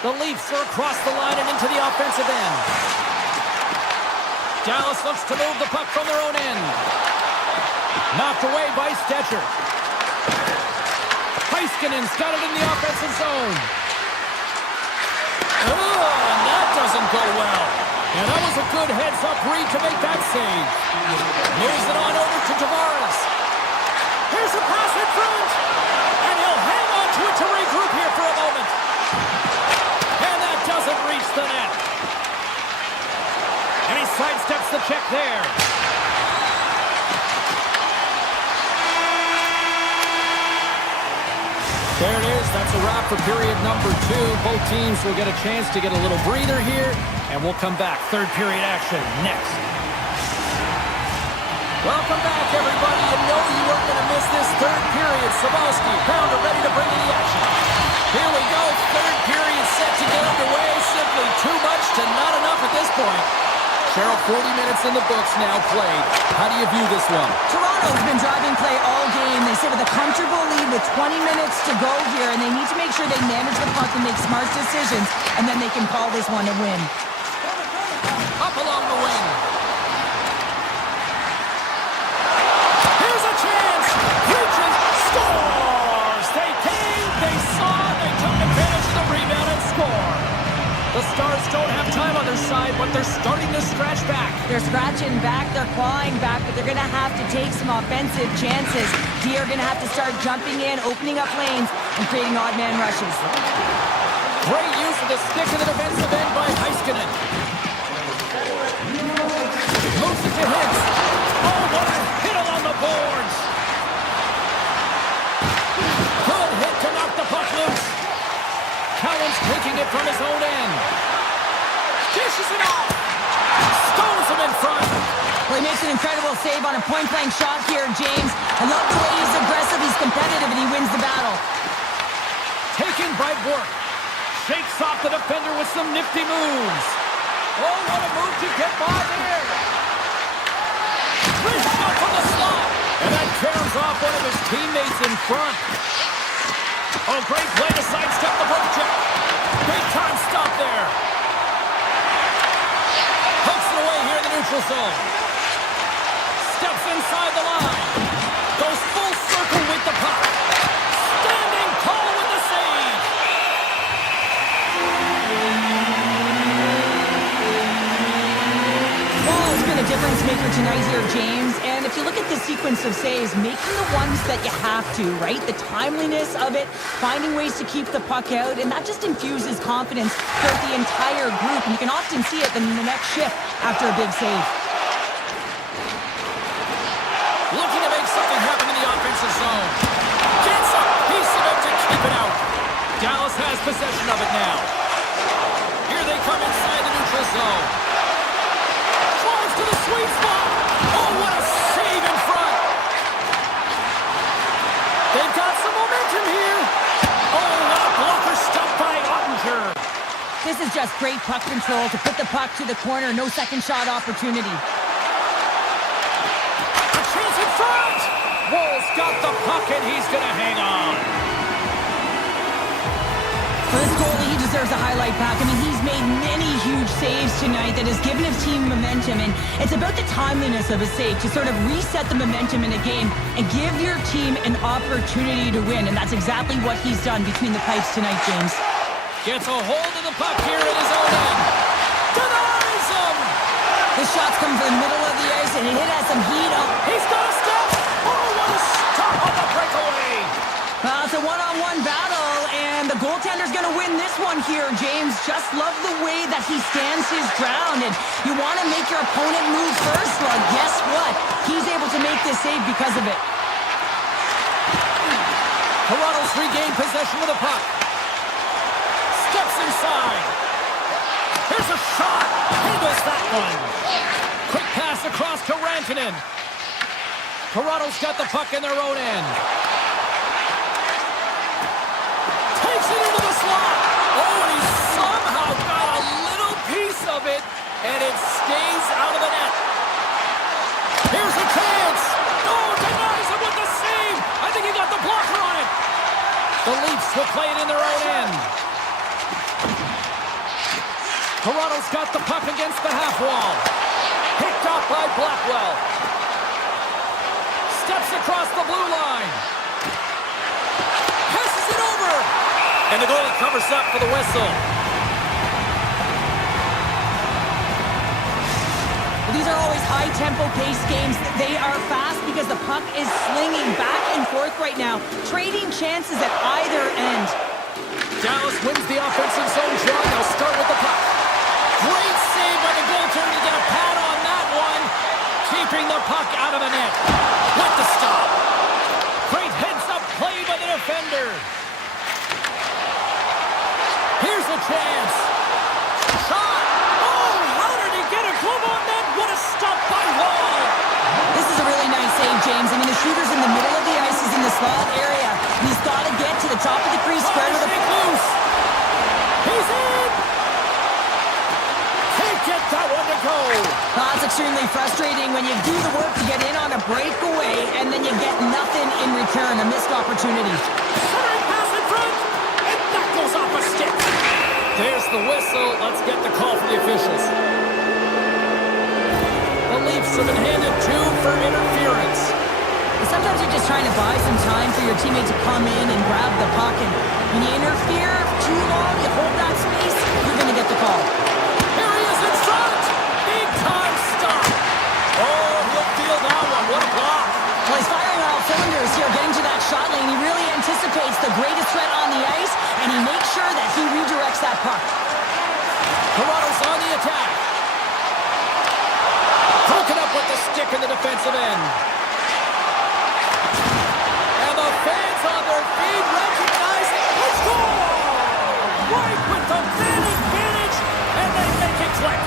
The Leafs are across the line and into the offensive end. Dallas looks to move the puck from their own end. Knocked away by Stetcher. Heiskanen's got it in the offensive zone. Oh, and that doesn't go well. And that was a good heads-up read to make that save. Moves it on over to Tavares. Here's a pass in front. And he'll hang on to it to regroup here for a moment. And that doesn't reach the net. And he sidesteps the check there. There it is. That's a wrap for period number 2. Both teams will get a chance to get a little breather here, and we'll come back. Third period action next. Welcome back, everybody. You know you weren't going to miss this third period. Sabalski, Pounder ready to bring in the action. Here we go. Third period set to get underway. Simply too much to not enough at this point. Cheryl, 40 minutes in the books now played. How do you view this one? Toronto's been driving play all game. They sit with a comfortable lead with 20 minutes to go here, and they need to make sure they manage the puck and make smart decisions, and then they can call this one a win. Up along the wing. Here's a chance. Reaches, scores. They came, they saw, they took advantage of the rebound and score. The Stars don't have time on their side, but they're starting to scratch back. They're scratching back, they're clawing back, but they're going to have to take some offensive chances. D are going to have to start jumping in, opening up lanes, and creating odd man rushes. Great use of the stick in the defensive end by Heiskanen. Moves it to Hintz. Oh, what a hit along the boards. Good hit to knock the puck loose. Cowan's taking it from his own end. Dishes it off. Stones him in front. Well, he makes an incredible save on a point-blank shot here, James. I love the way he's aggressive, he's competitive, and he wins the battle. Taken by Bourque. Shakes off the defender with some nifty moves. Oh, what a move to get by there. Wrist shot from the slot. And that tears off one of his teammates in front. Oh, great play to sidestep the poke check. Big time stop there. Hooks it away here in the neutral zone. Steps inside the line. Goes full circle with the puck. Standing tall with the save. Well, it's been a difference maker tonight here, James. And if you look at the sequence of saves, making the ones that you have to, right? The timeliness of it, finding ways to keep the puck out, and that just infuses confidence throughout the entire group. And you can often see it in the next shift after a big save. Looking to make something happen in the offensive zone. Gets a piece of it to keep it out. Dallas has possession of it now. Here they come inside the neutral zone. Drives to the sweet spot. Oh, what a save in front. They've got some momentum here. Oh, what a blocker stop by Ottinger. This is just great puck control to put the puck to the corner. No second shot opportunity. A chance in front. Woll's got the puck and he's going to hang on. For this goalie, he deserves a highlight pack. I mean, he's made many huge saves tonight that has given his team momentum, and it's about the timeliness of a save to sort of reset the momentum in a game and give your team an opportunity to win, and that's exactly what he's done between the pipes tonight, James. Gets a hold of the puck here in his own end. Denies him! This shot's come from the middle of the ice, and it hit has some heat up. He's got a step! Oh, what a stop on the breakaway! It's a one-on-one battle, and the goaltender's going to win this one here, James. Just love the way that he stands his ground. And you want to make your opponent move first? Well, guess what? He's able to make this save because of it. Toronto's regained possession of the puck. Steps inside. Here's a shot. Handles that one. Quick pass across to Rantanen. Toronto's got the puck in their own end. Takes it into the slot. Oh, and he somehow got a little piece of it, and it stays out of the net. Here's a chance. Oh, denies him with the save. I think he got the blocker on it. The Leafs will play it in their own end. Toronto's got the puck against the half wall. Picked up by Blackwell. Steps across the blue line. Passes it over. And the goalie covers up for the whistle. These are always high-tempo pace games. They are fast because the puck is slinging back and forth right now, trading chances at either end. Dallas wins the offensive zone draw. They'll start with the puck. Great save by the goaltender to get a pad on that one. Keeping the puck out of the net. What the stop. Great heads-up play by the defender. Here's a chance. Shot. Oh, how did he get a glove on that? What a stop by Wall. This is a really nice save, James. I mean, the shooter's in the middle of the ice. He's in the slot area. And he's got to get to the top of the crease square with a puck loose. He's in. Can't get that one to go. That's extremely frustrating when you do the work to get in on a breakaway and then you get nothing in return, a missed opportunity. Centering pass in front, and that goes off a stick. There's the whistle. Let's get the call for the officials. The Leafs have been handed 2 for interference. Sometimes you're just trying to buy some time for your teammate to come in and grab the puck, and when you interfere too long, you hold that space, you're going to get the call. Here he is in front. Big time stop. Oh, he'll feel that one. What a block. Well, he's firing on all cylinders here, getting to that shot lane. He really anticipates the greatest threat on the ice, and he makes sure that he redirects that puck. Toronto's on the attack. Broken up with the stick in the defensive end. And the fans on their feet recognize it. Let's go! Right with the man advantage, and they make it click.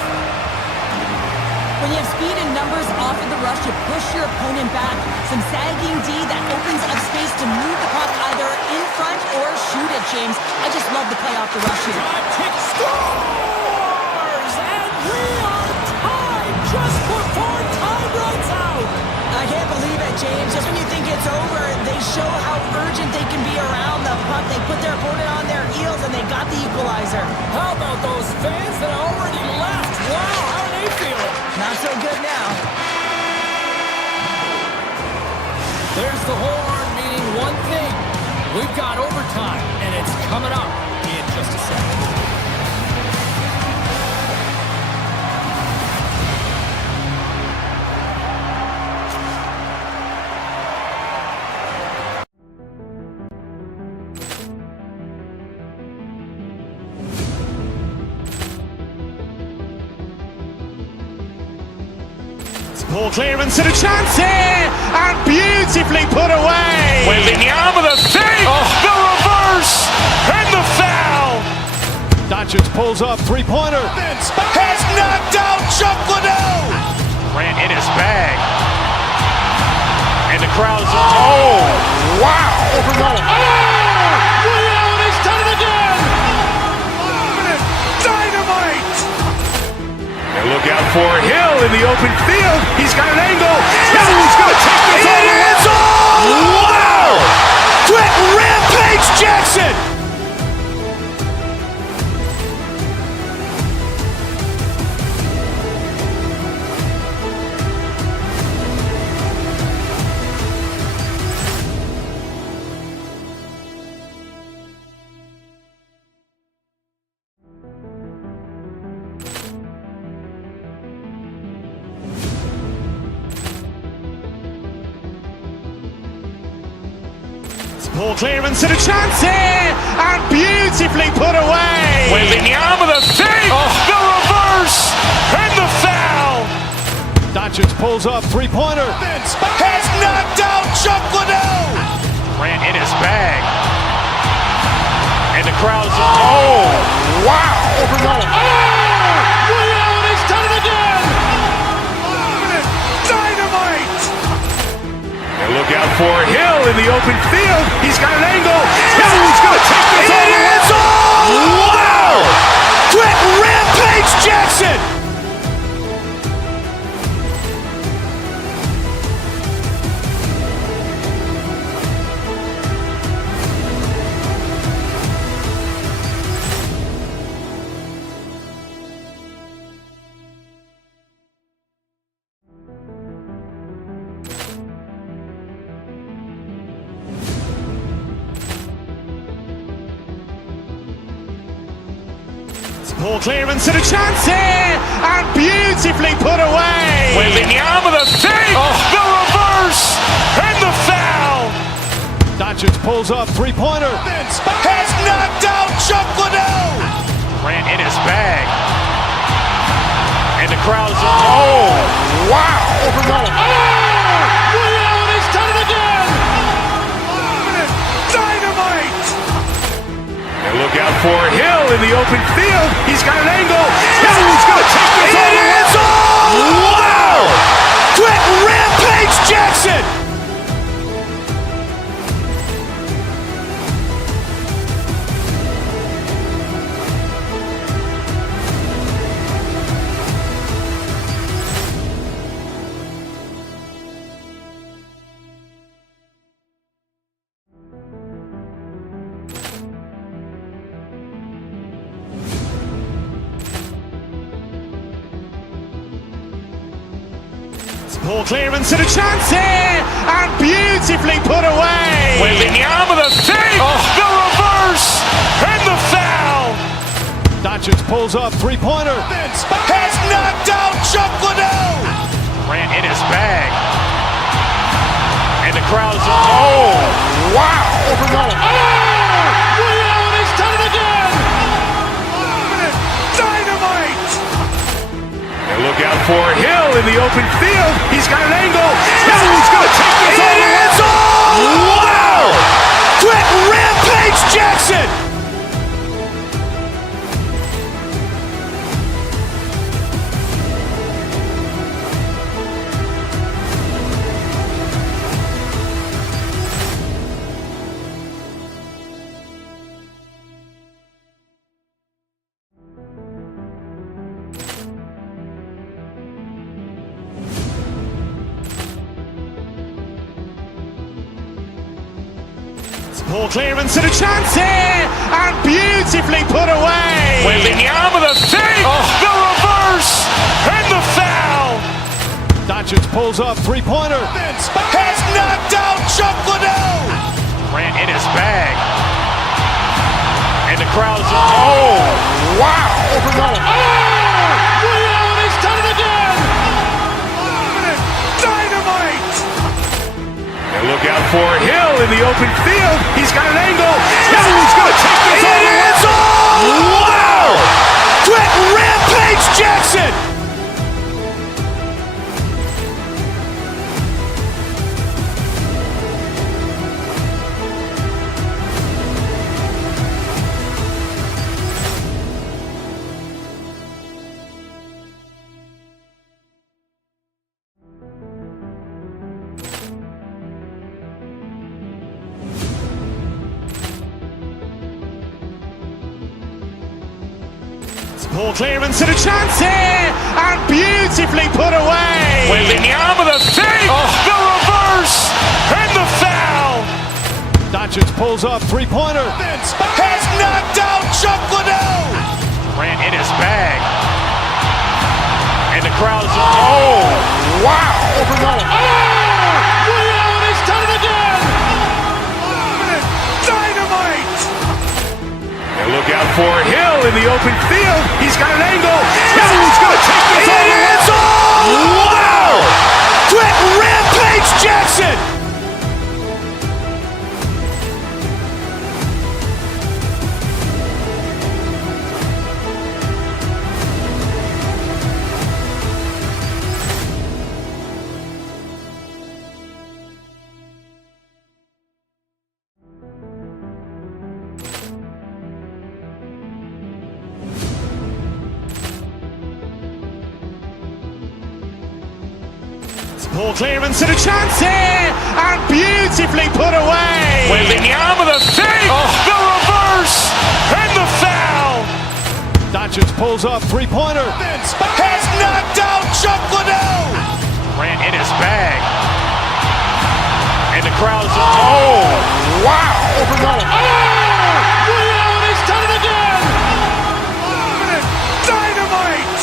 When you have speed and numbers off of the rush, you push your opponent back. Some sagging D that opens up space to move the puck either in front or shoot it, James. I just love the play off the rush here. Drive kick scores! And we are tied just before time runs out. I can't believe it, James. Just when you think it's over, they show how urgent they can be around the puck. They put their opponent on their heels, and they got the equalizer. How about those fans that already left? Wow, how are they feeling? Not so good now. There's the horn, meaning one thing. We've got overtime, and it's coming up in just a second. Ball clearance and a chance here, and beautifully put away. Wembanyama the save, the reverse, and the foul. Doncic pulls up, three-pointer. Has knocked out Chuck Liddell. Ran in his bag. And the crowd is, oh, wow. He's done it again. Dynamite. And look out for Hill in the open field. He's got an angle. He's going to take this all the way. Wow. Quick rampage Jackson. Poor clearance and a chance here, and beautifully put away. Wembanyama the fake, the reverse, and the foul. Doncic pulls up, three-pointer. Has knocked out Chuck Liddell. Grant in his bag. And the crowd's, oh, wow. Ray Allen has done it again. Dynamite. And look out for Hill in the open field. He's got an angle. Hill's going to take this all the way. Wow. Brett Rampage Jackson. Poor clearance and a chance here, and beautifully put away. Wembanyama the fake, the reverse, and the foul. Doncic pulls up, three-pointer. Has knocked out Chuck Liddell. Grant in his bag. And the crowd's, oh, wow. Ray Allen has done it again. Dynamite. And look out for Hill in the open field. He's got an angle. Hill's going to take this all the way. Wow. Brett Rampage Jackson. Poor clearance and a chance here, and beautifully put away. Wembanyama the fake, the reverse, and the foul. Doncic pulls up, three-pointer. Has knocked out Chuck Liddell. Grant in his bag. And the crowd's, oh, wow. Ray Allen has done it again. Dynamite. And look out for Hill in the open field. He's got an angle. Hill's going to take this all the way. Wow. Brett Rampage Jackson. Poor clearance and a chance here, and beautifully put away. Wembanyama the fake, the reverse, and the foul. Doncic pulls up, three-pointer. Has knocked out Chuck Liddell. Grant in his bag. And the crowd's, oh, wow. Ray Allen has done it again. Dynamite. And look out for Hill in the open field. He's got an angle. Hill's going to take this all the way. Wow. Brett Rampage Jackson. Poor clearance and a chance here, and beautifully put away. Wembanyama the fake, the reverse, and the foul. Doncic pulls up, three-pointer. Has knocked out Chuck Liddell. Grant in his bag. And the crowd's, oh, wow. Ray Allen has done it again. Dynamite. And look out for Hill in the open field. He's got an angle. Hill's going to take this all the way. Wow. Brett Rampage Jackson. Poor clearance and a chance here, and beautifully put away. Wembanyama the fake, the reverse, and the foul. Doncic pulls up, three-pointer. Has knocked out Chuck Liddell. Grant in his bag. And the crowd's, oh, wow. Ray Allen has done it again. Dynamite.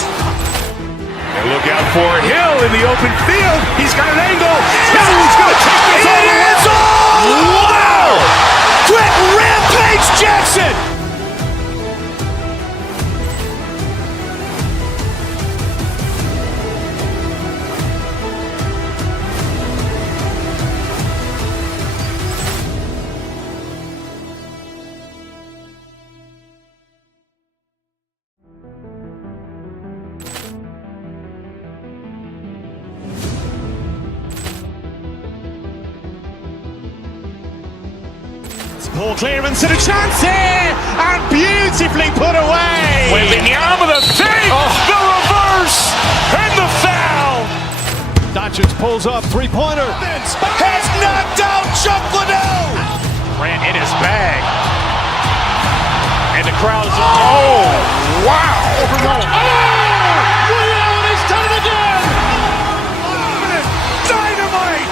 And look out for Hill in the open field. He's got an angle. He's going to take this all the way. Wow. Quick Rampage Jackson. Poor clearance and a chance here, and beautifully put away. Wembanyama the fake, the reverse, and the foul. Doncic pulls up, three-pointer. Has knocked out Chuck Liddell. Grant in his bag. And the crowd's, oh, wow. Ray Allen has done it again. Dynamite.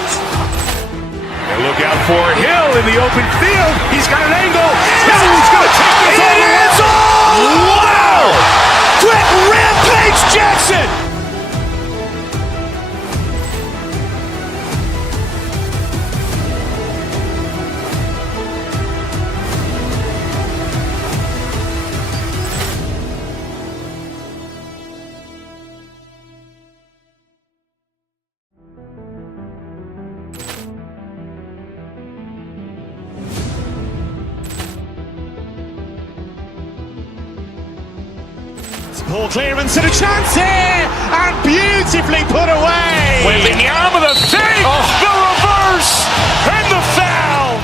And look out for Hill in the open field. He's got an angle. He's going to take this all the way. Wow. Quick Rampage Jackson. Poor clearance and a chance here, and beautifully put away. Wembanyama the fake, the reverse, and the foul.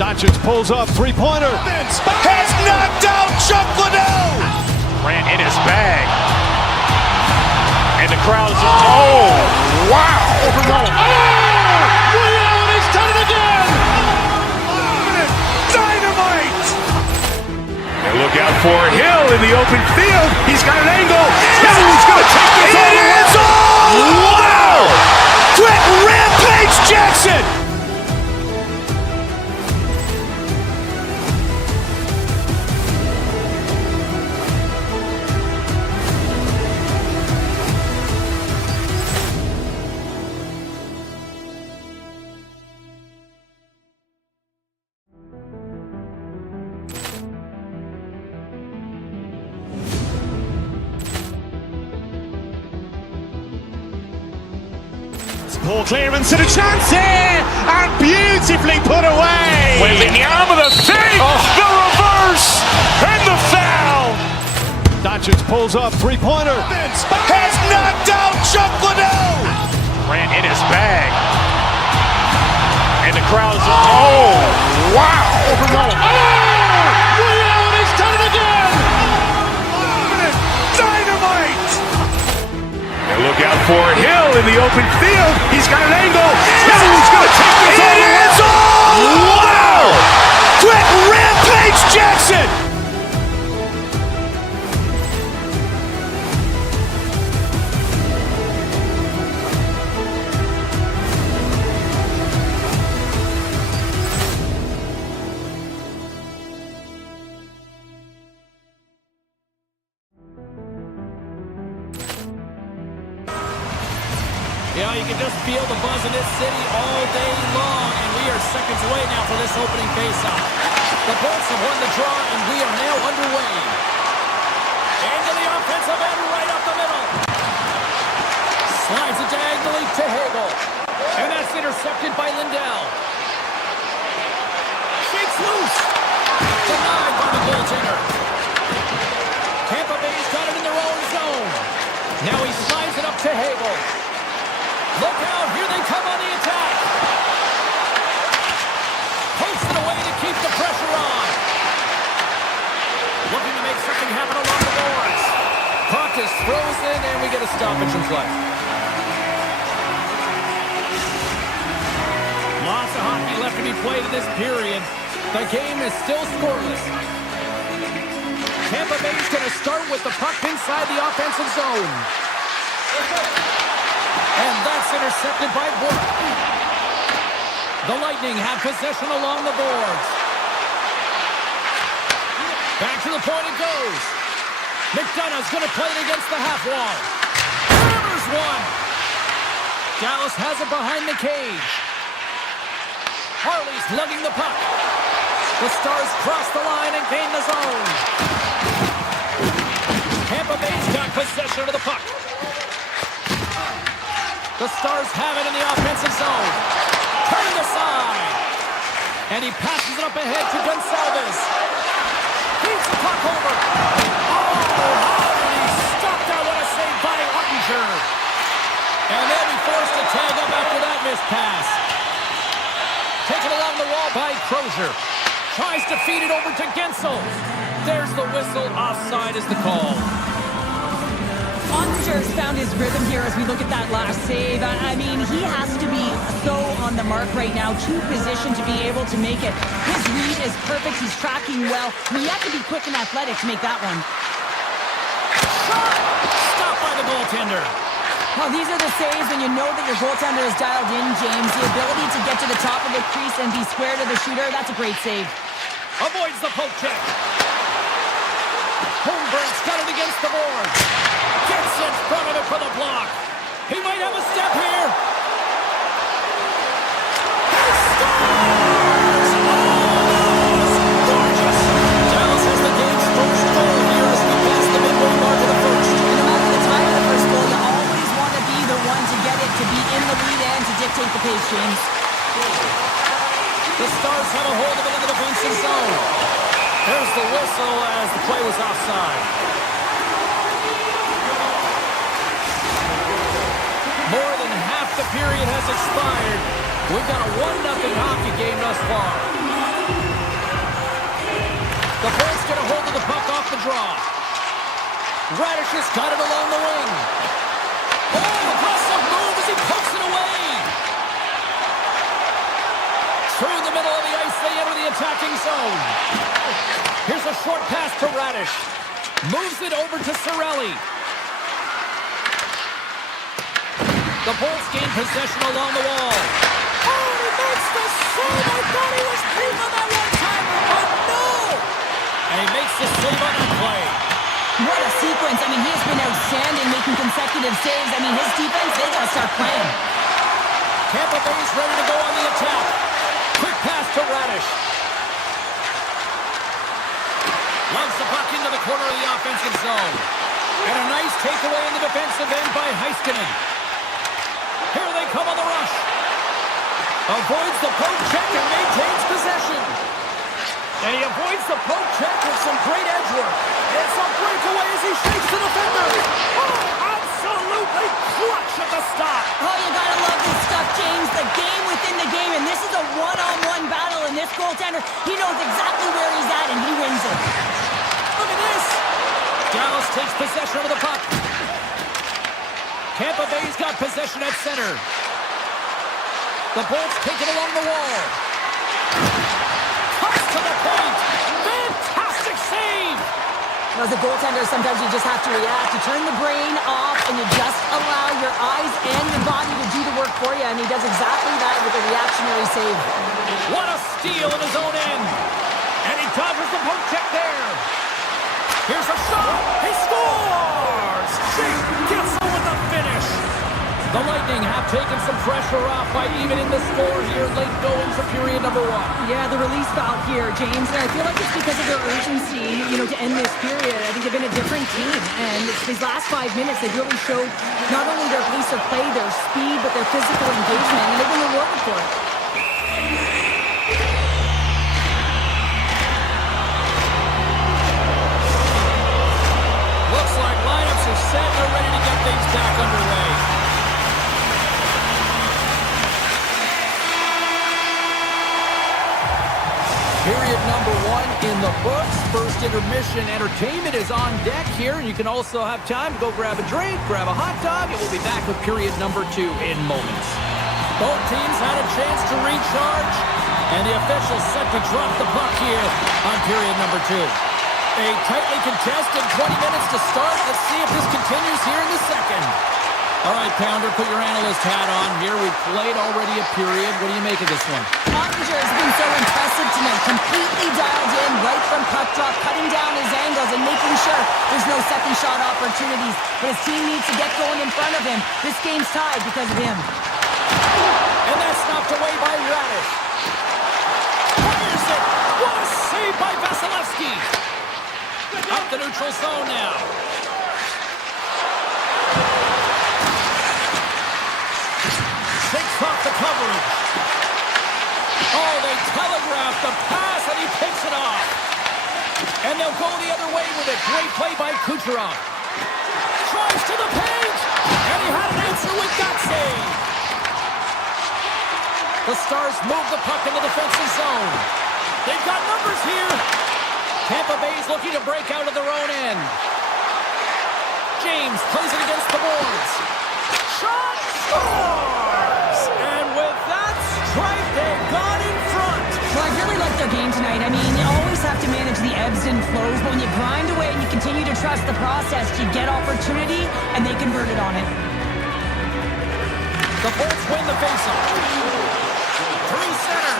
Doncic pulls up, three-pointer. Has knocked out Chuck Liddell. Grant in his bag. And the crowd's, oh, wow. Ray Allen has done it again. Dynamite. And look out for Hill in the open field. He's got an angle. He's going to take this all the way. Wow. Quick Rampage Jackson. Poor clearance and a chance here, and beautifully put away. Wembanyama the fake, the reverse, and the foul. Doncic pulls up, three-pointer. Has knocked out Chuck Liddell. Grant in his bag. And the crowd's, oh, wow. Ray Allen has done it again. Dynamite. And look out for Hill in the open field. He's got an angle. He's going to take this all the way. Wow. Quick Rampage Jackson. Yeah, you can just feel the buzz in this city all day long, and we are seconds away now for this opening faceoff. The Bolts have won the draw, and we are now underway. Into the offensive end, right up the middle. Slides it diagonally to Hagel. And that's intercepted by Lindell. Shakes loose. Denied by the goaltender. Tampa Bay's got it in their own zone. Now he slides it up to Hagel. Look out, here they come on the attack. Posts it away to keep the pressure on. Looking to make something happen along the boards. Puck is frozen, and we get a stoppage in play. Lots of hockey left to be played in this period. The game is still scoreless. Tampa Bay's going to start with the puck inside the offensive zone. And that's intercepted by Bourque. The Lightning have possession along the boards. Back to the point it goes. McDonough's going to play it against the half wall. Hammers one. Dallas has it behind the cage. Harley's lugging the puck. The Stars cross the line and gain the zone. Tampa Bay's got possession of the puck. The Stars have it in the offensive zone. Turned aside. And he passes it up ahead to Gonçalves. Beats the puck over. Oh, how did he stop that? What a save by Ottinger. And they'll be forced to tag up after that missed pass. Taken along the wall by Crozier. Tries to feed it over to Gensel. There's the whistle. Offside is the call. Ottinger's found his rhythm here as we look at that last save. I mean, he has to be so on the mark right now, too positioned to be able to make it. His read is perfect. He's tracking well. I mean, you have to be quick and athletic to make that one. Shot! Stopped by the goaltender. Well, these are the saves when you know that your goaltender is dialed in, James. The ability to get to the top of the crease and be square to the shooter, that's a great save. Avoids the poke check. Holmberg's got it against the board. Gets in front of it for the block. He might have a step here. He scores! Oh, it's gorgeous! Dallas has the game's first goal here as we pass the midway mark of the first. And no matter the time of the first goal, you always want to be the one to get it, to be in the lead and to dictate the pace, James. The Stars have a hold of it in the defensive zone. There's the whistle as the play was offside. More than half the period has expired. We've got a 1-0 hockey game thus far. The Bolts get a hold of the puck off the draw. Radish has got it along the wing. Oh, aggressive move as he pokes it away. Through the middle of the ice, they enter the attacking zone. Here's a short pass to Radish. Moves it over to Cirelli. The Bolts gain possession along the wall. Oh, he makes the save. I thought he was beating on that one-timer, but no! And he makes the save on that play. What a sequence. I mean, he has been outstanding, making consecutive saves. I mean, his defense, they got to start playing. Tampa Bay's ready to go on the attack. Quick pass to Radish. Loves the puck into the corner of the offensive zone. And a nice takeaway in the defensive end by Heiskanen. Here they come on the rush. Avoids the poke check and maintains possession. And he avoids the poke check with some great edge work. It's a breakaway as he shakes the defender. Oh, absolutely clutch at the stop. Oh, you gotta love this stuff, James. The game within the game, and this is a one-on-one battle, and this goaltender, he knows exactly where he's at, and he wins it. Look at this. Dallas takes possession of the puck. Tampa Bay's got possession at center. The Bolts take it along the wall. Cuts to the point. Fantastic save. As a goaltender, sometimes you just have to react. You turn the brain off, and you just allow your eyes and your body to do the work for you, and he does exactly that with a reactionary save. What a steal in his own end. And he dodges the poke check there. Here's a shot. He scores. Jake Gensel with the finish. The Lightning have taken some pressure off by evening the score here late going for period number 1. Yeah, the release valve here, James, and I feel like it's because of their urgency, to end this period. I think they've been a different team, and these last 5 minutes, they've really showed not only their pace of play, their speed, but their physical engagement, and they've been rewarded for it. Looks like lineups are set. They're ready to get things back underway. Period number 1 in the books. First intermission entertainment is on deck here. You can also have time to go grab a drink, grab a hot dog, and we'll be back with period number 2 in moments. Both teams had a chance to recharge, and the officials set to drop the puck here on period number 2. A tightly contested 20 minutes to start. Let's see if this continues here in the second. All right, Pounder, put your analyst hat on here. We've played already a period. What do you make of this one? Ottinger has been so impressive tonight. Completely dialed in right from puck drop, cutting down his angles and making sure there's no second shot opportunities. But his team needs to get going in front of him. This game's tied because of him. And that's knocked away by Radish. Fires it. What a save by Vasilevsky. Up the neutral zone now. Takes off the coverage. Oh, they telegraphed the pass, and he picks it off. And they'll go the other way with it. Great play by Kucherov. Drives to the page, and he had an answer with that save. The Stars move the puck in the defensive zone. They've got numbers here. Tampa Bay's looking to break out of their own end. James plays it against the boards. Shot scores! And with that strike, they got in front. Well, I really like their game tonight. I mean, you always have to manage the ebbs and flows, but when you grind away and you continue to trust the process, you get opportunity, and they converted on it. The Bolts win the faceoff. Through center.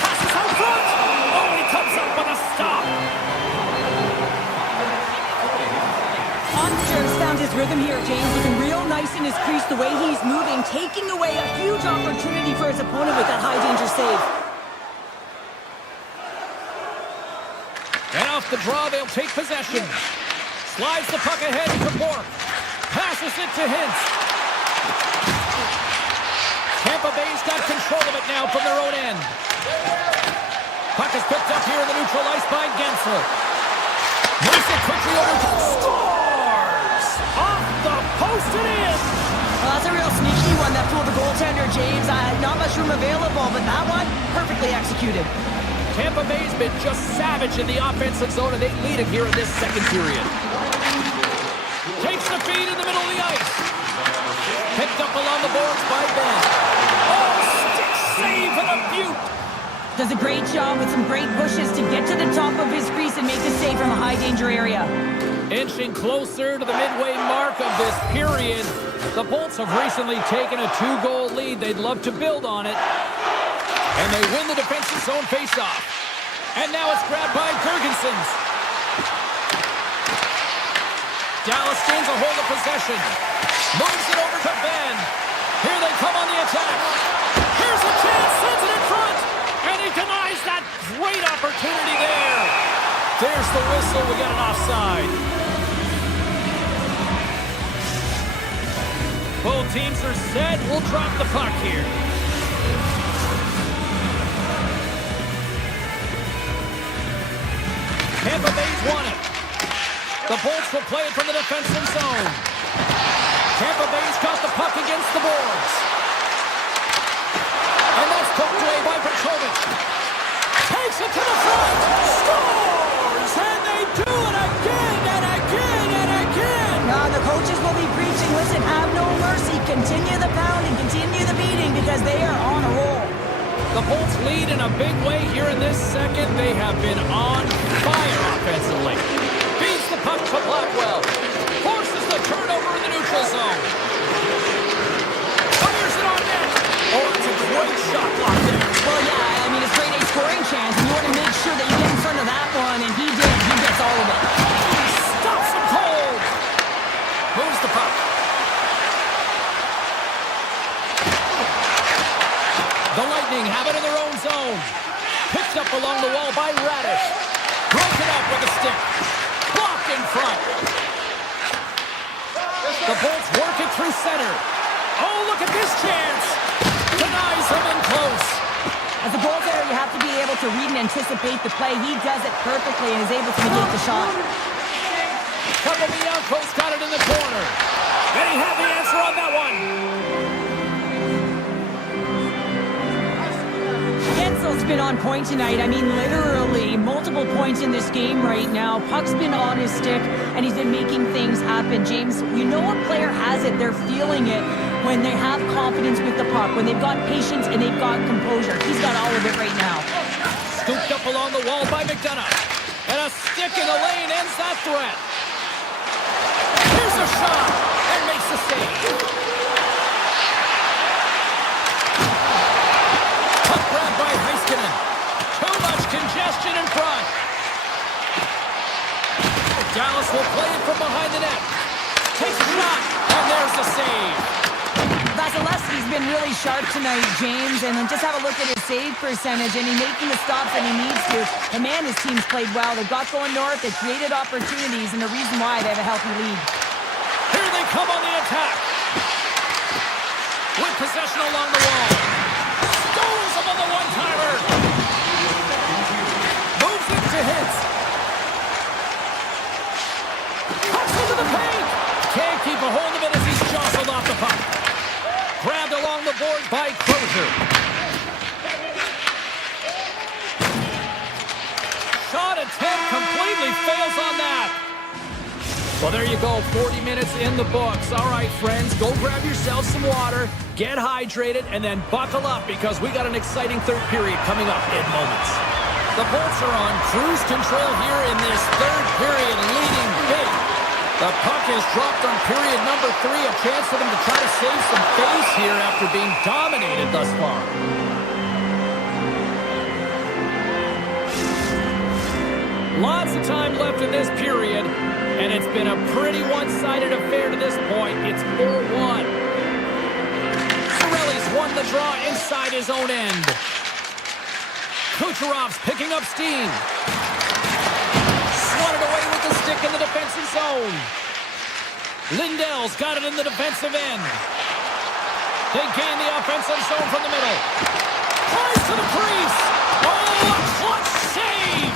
Passes out front. Oh, he comes up with a stop. Ottinger's found his rhythm here, James. Looking real nice in his crease, the way he's moving, taking away a huge opportunity for his opponent with that high-danger save. And off the draw, they'll take possession. Slides the puck ahead to Bork. Passes it to Hintz. Tampa Bay's got control of it now from their own end. Puck is picked up here in the neutral ice by Gensel. Moves it quickly over to scores! Off the post and in! Well, that's a real sneaky one that fooled the goaltender, James. Not much room available, but that one, perfectly executed. Tampa Bay's been just savage in the offensive zone, and they lead it here in this second period. Takes the feed in the middle of the ice. Picked up along the boards by Ben. Oh, stick save and a beaut. Does a great job with some great pushes to get to the top of his crease and make the save from a high-danger area. Inching closer to the midway mark of this period. The Bolts have recently taken a 2-goal lead. They'd love to build on it. And they win the defensive zone faceoff. And now it's grabbed by Gergensons. Dallas gains a hold of possession. Moves it over to Ben. Here they come on the attack. Here's a chance, sends it in front. And he denies that great opportunity there. There's the whistle. We got an offside. Both teams are set. We'll drop the puck here. Tampa Bay's won it. The Bolts will play it from the defensive zone. Tampa Bay's got the puck against the boards. And that's poked away by Petrovic. Takes it to the front. Scores! And they do it again and again and again. Now the coaches will be preaching, listen, have no mercy. Continue the pounding, continue the beating because they are on a roll. The Bolts lead in a big way here in this second. They have been on fire offensively. Beats the puck to Blackwell. Forces the turnover in the neutral zone. Fires it on net. Oh, it's a great shot block there. Well, yeah, I mean, it's grade A scoring chance, and you want to make sure that you get in front of that one, and he did. He gets all of it. Stops him cold. Moves the puck. The Lightning have it in their own zone. Picked up along the wall by Radish. Broken up with a stick. Blocked in front. The Bolts work it through center. Oh, look at this chance. Denies him in close. As a goaltender, you have to be able to read and anticipate the play. He does it perfectly and is able to negate the shot. Capobianco's got it in the corner. And he had the answer on that one. Gensel's Puck's been on point tonight. I mean, literally multiple points in this game right now. Puck's been on his stick, and he's been making things happen. James, you know a player has it. They're feeling it when they have confidence with the puck, when they've got patience and they've got composure. He's got all of it right now. Scooped up along the wall by McDonough. And a stick in the lane ends that threat. Here's a shot, and makes the save. Puck grabbed by Heiskanen. Too much congestion in front. Dallas will play it from behind the net. Takes a shot, and there's the save. Vasilevsky's been really sharp tonight, James, and just have a look at his save percentage, and he's making the stops that he needs to. The man, his team's played well. They've got going north. They've created opportunities, and the reason why they have a healthy lead. Here they come on the attack. With possession along the wall. Stones him on the one-timer. Moves it to hits. Cuts into the paint. Can't keep a hold of it as he's jostled off the puck. Grabbed along the board by Crozier. Shot attempt completely fails on that. Well, there you go. 40 minutes in the books. All right, friends, go grab yourself some water, get hydrated, and then buckle up because we got an exciting third period coming up in moments. The Bolts are on cruise control here in this third period, leading big. The puck is dropped on period number 3. A chance for them to try to save some face here after being dominated thus far. Lots of time left in this period, and it's been a pretty one-sided affair to this point. It's 4-1. Cirelli's won the draw inside his own end. Kucherov's picking up steam. Swatted away with the stick in the defensive zone. Lindell's got it in the defensive end. They gain the offensive zone from the middle. Tries to the crease. Oh, a clutch save!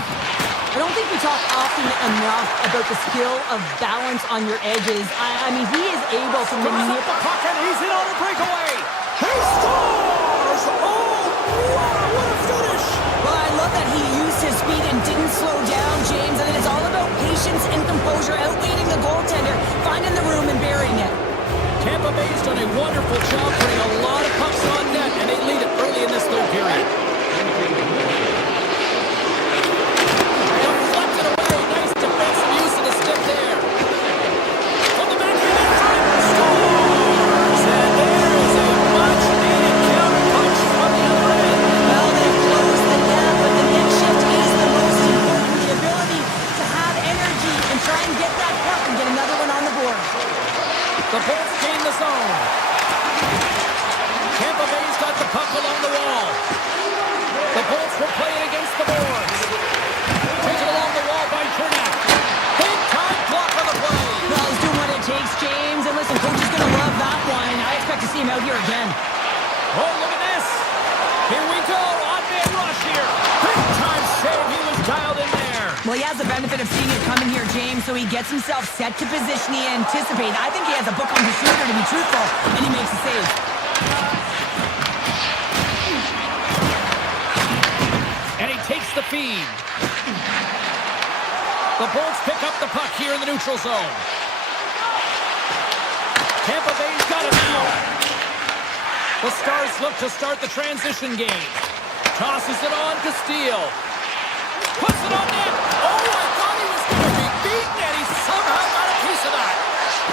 I don't think we talk often enough about the skill of balance on your edges. I mean, he is able to manipulate the puck, and he's in on a breakaway. He scores! Oh, wow, what a finish! Well, I love that he used his speed and didn't slow down, James. I mean, it's all about patience and composure, outweighing the goaltender, finding the room and burying it. Tampa Bay's done a wonderful job putting a lot of pucks on net, and they lead it early in this third period. Deflected away. Nice defensive use of the stick there. From the back of the net, scores! And there is a much-needed counterpunch from the other end. Well, they've closed the gap, but the net shift is the most important. The ability to have energy and try and get that puck and get another one on the board. The Bolts gain the zone. Tampa Bay's got the puck along the wall. The Bolts will play it against the boards. Taken along the wall by Chernak. Big time block on the play. Well, he's doing what it takes, James. And listen, coach is going to love that one. I expect to see him out here again. Oh, look at this. Here we go. On-man rush here. Big time save. He was dialed in there. Well, he has the benefit of seeing it coming here, James, so he gets himself set to position he anticipated. I think he has a book on his shoulder, to be truthful, and he makes a save. And he takes the feed. The Bolts pick up the puck here in the neutral zone. Tampa Bay's got it now. The Stars look to start the transition game. Tosses it on to Steele. Puts it on net. Oh, I thought he was going to be beaten, and he somehow got a piece of that.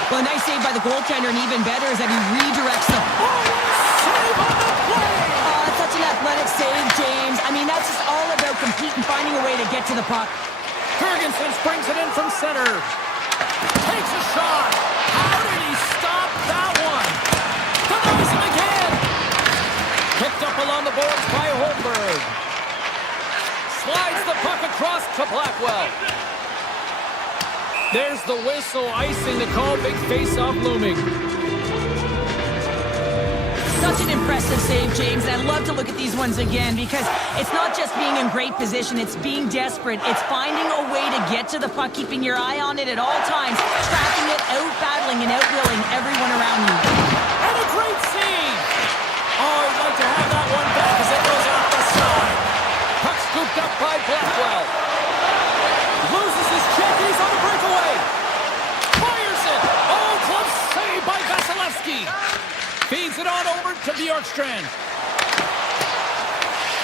Well, a nice save by the goaltender, and even better is that he redirects the... Oh, save on the play! Oh, that's such an athletic save, James. I mean, that's just all about competing, finding a way to get to the puck. Ferguson springs it in from center. Takes a shot. How did he stop that one? Denies him again. Picked up along the boards by Holmberg. Slides the puck across to Blackwell. There's the whistle, icing the call. Big face-off looming. Such an impressive save, James. And I love to look at these ones again because it's not just being in great position. It's being desperate. It's finding a way to get to the puck, keeping your eye on it at all times, tracking it, out-battling and out-willing everyone around you. And a great save. Oh, I'd like to have that one back as it goes off the side. picked up by Blackwell. Loses his check, he's on the breakaway. Fires it. Oh, close save by Vasilevsky. Feeds it on over to Bjorkstrand.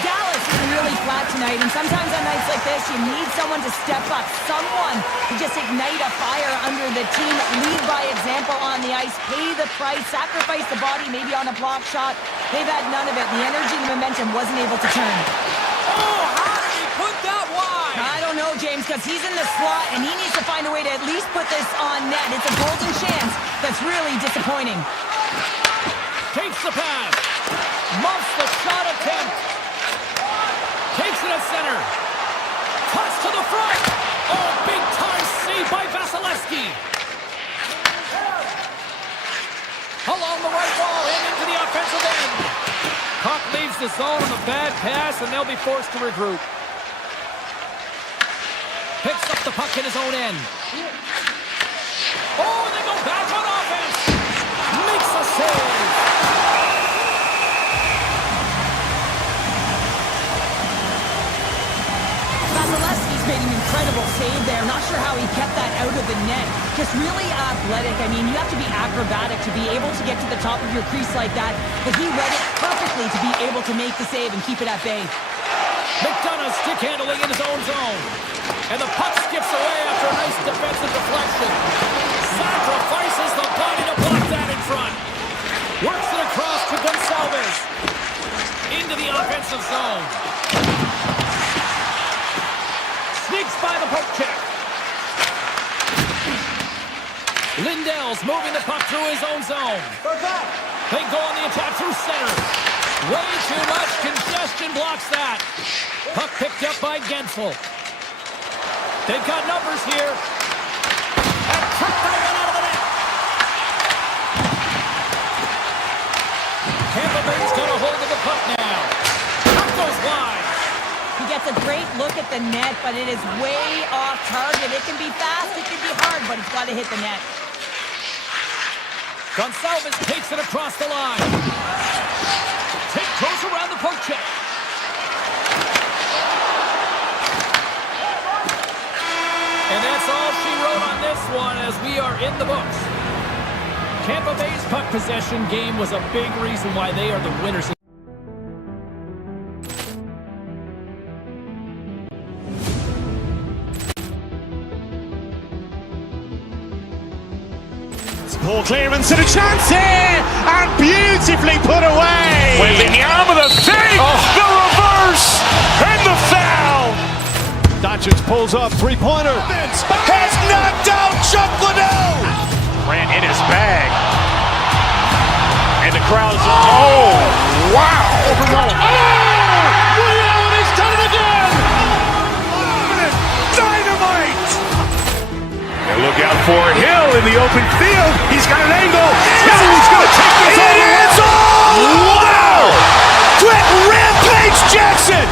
Dallas is really flat tonight, and sometimes on nights like this, you need someone to step up, someone to just ignite a fire under the team, lead by example on the ice, pay the price, sacrifice the body, maybe on a block shot. They've had none of it. The energy and the momentum wasn't able to turn. Oh, how did he put that wide? I don't know, James, because he's in the slot, and he needs to find a way to at least put this on net. It's a golden chance that's really disappointing. Takes the pass. Muffs the shot attempt. Takes it at center. Toss to the front. Oh, big time save by Vasilevsky. Along the right wall and into the offensive end. Puck leaves the zone on a bad pass, and they'll be forced to regroup. Picks up the puck in his own end. Oh, they go back on offense. Makes a save. Vasilevsky's made an incredible save there. Not sure how he kept that out of the net. Just really athletic. I mean, you have to be acrobatic to be able to get to the top of your crease like that. But he read it perfectly to be able to make the save and keep it at bay. McDonough stick handling in his own zone. And the puck skips away after a nice defensive deflection. Sacrifices the body to block that in front. Works it across to Gonçalves. Into the offensive zone. Sneaks by the poke check. Lindell's moving the puck through his own zone. They go on the attack through center. Way too much congestion blocks that. Puck picked up by Gensel. They've got numbers here. And tripped that one out of the net. Tampa Bay's got a hold of the puck now. Puck goes wide. He gets a great look at the net, but it is way off target. It can be fast, it can be hard, but it's got to hit the net. Gonçalves takes it across the line. Goes around the poke check. And that's all she wrote on this one as we are in the books. Tampa Bay's puck possession game was a big reason why they are the winners. Poor clearance and a chance here, and beautifully put away. Wembanyama the save, the reverse, and the foul. Doncic pulls up, three-pointer. Has knocked out Chuck Liddell. Ran in his bag. And the crowd's, oh, wow. He's done it again. Dynamite. And look out for Hill in the open field. He's got an angle. Hill's going to take this all the way. Wow! Brett Rampage Jackson.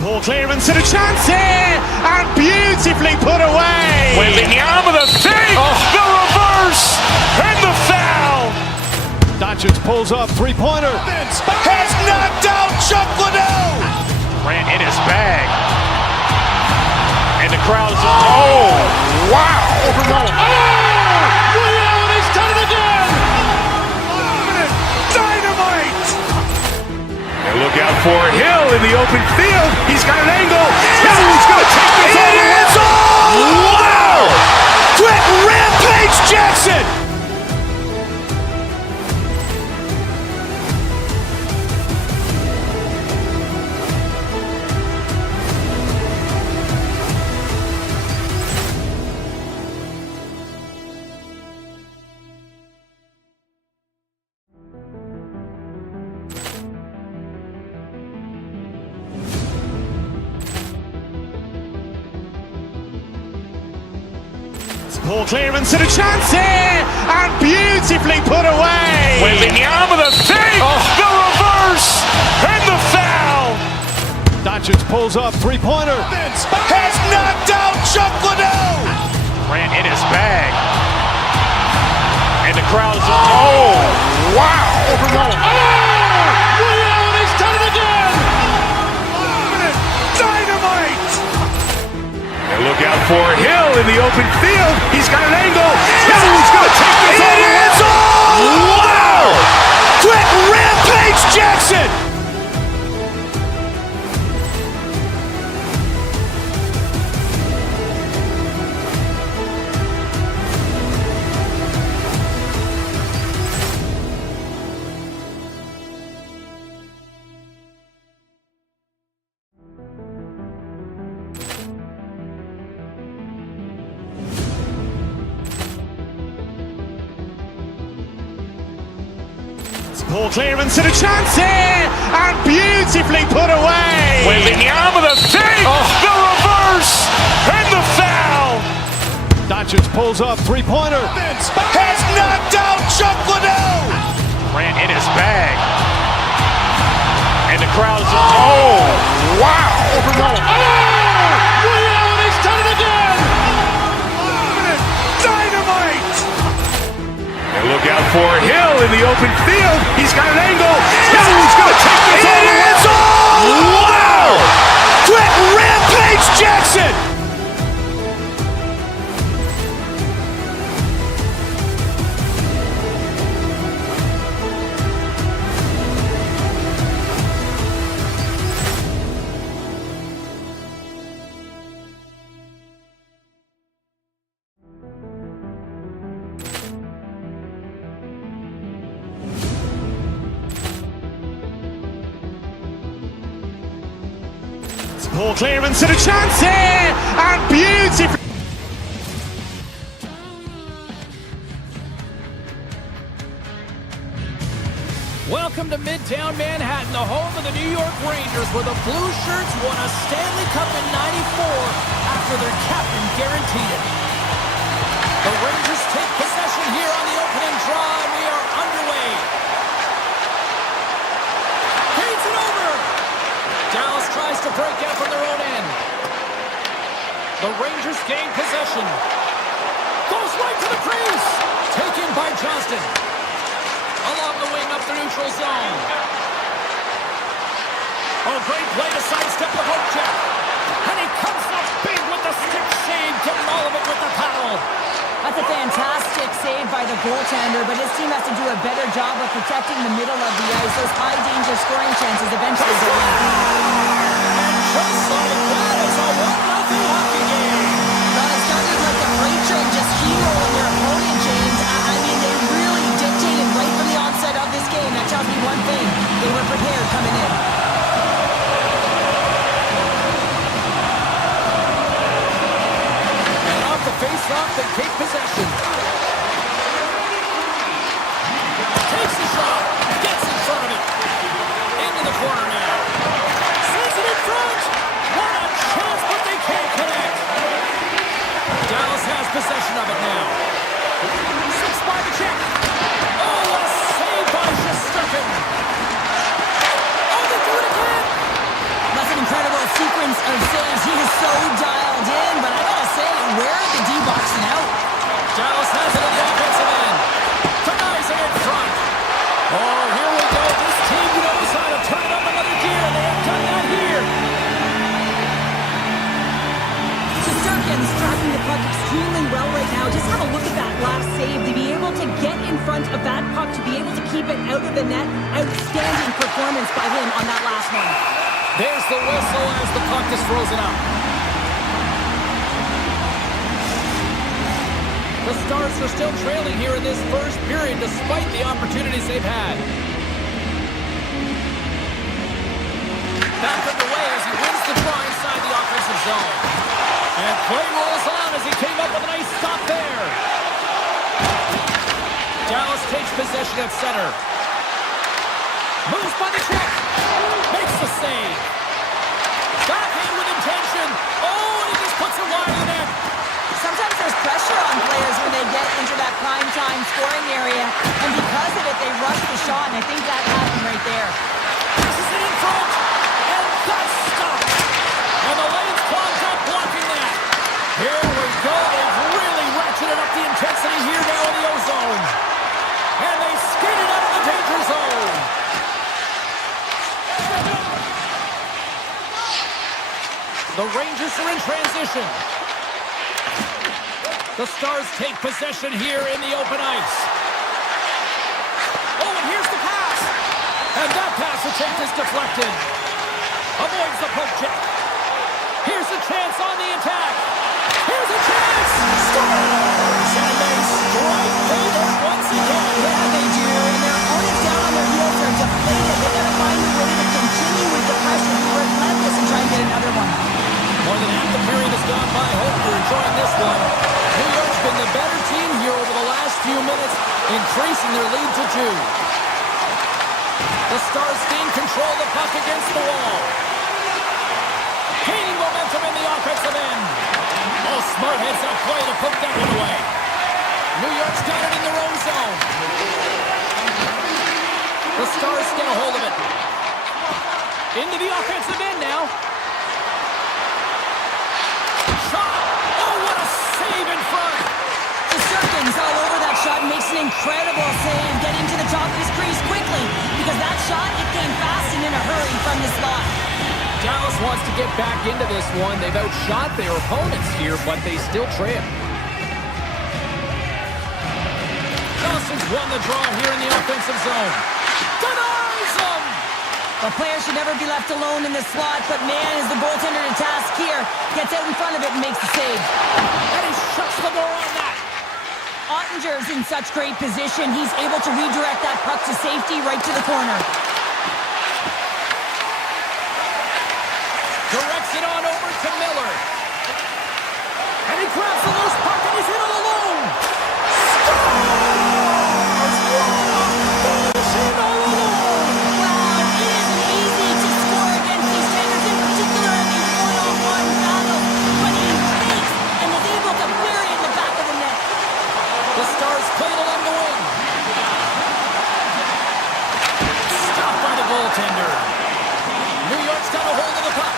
Poor clearance and a chance here, and beautifully put away. Wembanyama the save, the reverse, and the foul. Doncic pulls up, three-pointer. Has knocked out Chuck Liddell. Ran in his bag. And the crowd's, oh, wow. He's done it again. Dynamite. And look out for Hill in the open field. He's got an angle. Hill's going to take this all the way. Wow! Brett Rampage Jackson. Poor clearance and a chance here, and beautifully put away. Wembanyama the fake, the reverse, and the foul. Doncic pulls up, three-pointer. Has knocked out Chuck Liddell. Grant in his bag. And the crowd is, oh, wow. He's done it again. Dynamite. And look out for Hill in the open field. He's got an angle. He's going to take this all the way. Wow. Quick Rampage Jackson. Poor clearance and a chance here, and beautifully put away. Wembanyama the fake, the reverse, and the foul. Doncic pulls up, three-pointer. Has knocked out Chuck Liddell. Grant in his bag. And the crowd is, oh, wow. He's done it again. Dynamite. And look out for Hill in the open field. He's got an angle. He's going to take this all the way. Wow. Quick Rampage Jackson. Poor clearance and a chance here, and beautifully. Welcome to Midtown Manhattan, the home of the New York Rangers, where the Blue Shirts won a Stanley Cup in '94 after their captain guaranteed it. The Rangers take possession here on the opening draw, and we are underway. Feeds it over. Dallas tries to break out from their own end. The Rangers gain possession. Goes right to the crease. Taken by Johnston. Along the wing up the neutral zone. Oh, great play to sidestep the hook check. And he comes up big with the stick save, getting all of it with the paddle. That's a fantastic save by the goaltender, but his team has to do a better job of protecting the middle of the ice. Those high-danger scoring chances eventually go in. And just like that, it's a 1-0 hockey game. Well, it's starting like a freight train just steamrolling their opponent, James. I mean, they really dictated right from the onset of this game. That tells me one thing. They were prepared coming in. And off the face-off, they take possession. Takes the shot. Gets in front of it. Into the corner now. Sends it in front. What a chance, but they can't connect. Dallas has possession of it now. 6 by the check. Oh, what a save by Shesterkin. Oh, they do it again. That's an incredible sequence of saves. He is so dialed in, but I gotta say, where are the D-boxing out? Dallas has it in the offensive end. Denies it in front. Oh, here we go. This team knows how to turn it up another gear. They have done that here. Shesterkin's tracking the puck extremely well right now. Just have a look at that last save. To be able to get in front of that puck, to be able to keep it out of the net, outstanding performance by him on that last one. There's the whistle as the puck is frozen up. The Stars are still trailing here in this first period despite the opportunities they've had. Back underway as he wins the draw inside the offensive zone. And play rolls on as he came up with a nice stop there. Dallas takes possession at center. Moves by the check. Makes the save. Backhand with intention. Oh, and he just puts it wide of the net. Sometimes there's pressure on players when they get into that prime time scoring area. And because of it, they rush the shot, and I think that happened right there. Passes it in front, and that's stopped. And the lane's clogged up blocking that. Here we go. They've really ratcheted up the intensity here now in the O-zone. And they skated out of the danger zone. The Rangers are in transition. The Stars take possession here in the open ice. Oh, and here's the pass. And that pass attempt is deflected. Avoids the poke check. Here's a chance on the attack. Here's a chance. Scores! And they strike Taylor once again. Yeah, they do. And their opponents down on their heels are deflated. They got to find a way to continue with the pressure, be relentless, and try and get another one. More than half the period has gone by. Hope you're enjoying this one. New York's been the better team here over the last few minutes, increasing their lead to 2. The Stars gain control of the puck against the wall. Gaining momentum in the offensive end. Oh, smart heads up play to put that one away. New York's got it in their own zone. The Stars get a hold of it. Into the offensive end now. In front. Shesterkin's all over that shot and makes an incredible save, getting to the top of his crease quickly, because that shot, it came fast and in a hurry from the slot. Dallas wants to get back into this one. They've outshot their opponents here, but they still trail. Johnson's won the draw here in the offensive zone. Denies him! The player should never be left alone in the slot, but man, is the goaltender to task here. Gets out in front of it and makes the save. And he shuts the door on that. Ottinger's in such great position. He's able to redirect that puck to safety right to the corner. Directs it on over to Miller. And he grabs the loose puck and he's in all alone. Scores! He's in all alone. Wow, it isn't easy to score against these standards, in particular in these one-on-one battles. But he fakes and is able to bury it in the back of the net. The Stars play it along the wing. Stopped by the goaltender. New York's got a hold of the puck.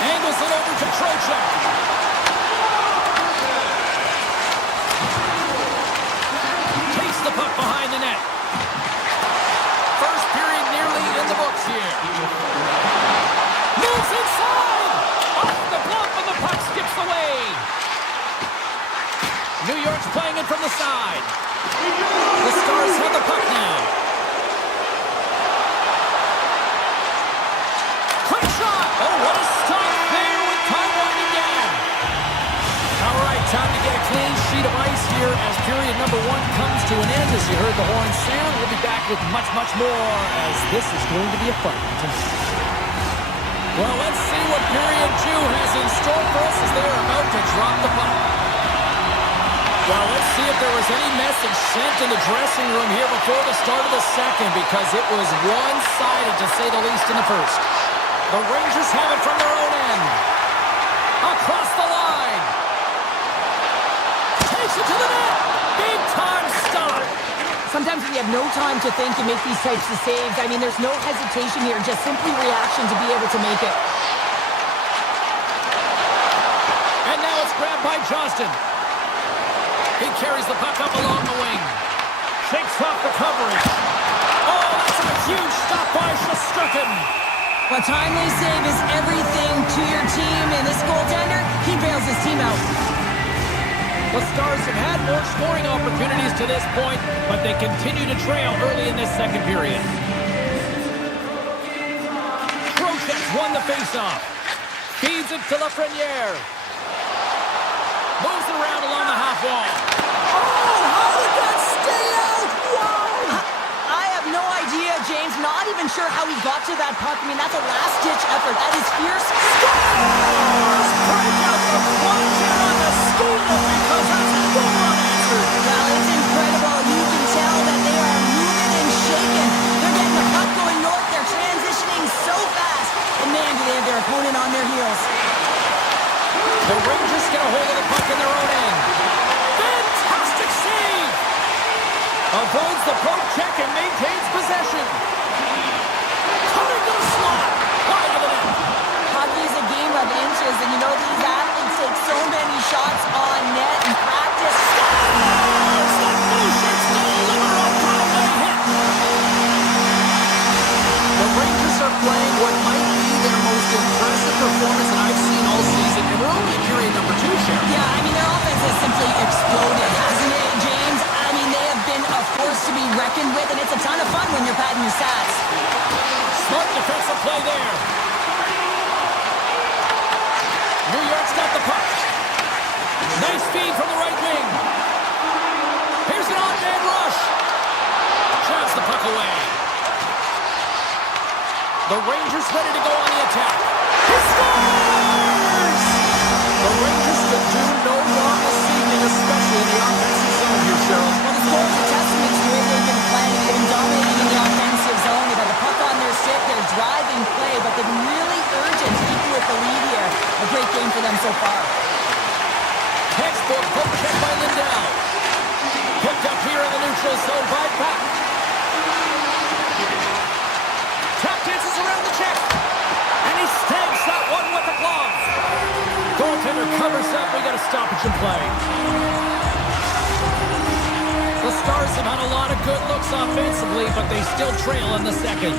Angles it over to Trocheck. Takes the puck behind the net. First period nearly in the books here. Moves inside. Off the glove and the puck skips away. New York's playing it from the side. The Stars have the puck now. Quick shot! Oh, what a stop there with time winding down. All right, time to get a clean sheet of ice here as period number 1 comes to an end. As you heard the horn sound, we'll be back with much, much more as this is going to be a fun one tonight. Well, let's see what period 2 has in store for us as they are about to drop the puck. Well, let's see if there was any message sent in the dressing room here before the start of the second, because it was one-sided, to say the least, in the first. The Rangers have it from their own end. Across the line. Takes it to the net. Big-time stop. Sometimes we have no time to think and make these types of saves. I mean, there's no hesitation here, just simply reaction to be able to make it. And now it's grabbed by Johnston. He carries the puck up along the wing. Shakes off the coverage. Oh, that's a huge stop by Shesterkin. A timely save is everything to your team, and this goaltender, he bails his team out. The Stars have had more scoring opportunities to this point, but they continue to trail early in this second period. Trocheck won the faceoff. Feeds it to Lafreniere. Moves it around along the half wall. Oh, how did that stay out? Wow! I have no idea, James. Not even sure how he got to that puck. I mean, that's a last-ditch effort. That is fierce. Scores! Break out the plunge here on the scoop because that's a goal unanswered. Well, it's incredible. You can tell that they are moving and shaking. They're getting the puck going north. They're transitioning so fast. And man, do they have their opponent on their heels. The Rangers get a hold of the puck in their own end. avoids the poke check and maintains possession. Coming to the slot. Wide of the net. Hockey is a game of inches, and you know these athletes take so many shots on net in practice. Scores! The Boucher's deliver a Broadway hit. The Rangers are playing what might be their most impressive performance that I've seen all season, and we're only in period number 2, Sharon. Yeah, I mean, their offense has simply exploded, hasn't it, James? I mean, they have been a force to be reckoned with, and it's a ton of fun when you're padding your stats. Smart defensive play there. New York's got the puck. Nice feed from the right wing. Here's an on-man rush. Shots the puck away. The Rangers ready to go on the attack. He scores! The Rangers could do no wrong this evening, especially in the offensive zone here, Cheryl. Well, the score is a testament to the way they've been playing. They've been dominating in the offensive zone. They've got the puck on their stick. They're driving play, but they've been really urgent to keep with the lead here. A great game for them so far. Textbook poke check by Lindell. Picked up here in the neutral zone by Pack. Tap dances around the check. And he stabs that one with the glove. Goaltender covers up. We got a stoppage in play. The Stars have had a lot of good looks offensively, but they still trail in the second.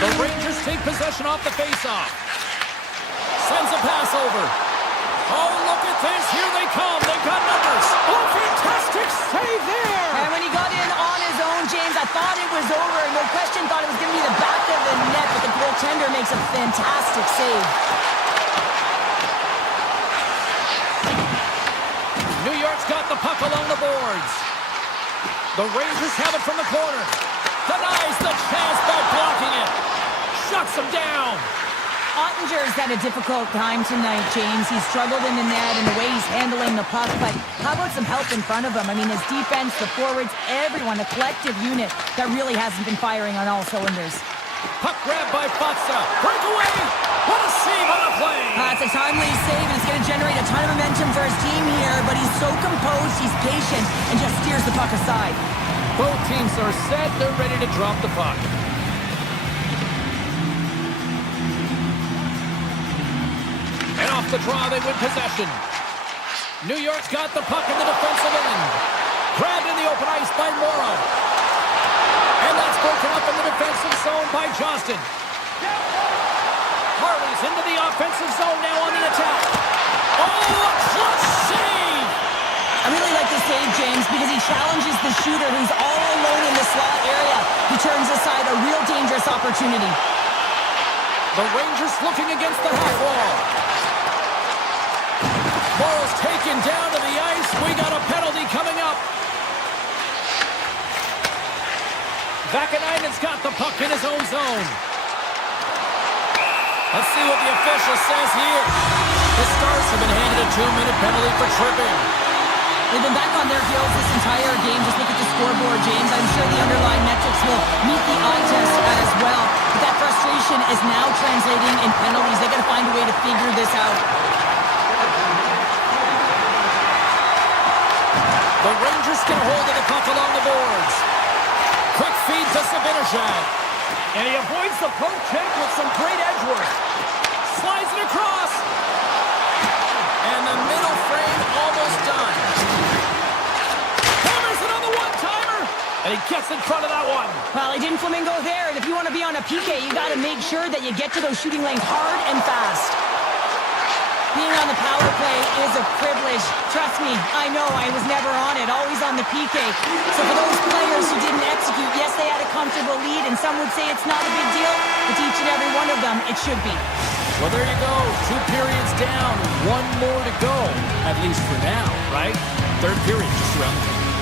The Rangers take possession off the faceoff. Sends a pass over. Oh, look at this. Here they come. They've got numbers. Oh, fantastic save there. And when he got in on his own, James, I thought it was over. No question, thought it was going to be the back of the net, but the goaltender makes a fantastic save. New York's got the puck along the boards. The Rangers have it from the corner. Denies the chance by blocking it. Shuts him down. Ottinger's had a difficult time tonight, James. He's struggled in the net and the way he's handling the puck, but how about some help in front of him? I mean, his defense, the forwards, everyone, a collective unit that really hasn't been firing on all cylinders. Puck grab by Fatsa. Breakaway. What a save on the play. It's a timely save, and it's going to generate a ton of momentum for his team here, but he's so composed, he's patient, and just steers the puck aside. Both teams are set. They're ready to drop the puck. And off the draw, they win possession. New York's got the puck in the defensive end. Grabbed in the open ice by Morrow. And that's broken up in the defensive zone by Johnston. Harley's into the offensive zone now on the attack. Oh, a clutch save! I really like this save, James, because he challenges the shooter who's all alone in the slot area. He turns aside a real dangerous opportunity. The Rangers looking against the half wall. Morrow's taken down to the ice. We got a penalty coming up. Vakanainen's got the puck in his own zone. Let's see what the official says here. The Stars have been handed a 2-minute penalty for tripping. They've been back on their heels this entire game. Just look at the scoreboard, James. I'm sure the underlying metrics will meet the eye test as well. But that frustration is now translating in penalties. They got to find a way to figure this out. The Rangers get a hold of the puck along the boards. Quick feed to Sabinishad. And he avoids the poke check with some great edge work. Slides it across. And the middle frame almost done. Hammers it on the one-timer. And he gets in front of that one. Well, he didn't flamingo there. And if you want to be on a PK, you got to make sure that you get to those shooting lanes hard and fast. Being on the power play is a privilege. Trust me, I know I was never on it, always on the PK. So for those players who didn't execute, yes, they had a comfortable lead, and some would say it's not a big deal, but to each and every one of them, it should be. Well, there you go. 2 periods down, 1 more to go, at least for now, right? Third period just around the corner.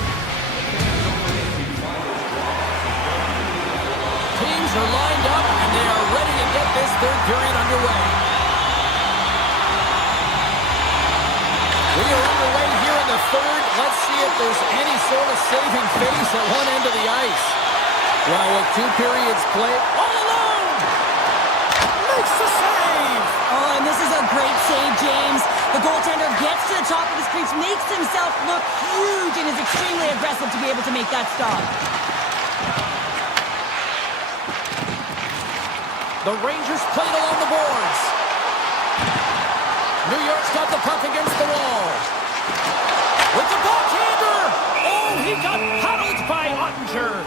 Teams are lined up, and they are ready to get this third period underway. We are underway here in the third. Let's see if there's any sort of saving face at one end of the ice. Well, with 2 periods played, all alone! Makes the save! Oh, and this is a great save, James. The goaltender gets to the top of his crease, makes himself look huge, and is extremely aggressive to be able to make that stop. The Rangers played along the boards. New York's got the puck against the wall. With the backhander! Oh, he got paddled by Ottinger.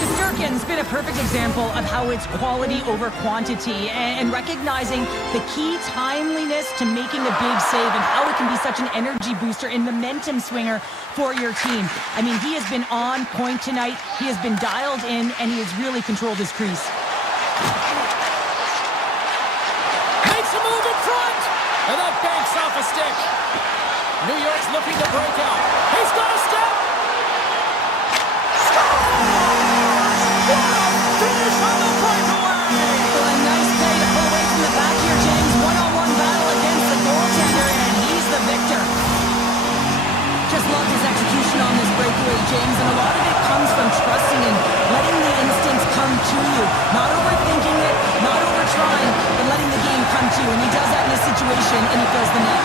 Shesterkin's been a perfect example of how it's quality over quantity and recognizing the key timeliness to making a big save and how it can be such an energy booster and momentum swinger for your team. I mean, he has been on point tonight. He has been dialed in, and he has really controlled his crease. Makes a move in front, and that banks off a stick. New York's looking to break out. He's got a step. Finish on the breakaway! Well, a nice play to pull away from the back here, James. One-on-one battle against the goaltender, and he's the victor. Just loved his execution on this breakaway, James, and a lot of it comes from trusting and letting the instincts come to you. Not overthinking it, not over-trying, but letting the game come to you. And he does that in this situation, and he fills the net.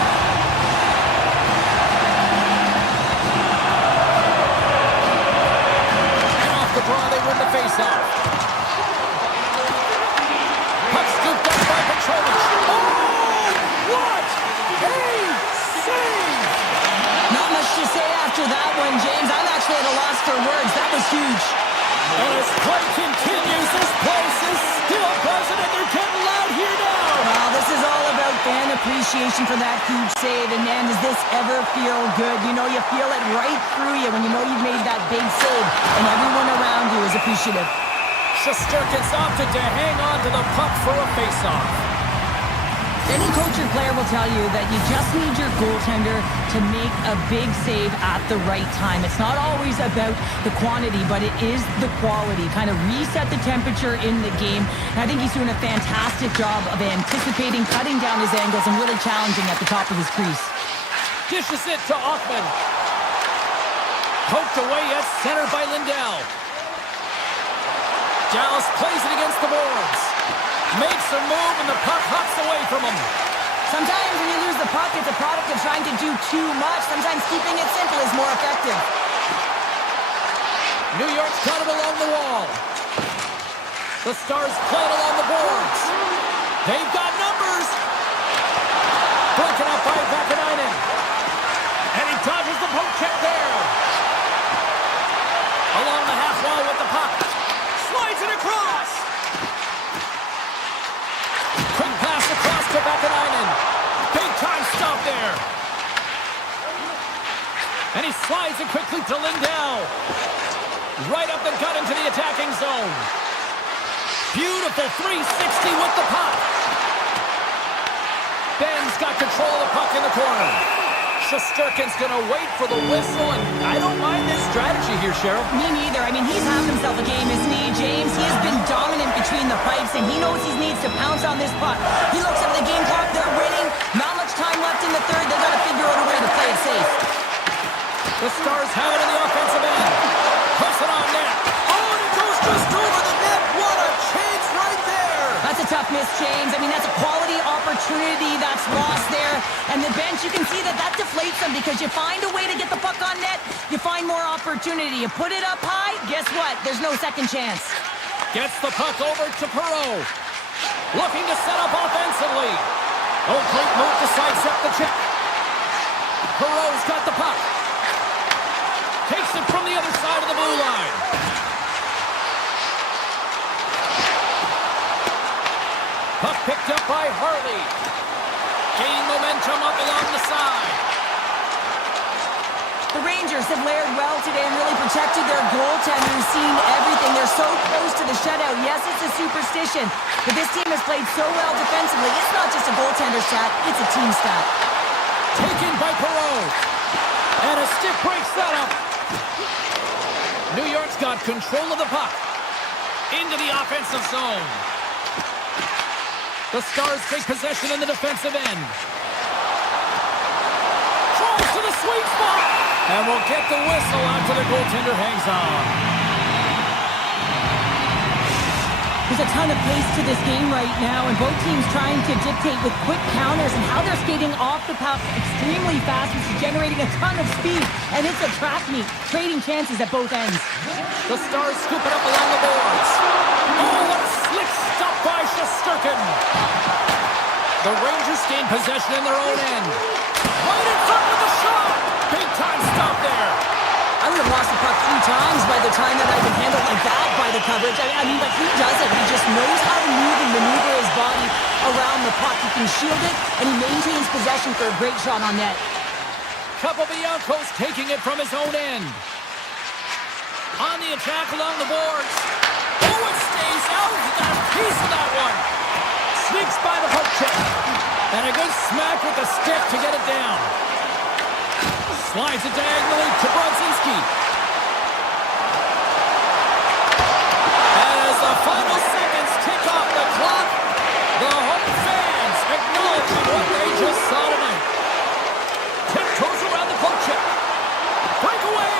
And off the draw, they win the faceoff. Puck scooped up by Petrovic. Oh, what a save! Not much to say after that one, James. I'm actually at a loss for words. That was huge. And as play continues, this place is still buzzing, and they're getting loud here now. Well, this is all about fan appreciation for that huge save. And man, does this ever feel good? You know, you feel it right through you when you know you've made that big save, and everyone around you is appreciative. Shesterkin's opted to hang on to the puck for a faceoff. Any coach or player will tell you that you just need your goaltender to make a big save at the right time. It's not always about the quantity, but it is the quality. Kind of reset the temperature in the game. And I think he's doing a fantastic job of anticipating, cutting down his angles, and really challenging at the top of his crease. Dishes it to Hoffman. Poked away at center by Lindell. Dallas plays it against the boards. Makes a move, and the puck hops away from him. Sometimes when you lose the puck, it's a product of trying to do too much. Sometimes keeping it simple is more effective. New York's got it along the wall. The Stars play it along the boards. They've got numbers. Broken up by Vakanainen. And he dodges the poke check there. Along the half wall with the puck. Slides it across. Quick pass across to Vakanainen. Big time stop there. And he slides it quickly to Lindell. Right up the gut into the attacking zone. Beautiful 360 with the puck. Ben's got control of the puck in the corner. Shesterkin's going to wait for the whistle, and I don't mind this strategy here, Cheryl. Me neither. I mean, he's having himself a game, isn't he, James? He has been dominant between the pipes, and he knows he needs to pounce on this puck. He looks at the game clock. They're winning. Not much time left in the third. They've got to figure out a way to play it safe. The Stars have it in the offensive end. Puts it on net. Oh, and it goes just over the net. What a chance right there. That's a tough miss, James. I mean, that's a quality opportunity that's lost there. And the bench, you can see that deflates them because you find a way to get the puck on net, you find more opportunity. You put it up high, guess what? There's no second chance. Gets the puck over to Perreault. Looking to set up offensively. Oh, great move to sidestep the check. Perreault's got the puck. Takes it from the other side of the blue line. Puck picked up by Harley. Gaining momentum up along the side. The Rangers have layered well today and really protected their goaltender who's seen everything. They're so close to the shutout. Yes, it's a superstition, but this team has played so well defensively. It's not just a goaltender stat, it's a team stat. Taken by Perreault. And a stick breaks that up. New York's got control of the puck. Into the offensive zone. The Stars take possession in the defensive end. Tries to the sweet spot. And we'll get the whistle after the goaltender hangs on. There's a ton of pace to this game right now, and both teams trying to dictate with quick counters and how they're skating off the puck extremely fast, which is generating a ton of speed, and it's a track meet, trading chances at both ends. The Stars scoop it up along the boards. Oh, what a slick stop by Shesterkin. The Rangers gain possession in their own end. Right in front with the shot. Big time stop there. I would have lost the puck 3 times by the time that I've been handled like that by the coverage. I mean, but he does it. He just knows how to move and maneuver his body around the puck. He can shield it, and he maintains possession for a great shot on net. Capobianco's taking it from his own end. On the attack along the boards. Oh, it stays out. He got a piece of that one. Sneaks by the hook check. And a good smack with the stick to get it down. Slides it diagonally to Brodzinski. As the final seconds tick off the clock, the home fans acknowledging what they just saw tonight. Tiptoes around the poke check. Breakaway.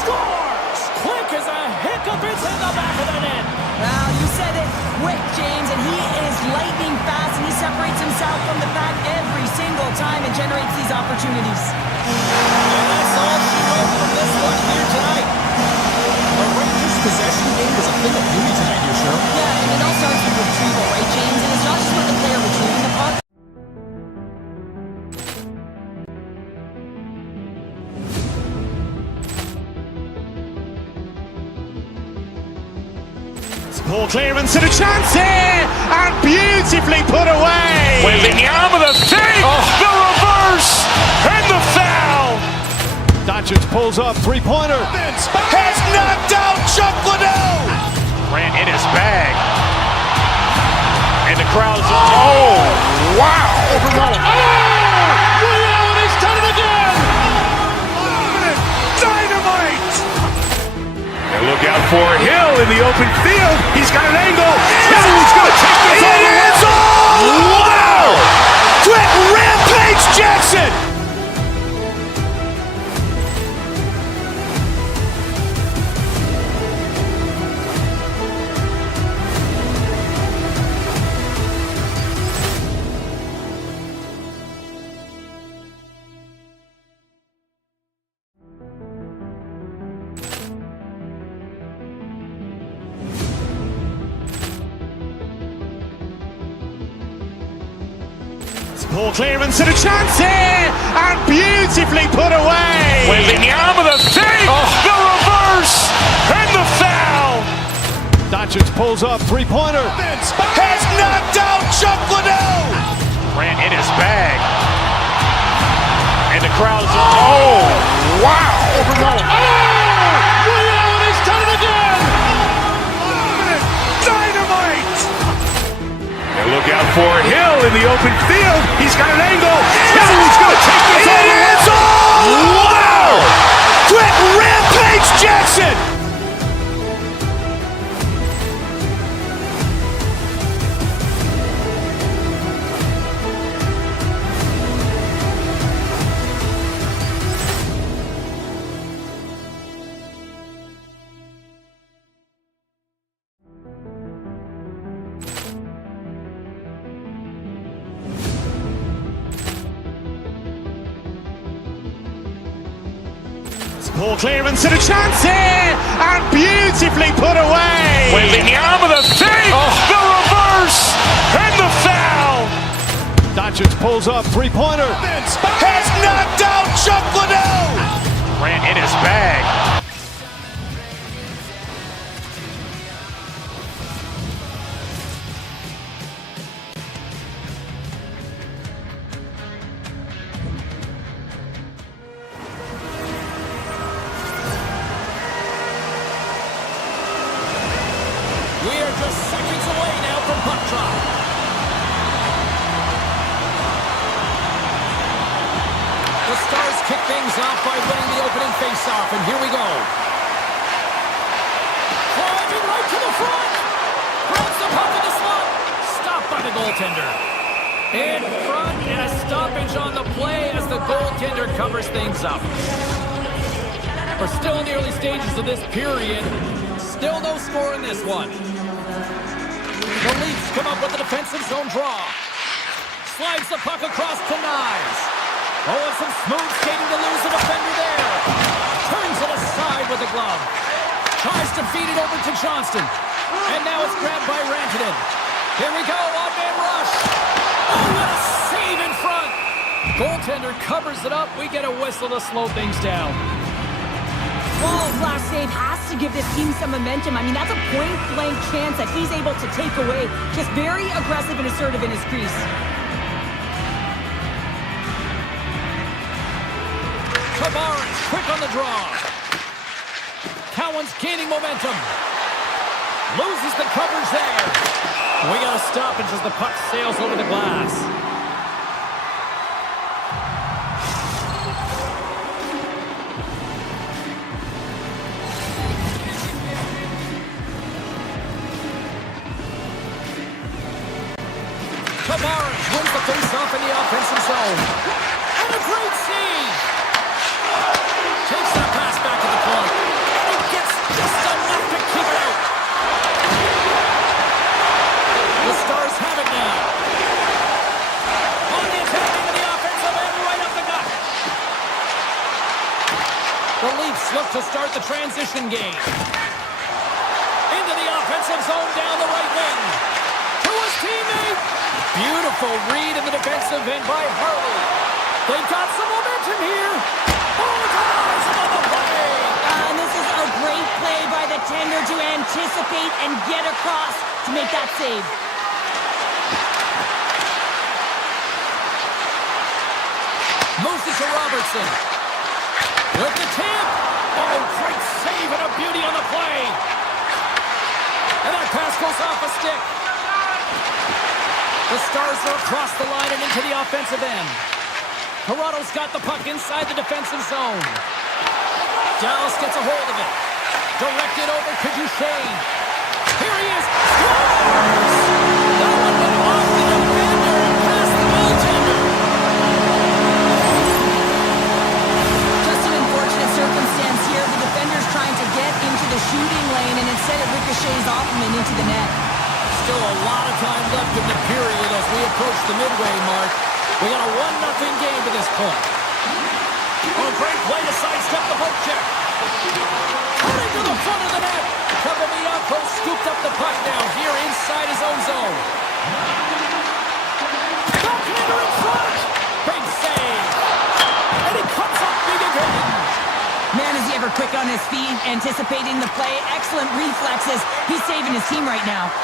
Scores! Quick as a hiccup. It's in the back of the net. Well, you said it quick, James, and he is lightning fast, and he separates himself from the pack every single time and generates these opportunities. And that's all she wrote from this one here tonight. The Rangers' possession game is a thing of beauty tonight, you sure? Yeah, and it all starts with retrieval, right, James? And it's not just about the player retrieving the puck. Poor clearance and a chance here, and beautifully put away. With the arm of the fake, the reverse, and the foul. Doncic pulls up, three-pointer. Has knocked out Chuck Liddell. Ran in his bag. And the crowd's, oh, wow. He's done it again. Dynamite. And look out for Hill in the open field. He's got an angle. He's going to take this all the way. Wow. Quick rampage Jackson. Poor clearance and a chance here, and beautifully put away. With the arm of the fake, the reverse, and the foul. Doncic pulls up, three-pointer. Has knocked out Chuck Liddell. Ran in his bag. And the crowd's, oh, wow. He's done it again. Dynamite. And look out for Hill in the open field. He's got an angle. He's going to take this all the way. Wow. Quick rampage Jackson. Poor clearance and a chance here, and beautifully put away. With the arm of the fake, the reverse, and the foul. Doncic pulls up, three-pointer. Has knocked out Chuck Liddell. Ran in his bag. We are just seconds away now from puck drop. The Stars kick things off by winning the opening faceoff, and here we go. Driving right to the front. Grabs the puck in the slot. Stopped by the goaltender. In front, and a stoppage on the play as the goaltender covers things up. We're still in the early stages of this period. Still no score in this one. The Leafs come up with a defensive zone draw. Slides the puck across to Nyes. Oh, and some smooth skating to lose the defender there. Turns it aside with the glove. Tries to feed it over to Johnston. And now it's grabbed by Rantanen. Here we go, on-man rush. Oh, what a save in front. Goaltender covers it up. We get a whistle to slow things down. Wall's last save has to give this team some momentum. I mean, that's a point-blank chance that he's able to take away. Just very aggressive and assertive in his crease. Tavares, quick on the draw. Cowan's gaining momentum. Loses the coverage there. We got a stoppage as the puck sails over the glass. Tavares wins the face-off in the offensive zone. And a great save. Takes that pass back to the point. And he gets just enough to keep it out. The Stars have it now. On the attack into the offensive end, right up the gut. The Leafs look to start the transition game. Into the offensive zone down the right wing. To his teammate. Beautiful read in the defensive end by Harley. They've got some momentum here. Oh, Tavares on the play. And this is a great play by the tender to anticipate and get across to make that save. Moves it to Robertson. With the tip. Oh, great save and a beauty on the play. And that pass goes off a stick. The Stars are across the line and into the offensive end. Toronto's got the puck inside the defensive zone. Dallas gets a hold of it. Directed over to Duchesne. Here he is. Scores! That one went off the defender and past the goaltender. Just an unfortunate circumstance here. The defender's trying to get into the shooting lane, and instead it ricochets off him and into the net. Still a lot of time left in the period as we approach the midway mark. We got a 1-0 game to this point. Oh, great play to sidestep the poke check. Cutting to the front of the net. Kavamiako scooped up the puck now here inside his own zone. Backhand in front. Big save. And he comes up big again. Man, is he ever quick on his feet, anticipating the play. Excellent reflexes. He's saving his team right now.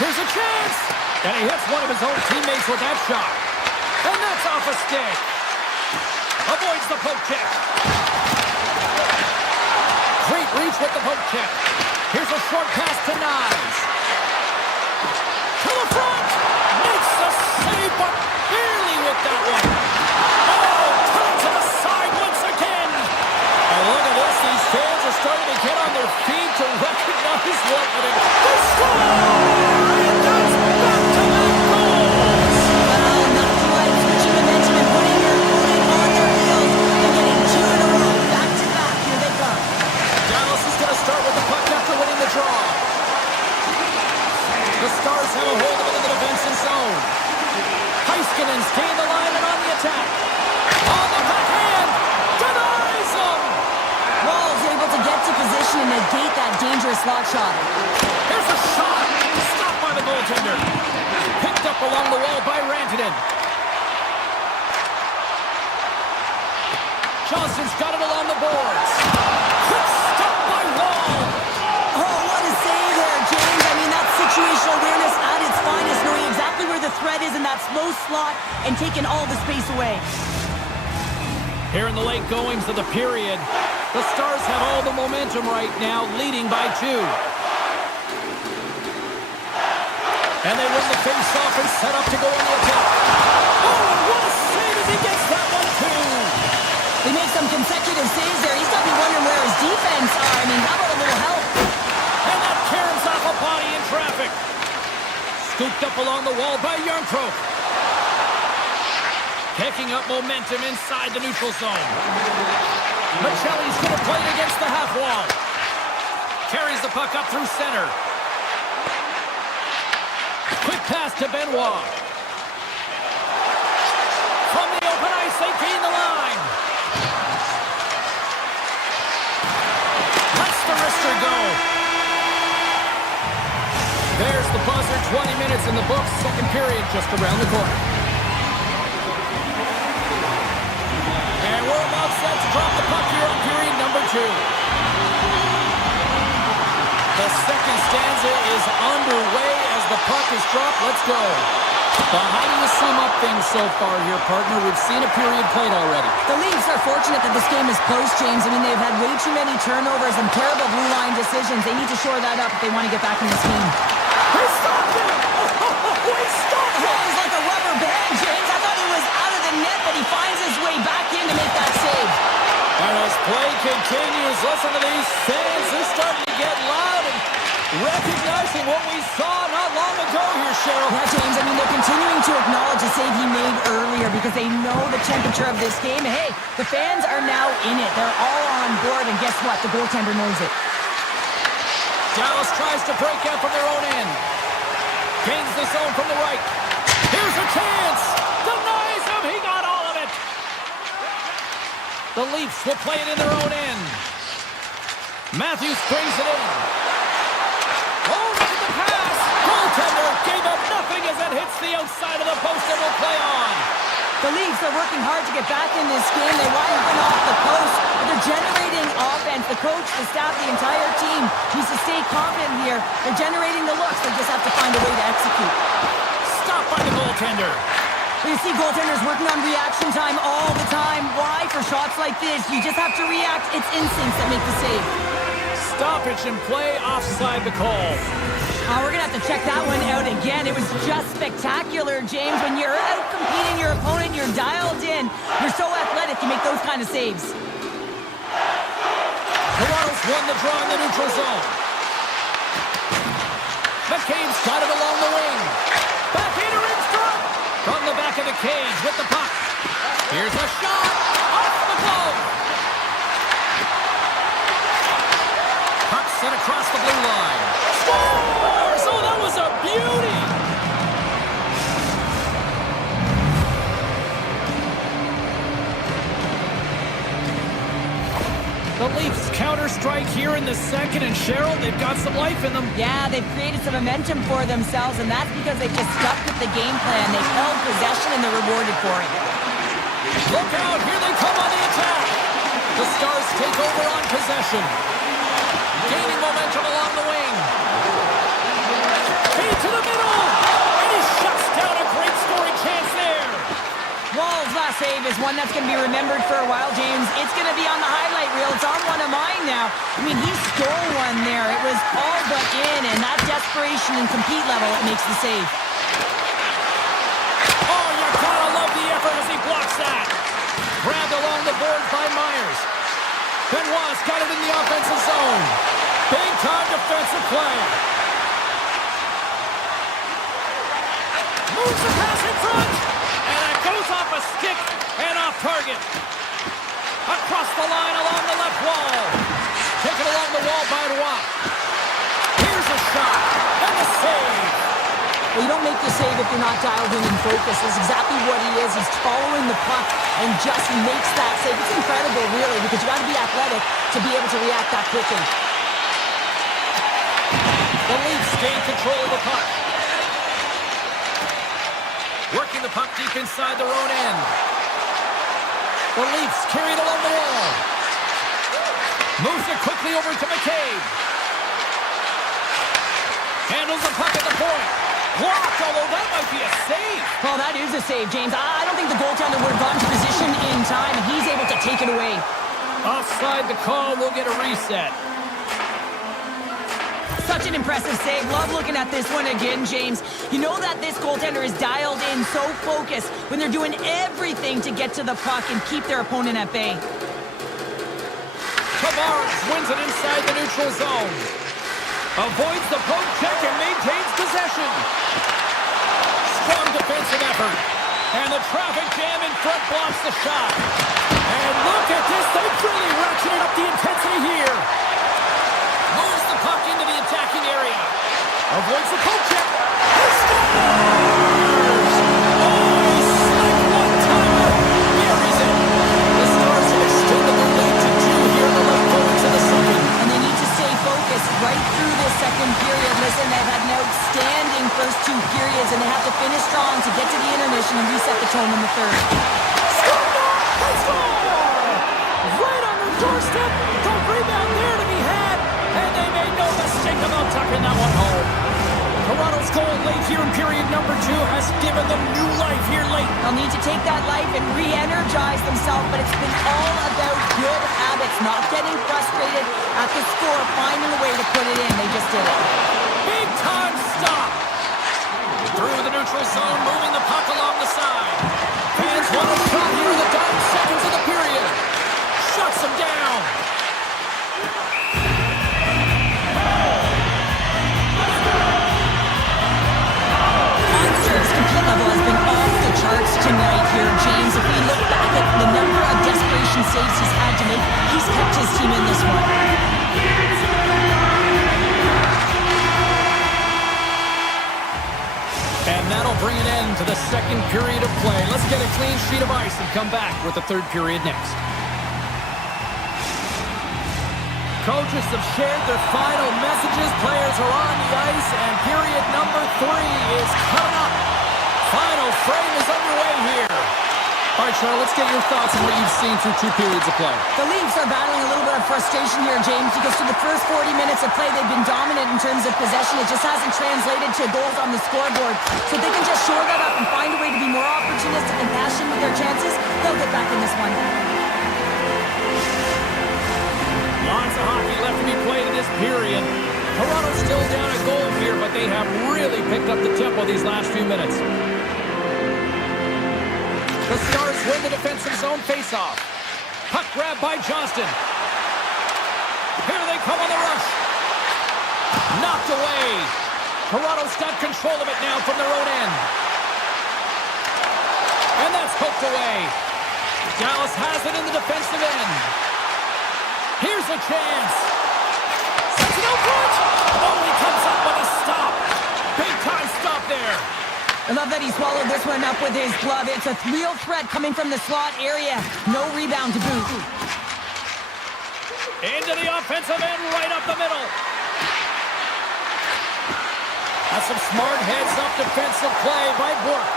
Here's a chance! And he hits one of his own teammates with that shot. And that's off a stick. Avoids the poke check. Great reach with the poke check. Here's a short pass to Nyes. To the front! Makes the save, but barely with that one. Oh, turns to the side once again. And look at this. These fans are starting to get on their feet to recognize what it is. They score! The Stars have a hold of it in the defensive zone. Heiskanen's gained the line and on the attack. On the backhand! Denies him! Wall's able to get to position and negate that dangerous slot shot. Here's a shot! Stopped by the goaltender. Picked up along the wall by Rantanen. Johnston's got it along the boards. Quick stop by Wall! Oh, what a save there, James. I mean, that's situational awareness at its finest, knowing exactly where the threat is in that slow slot and taking all the space away. Here in the late goings of the period, the Stars have all the momentum right now, leading by 2. And they win the face-off and set up to go on the attack. Oh, and what a save as he gets that one, too! They make some consecutive saves there. He's got to be wondering where his defense are. I mean, how about a little help? And that caroms off a body in traffic. Scooped up along the wall by Yarncroke. Picking up momentum inside the neutral zone. Michelli's going to play it against the half wall. Carries the puck up through center. Quick pass to Benoit. From the open ice, they gain the line. Lets the wrister go. There's the buzzer. 20 minutes in the books. Second period just around the corner. And we're about set to drop the puck here on period number 2. The second stanza is underway as the puck is dropped. Let's go. But how do you sum up things so far here, partner? We've seen a period played already. The Leafs are fortunate that this game is close, James. I mean, they've had way too many turnovers and terrible blue line decisions. They need to shore that up if they want to get back in this game. He stopped it! He stopped it! It was like a rubber band, James. I thought it was out of the net, but he finds his way back in to make that save. And as play continues, listen to these fans. They're starting to get loud and recognizing what we saw not long ago here, Cheryl. Yeah, James, I mean, they're continuing to acknowledge the save he made earlier because they know the temperature of this game. Hey, the fans are now in it. They're all on board, and guess what? The goaltender knows it. Dallas tries to break out from their own end. Gains the zone from the right. Here's a chance. Denies him. He got all of it. The Leafs will play it in their own end. Matthews brings it in. Oh, look at the pass. Goaltender gave up nothing as it hits the outside of the post and will play on. The Leafs are working hard to get back in this game. They want to bring off the post, but they're generating offense. The coach, the staff, the entire team needs to stay confident here. They're generating the looks. They just have to find a way to execute. Stopped by the goaltender. You see goaltenders working on reaction time all the time. Why? For shots like this, you just have to react. It's instincts that make the save. Stoppage in play, offside the call. We're going to have to check that one out again. It was just spectacular, James. When you're out competing your opponent, you're dialed in. You're so athletic, you make those kind of saves. Toronto's won the draw in the neutral zone. McCabe's got it along the wing. Backhander in front. From the back of the cage with the puck. Here's a shot. Off the glove. Puck sent across the blue line. Scores! Oh, that was a beauty! The Leafs counter-strike here in the second, and Cheryl, they've got some life in them. Yeah, they've created some momentum for themselves, and that's because they've just stuck with the game plan. They've held possession, and they're rewarded for it. Look out, here they come on the attack. The Stars take over on possession. Gaining momentum along the wing. Feed to the middle, and he shuts down a great scoring chance there. Wall's last save is one that's going to be remembered for a while, James. It's going to be on the highlight reel. It's on one of mine now. I mean, he stole one there. It was all but in, and that desperation and compete level, it makes the save. Oh, you gotta love the effort as he blocks that. Grabbed along the board by Myers. Benoit's got it in the offensive zone. Big-time defensive play. Moves the pass in front. And it goes off a stick and off target. Across the line along the left wall. Taken along the wall by Roy. Here's a shot. And a save. Well, you don't make the save if you're not dialed in and focused. That's exactly what he is. He's following the puck and just makes that save. It's incredible, really, because you got to be athletic to be able to react that quickly. The Leafs gain control of the puck. Working the puck deep inside their own end. The Leafs carry it along the wall. Moves it quickly over to McCabe. Handles the puck at the point. Blocked, although that might be a save. Well, that is a save, James. I don't think the goaltender would have gone to position in time, and he's able to take it away. Offside the call. We'll get a reset. Such an impressive save. Love looking at this one again, James. You know that this goaltender is dialed in, so focused, when they're doing everything to get to the puck and keep their opponent at bay. Tavares wins it inside the neutral zone. Avoids the poke check and maintains possession. Strong defensive effort. And the traffic jam in front blocks the shot. And look at this They've really ratcheted up the intensity here. Moves the puck into the attacking area. Avoids the poke check. He scores! Oh, he slick one-timer. Buries it. The Stars have extended the lead to 2 here in the late going to the second. And they need to stay focused right through this second period. Listen, they've had an outstanding first 2 periods, and they have to finish strong to get to the intermission and reset the tone in the third. They score! Right on their doorstep. The rebound there to be had. And they made no mistake about tucking that one home. Toronto's goal late here in period number 2 has given them new life here late. They'll need to take that life and re-energize themselves, but it's been all about good habits, not getting frustrated at the score, finding a way to put it in. They just did it. Big time stop. Through the neutral zone, moving the puck along the side. Fans want a shot here in the dying seconds of the period. Shuts them down. Monsters' compete level has been off the charts tonight here, James. If we look back at the number of desperation saves he's had to make, he's kept his team in this one. And that'll bring an end to the second period of play. Let's get a clean sheet of ice and come back with the third period next. Coaches have shared their final messages. Players are on the ice, and period number 3 is coming up. Final frame is underway here. All right, Charlotte, let's get your thoughts on what you've seen through 2 periods of play. The Leafs are battling a little bit of frustration here, James, because through the first 40 minutes of play, they've been dominant in terms of possession. It just hasn't translated to goals on the scoreboard. So if they can just shore that up and find a way to be more opportunistic and passionate with their chances, they'll get back in this one. Lots of hockey left to be played in this period. Toronto's still down a goal here, but they have really picked up the tempo these last few minutes. The Stars win the defensive zone faceoff. Puck grab by Johnston. Here they come on the rush. Knocked away. Toronto's got control of it now from their own end. And that's poked away. Dallas has it in the defensive end. Here's a chance. Sets it over. Oh, he comes up with a stop. Big time stop there. I love that he swallowed this one up with his glove. It's a real threat coming from the slot area. No rebound to boot. Into the offensive end, right up the middle. That's some smart heads-up defensive play by Bourque.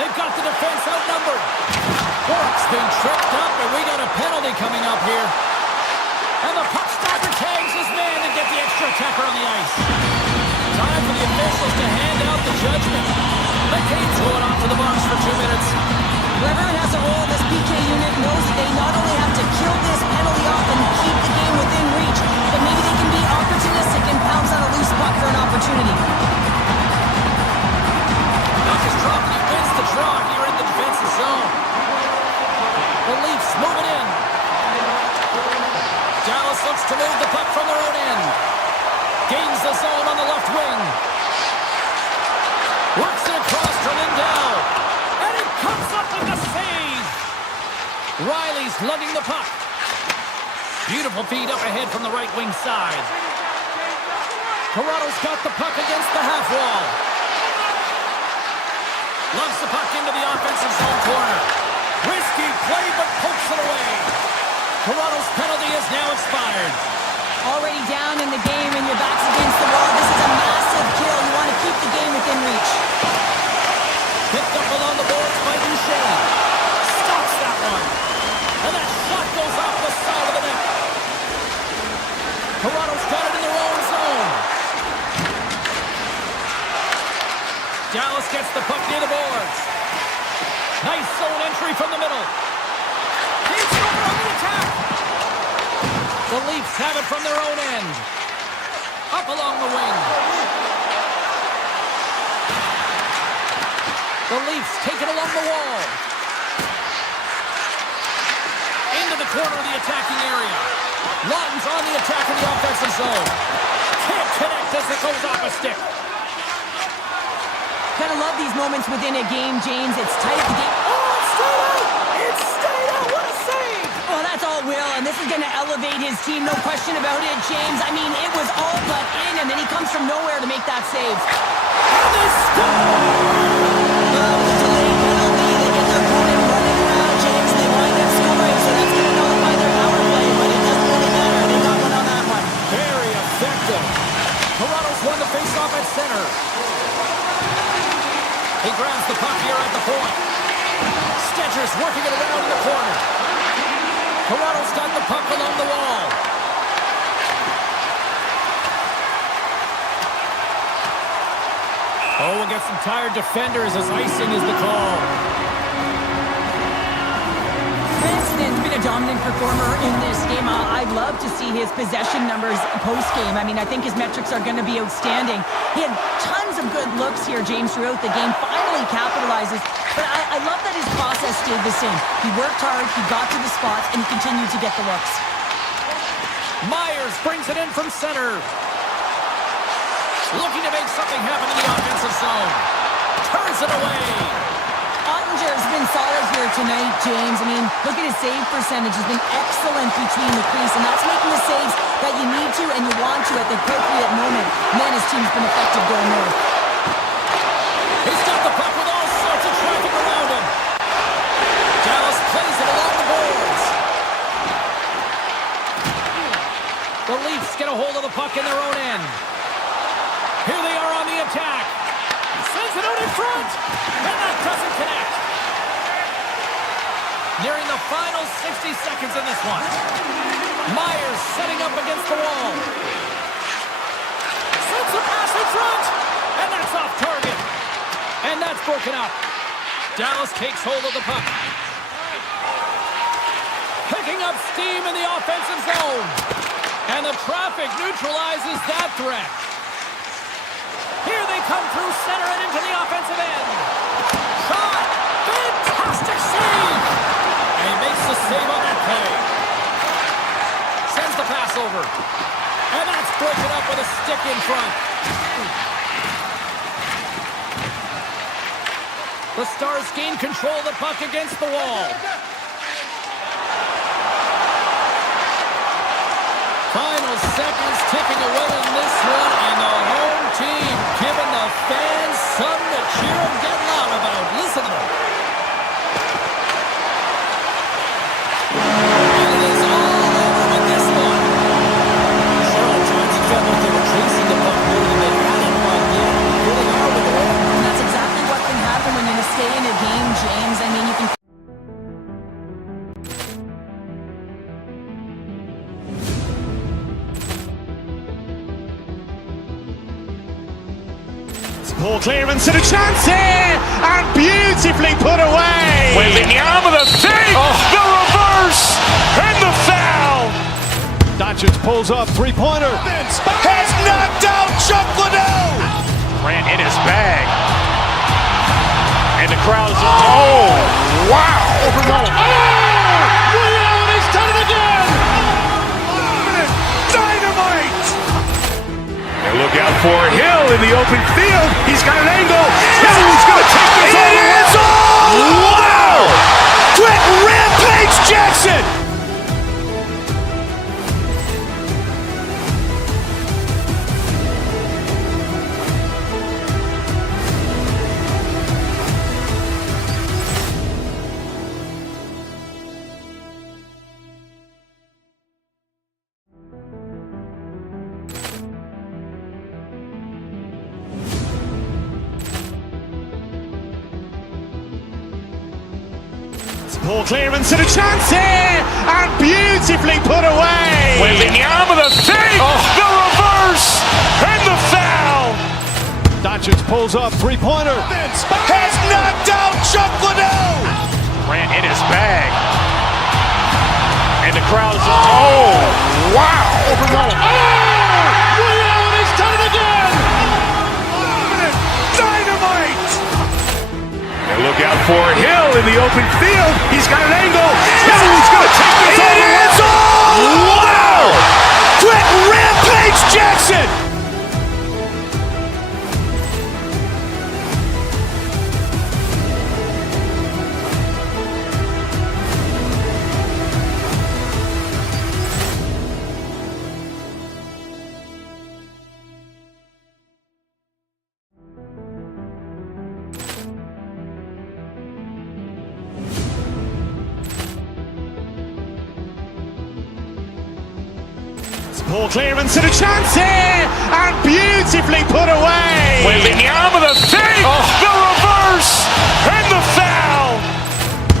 They've got the defense outnumbered. Bourque's been tripped up, and we got a penalty coming up here. And the puck stopper tags his man to get the extra attacker on the ice. Time for the officials to hand out the judgment. McCain's going off to the box for 2 minutes. Whoever has a role in this PK unit knows that they not only have to kill this penalty off and keep the game within reach, but maybe they can be opportunistic and pounce on a loose puck for an opportunity. Puck is dropped and he wins the draw here in the defensive zone. The Leafs move it in. Dallas looks to move the puck from their own end. Gains the zone on the left wing. Works it across to Lindell. And it comes up with the save. Riley's lugging the puck. Beautiful feed up ahead from the right wing side. Toronto's got the puck against the half wall. Loves the puck into the offensive zone corner. Risky play, but pokes it away. Toronto's penalty is now expired. Already down in the game and your back's against the wall. This is a massive kill. You want to keep the game within reach. Picked up along the boards by Duchesne. Stops that one. And that shot goes off the side of the net. Toronto's got it in their own zone. Dallas gets the puck near the boards. Nice zone entry from the middle. He's over on the attack. The Leafs have it from their own end. Up along the wing. The Leafs take it along the wall. Into the corner of the attacking area. Lawton's on the attack in the offensive zone. Can't connect as it goes off a stick. Kind of love these moments within a game, James. It's tight. The game. Oh, it's stayed out! It's stayed out! What a save! Oh, that's all Will. this is going to elevate his team, no question about it, James. I mean, it was all but in, and then he comes from nowhere to make that save. And they score! Delayed penalty, they get their opponent running around, James, and they wind up scoring, so that's going to nullify their power play, but it doesn't really matter. They got one on that one. Very effective. Toronto's won the face-off at center. He grabs the puck here at the point. Stetcher's working it around in the corner. Toronto's got the puck along the wall. Oh, we'll get some tired defenders as icing is the call. Cranston's been a dominant performer in this game. I'd love to see his possession numbers post-game. I mean, I think his metrics are going to be outstanding. He had tons of good looks here, James, throughout the game. Finally capitalizes. But I love that his process stayed the same. He worked hard, he got to the spots, and he continued to get the looks. Myers brings it in from center. Looking to make something happen in the offensive zone. Turns it away. Ottinger's been solid here tonight, James. I mean, look at his save percentage. He's been excellent between the crease, and that's making the saves that you need to and you want to at the appropriate moment. Man, his team's been effective going north. He's got the puck with all sorts of traffic around him. Dallas plays it along the boards. The Leafs get a hold of the puck in their own end. Here they are on the attack. Sends it out in front. And that doesn't connect. Nearing the final 60 seconds in this one. Myers setting up against the wall. Sends a pass in front. And that's off target. And that's broken up. Dallas takes hold of the puck. Picking up steam in the offensive zone. And the traffic neutralizes that threat. Here they come through center and into the offensive end. Shot! Fantastic save! And he makes the save on that play. Sends the pass over. And that's broken up with a stick in front. The Stars gain control of the puck against the wall. Final seconds ticking away in this one, and the home team giving the fans something to cheer and get loud about. Listen to them. And it is all over with this one. Sure, at times it felt like they were chasing the puck more than they had it, but yeah, here they are with the win. And that's exactly what can happen when you stay in a game, James. I mean, you can... Poor clearance and a chance here, and beautifully put away. Wembanyama the fake, the reverse, and the foul. Doncic pulls up, three-pointer. Has knocked out Chuck Liddell. Grant in his bag. And the crowd is, oh, wow. He's done it again. Dynamite. And look out for Hill in the open field. He's got an angle. Hill's going to take this all the way. Wow. Quick Rampage Jackson. Poor clearance and a chance here, and beautifully put away. Wembanyama the fake, the reverse, and the foul. Doncic pulls up, three-pointer. Has knocked out Chuck Liddell. Grant in his bag. And the crowd is, oh, wow. He's done it again. Dynamite. And look out for Hill in the open field. He's got an angle. Hill's going to take this all the way. Wow. Quick Rampage Jackson. Ball clearance and a chance here, and beautifully put away. Wembanyama the fake, the reverse, and the foul.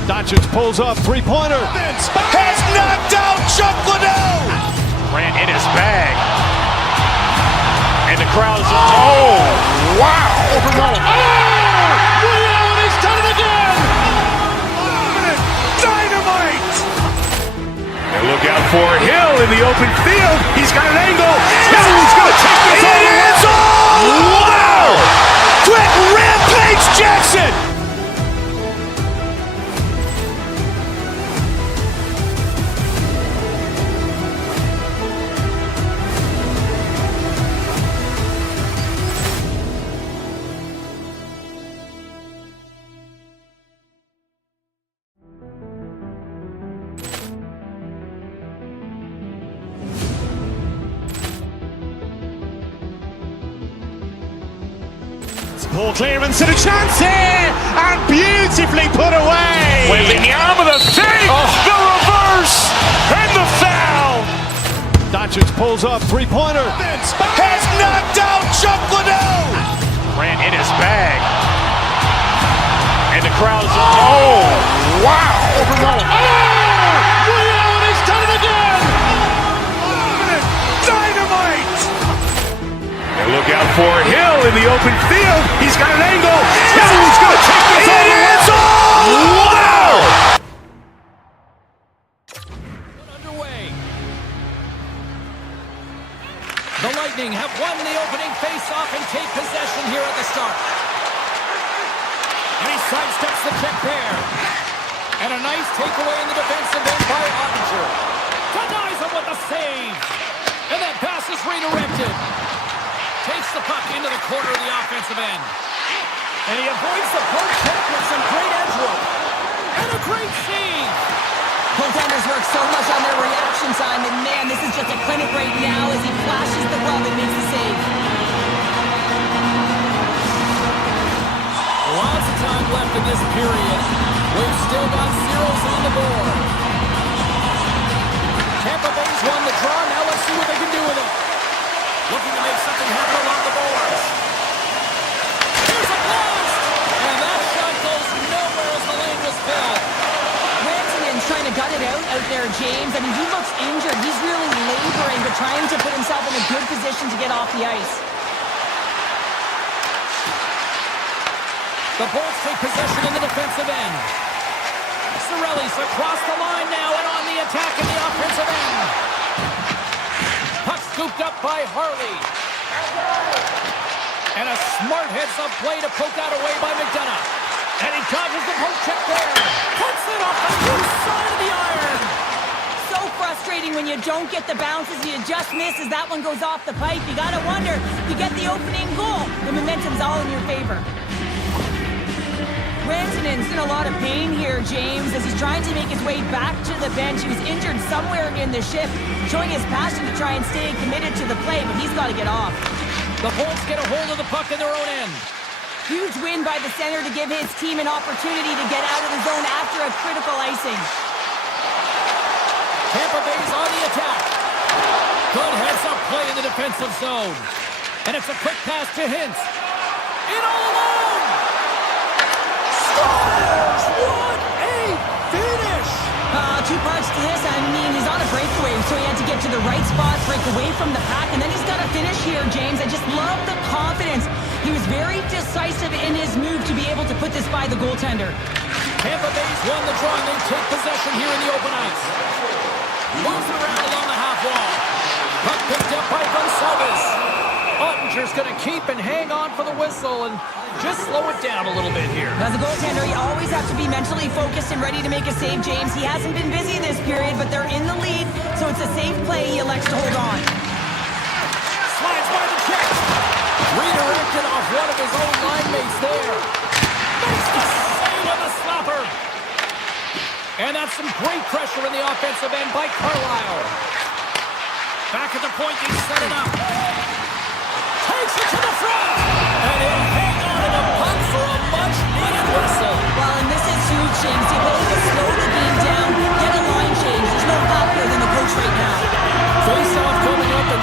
Doncic pulls up, three-pointer. Has knocked out Chuck Liddell. Ran in his bag. And the crowd is, oh, wow. He's done it again! Dynamite. And look out for Hill in the open field. He's got an angle. Hill's going to take this all the way. Wow. Quick rampage Jackson. Ball clearance and a chance here, and beautifully put away. Wembanyama the fake, the reverse, and the foul. Doncic pulls up, three-pointer. Has knocked out Chuck Liddell. Ran in his bag. And the crowd is, oh, wow. He's done it again! Dynamite. And look out for Hill in the open field. He's got an angle. Hill's going to take this all the way. Wow. Underway. The Lightning have won the opening face-off and take possession here at the start. And he sidesteps the check there. And a nice takeaway in the defensive end by Ottinger. Denies him with the save. And that pass is redirected. Takes the puck into the corner of the offensive end. And he avoids the poke check with some great edge work. And a great save. Goaltenders work so much on their reaction time, and man, this is just a clinic right now as he flashes the glove and makes the save. Lots of time left in this period. We've still got zeros on the board. Tampa Bay's won the draw. Now let's see what they can do with it. Looking to make something happen along the boards. Here's a blast! And that shot goes nowhere as the lane was filled. Rantanen's trying to gut it out there, James. I mean, he looks injured. He's really laboring, but trying to put himself in a good position to get off the ice. The Bolts take possession in the defensive end. Cirelli's across the line now and on the attack in the offensive end. Puck scooped up by Harley. And a smart heads-up play to poke that away by McDonough. And he dodges the poke check there. Puts it off the loose side of the iron. So frustrating when you don't get the bounces. You just miss as that one goes off the pipe. You gotta wonder, you get the opening goal. The momentum's all in your favor. Rantanen's in a lot of pain here, James, as he's trying to make his way back to the bench. He was injured somewhere in the shift, showing his passion to try and stay committed to the play, but he's got to get off. The Bolts get a hold of the puck in their own end. Huge win by the center to give his team an opportunity to get out of the zone after a critical icing. Tampa Bay's on the attack. Good heads-up play in the defensive zone. And it's a quick pass to Hintz. In all alone! Scores! What a finish! Two parts to this. I mean, he's on a breakaway, so he had to get to the right spot, break away from the pack, and then he's got to finish here, James. I just love the confidence. He was very decisive in his move to be able to put this by the goaltender. Tampa Bay's won the draw, and they take possession here in the open ice. Moves it around along the half wall. Puck picked up by Gonçalves. Ottinger's going to keep and hang on for the whistle and just slow it down a little bit here. As a goaltender, you always have to be mentally focused and ready to make a save, James. He hasn't been busy this period, but they're in the lead, so it's a safe play. He elects to hold on. Slides by the check. Redirected off one of his own line mates there. Makes the save on the slapper. And that's some great pressure in the offensive end by Carlisle. Back at the point, he's set it up. Takes it to the front. And he'll hang on to the puck for a much-needed whistle. Well, and this is huge, James. The ability to slow the game down, get a line change. There's no happier than the coach right now. Face-off coming up, and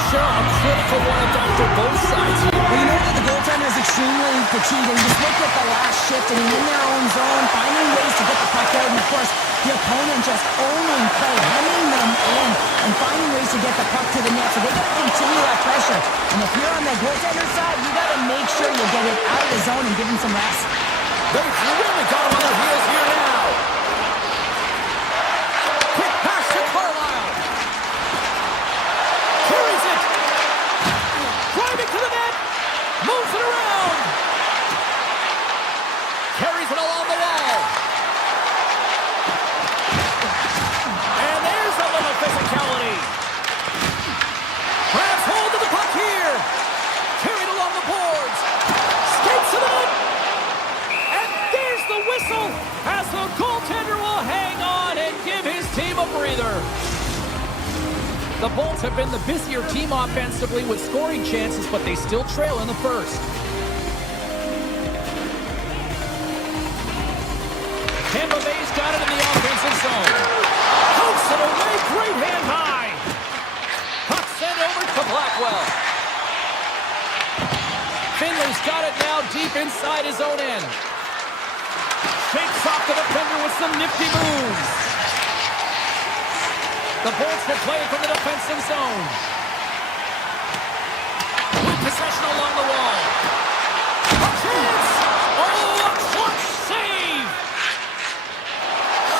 fatigued. And just look at the last shift. I mean, in their own zone, finding ways to get the puck out. And, of course, the opponent just owning play, hemming them in, and finding ways to get the puck to the net. So they got to continue that pressure. And if you're on the goaltender side, you got to make sure you get it out of the zone and give him some rest. They've really got him on their heels here now. Quick pass to Carlisle. Carries it. Driving to the net. Moves it around. Carries it along the wall. And there's a little physicality. Grabs hold of the puck here. Carried along the boards. Skates to the net. And there's the whistle as the goaltender will hang on and give his team a breather. The Bolts have been the busier team offensively with scoring chances, but they still trail in the first. Tampa Bay's got it in the offensive zone. Hooks it away, great hand high. Puck sent over to Blackwell. Finley's got it now deep inside his own end. Shakes off the defender with some nifty moves. The Bolts will play from the defensive zone. With possession along the wall. A chance! Oh, a clutch save!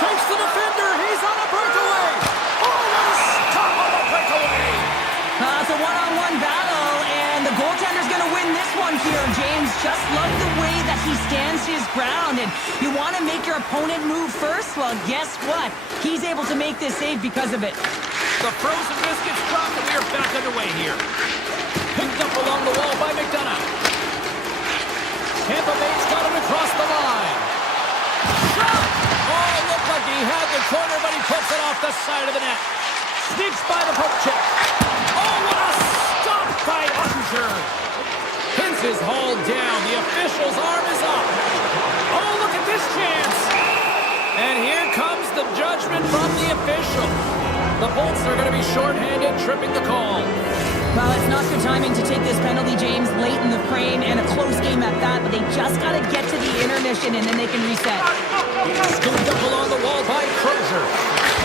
Shakes the defender. He's on a breakaway. Oh, what a stop on the breakaway! It's a one-on-one battle, and the goaltender's going to win this one here, James. Just love the way that he stands his ground, and you want to make your opponent move first? Well, guess what? He's able to make this save because of it. The frozen biscuits dropped, and we are back underway here. Picked up along the wall by McDonough. Tampa Bay's got him across the line. Shot! Oh, it looked like he had the corner, but he puts it off the side of the net. Sneaks by the poke check. Oh, what a stop by Ottinger. Hintz is hauled down. The official's arm is up. Oh, look at this chance. And here comes the judgment from the official. The Bolts are going to be shorthanded, tripping the call. Well, it's not good timing to take this penalty, James, late in the frame, and a close game at that, but they just got to get to the intermission, and then they can reset. Scooped up along the wall by Crozier.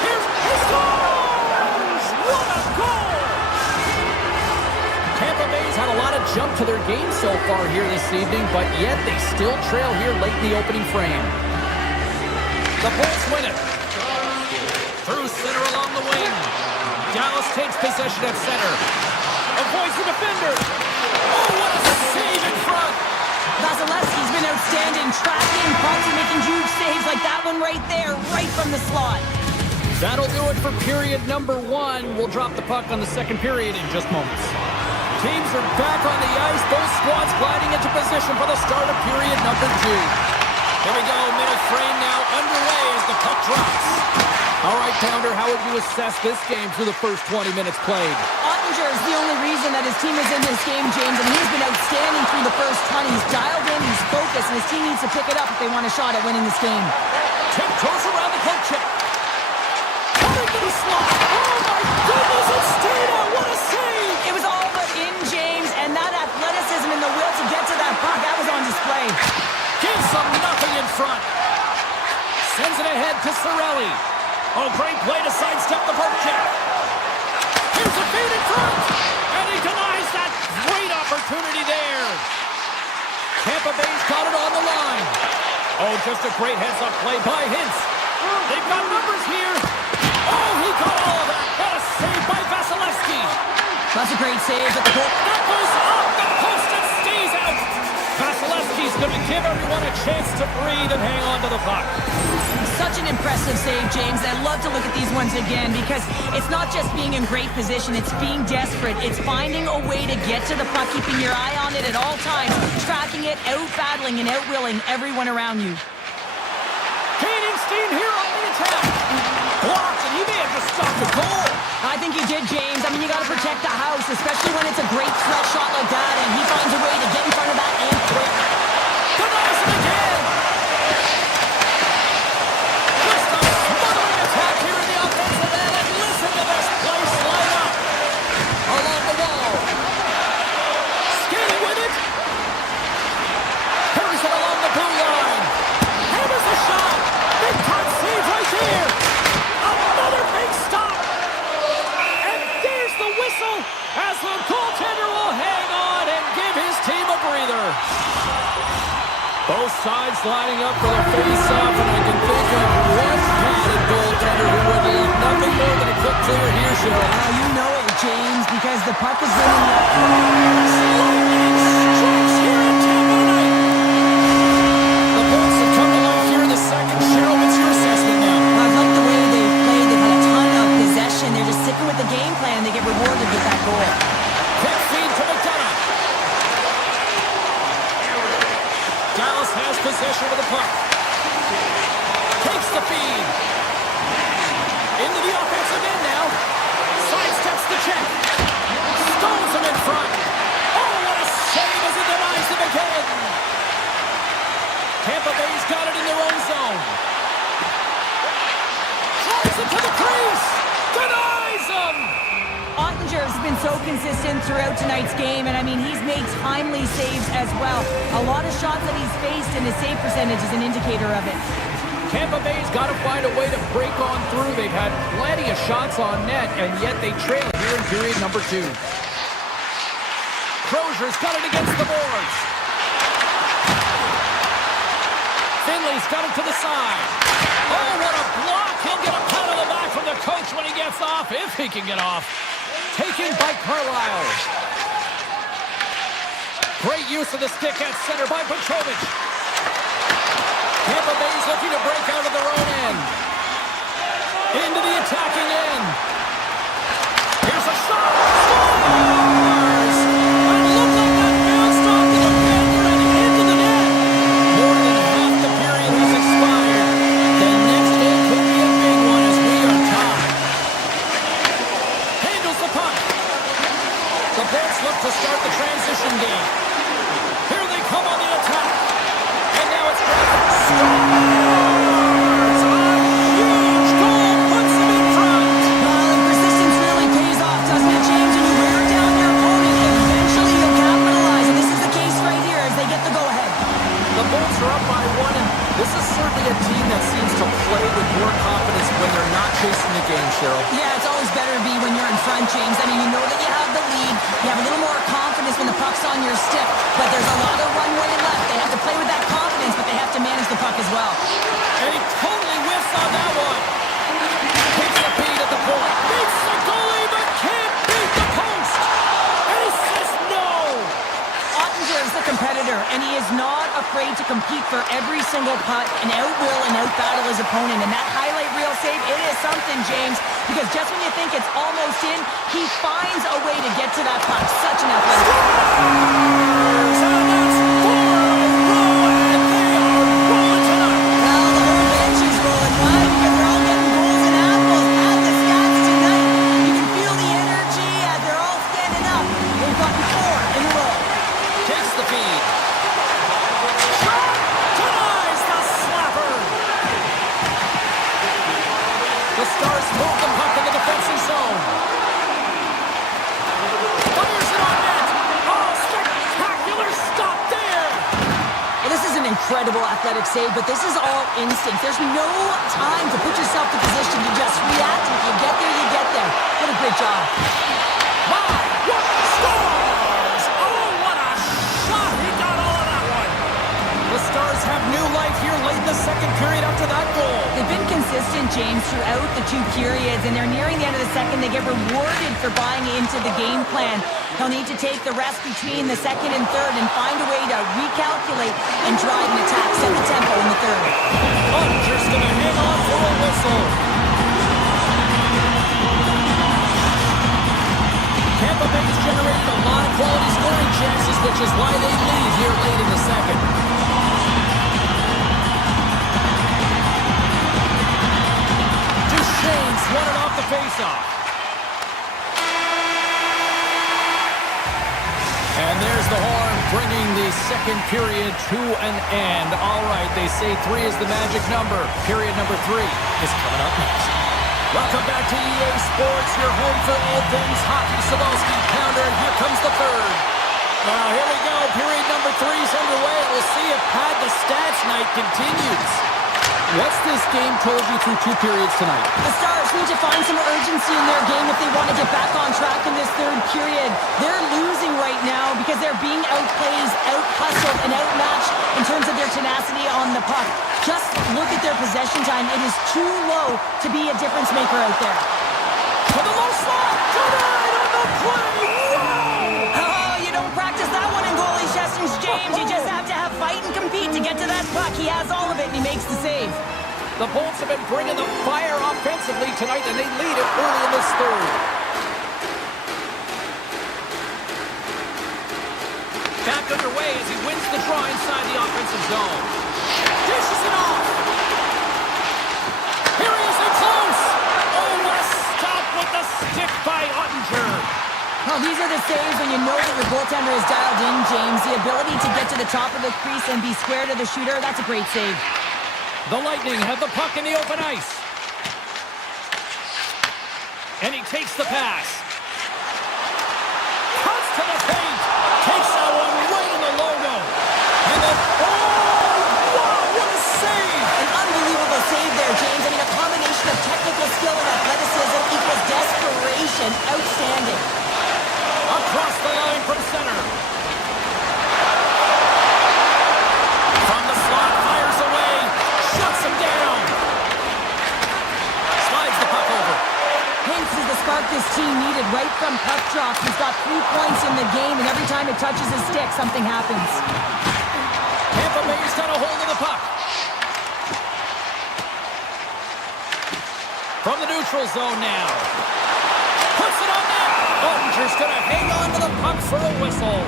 Here's he scores! What a goal! Tampa Bay's had a lot of jump to their game so far here this evening, but yet they still trail here late in the opening frame. The Bolts win it. Through center along the wing. Dallas takes possession at center. Avoids the defender. Oh, what a save in front. Vasilevsky's been outstanding, tracking pucks and making huge saves like that one right there, right from the slot. That'll do it for period number one. We'll drop the puck on the second period in just moments. Teams are back on the ice. Both squads gliding into position for the start of period number two. Here we go, middle frame now underway as the puck drops. All right, Pounder, how would you assess this game through the first 20 minutes played? Ottinger is the only reason that his team is in this game, James, and he's been outstanding through the first 20. He's dialed in, he's focused, and his team needs to pick it up if they want a shot at winning this game. Tiptoes around the poke check. Coming to the slot. Oh, my goodness, it's stayed out. What a save. It was all but in, James, and that athleticism and the will to get to that puck, that was on display. Gives them nothing in front. Sends it ahead to Cirelli. Oh, great play to sidestep the poke check. Here's a feed in front. And he denies that great opportunity there. Tampa Bay's got it on the line. Oh, just a great heads-up play by Hintz. They've got numbers here. Oh, he got all of that. What a save by Vasilevsky. That's a great save at the goal. That goes off the post and stays out. Vasilevsky's going to give everyone a chance to breathe and hang on to the puck. Such an impressive save, James. I love to look at these ones again because it's not just being in great position, it's being desperate. It's finding a way to get to the puck, keeping your eye on it at all times, tracking it, out-battling and out-willing everyone around you. Steam here on the attack. Blocked, and he may have just stopped the goal. I think he did, James. I mean, you got to protect the house, especially when it's a great threat shot like that, and he finds a way to get in front of that and quick. Denies it again. Just a smothering attack here in the offensive end, and listen to this place light up. Along the wall. Skating with it. Both sides lining up for the face-off, and I can think of one padded goaltender who would love nothing more than a quick clear here, Cheryl. You know it, James, because the puck is running up. The Bolts have come to life here in the second. Cheryl, what's your assessment now? I like the way they played. They've had a ton of possession. They're just sticking with the game plan, and they get rewarded with that goal. Quick feed to McDonough. Dallas has possession of the puck. Takes the feed. Into the offensive end now. Sidesteps the check. Stones him in front. Oh, what a save as he denies him again. Tampa Bay's got it in their own zone. Drives it to the crease. Denies him. Ottinger's been so consistent throughout tonight's game, and I mean, he's made timely saves as well. A lot of shots that he's faced, and his save percentage is an indicator of it. Tampa Bay's got to find a way to break on through. They've had plenty of shots on net, and yet they trail here in period number 2. Crozier's got it against the boards. Finley's got it to the side. Oh, what a block! He'll get a pat on the back from the coach when he gets off, if he can get off. Taken by Carlisle. Great use of the stick at center by Petrovic. Tampa Bay's looking to break out of their own end. Into the attacking end. Here's a shot. Scores! And look like that bounced off the defender and into the net. More than half the period has expired. The next game could be a big one as we are tied. Handles the puck. The Bolts look to start the transition game. Here they come on the attack. And now it's scores! A huge goal puts them in front. Well, and persistence really pays off, doesn't it, James? When you wear down your opponent, eventually you'll capitalize, and this is the case right here as they get the go-ahead. The Bolts are up by 1, and this is certainly a team that seems to play with more confidence when they're not chasing the game, Cheryl. Yeah, it's always better to be when you're in front, James. I mean, you know that you have the lead. You have a little more confidence when the puck's on your stick, but there's a lot of runway left. They have to play with that confidence, but they have to manage the puck as well. And he totally whiffs on that one. Takes the feed at the point. Beats the goalie, but can't beat the post. And he says no. Ottinger is the competitor, and he is not afraid to compete for every single puck and outwill and outbattle his opponent. And that highlight reel save, it is something, James, because just when you think it's almost in, he finds a way to get to that puck. Such an athletic. And that's 4 in a row, and they are rolling tonight. Well, the whole bench is rolling. Why? Because they're all getting goals and apples. Add the stats tonight. You can feel the energy as they're all standing up. They've gotten 4 in a row. Takes the feed. Shot! Denies the slapper! The Stars move the puck in the defensive zone. Fires it on net! Oh, spectacular stop there! Well, this is an incredible athletic save, but this is all instinct. There's no time to put yourself in position to just react. If you get there, you get there. What a great job. My, what scores! Oh, what a shot! He got all of that one! The Stars have new life here late in the second period after that goal. They've been consistent, James, throughout the 2 periods, and they're nearing the end of the second. They get rewarded for buying into the game plan. They'll need to take the rest between the second and third and find a way to recalculate and drive an attack, set the tempo in the third. Ottinger's going to hang on for a whistle. Tampa Bay's generated a lot of quality scoring chances, which is why they lead here late in the second. Duchesne's won it off the faceoff. And there's the horn, bringing the second period to an end. All right, they say 3 is the magic number. Period number 3 is coming up next. Welcome back to EA Sports, your home for all things hockey. Cebulski, Pounder, and here comes the third. Now, here we go. Period number 3 is underway. We'll see if Pad the Stats night continues. What's this game told you through 2 periods tonight? The Stars need to find some urgency in their game if they want to get back on track in this third period. They're losing right now because they're being outplayed, out-hustled, and outmatched in terms of their tenacity on the puck. Just look at their possession time. It is too low to be a difference maker out there. To the low slot. Denied on the play. Wow! Oh, you don't practice that one in goalie sessions, James. You just have to have fight and compete to get to that puck. He has all of it, and he makes the save. The Bolts have been bringing the fire offensively tonight, and they lead it early in this third. Back underway as he wins the draw inside the offensive zone. Dishes it off. Here he is in close. Oh, what a stop with the stick by Ottinger. Well, these are the saves when you know that your goaltender is dialed in, James. The ability to get to the top of the crease and be square to the shooter, that's a great save. The Lightning have the puck in the open ice. And he takes the pass. Cuts to the paint. Takes that one right in the logo. And then, oh, wow, what a save. An unbelievable save there, James. I mean, a combination of technical skill and athleticism equals desperation. Outstanding. Across the line from center. From the slot, fires away. Shuts him down. Slides the puck over. Hintz is the spark this team needed right from puck drop. He's got 3 points in the game, and every time it touches his stick, something happens. Tampa Bay's got a hold of the puck. From the neutral zone now. Puts it on net. Ottinger's going to hang on to the puck for a whistle.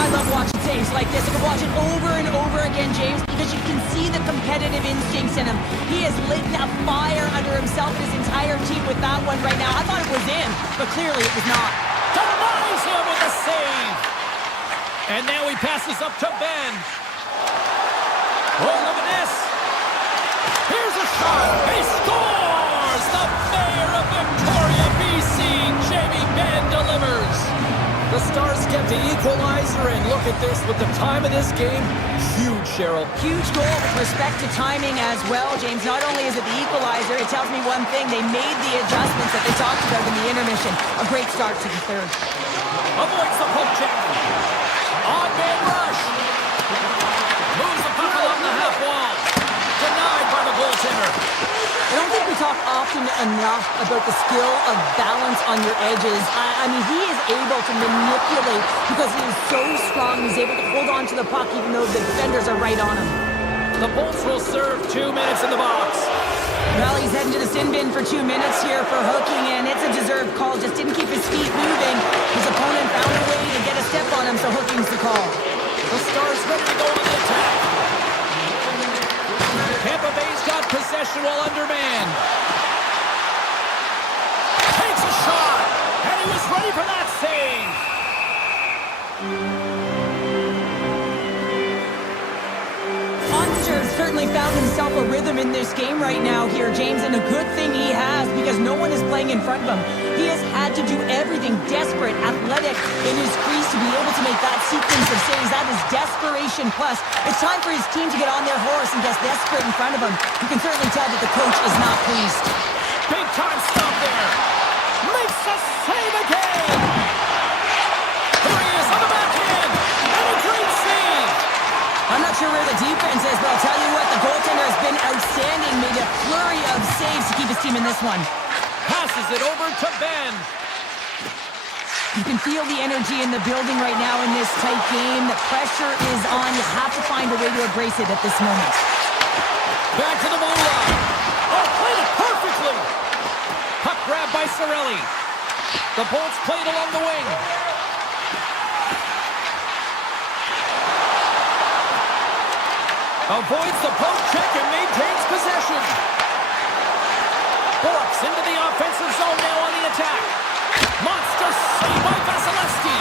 I love watching saves like this. I can watch it over and over again, James, because you can see the competitive instincts in him. He has lit a fire under himself and his entire team with that one right now. I thought it was in, but clearly it was not. Denies him with a save. And now he passes up to Ben. Oh, look at this. Here's a shot. He scores! The mayor of Victoria, BC, Jamie Benn delivers. The Stars get the equalizer, and look at this with the time of this game. Huge, Cheryl. Huge goal with respect to timing as well, James. Not only is it the equalizer, it tells me one thing. They made the adjustments that they talked about in the intermission. A great start to the third. Avoids the poke check. Odd man rush. Moves the puck along the half wall. Denied by the goaltender. I don't think we talk often enough about the skill of balance on your edges. I mean, he is able to manipulate because he is so strong. He's able to hold on to the puck even though the defenders are right on him. The Bolts will serve 2 minutes in the box. Well, he's heading to the sin bin for 2 minutes here for hooking, and it's a deserved call. Just didn't keep his feet moving. His opponent found a way to get a step on him, so hooking's the call. The Stars ready to go on the attack. Tampa Bay's got possession while undermanned. Takes a shot, and he was ready for that save. Ottinger certainly found himself a rhythm in this game right now here, James, and a good thing he has because no one is playing in front of him. He has had to do everything desperate, athletic in his crease to be able to make that sequence of saves. That is desperation plus. It's time for his team to get on their horse and get desperate in front of him. You can certainly tell that the coach is not pleased. Big time stop there. Makes the save again. There he is on the backhand. And a great save. I'm not sure where the defense is, but I'll tell you what, the goaltender has been outstanding. Made a flurry of saves to keep his team in this one. Passes it over to Ben. You can feel the energy in the building right now in this tight game. The pressure is on. You have to find a way to embrace it at this moment. Back to the blue line. Oh, played it perfectly. Puck grabbed by Cirelli. The Bolts played along the wing. Avoids the poke check and maintains possession. Borks into the offensive zone now on the attack. Monster save by Vasilevsky.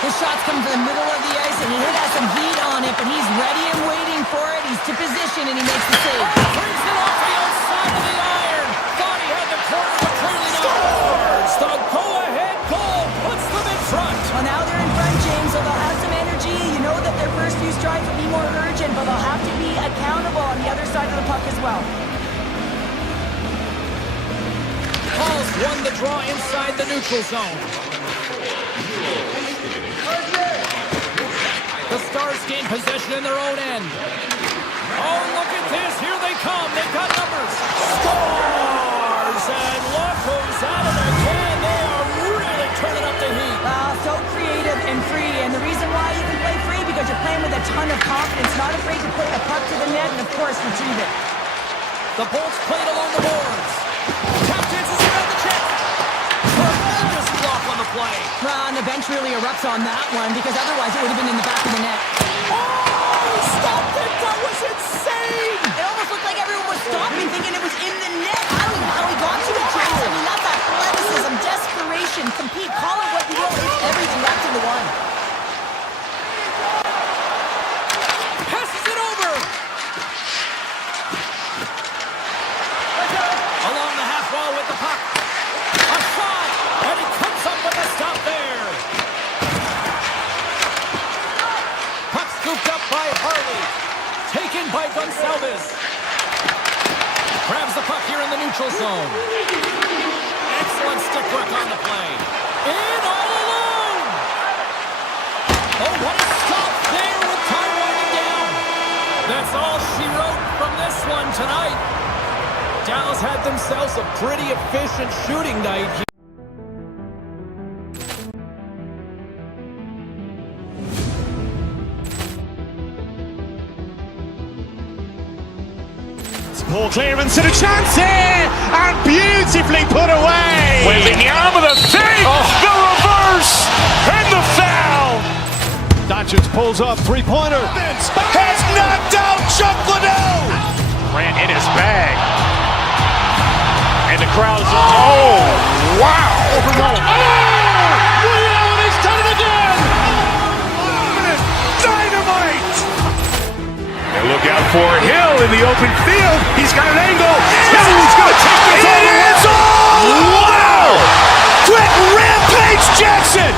His shot's coming from the middle of the ice, and he has some heat on it, but he's ready and waiting for it. He's to position, and he makes the save. Brings it off the outside of the iron. Thought he had the corner, but clearly not. Scores! The go-ahead goal puts them in front. Well, now they're in front, James, so they'll have some energy. You know that their first few strides will be more urgent, but they'll have to be accountable on the other side of the puck as well. Hall's won the draw inside the neutral zone. The Stars gain possession in their own end. Oh, look at this. Here they come. They've got numbers. Stars! And look who's out of their can. They are really turning up the heat. So creative and free. And the reason why you can play free, because you're playing with a ton of confidence, not afraid to put the puck to the net and, of course, retrieve it. The Bolts played along the boards. Captains is around the check. Tremendous block on the play. And the bench really erupts on that one, because otherwise it would have been in the back of the net. Oh, he stopped it. That was insane. It almost looked like everyone was stopping, thinking it was in the net. I don't know how he got to it, James. I mean, that's athleticism, desperation, compete, call it what you will. It's everything wrapped into one. Passes it over. Along the half wall with the puck. A shot, and he comes up with a stop there. Puck scooped up by Harley. Taken by Gonsalves. Grabs the puck here in the neutral zone. Excellent stick work on the play. In all alone. Oh, what a stop there with time winding down. That's all she wrote from this one tonight. Dallas had themselves a pretty efficient shooting night. Ball clearance and a chance here, and beautifully put away. Wembanyama with a save, the reverse, and the foul. Doncic pulls up, three-pointer. Has knocked out Chuck Liddell. Ran in his bag. And the crowd is, oh, wow. He's done it again. Dynamite. And look out for Hill in the open field. He's got an angle. He's going to take this all the way. Wow. Quick Rampage Jackson.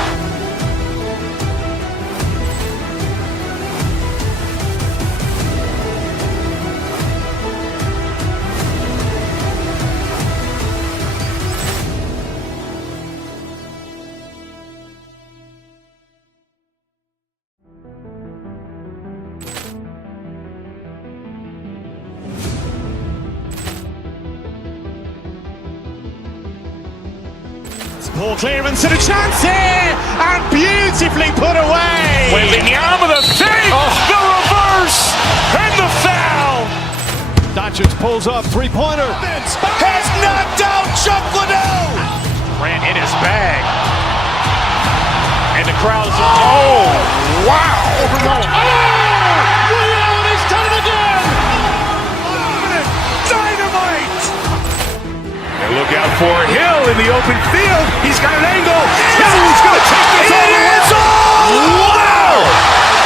Ball clearance and a chance here, and beautifully put away. Wembanyama with a save, the reverse, and the foul. Doncic pulls up, three-pointer. Has knocked out Chuck Liddell. Ran in his bag. And the crowd is, oh, wow. He's done it again. Dynamite. And look out for Hill in the open field. He's got an angle. He's going to take this all the way. Wow.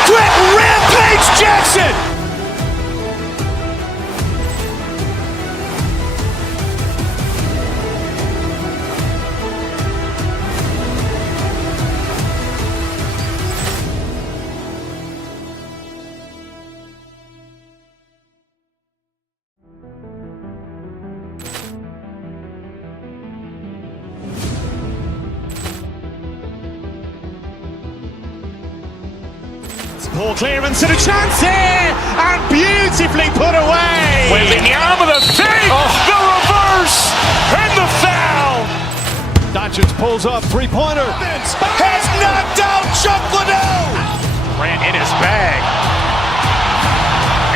Quick Rampage Jackson. Ball clearance and a chance here, and beautifully put away. Wembanyama with a save, the reverse, and the foul. Doncic pulls up, three-pointer. Has knocked out Chuck Liddell. Ran in his bag.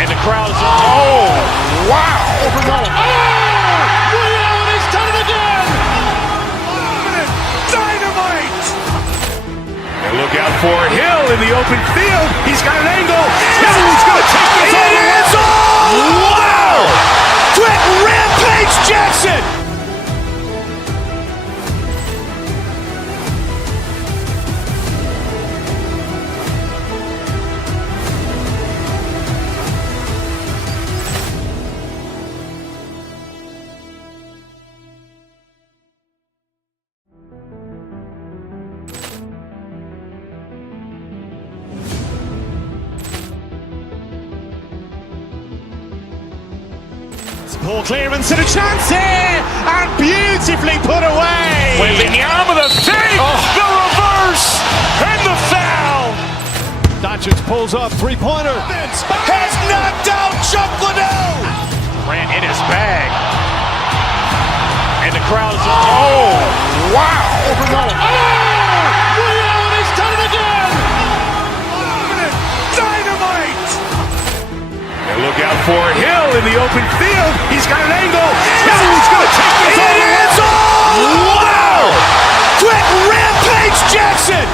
And the crowd is, oh, wow. He's done it again. Dynamite. And look out for Hill in the open field. He's got an angle. He's going to take this all the way. Wow. Quick Rampage Jackson. Ball clearance and a chance here, and beautifully put away. Wembanyama with a save, the reverse, and the foul. Doncic pulls up, three-pointer. Has knocked out Chuck Liddell. Grant in his bag. And the crowd is, oh, wow. Overrun. Ray Allen has done it again. Dynamite. And look out for Hill in the open field. He's got an angle. Hill's going to take this all the way. Wow. Quick Rampage Jackson.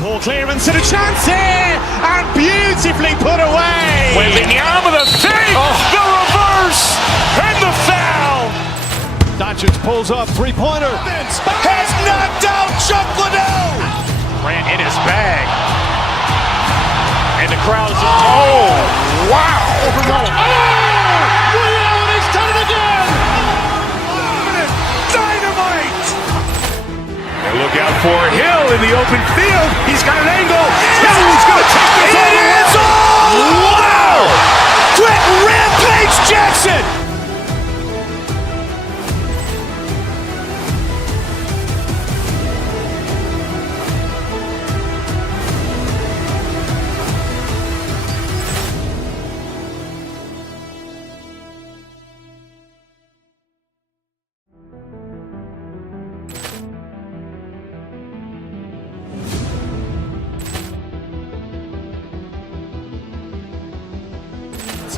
Ball clearance and a chance here, and beautifully put away. Wembanyama the fake, the reverse, and the foul. Doncic pulls up, three-pointer. Has knocked out Chuck Liddell. Grant in his bag. And the crowd is, oh, wow. Overrun. Ray Allen has done it again. Dynamite. And look out for Hill in the open field. He's got an angle. Hill's going to take this all the way. Wow. Quick Rampage Jackson.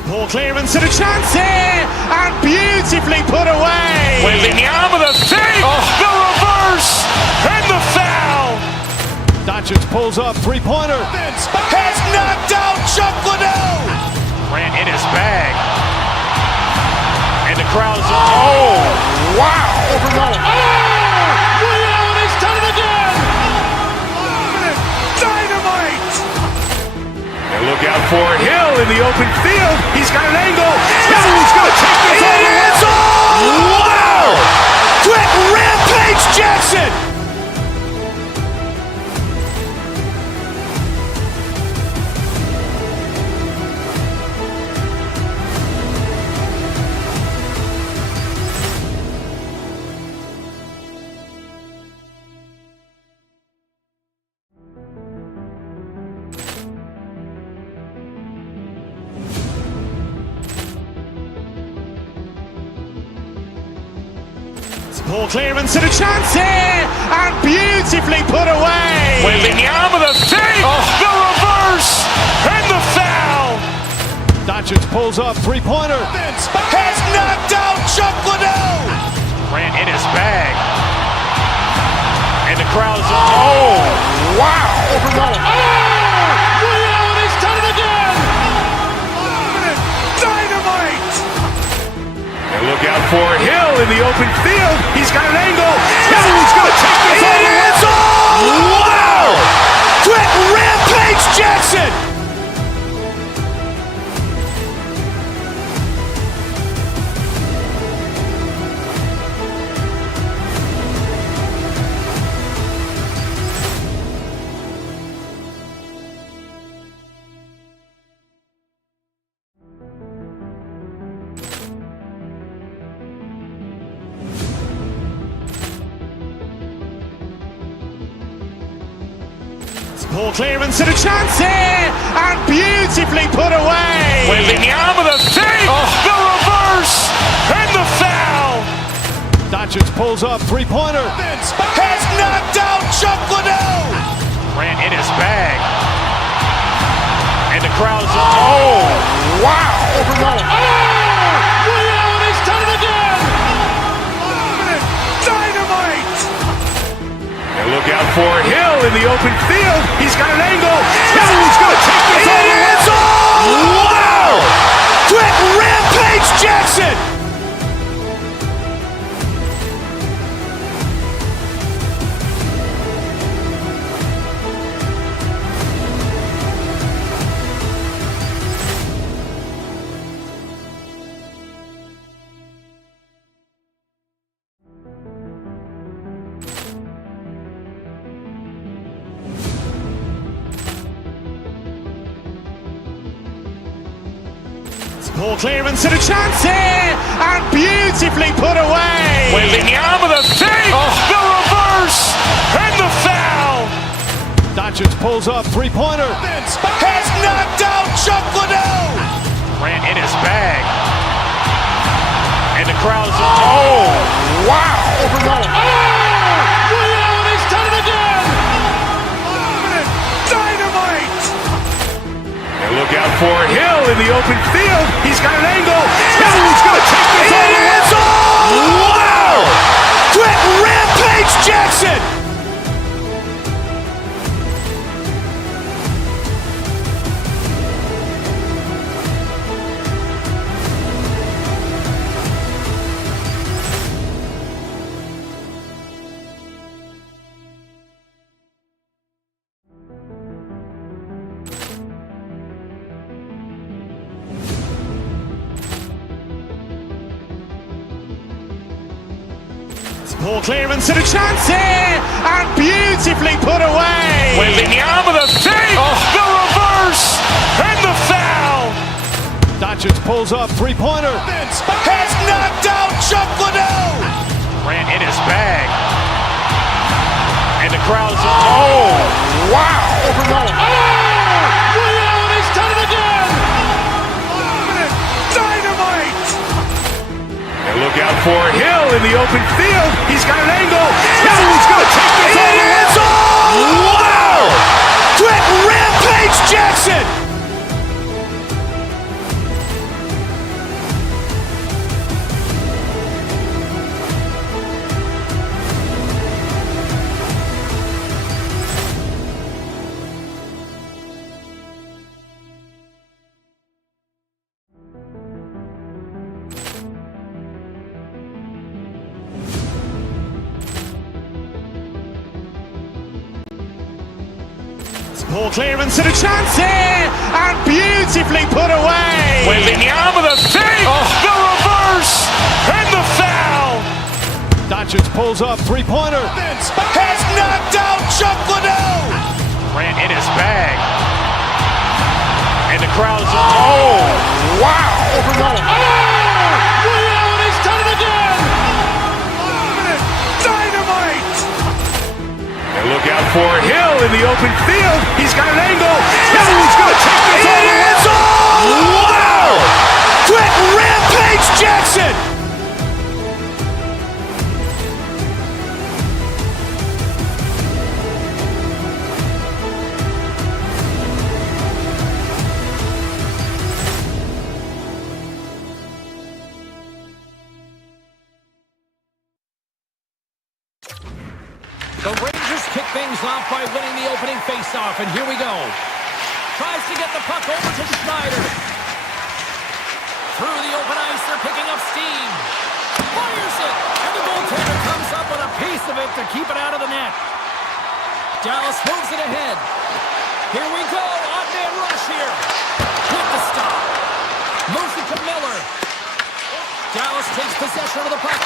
Ball clearance and a chance here, and beautifully put away. Wembanyama the fake, the reverse, and the foul. Doncic pulls up, three-pointer. Has knocked out Chuck Liddell. Grant in his bag. And the crowd is, oh, wow. Overrun. Ray Allen has done it again. Dynamite. And look out for Hill in the open field. He's got an angle. Hill's going to take this all the way. Wow. Quick Rampage Jackson. Ball clearance and a chance here, and beautifully put away. Wembanyama the fake, the reverse, and the foul. Doncic pulls up, three-pointer. Has knocked out Chuck Liddell. Grant in his bag. And the crowd is, oh, wow. Overrun. Ray Allen has done it again. Dynamite. And look out for Hill in the open field. He's got an angle. Hill's going to take this all the way. Wow. Quick Rampage Jackson. Ball clearance and a chance here, and beautifully put away. Wembanyama the fake, the reverse, and the foul. Doncic pulls up, three-pointer. Has knocked out Chuck Liddell. Grant in his bag. And the crowd is, oh, wow. Overrun. Ray Allen has done it again. Dynamite. And look out for Hill in the open field. He's got an angle. Hill's going to take this all the way. Wow. Quick Rampage Jackson. Poor clearance and a chance here, and beautifully put away. Wembanyama with a fake, the reverse, and the foul. Doncic pulls up, three-pointer. Has knocked out Chuck Liddell. Grant in his bag. And the crowd is, oh, wow. Ray Allen has done it again. Dynamite. And look out for Hill in the open field. He's got an angle. He's going to take this all the way. Wow. Quick Rampage Jackson. Poor clearance and a chance here, and beautifully put away. Wembanyama with a fake, the reverse, and the foul. Doncic pulls up, three-pointer. Has knocked out Chuck Liddell. Grant in his bag. And the crowd is, oh, wow. Ray Allen has done it again. Dynamite. And look out for Hill in the open field. He's got an angle. He's going to take this all the way. Wow. Quick Rampage Jackson. Poor clearance and a chance here, and beautifully put away. Wembanyama with a fake, the reverse, and the foul. Doncic pulls up, three-pointer. Has knocked out Chuck Liddell. Grant in his bag. And the crowd is, oh, wow. Ray Allen has done it again. Dynamite. And look out for Hill in the open field. He's got an angle. He's going to take this all the way. Wow. Quick Rampage Jackson. The Rangers kick things off by winning the opening faceoff, and here we go. Tries to get the puck over to Schneider. Through the open ice, they're picking up steam. Fires it, and the goaltender comes up with a piece of it to keep it out of the net. Dallas moves it ahead. Here we go, odd-man rush here. With the stop. Moves it to Miller. Dallas takes possession of the puck.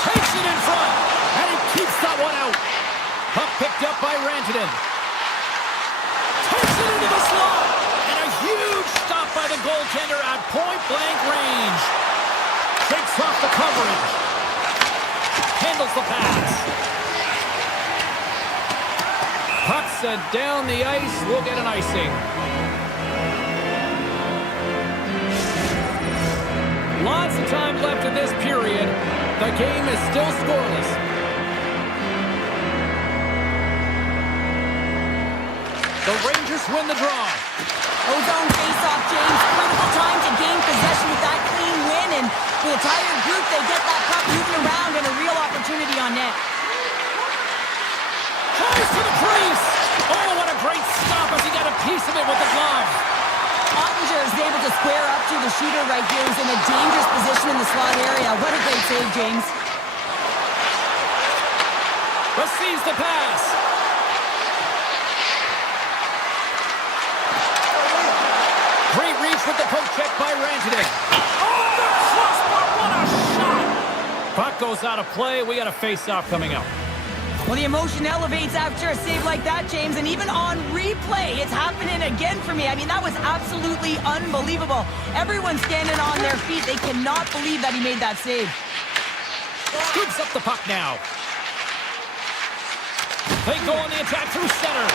Takes it in front, and he keeps that one out. Puck picked up by Rantanen. Takes it into the slot, and a huge stop by the goaltender at point-blank range. Shakes off the coverage. Handles the pass. Puck sent down the ice. We'll get an icing. Lots of time left in this period. The game is still scoreless. The Rangers win the draw. Ozone face-off, James. Critical time to gain possession with that clean win, and with a tired group, they get that puck moving around and a real opportunity on net. Tries to the crease. Oh, what a great stop as he got a piece of it with the glove. Ottinger is able to square up to the shooter right here. He's in a dangerous position in the slot area. What a great save, James. Receives the pass. Great reach with the poke check by Rantanen. Oh, the crossbar, what a shot! Puck goes out of play. We got a face-off coming up. Well, the emotion elevates after a save like that, James, and even on replay, it's happening again for me. I mean, that was absolutely unbelievable. Everyone's standing on their feet. They cannot believe that he made that save. Scoops up the puck now. They go on the attack through center.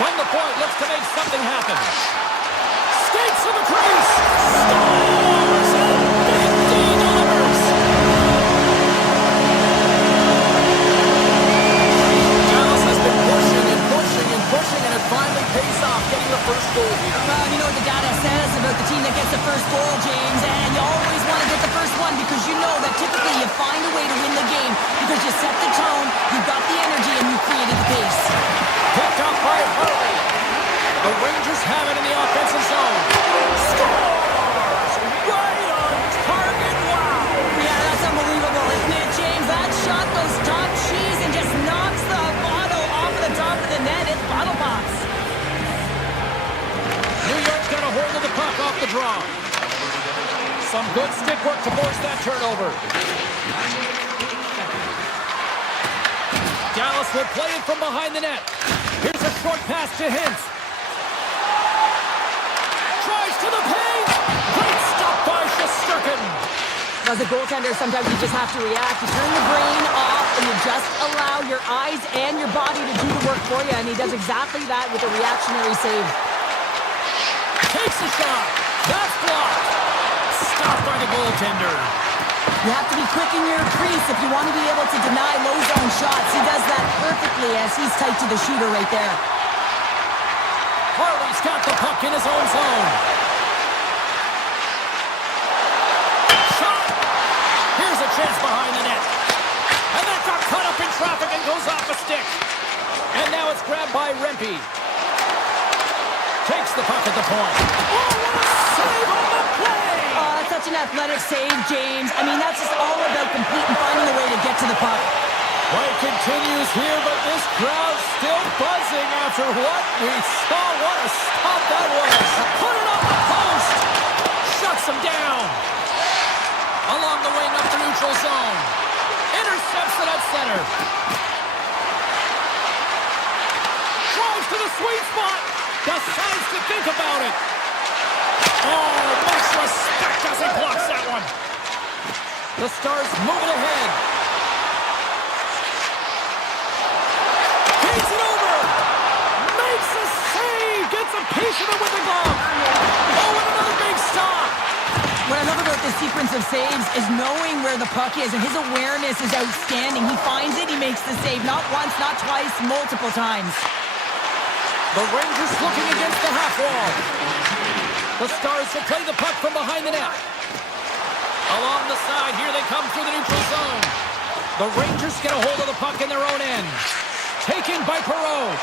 From the point, looks to make something happen. Skates to the crease. Scores! And Big D delivers. Dallas has been pushing and pushing and pushing, and it finally pays off, getting the first goal here. You know what the data says about the team that gets the first goal, James, and you always want to get the first one because you know that typically you find a way to win the game because you set the tone, you've got the energy, and you created the pace. Picked up by Hurley. The Rangers have it in the offensive zone. Scores! Right on target. Wow! Yeah, that's unbelievable, isn't it, James? That shot goes top cheese and just knocks the bottle off the top of the net. It's bottle pops. New York's got a hold of the puck off the draw. Some good stick work to force that turnover. Dallas will play it from behind the net. Here's a short pass to Hintz. Tries to the paint. Great stop by Shesterkin. As a goaltender, sometimes you just have to react. You turn the brain off and you just allow your eyes and your body to do the work for you, and he does exactly that with a reactionary save. Takes the shot. That's blocked. Stopped by the goaltender. You have to be quick in your crease if you want to be able to deny low zone shots. He does that perfectly as he's tight to the shooter right there. Harley's got the puck in his own zone. Shot. Here's a chance behind the net. And that got caught up in traffic and goes off a stick. And now it's grabbed by Rempe. Takes the puck at the point. Oh, what a save on the play! Oh, that's such an athletic save, James. I mean, that's just all about complete and finding a way to get to the puck. Play continues here, but this crowd's still buzzing after what we saw. What a stop that was. Put it on the post. Shuts him down. Along the wing up the neutral zone. Intercepts it at center. Drives to the sweet spot. Decides to think about it. Oh, much respect as he blocks that one. The Stars moving ahead. Takes it over. Makes a save. Gets a piece of it with the glove. Oh, and another big stop. What I love about this sequence of saves is knowing where the puck is, and his awareness is outstanding. He finds it, he makes the save. Not once, not twice, multiple times. The Rangers looking against the half wall. The Stars will play the puck from behind the net. Along the side, here they come through the neutral zone. The Rangers get a hold of the puck in their own end. Taken by Perreault.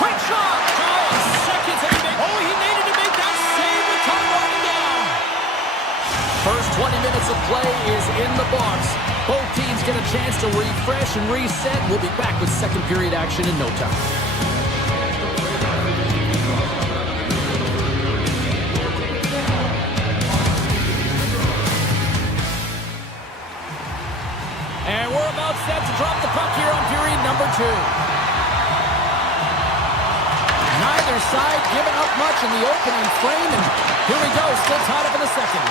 Quick shot! Seconds and he needed to make that save with time running down. First 20 minutes of play is in the box. Both teams get a chance to refresh and reset. We'll be back with second period action in no time. And we're about set to drop the puck here on period number 2. Neither side giving up much in the opening frame, and here we go, still tied up in the second.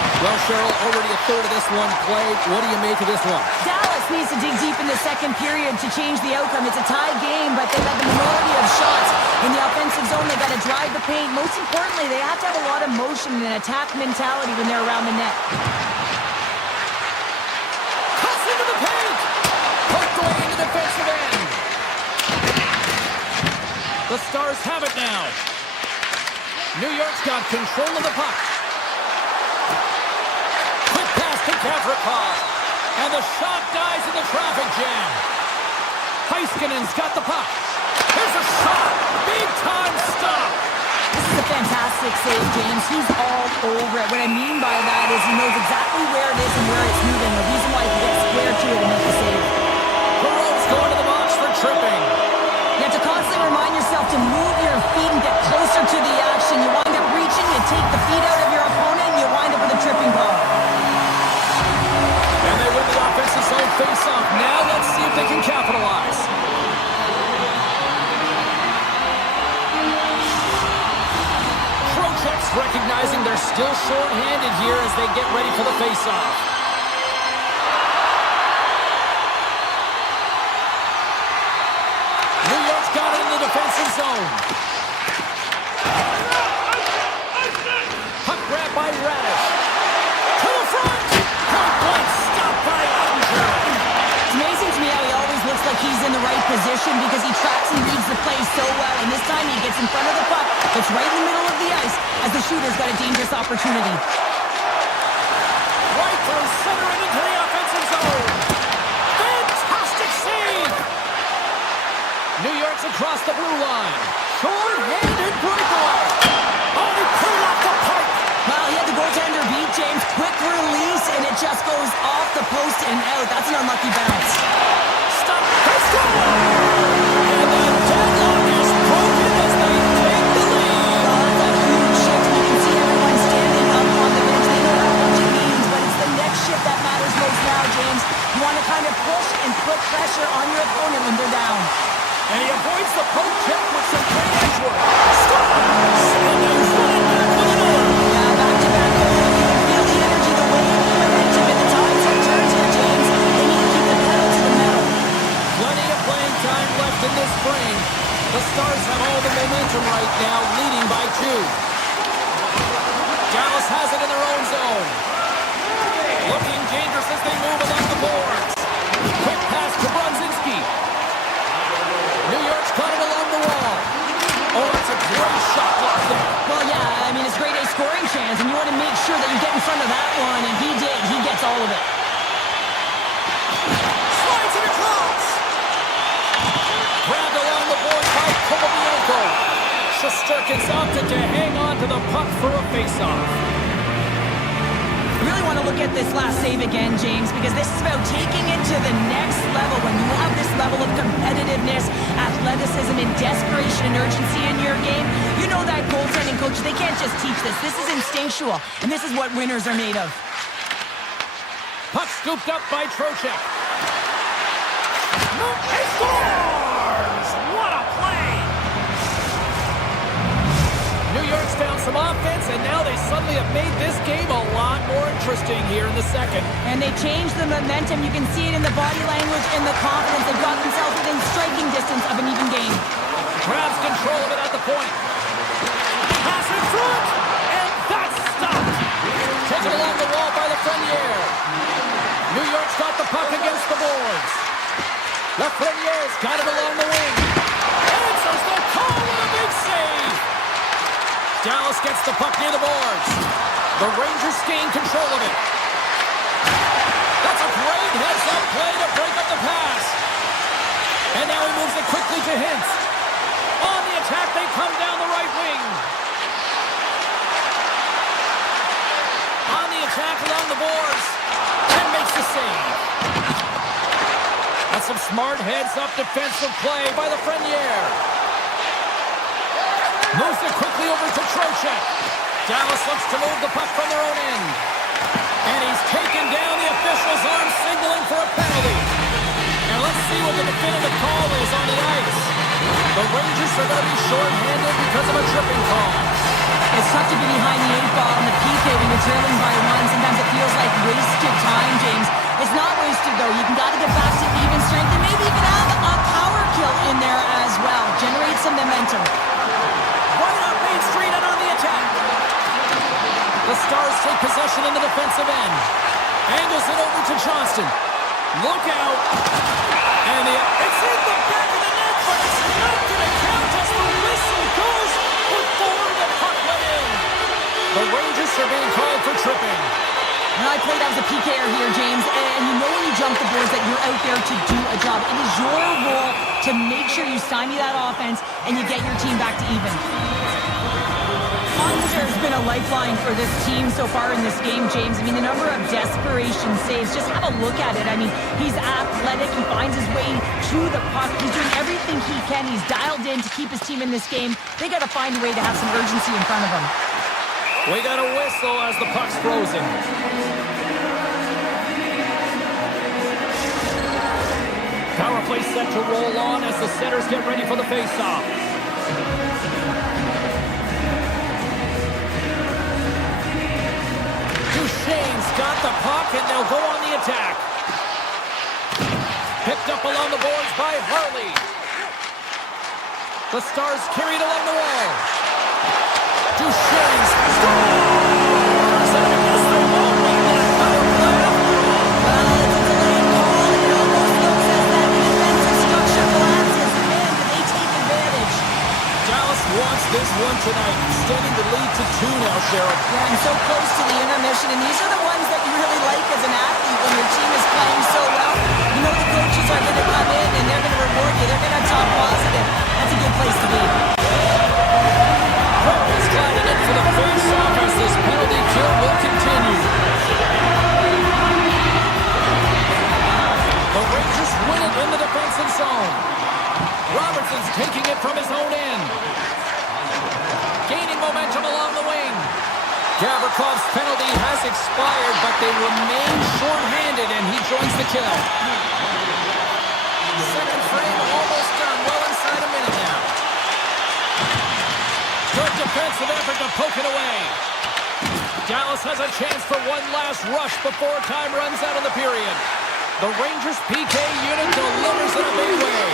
Well, Cheryl, already a third of this one played. What do you make of this one? Dallas needs to dig deep in the second period to change the outcome. It's a tie game, but they've had the minority of shots in the offensive zone. They've got to drive the paint. Most importantly, they have to have a lot of motion and attack mentality when they're around the net. Cuts into the paint! Poked away in the defensive end. The Stars have it now. New York's got control of the puck. Quick pass to Gavrikov. And the shot dies in the traffic jam. Heiskanen's got the puck. Here's a shot. Big time stop. This is a fantastic save, James. He's all over it. What I mean by that is he knows exactly where it is and where it's moving. The reason why he gets square to it and make the save. Perreault's going to the box for tripping. You have to constantly remind yourself to move your feet and get closer to the action. You wind up reaching, you take the feet out of your opponent, and you wind up with a tripping call. And they win the offensive zone face-off now. Just recognizing they're still short-handed here as they get ready for the face-off. New York's got it in the defensive zone. Puck grab by Radish. To the front. Point blank stopped by Ottinger. It's amazing to me how he always looks like he's in the right position because he tracks and reads the play so well. And this time he gets in front of the puck. It's right in the middle of the ice as the shooter's got a dangerous opportunity. Right through center and into the offensive zone. Fantastic save. New York's across the blue line. Short-handed breakaway. Oh, he put it off the pipe. Well, he had the goaltender beat, James. Quick release, and it just goes off the post and out. That's an unlucky bounce. Stop. Let's go. And the deadlock is broken as they take the lead. Well, that's a huge shift. You can see everyone standing up on the bench. They know how much it means, but it's the next shift that matters most now, James. You want to kind of push and put pressure on your opponent when they're down. And he avoids the poke check with some great edge work. Stop. And he's running back with another. Yeah, back-to-back goal. You can feel the energy, the wave, the momentum, and the tides have turned here, James. They need to keep the pedal to the metal. Plenty of playing time left in this frame. The Stars have all the momentum right now, leading by 2. Dallas has it in their own zone. Looking dangerous as they move along the boards. Quick pass to Bronzinski. New York's got it along the wall. Oh, that's a great shot block there. Well, yeah, I mean, it's grade A scoring chance, and you want to make sure that you get in front of that one, and he did. He gets all of it. Slides it across. Grabbed along the boards by Kovalenko. Shesterkin's opted to hang on to the puck for a face-off. I really want to look at this last save again, James, because this is about taking it to the next level. When you have this level of competitiveness, athleticism, and desperation and urgency in your game, you know that goaltending coaches, they can't just teach this. This is instinctual, and this is what winners are made of. Puck scooped up by Trocheck. He scores! What a play! New York's found some offense, and now they suddenly have made this game a lot more interesting here in the second. And they changed the momentum. You can see it in the body language and the confidence. They've got themselves within striking distance of an even game. Grabs control of it at the point. Pass in front, and that's stopped. Taken along the wall by the Frenier. New York's got the puck against the boards. Lafreniere's got it along the wing. Answers the call with a big save. Dallas gets the puck near the boards. The Rangers gain control of it. That's a great heads-up play to break up the pass. And now he moves it quickly to Hintz. On the attack, they come down the right wing. On the attack along the boards. And makes the save. That's some smart heads-up defensive play by the Frenier. Moves it quickly over to Trocheck. Dallas looks to move the puck from their own end. And he's taken down. The official's arm signaling for a penalty. And let's see what the definitive call is on the ice. The Rangers are going to be short-handed because of a tripping call. It's tough to be behind the 8-ball in the PK when you're trailing by 1. Sometimes it feels like wasted time, James. It's not wasted, though. You got to get back to even strength and maybe even have a power kill in there as well. Generate some momentum. Right up Main Street and on the attack. The Stars take possession in the defensive end. Angles it over to Johnston. Look out. And it's in the back of the net, but it's not going to count as the whistle goes before the puck went in. The Rangers are being called for tripping. And I played as a PKer here, James, and you know when you jump the boards that you're out there to do a job. It is your role to make sure you stymie that offense and you get your team back to even. Monster's been a lifeline for this team so far in this game, James. I mean, the number of desperation saves, just have a look at it. I mean, he's athletic. He finds his way to the puck. He's doing everything he can. He's dialed in to keep his team in this game. They got to find a way to have some urgency in front of him. We got a whistle as the puck's frozen. Power play set to roll on as the setters get ready for the face-off. the puck, and they'll go on the attack. Picked up along the boards by Harley. The Stars carried along the wall. Duchesne scores! And I guess they won't make that power play. Well, it's a delayed call, and it almost looks as that defensive structure collapses. Man, did they take advantage. Dallas wants this one tonight, extending the lead to 2 now, Cheryl. Yeah, and so close to the intermission, and these are the ones that you really like as an athlete when your team is playing so well. You know the coaches are going to come in, and they're going to reward you. They're going to talk positive. That's a good place to be. He's gliding in for the face-off as this penalty kill will continue. The Rangers win it in the defensive zone. Robertson's taking it from his own end. Gaining momentum along the wing. Gavrikoff's penalty has expired, but they remain short-handed, and he joins the kill. Second frame almost done, well inside a minute now. Good defensive effort to poke it away. Dallas has a chance for one last rush before time runs out of the period. The Rangers PK unit delivers in a big way.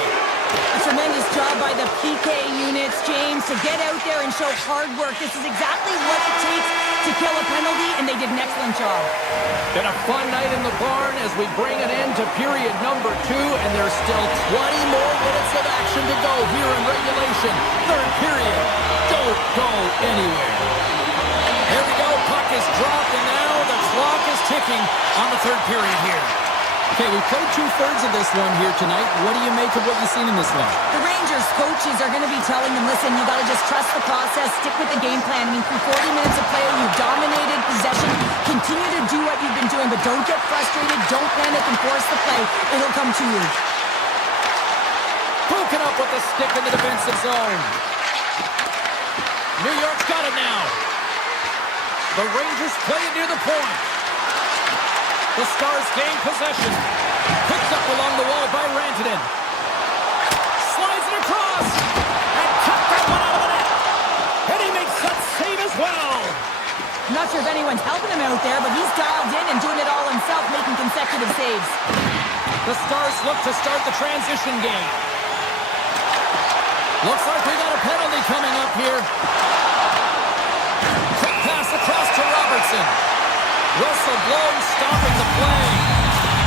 A tremendous job by the PK units, James, to get out there and show hard work. This is exactly what it takes to kill a penalty, and they did an excellent job. Been a fun night in the barn as we bring an end to period number 2, and there's still 20 more minutes of action to go here in regulation. Third period. Don't go anywhere. Here we go. Puck is dropped, and now the clock is ticking on the third period here. Okay, we played 2/3 of this one here tonight. What do you make of what you've seen in this one? The Rangers coaches are going to be telling them, listen, you got to just trust the process, stick with the game plan. I mean, through 40 minutes of play, you've dominated possession. Continue to do what you've been doing, but don't get frustrated. Don't panic and force the play. It'll come to you. Poking up with the stick in the defensive zone. New York's got it now. The Rangers play it near the point. The Stars gain possession. Picked up along the wall by Rantanen. Slides it across. And cut that one out of the net. And he makes that save as well. I'm not sure if anyone's helping him out there, but he's dialed in and doing it all himself, making consecutive saves. The Stars look to start the transition game. Looks like we got a penalty coming up here. Quick pass across to Robertson. Whistle blown, stopping the play.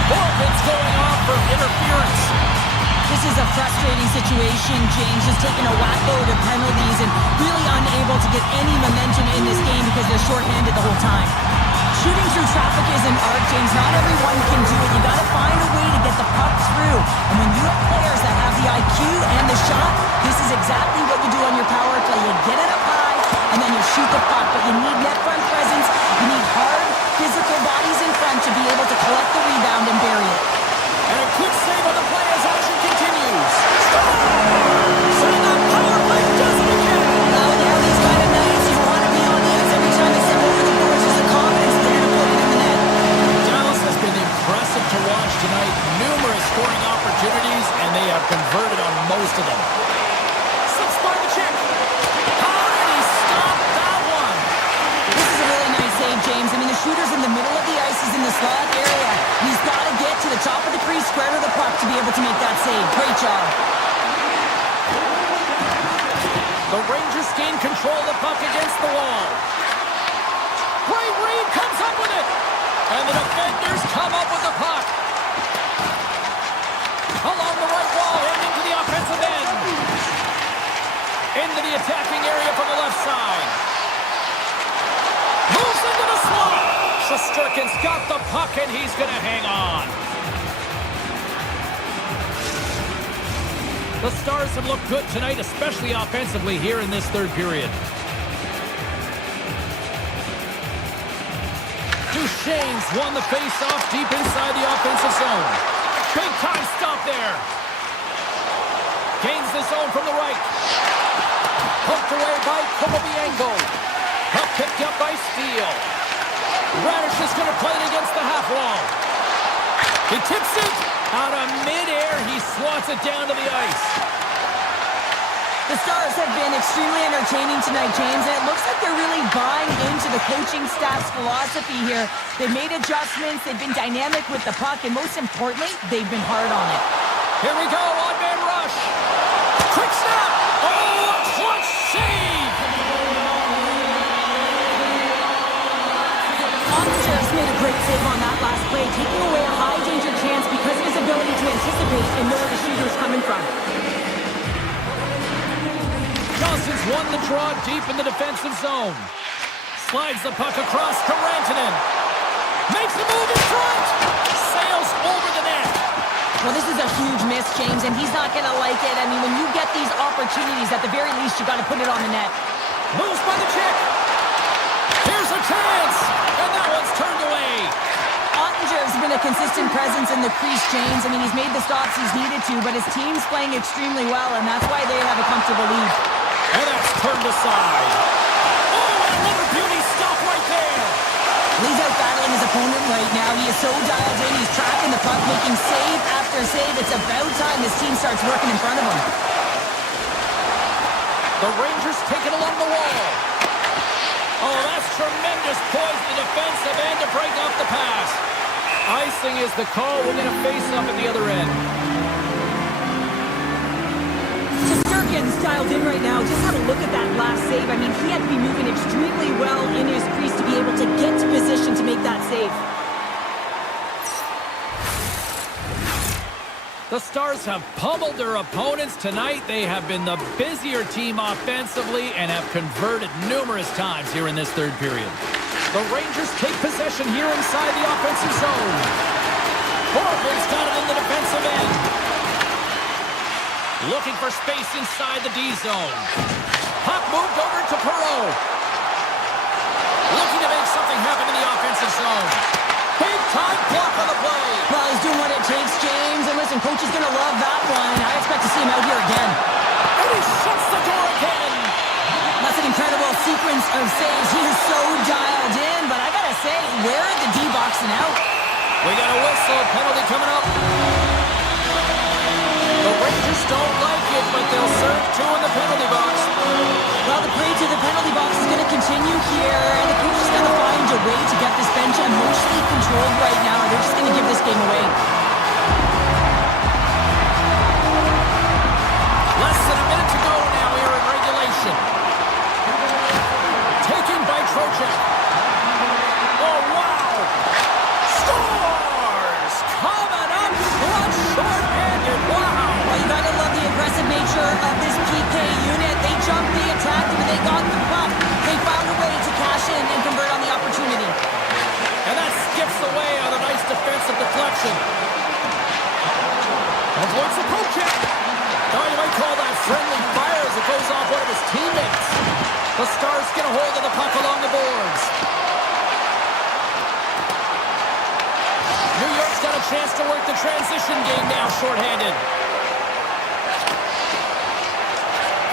Morgan's going off for interference. This is a frustrating situation, James, just taking a whack-load of penalties and really unable to get any momentum in this game because they're shorthanded the whole time. Shooting through traffic is an art, James. Not everyone can do it. You got to find a way to get the puck through. And when you have players that have the IQ and the shot, this is exactly what you do on your power play. You get it up high, and then you shoot the puck. But you need net front presence. You need hard, physical bodies in front to be able to collect the rebound and bury it. And a quick save on the play as action continues. Scores! And the power play does it again. Oh, yeah, these kind of nights, you want to be on the ice every time they step over the boards. There's a confidence they're going to put it in the net. Dallas has been impressive to watch tonight. Numerous scoring opportunities, and they have converted on most of them. Slips by the check. How did he stop that one? This is a really nice save, James. I mean, the shooter's in the middle of the ice. He's in the slot area. He's got to get to the top of the crease, square to the puck to be able to make that save. Great job. The Rangers gain control of the puck against the wall. Great read, comes up with it. And the defenders come up with the puck. Along the right wall and into the offensive end. Into the attacking area from the left side. Moves into the slot. Shesterkin's got the puck and he's going to hang on. The Stars have looked good tonight, especially offensively here in this third period. Duchesne's won the face-off deep inside the offensive zone. Big time stop there. Gains the zone from the right. Poked away by Kopobianko. Puck picked up by Steele. Radish is going to play it against the half wall. He tips it. Out of midair, he swats it down to the ice. The Stars have been extremely entertaining tonight, James, and it looks like they're really buying into the coaching staff's philosophy here. They've made adjustments, they've been dynamic with the puck, and most importantly, they've been hard on it. Here we go, on-man rush. Quick snap. Oh, a clutch save. Ottinger's made a great save on that last play, taking away a high-danger chance because of his ability to anticipate and know where the shooter is coming from. Johnson's won the draw deep in the defensive zone. Slides the puck across to Rantanen. Makes the move in front. Sails over the net. Well, this is a huge miss, James, and he's not going to like it. I mean, when you get these opportunities, at the very least, you got to put it on the net. Moves by the check. Here's a chance. And that one's turned away. Ottinger's been a consistent presence in the crease, James. I mean, he's made the stops he's needed to, but his team's playing extremely well, and that's why they have a comfortable lead. And that's turned aside. Oh, and another beauty stop right there. He's out battling his opponent right now. He is so dialed in. He's tracking the puck, making save after save. It's about time this team starts working in front of him. The Rangers take it along the wall. Oh, that's tremendous poise in the defensive end to break off the pass. Icing is the call. We're going to face up at the other end. Shesterkin's dialed in right now. Just had a look at that last save. I mean, he had to be moving extremely well in his crease to be able to get to position to make that save. The Stars have pummeled their opponents tonight. They have been the busier team offensively and have converted numerous times here in this third period. The Rangers take possession here inside the offensive zone. Horford's got it in the defensive end. Looking for space inside the D zone. Puck moved over to Perreault. Looking to make something happen in the offensive zone. Big time block on the play. Well, he's doing what it takes, James. And listen, coach is going to love that one. I expect to see him out here again. And he shuts the door again. That's an incredible sequence of saves. He is so dialed in. But I got to say, where are the D boxing out? We got a whistle. Penalty coming up. The Rangers don't like it, but they'll serve two in the penalty box. Well, the play to the penalty box is going to continue here, and the coach is going to find a way to get this bench emotionally controlled right now. They're just going to give this game away. Less than a minute to go now here in regulation. Taken by Trocheck. Oh, wow! Scores! Coming up clutch short-handed. Wow! Well, you got to love the aggressive nature of this PK unit. They jumped, they attacked, and they got the puck. They found a way to cash in and convert on the opportunity. And that skips away on a nice defensive deflection. Avoids the poke check. Now you might call that friendly fire as it goes off one of his teammates. The Stars get a hold of the puck along the boards. New York's got a chance to work the transition game now, shorthanded.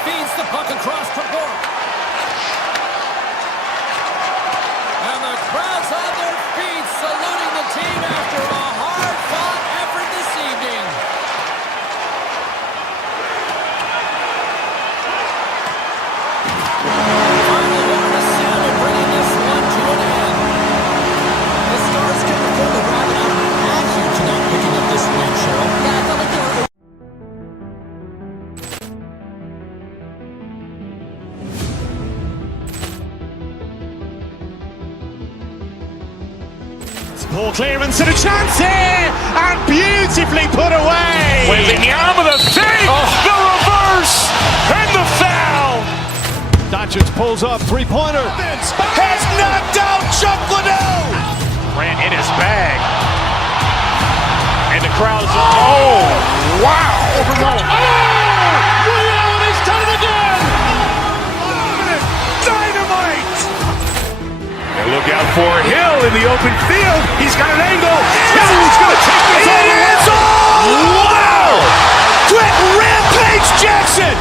Feeds the puck across to Bourque. And the crowd's on their feet, saluting the team after a hard-fought effort this evening. Finally, one to sound and bringing this one to an end. The Stars can afford to wrap it up. Add here to not picking up this win, Cheryl. Yeah, I felt like they were... Poor clearance and a chance here, and beautifully put away. Wembanyama the save, the reverse, and the foul. Doncic pulls up, three-pointer. Has knocked out Chuck Liddell. Ran in his bag. And the crowd is, oh, wow. He's done it again. Dynamite. And look out for Hill in the open field. He's got an angle. Hill's going to take this all the way. Wow. Brett Rampage Jackson.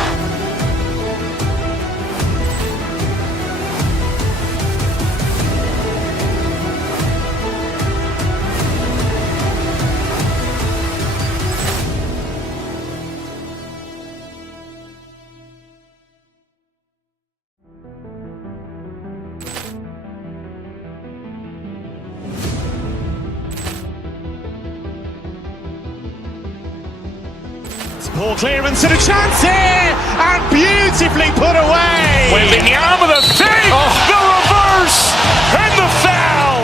Poor clearance and a chance here, and beautifully put away. Wembanyama with a fake, the reverse, and the foul.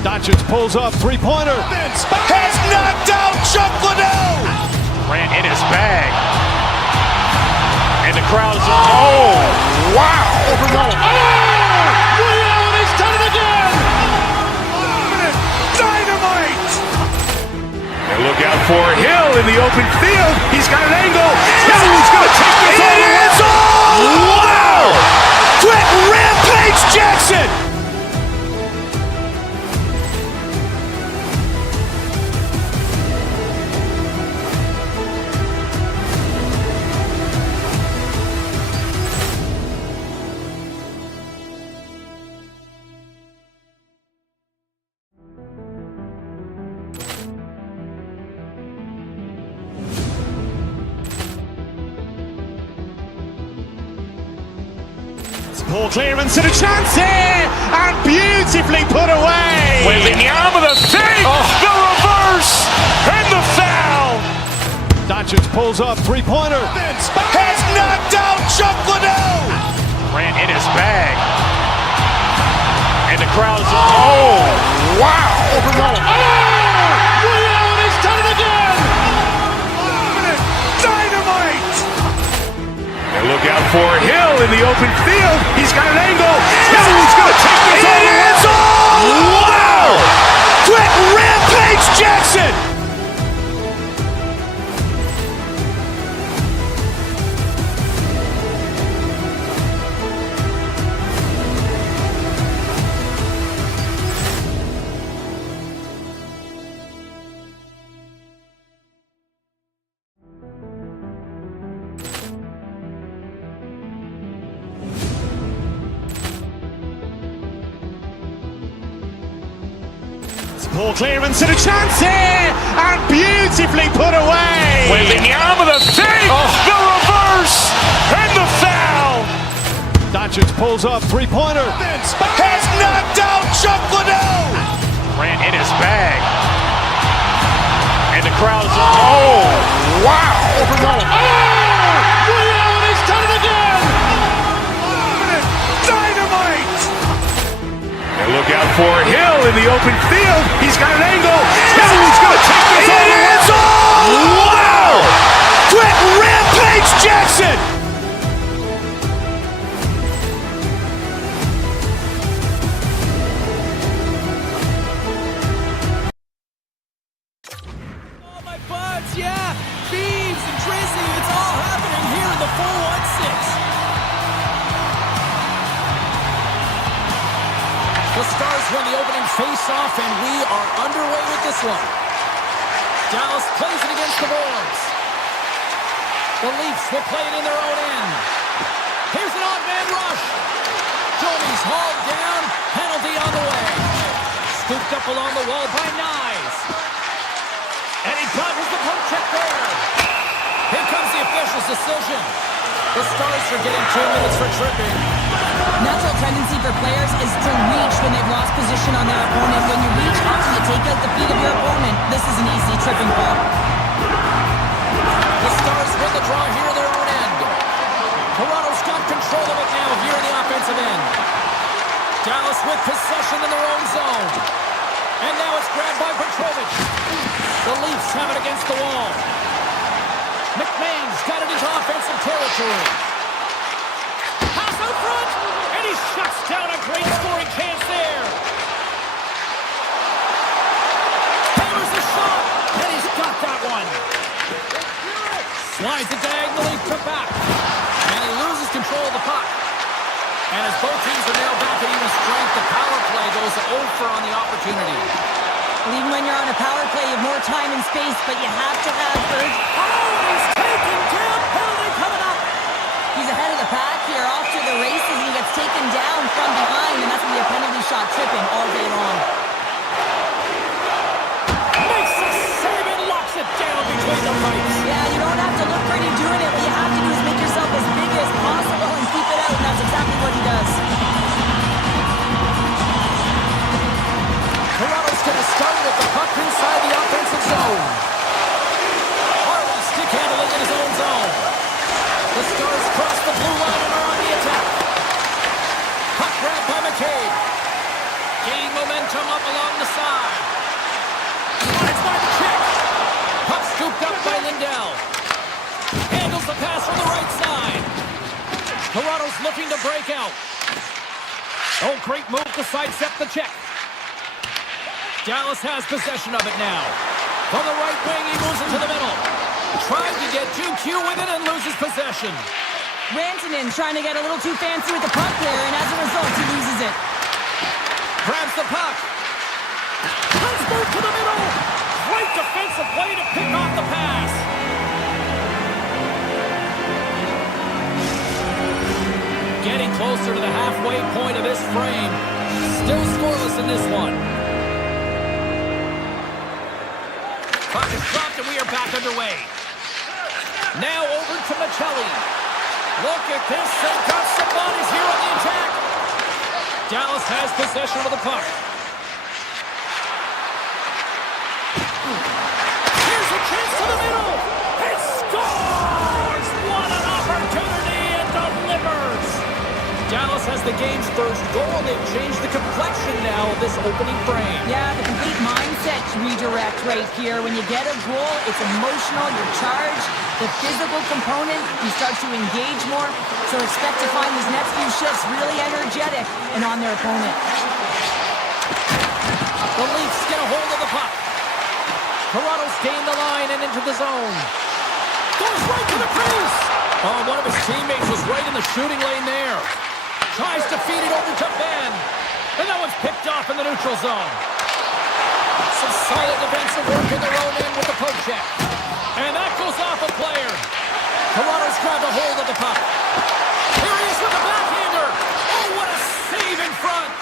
Doncic pulls up, three-pointer. Has knocked out Chuck Liddell. Ran in his bag. And the crowd is, oh, wow. He's done it again! Dynamite. And look out for Hill in the open field. He's got an angle. He's going to take this all the way. Wow. Quick Rampage Jackson. Poor clearance and a chance here, and beautifully put away. Wembanyama with a fake, the reverse, and the foul. Doncic pulls up, three-pointer. Has knocked out Chuck Liddell. Ran in his bag. And the crowd is, oh, wow. He's done it again! Dynamite. And look out for Hill in the open field. He's got an angle. He's going to take this all the way. Wow. Quick Rampage Jackson. Poor clearance and a chance here, and beautifully put away. Wembanyama with a fake, the reverse, and the foul. Doncic pulls up, three-pointer. Has knocked out Chuck Liddell. Ran in his bag. And the crowd is, oh, wow. He's done it again! Dynamite. And look out for Hill in the open field. He's got an angle. He's going to take this all the way. Wow. Quick Rampage Jackson. Oh, my buds, yeah! Beeves and Drizzy, it's all happening here in the 416. The Stars win the opening face-off, and we are underway with this one. Dallas plays it against the boards. The Leafs will play it in their own end. Here's an odd-man rush. Joey's hauled down. Penalty on the way. Scooped up along the wall by Nyes. And he dodges the poke check there. Here comes the official's decision. The Stars are getting 2 minutes for tripping. Natural tendency for players is to reach when they've lost position on their opponent. When you reach, often you take out the feet of your opponent. This is an easy tripping ball. The Stars win the draw here in their own end. Toronto's got control of it now here in the offensive end. Dallas with possession in their own zone. And now it's grabbed by Petrovic. The Leafs have it against the wall. McMahon's got it into offensive territory. Pass out front, and he shuts down a great scoring chance there. Hammers a shot, and he's got that one. Slides it diagonally to back, and he loses control of the puck. And as both teams are now back at even strength, the power play goes over on the opportunity. Even when you're on a power play, you have more time and space, but you have to have urge. Oh, he's taken down, penalty coming up. He's ahead of the pack here, off to the races, and he gets taken down from behind, and that's going to be a penalty shot tripping all day long. Makes a save and locks it down between the pipes. Yeah, you don't have to look pretty doing it. What you have to do is make yourself as big as possible and keep it out, and that's exactly what he does. Toronto's going to start with the puck inside the offensive zone. Harley stick handling it Puck grab by McCabe. Gaining momentum up along the side. Slides by the check. Puck scooped up by Lindell. Handles the pass from the right side. Toronto's looking to break out. Oh, great move to sidestep the check. Dallas has possession of it now. From the right wing, he moves into the middle. Tried to get 2Q with it and loses possession. Rantanen trying to get a little too fancy with the puck there, and as a result, he loses it. Grabs the puck. Let's move to the middle. Great defensive play to pick off the pass. Getting closer to the halfway point of this frame. Still scoreless in this one. Puck is dropped and we are back underway. Now over to Michelli. Look at this. They've got some bodies here on the attack. Dallas has possession of the puck. Here's a chance to the middle. He scores! What an opportunity and delivers! Dallas has the game's first goal. They've changed the complexion now of this opening frame. Yeah, the complete mindset redirect right here. When you get a goal, it's emotional, you're charged. The physical component, you start to engage more. So expect to find these next few shifts really energetic and on their opponent. The Leafs get a hold of the puck. Toronto's gained the line and into the zone. Goes right to the crease. Oh, one of his teammates was right in the shooting lane there. Tries to feed it over to Ben. And that one's picked off in the neutral zone. Some solid defensive work in their own end with the poke check. And that goes off a player. Toronto's grabbed a hold of the puck. Here he is with the backhander. Oh, what a save in front.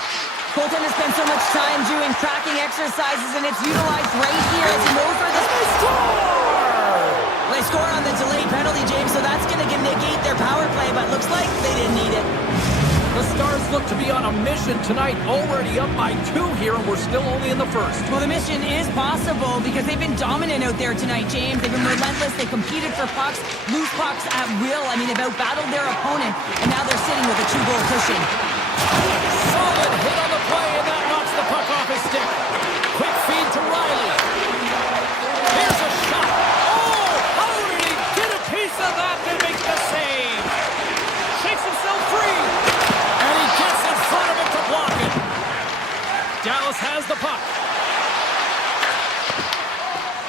Goaltender spends so much time doing cracking exercises, and it's utilized right here as he knows where this may score. They score on the delayed penalty, James, so that's going to negate their power play, but looks like they didn't need it. The Stars look to be on a mission tonight, already up by 2 here, and we're still only in the first. Well, the mission is possible because they've been dominant out there tonight, James. They've been relentless. They competed for pucks, loose pucks at will. I mean, they've outbattled their opponent, and now they're sitting with a 2-goal cushion. Solid hit on the play, and that knocks the puck off his stick. Quick feed to Riley. Here's a shot. Oh, how did he get a piece of that to make the save? Shakes himself free. And he gets in front of it to block it. Dallas has the puck.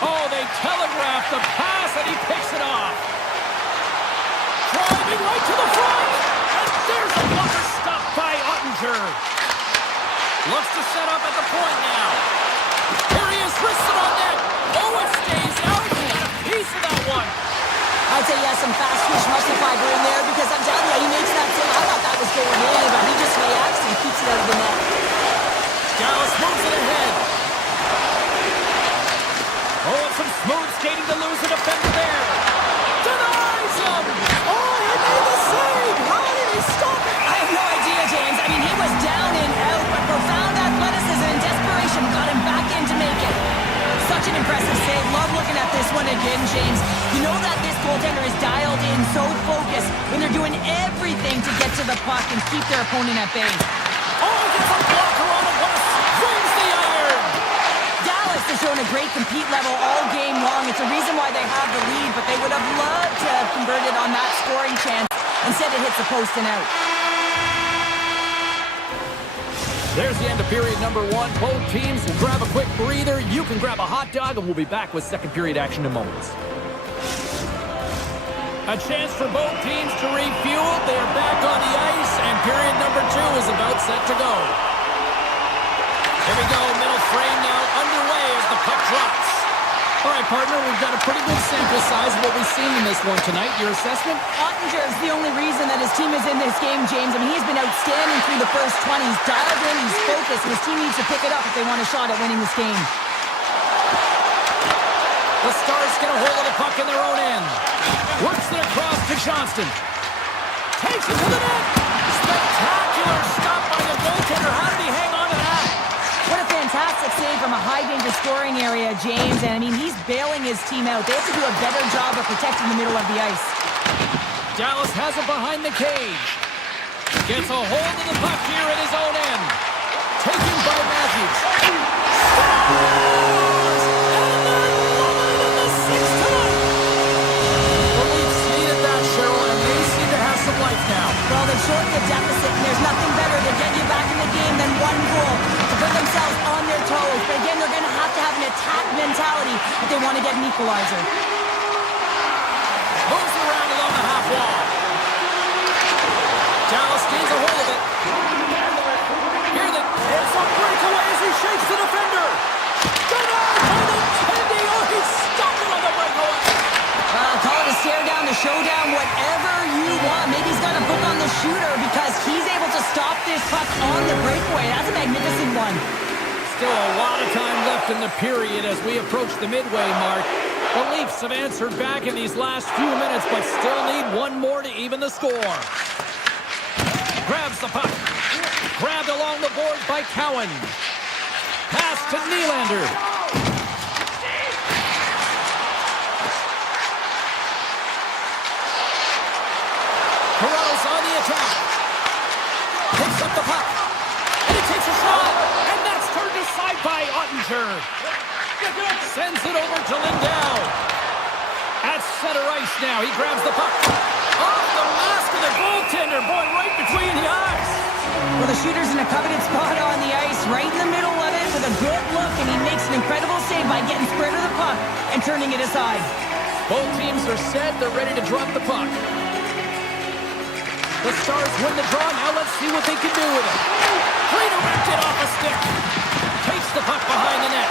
Oh, they telegraph the pass, and he picks it off. Driving right to the front. And there's a blocker stop by Ottinger. Looks to set up at the point now. Here he is, wristed on net. Oh, it stays out. He got a piece of that one. I'd say, yeah, some fast twitch muscle fiber in there because I'm telling you, he makes that save. I thought that was going in, but he just reacts and keeps it out of the net. Dallas moves it ahead. Oh, and some smooth skating to lose a defender there. Denies him. Oh, he made the save. How did he stop it? I have no idea, James. I mean, he was down and out, but profound athleticism and desperation got him back in to make it. Such an impressive save. Love looking at this one again, James. You know that this goaltender is dialed in, so focused when they're doing everything to get to the puck and keep their opponent at bay. Oh, he gets a blocker on him. What a swings the iron. Dallas has shown a great compete level all game long. It's a reason why they have the lead, but they would have loved to have converted on that scoring chance. Instead, it hits the post and out. There's the end of period number 1. Both teams will grab a quick breather. You can grab a hot dog, and we'll be back with second period action in moments. A chance for both teams to refuel. They are back on the ice, and period number 2 is about set to go. Here we go, middle frame now underway as the puck drops. All right, partner, we've got a pretty good sample size of what we've seen in this one tonight. Your assessment? Ottinger is the only reason that his team is in this game, James. I mean, he's been outstanding through the first 20. He's dialed in, he's focused, and his team needs to pick it up if they want a shot at winning this game. The Stars get a hold of the puck in their own end. Works it across to Johnston. Takes it to the net. Spectacular stop by the goaltender. How did he hang on to that? What a fantastic save from a high-danger scoring area, James. And, I mean, he's bailing his team out. They have to do a better job of protecting the middle of the ice. Dallas has it behind the cage. Gets a hold of the puck here at his own end. Taken by Matthews. Well, they've shortened the deficit, and there's nothing better to get you back in the game than one goal to put themselves on their toes. But again, they're going to have an attack mentality if they want to get an equalizer. Moves around along the half wall. Dallas gains a hold of it. Here it's a breakaway as he shakes the defender. Denied by the Tendy. Oh, he stopped it on the breakaway. Call it a stare down, a showdown, whatever you want. Maybe he's got a book on the shooter because he's able to stop this puck on the breakaway. That's a magnificent one. Still a lot of time left in the period as we approach the midway mark. The Leafs have answered back in these last few minutes, but still need one more to even the score. Grabs the puck. Grabbed along the board by Cowan. Pass to Nylander. Toronto's on the attack. Picks up the puck. And he takes a shot. And that's turned aside by Ottinger. Sends it over to Lindell. At center ice now. He grabs the puck. Off the mask of the goaltender. Boy, right between the eyes. Well, the shooter's in a coveted spot on the ice, right in the middle of it with a good look, and he makes an incredible save by getting spread of the puck and turning it aside. Both teams are set. They're ready to drop the puck. The Stars win the draw. Now let's see what they can do with it. Redirected off a stick. Takes the puck behind the net.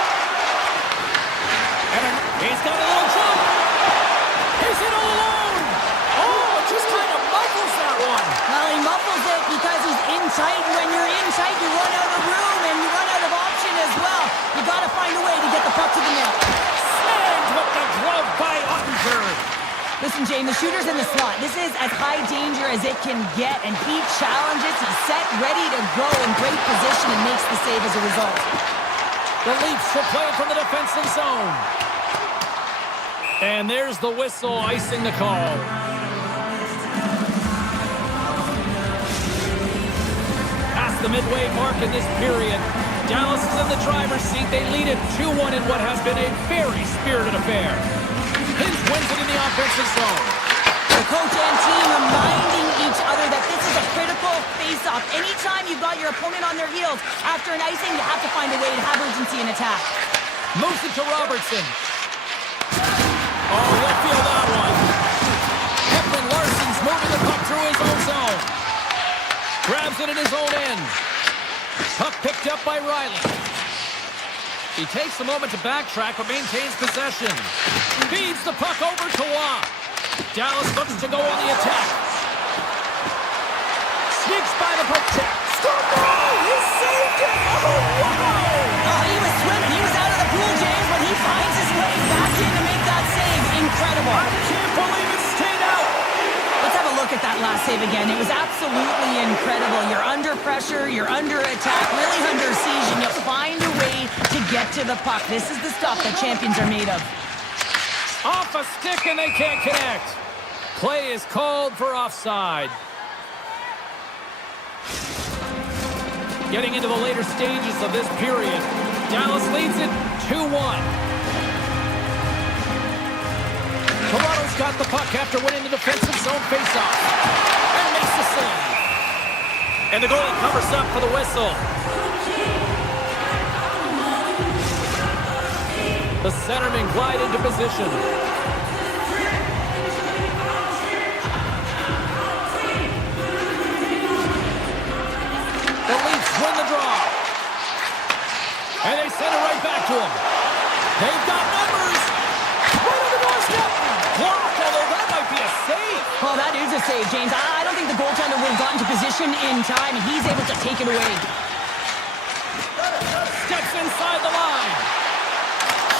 And he's got a little jump. He's in all alone. Oh, just kind of muffles that one. Well, he muffles it because he's in tight. When you're in tight, you run out of room and you run out of option as well. You got to find a way to get the puck to the net. Slammed with the glove by Ottinger. Listen, Jane, the shooter's in the slot. This is as high danger as it can get, and he challenges. He's set, ready to go in great position, and makes the save as a result. The Leafs will play from the defensive zone. And there's the whistle icing the call. Past the midway mark in this period. Dallas is in the driver's seat. They lead it 2-1 in what has been a very spirited affair. Hintz wins it in the offensive zone. The coach and team reminding each other that this is a critical face-off. Anytime you've got your opponent on their heels after an icing, you have to find a way to have urgency in attack. Moves it to Robertson. Oh, he'll feel that one. Heflin Larsson's moving the puck through his own zone. Grabs it in his own end. Puck picked up by Riley. He takes a moment to backtrack, but maintains possession. Feeds the puck over to Waugh. Dallas looks to go on the attack. Sneaks by the puck check. Score goal! He saved it! Oh, wow! Oh, he was swimming. He was out of the pool, James, but he finds his way back in to make that save. Incredible. I can't believe it stayed out. Let's have a look at that last save again. It was absolutely incredible. You're under pressure, you're under attack, really under siege, and you find a way to get to the puck. This is the stuff that champions are made of. Off a stick and they can't connect. Play is called for offside. Getting into the later stages of this period, Dallas leads it 2-1. Toronto's got the puck after winning the defensive zone faceoff. And makes the save. And the goalie covers up for the whistle. The centermen glide into position. The Leafs win the draw. And they send it right back to him. They've got numbers. Right on the doorstep. Blocked, although that might be a save. Well, that is a save, James. I don't think the goaltender would have gotten to position in time, and he's able to take it away. Steps inside the line.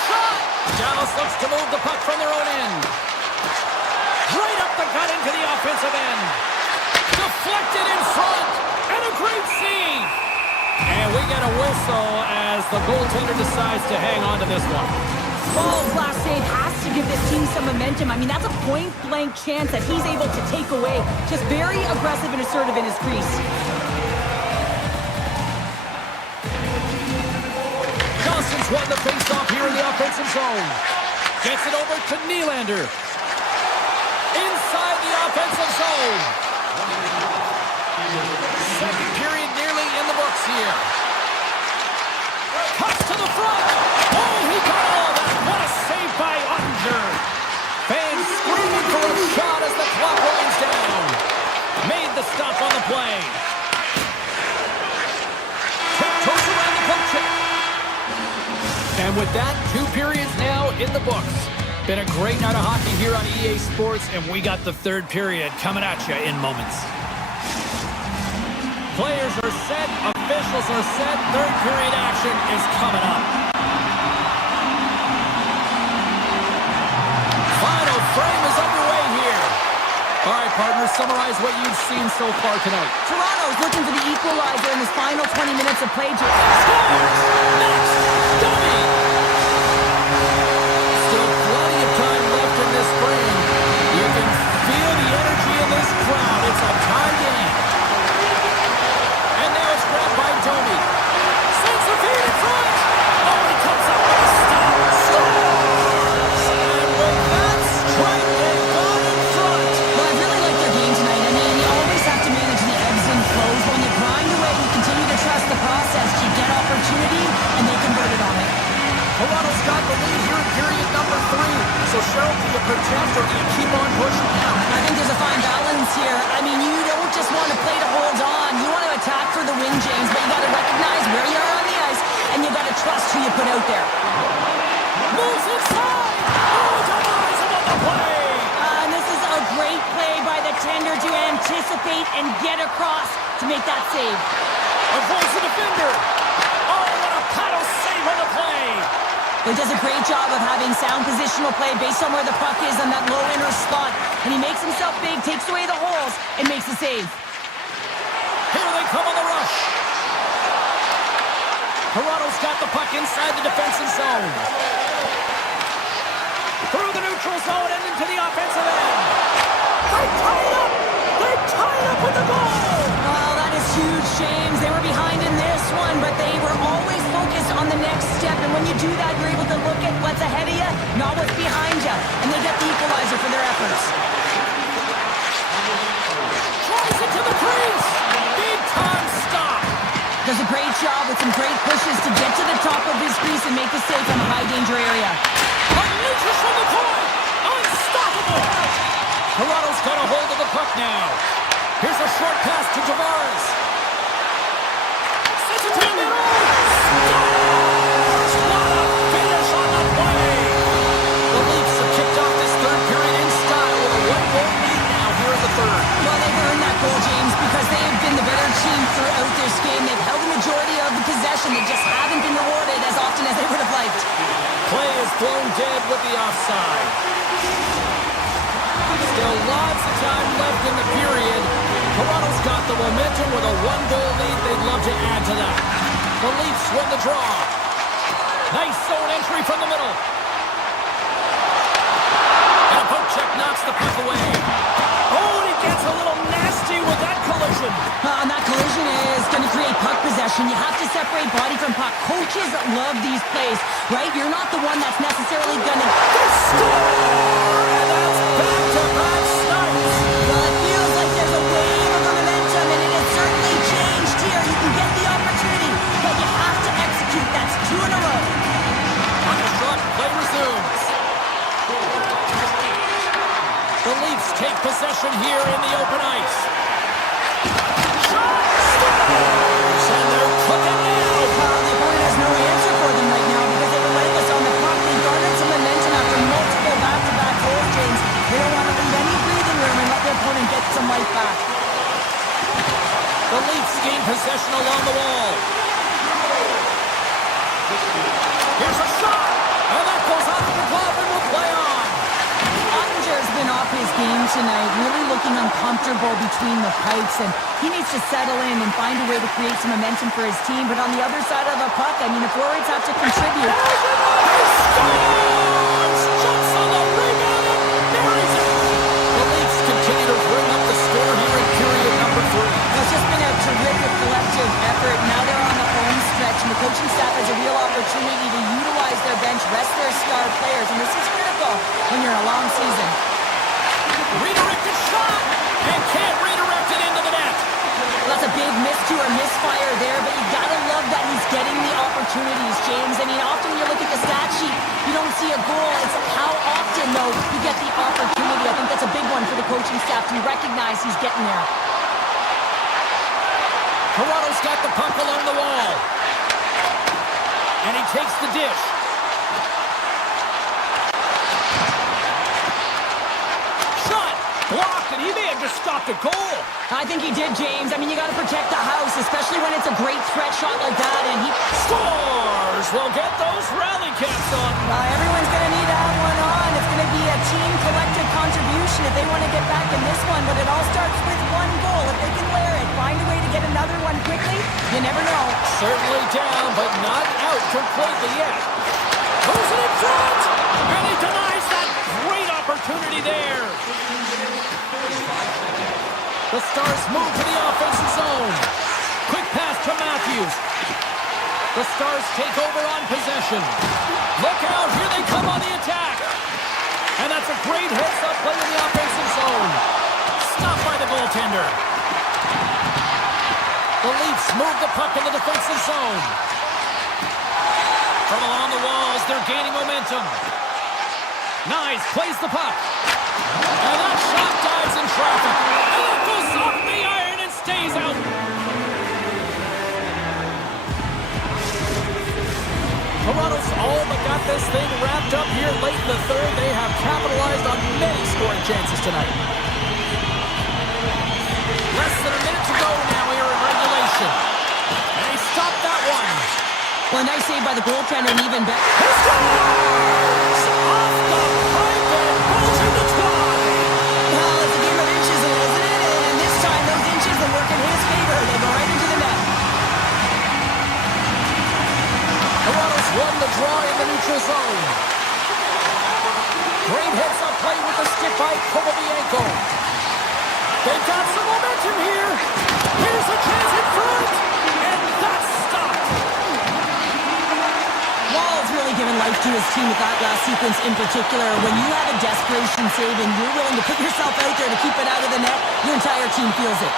Shot! Dallas looks to move the puck from their own end. Right up the gut into the offensive end. Deflected in front. And a great save. And we get a whistle as the goaltender decides to hang on to this one. Ball's last save has to give this team some momentum. I mean, that's a point-blank chance that he's able to take away. Just very aggressive and assertive in his crease. Johnson's won the face-off here in the offensive zone. Gets it over to Nylander. Inside the offensive zone. Second period nearly in the books here. Cuts to the front. Oh, he got all that. What a save by Ottinger. Fans screaming for a shot as the clock winds down. Made the stop on the play. Tiptoes around the poke check. And with that, 2 periods now in the books. Been a great night of hockey here on EA Sports, and we got the third period coming at you in moments. Players are set, officials are set, third period action is coming up. Final frame is underway here. All right, partners, summarize what you've seen so far tonight. Toronto's looking for the equalizer in this final 20 minutes of play. Scores! Next! Dummy! Still plenty of time left in this frame. You can feel the energy in this crowd. It's a tie game. And now it's grabbed by Domi. Sends the feed in front. Oh, he comes up with a stop. Scores! And with that strike, they've gone in front. Well, I really like their game tonight. I mean, you always have to manage the ebbs and flows. When you grind away, you continue to trust the process. You get opportunity, and they converted on it. Toronto's got the lead here in period number 3. So, Cheryl, do you protect or do you keep on pushing now? I think there's a fine balance here. I mean, you don't just want to play to hold on. You want to attack for the win, James, but you got to recognize where you are on the ice, and you got to trust who you put out there. Moves inside. Oh, denies him on the play. And this is a great play by the tender to anticipate and get across to make that save. Avoids the defender. Oh, what a paddle save on the play. He does a great job of having sound positional play based on where the puck is on that low inner spot. And he makes himself big, takes away the holes, and makes the save. Here they come on the rush. Toronto's got the puck inside the defensive zone. Through the neutral zone and into the offensive end. They tie it up. They tie it up with the goal. Oh, that is huge, James. They were behind in this one, but they were always focused on the next step. And when you do that, you're able to look at what's ahead of you, not what's behind you. And they get the equalizer for their efforts. Tries it to the crease. Big time stop. Does a great job with some great pushes to get to the top of his crease and make the save from a high danger area. Unleashes from the point. Unstoppable. Toronto's got a hold of the puck now. Here's a short pass to Tavares. Sends it to the middle. Scores! What a finish on the play. The Leafs have kicked off this third period in style with a 1-goal lead now here in the third. Well, they've earned that goal, James, because they have been the better team throughout this game. They've held the majority of the possession. They just haven't been rewarded as often as they would have liked. Play is thrown dead with the offside. Still lots of time left in the period. Toronto's got the momentum with a 1-goal lead. They'd love to add to that. The Leafs win the draw. Nice zone entry from the middle. And a poke check knocks the puck away. Oh, and he gets a little nasty with that collision. And that collision is going to create puck possession. You have to separate body from puck. Coaches love these plays, right? You're not the one that's necessarily going to... Score! And that's back-to-back snipes. Well, it feels like there's a wave of momentum, and it has certainly changed here. You can get the opportunity, but you have to execute. That's 2 in a row. On the shot, play resumes. The Leafs take possession here in the open ice. Shot! Scores! And they're cooking now. The opponent has no answer for them right now because they were relentless on the puck. They garnered some momentum after multiple back-to-back goals, James. They don't want to leave any breathing room and let their opponent get some life back. The Leafs gain possession along the wall. Here's a shot! And that goes off the glove and will play on. Ottinger's been off his game tonight, really looking uncomfortable between the pipes, and he needs to settle in and find a way to create some momentum for his team. But on the other side of the puck, I mean, the forwards have to contribute. Jumps on the rebound and buries it. The Leafs continue to bring up the score here in period number 3. It's just been a terrific collective effort. Now they're on the home stretch, and the coaching staff has a real opportunity to utilize their bench, rest their star players, and this is critical when you're in a long season. Redirected shot, and can't redirect it into the net. Well, that's a big miss to or misfire there, but you gotta love that he's getting the opportunities, James. I mean, often when you look at the stat sheet, you don't see a goal. It's how often, though, you get the opportunity. I think that's a big one for the coaching staff to recognize he's getting there. Toronto's got the puck along the wall. And he takes the dish. Shot! Blocked, and he may have just stopped a goal. I think he did, James. I mean, you gotta protect the house, especially when it's a great threat shot like that, and he Scores! Well, get those rally caps on. everyone's gonna need to have one on. It's gonna be a team collective contribution if they want to get back in this one, but it all starts with one goal. If they can wear it, find a way to get another one quickly, you never know. Certainly down, but not out completely yet. Goes it in front! And he denies that great opportunity there. The Stars move to the offensive zone. Quick pass to Matthews. The Stars take over on possession. Look out, here they come on the attack. And that's a great heads-up play in the offensive zone. Stopped by the goaltender. The Leafs move the puck in the defensive zone. From along the walls, they're gaining momentum. Nice, plays the puck. And that shot dives in traffic. And that goes off the iron and stays out. Toronto's all but got this thing wrapped up here late in the third. They have capitalized on many scoring chances tonight. Less than a minute to go now here in regulation. And he stopped that one. Well, a nice save by the goaltender, and even better. He scores! Off the pipe and pulls in the tie. Well, it's a game of inches, isn't it? And this time, those inches will work in his favor. They go right into the net. Toronto's won the draw in the neutral zone. Great heads-up play with the stick by Kovalenko. They've got some momentum here. Here's a chance in front. And that's stopped. Wall's really given life to his team with that last sequence in particular. When you have a desperation save and you're willing to put yourself out there to keep it out of the net, your entire team feels it.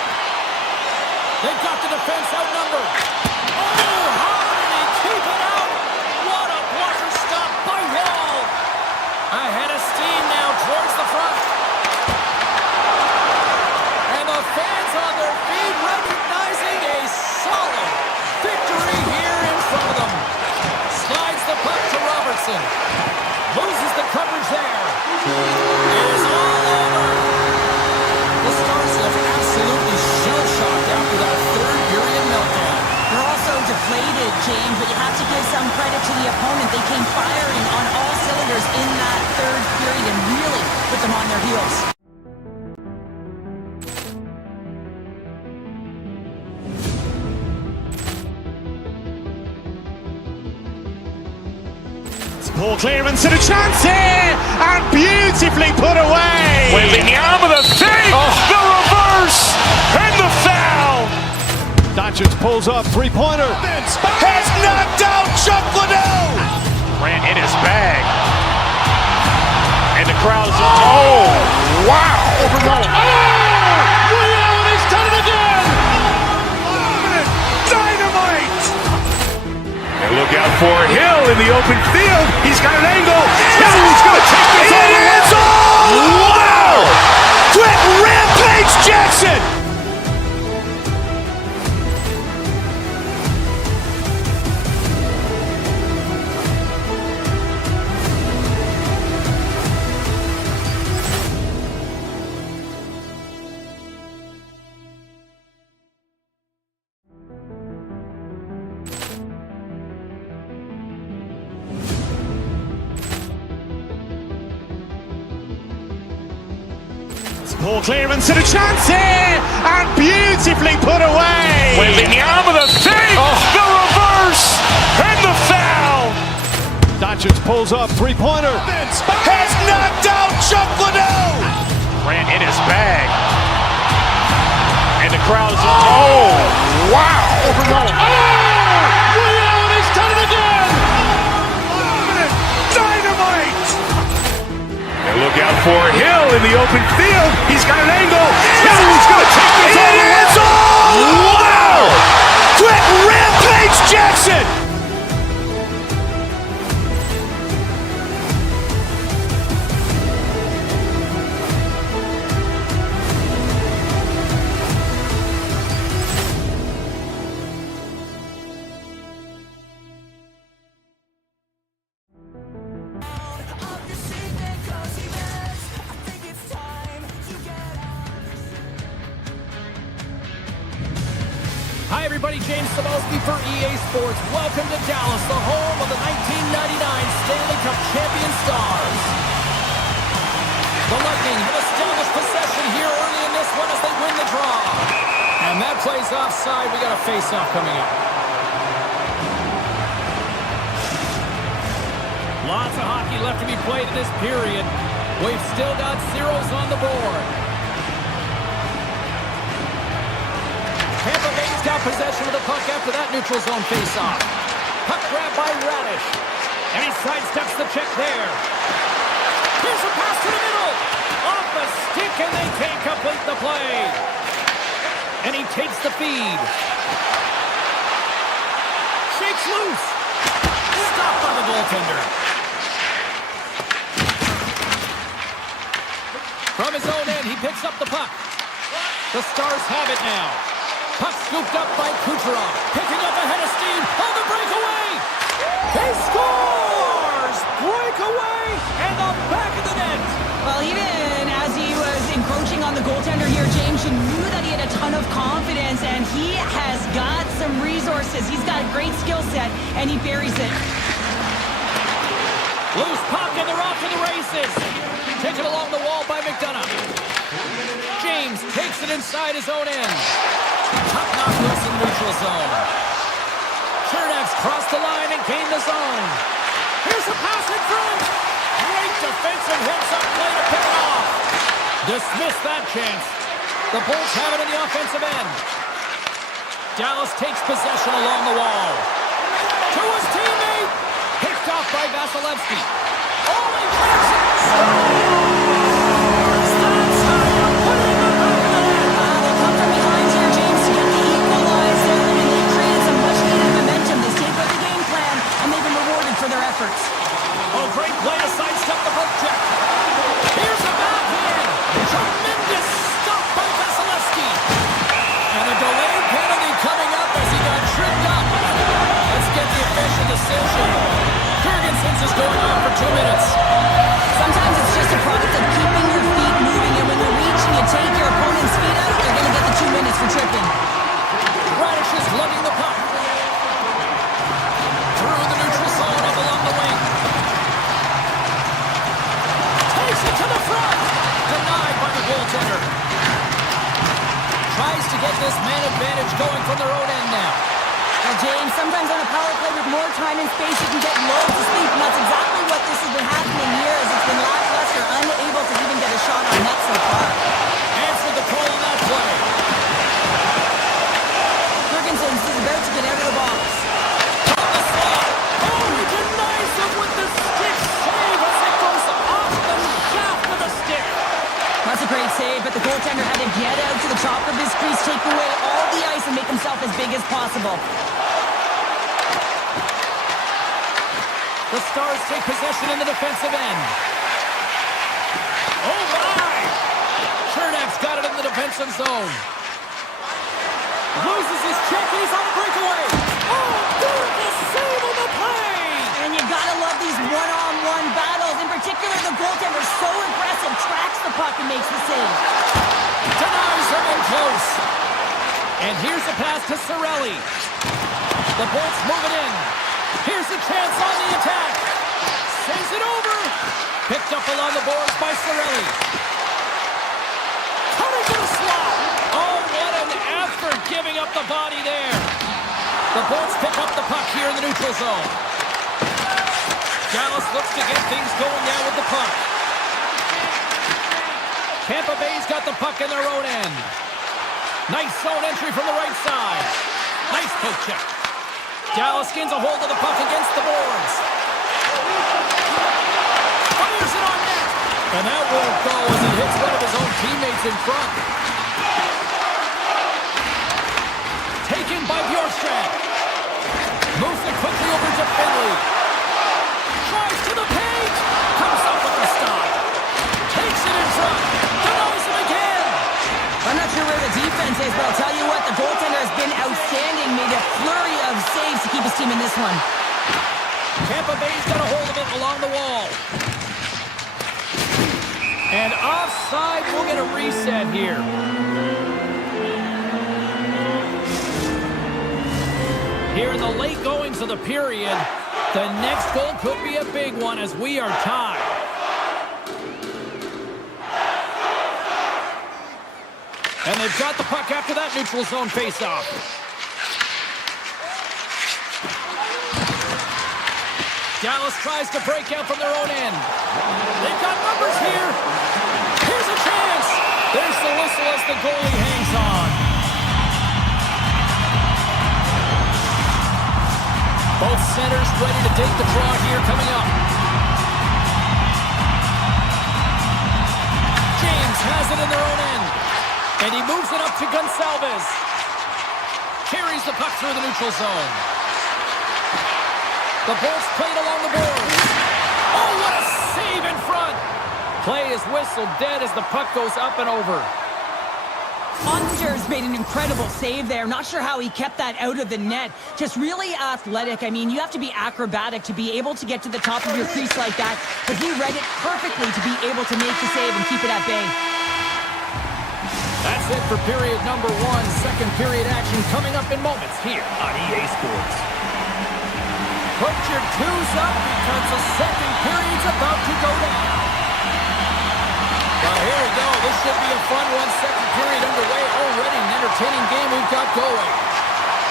They've got the defense outnumbered. Oh, hard, and they keep it out. What a blocker stop by Wall. Ahead of steam now towards the front. And the fans on their feet recognizing a solid victory here in front of them. Slides the puck to Robertson. Loses the coverage there. It is all over. The Stars have absolutely shell-shocked after that third period meltdown. They're also deflated, James, but you have to give some credit to the opponent. They came firing on all cylinders in that third period and really put them on their heels. Poor clearance and a chance here, and beautifully put away. With the arm of the fake, the reverse, and the foul. Doncic pulls up, three-pointer. Has knocked out Chuck Liddell. Ran in his bag. And the crowd is, oh, wow. Allen has done it again! Dynamite. And look out for Hill in the open field. He's got an angle. He's going to take this all the way. Wow! Quick rampage Jackson. Poor clearance and a chance here, and beautifully put away. Wembanyama with a save, the reverse, and the foul. Doncic pulls up, three-pointer. Has knocked out Chuck Liddell. Grant in his bag. And the crowd is, oh, wow. He's done it again! Dynamite. And look out for Hill in the open field. He's got an angle. Hill's going to take this all the way. Wow. Quick rampage Jackson. Hi, everybody. James Cebulski for EA Sports. Welcome to Dallas, the home of the 1999 Stanley Cup champion Stars. The Lightning have established possession here early in this one as they win the draw. And that plays offside. We got a face-off coming up. Lots of hockey left to be played in this period. We've still got zeros on the board. Tampa Bay's got possession of the puck after that neutral zone faceoff. Puck grab by Radish. And he sidesteps the check there. Here's a pass to the middle. Off the stick, and they can't complete the play. And he takes the feed. Shakes loose. Stopped by the goaltender. From his own end, he picks up the puck. The Stars have it now. Puck scooped up by Kucherov. Picking up ahead of steam on the breakaway. He scores! Breakaway and the back of the net. Well, even as he was encroaching on the goaltender here, James, you knew that he had a ton of confidence, and he has got some resources. He's got a great skill set, and he buries it. Loose puck, and they're off to the races. Taken along the wall by McDonough. James takes it inside his own end. Puck knocked loose in the neutral zone. Chernev's crossed the line and gained the zone. Here's a pass in front. Great defensive hits up play to pick it off. Dismiss that chance. The Bulls have it in the offensive end. Dallas takes possession along the wall. To his teammate. Picked off by Vasilevsky. Oh, he breaks it. That's how you put it in the back of the net. They come from behind here, James, to get the equalizer, and they created some much-needed momentum. They stayed by the game plan, and they've been rewarded for their efforts. Oh, great play to sidestep the poke check. Here's a backhand. Tremendous stop by Vasilevsky. And a delayed penalty coming up as he got tripped up. Let's get the official decision. Jurgensen's is going on for 2 minutes. Sometimes it's just a product of keeping your feet moving, and when you reach and you take your opponent's feet out, you're going to get the 2 minutes for tripping. Radish is lugging the puck. Through the neutral zone up along the wing. Takes it to the front. Denied by the goaltender. Tries to get this man advantage going from their own end now. Now, James, sometimes on a power play with more time and space, you can get loads of sleep, and that's exactly what this has been happening here, as it's been lackluster, unable to even get a shot on net so far. Answered the call on that play. Jurgensen is about to get out of the box. On the slot. Oh, he denies him with the stick save as it goes off the shaft of the stick. That's a great save, but the goaltender had to get out to the top of his crease, take away all the ice, and make himself as big as possible. The Stars take possession in the defensive end. Oh, my! Chernev's got it in the defensive zone. Loses his check, and he's on the breakaway. Oh, gorgeous save on the play! And you gotta love these one-on-one battles. In particular, the goaltender is so aggressive, tracks the puck and makes the save. Denies him in close. And here's a pass to Cirelli. The Bolts move it in. Here's a chance on the attack. Saves it over. Picked up along the boards by Cirelli. into the slot. Oh, what an effort giving up the body there. The Bolts pick up the puck here in the neutral zone. Dallas looks to get things going now with the puck. Tampa Bay's got the puck in their own end. Nice zone entry from the right side. Nice poke check. Dallas gains a hold of the puck against the boards. Fires it on net. And that won't go as it hits one of his own teammates in front. Taken by Bjorkstrand. Moves it quickly over to Finley. Tries to the paint. Comes up with the stop. Takes it in front. Denies him again. I'm not sure where the defense is, but I'll tell you what, the goaltender has been outstanding. Made a flurry of saves to keep his team in this one. Tampa Bay's got a hold of it along the wall. And offside, we'll get a reset here. Here in the late goings of the period, the next goal could be a big one as we are tied. And they've got the puck after that neutral zone faceoff. Dallas tries to break out from their own end. They've got numbers here. Here's a chance. There's the whistle as the goalie hangs on. Both centers ready to take the draw here coming up. James has it in their own end. And he moves it up to Gonçalves. Carries the puck through the neutral zone. The Bolts played along the boards. Oh, what a save in front. Play is whistled dead as the puck goes up and over. Ottinger's made an incredible save there. Not sure how he kept that out of the net. Just really athletic. I mean, you have to be acrobatic to be able to get to the top of your crease like that. But he read it perfectly to be able to make the save and keep it at bay. That's it for period number one. Second period action coming up in moments here on EA Sports. Put your twos up because the second period's about to go down. Well, here we go. This should be a fun one. Second period underway already. An entertaining game we've got going.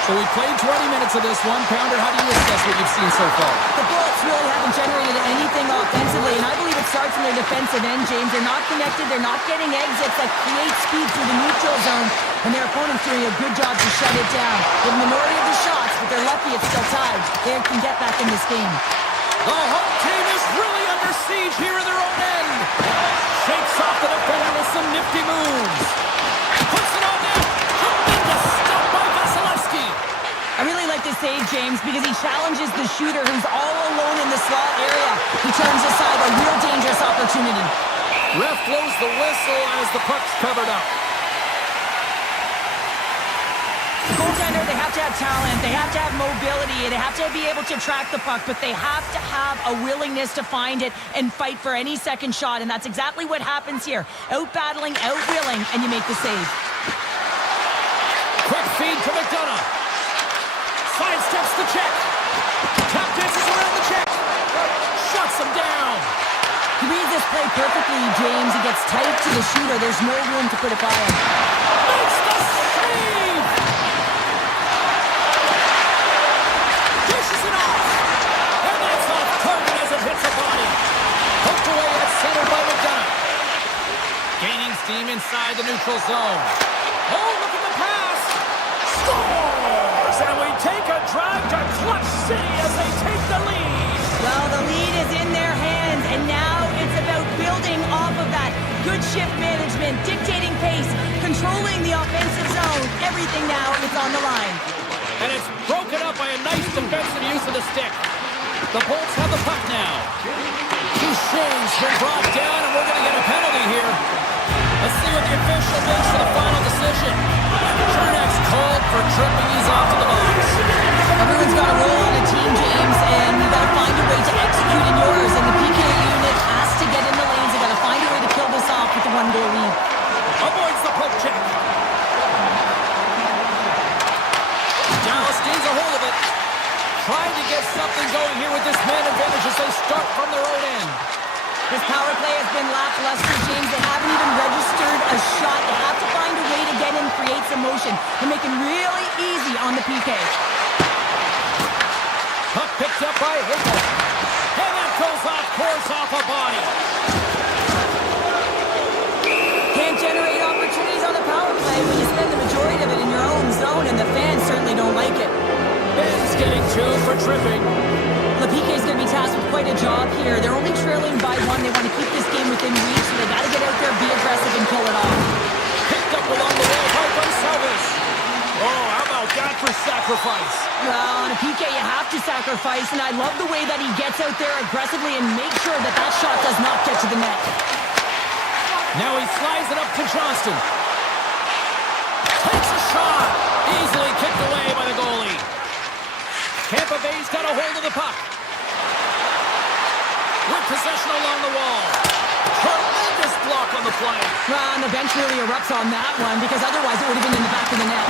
So we played 20 minutes of this one. Pounder, how do you assess what you've seen so far? The Bullets really haven't generated anything offensively, and I believe it starts in their defensive end, James. They're not connected. They're not getting exits that create speed through the neutral zone, and their opponent's doing a good job to shut it down. The minority of the shots, but they're lucky it's still tied. They can get back in this game. The home team is really under siege here in their own end. Shakes off the defender with some nifty moves. Puts it on net. Tremendous stop by Vasilevsky. I really like this save, James, because he challenges the shooter who's all alone in the slot area. He turns aside a real dangerous opportunity. Ref blows the whistle as the puck's covered up. The goaltender, they have to have talent, they have to have mobility, they have to be able to track the puck, but they have to have a willingness to find it and fight for any second shot, and that's exactly what happens here. Out-battling, out-willing, and you make the save. Quick feed to McDonough. Sidesteps the check. Tap dances around the check. Shuts him down. He reads this play perfectly, James. He gets tight to the shooter. There's no room to put it by him. Makes the save. Dishes it off. And that's off target as it hits the body. Hooked away at center by McDonough. Gaining steam inside the neutral zone. Oh, look at the pass. Scores! And we take a drive to Clutch City as they take the lead. Well, the lead is in their hands, and now it's about building off of that. Good shift management, dictating pace, controlling the offensive zone. Everything now is on the line. And it's broken up by a nice defensive use of the stick. The Bolts have the puck now. Duchesne's been brought down, and we're going to get a penalty here. Let's see what the official makes for the final decision. Chernak's called for tripping. He's off to the box. Everyone's got a role on a team, James, and you got to find a way to execute in yours. And the PK unit has to get in the lanes. They got to find a way to kill this off with the one-goal lead. Avoids the poke check. Dallas gains a hold of it. Trying to get something going here with this man advantage as they start from their own end. This power play has been lackluster, James. They haven't even registered a shot. They have to find a way to get in, create some motion, and make it really easy on the PK. Puck picked up by Hickle. And that goes off course off a body. Can't generate opportunities on the power play when you spend the majority of it in your own zone, and the fans certainly don't like it. Ben's getting two for tripping. The PK is going to be tasked with quite a job here. They're only trailing by one. They want to keep this game within reach, so they got to get out there, be aggressive, and pull it off. Picked up along the wall by Gonçalves. Oh, how about that for sacrifice? Well, on a PK, you have to sacrifice, and I love the way that he gets out there aggressively and makes sure that that shot does not get to the net. Now he slides it up to Johnston. Takes a shot. Easily kicked away by the goalie. Tampa Bay's got a hold of the puck. With possession along the wall. Tremendous block on the play. Well, and the bench really erupts on that one, because otherwise it would have been in the back of the net.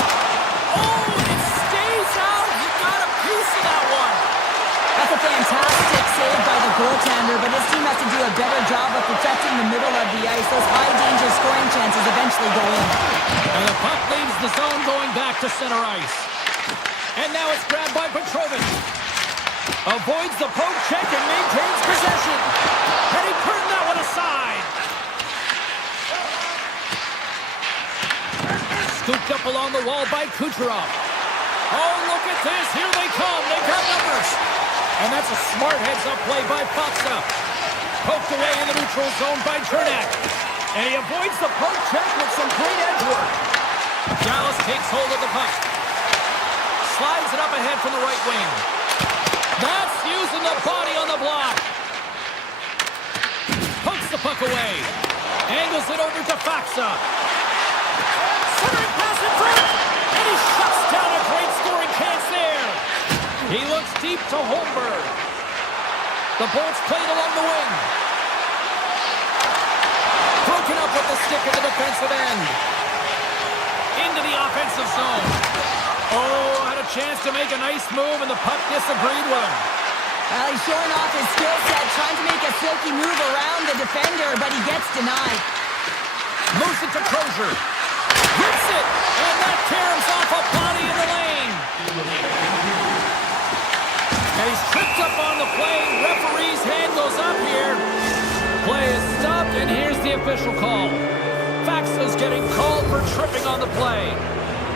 Oh, it stays out. He got a piece of that one. That's a fantastic save by the goaltender, but this team has to do a better job of protecting the middle of the ice. Those high-danger scoring chances eventually go in. And the puck leaves the zone going back to center ice. And now it's grabbed by Petrovic. Avoids the poke check and maintains possession. And he turned that one aside. Scooped up along the wall by Kucherov. Oh, look at this. Here they come. They got numbers. And that's a smart heads-up play by Faksa. Poked away in the neutral zone by Chernak. And he avoids the poke check with some great edge work. Dallas takes hold of the puck. Slides it up ahead from the right wing. That's using the body on the block. Pokes the puck away. Angles it over to Faksa. Centering pass in front. And he shuts down a great scoring chance there. He looks deep to Holmberg. The Bolts played along the wing. Broken up with the stick at the defensive end. Into the offensive zone. Oh, had a chance to make a nice move, and the puck disagreed with him. Well, he's showing off his skill set, trying to make a silky move around the defender, but he gets denied. Moves it to Crozier. Hits it, and that caroms off a body in the lane. And he's tripped up on the play. Referee's hand goes up here. Play is stopped, and here's the official call. Faksa's getting called for tripping on the play.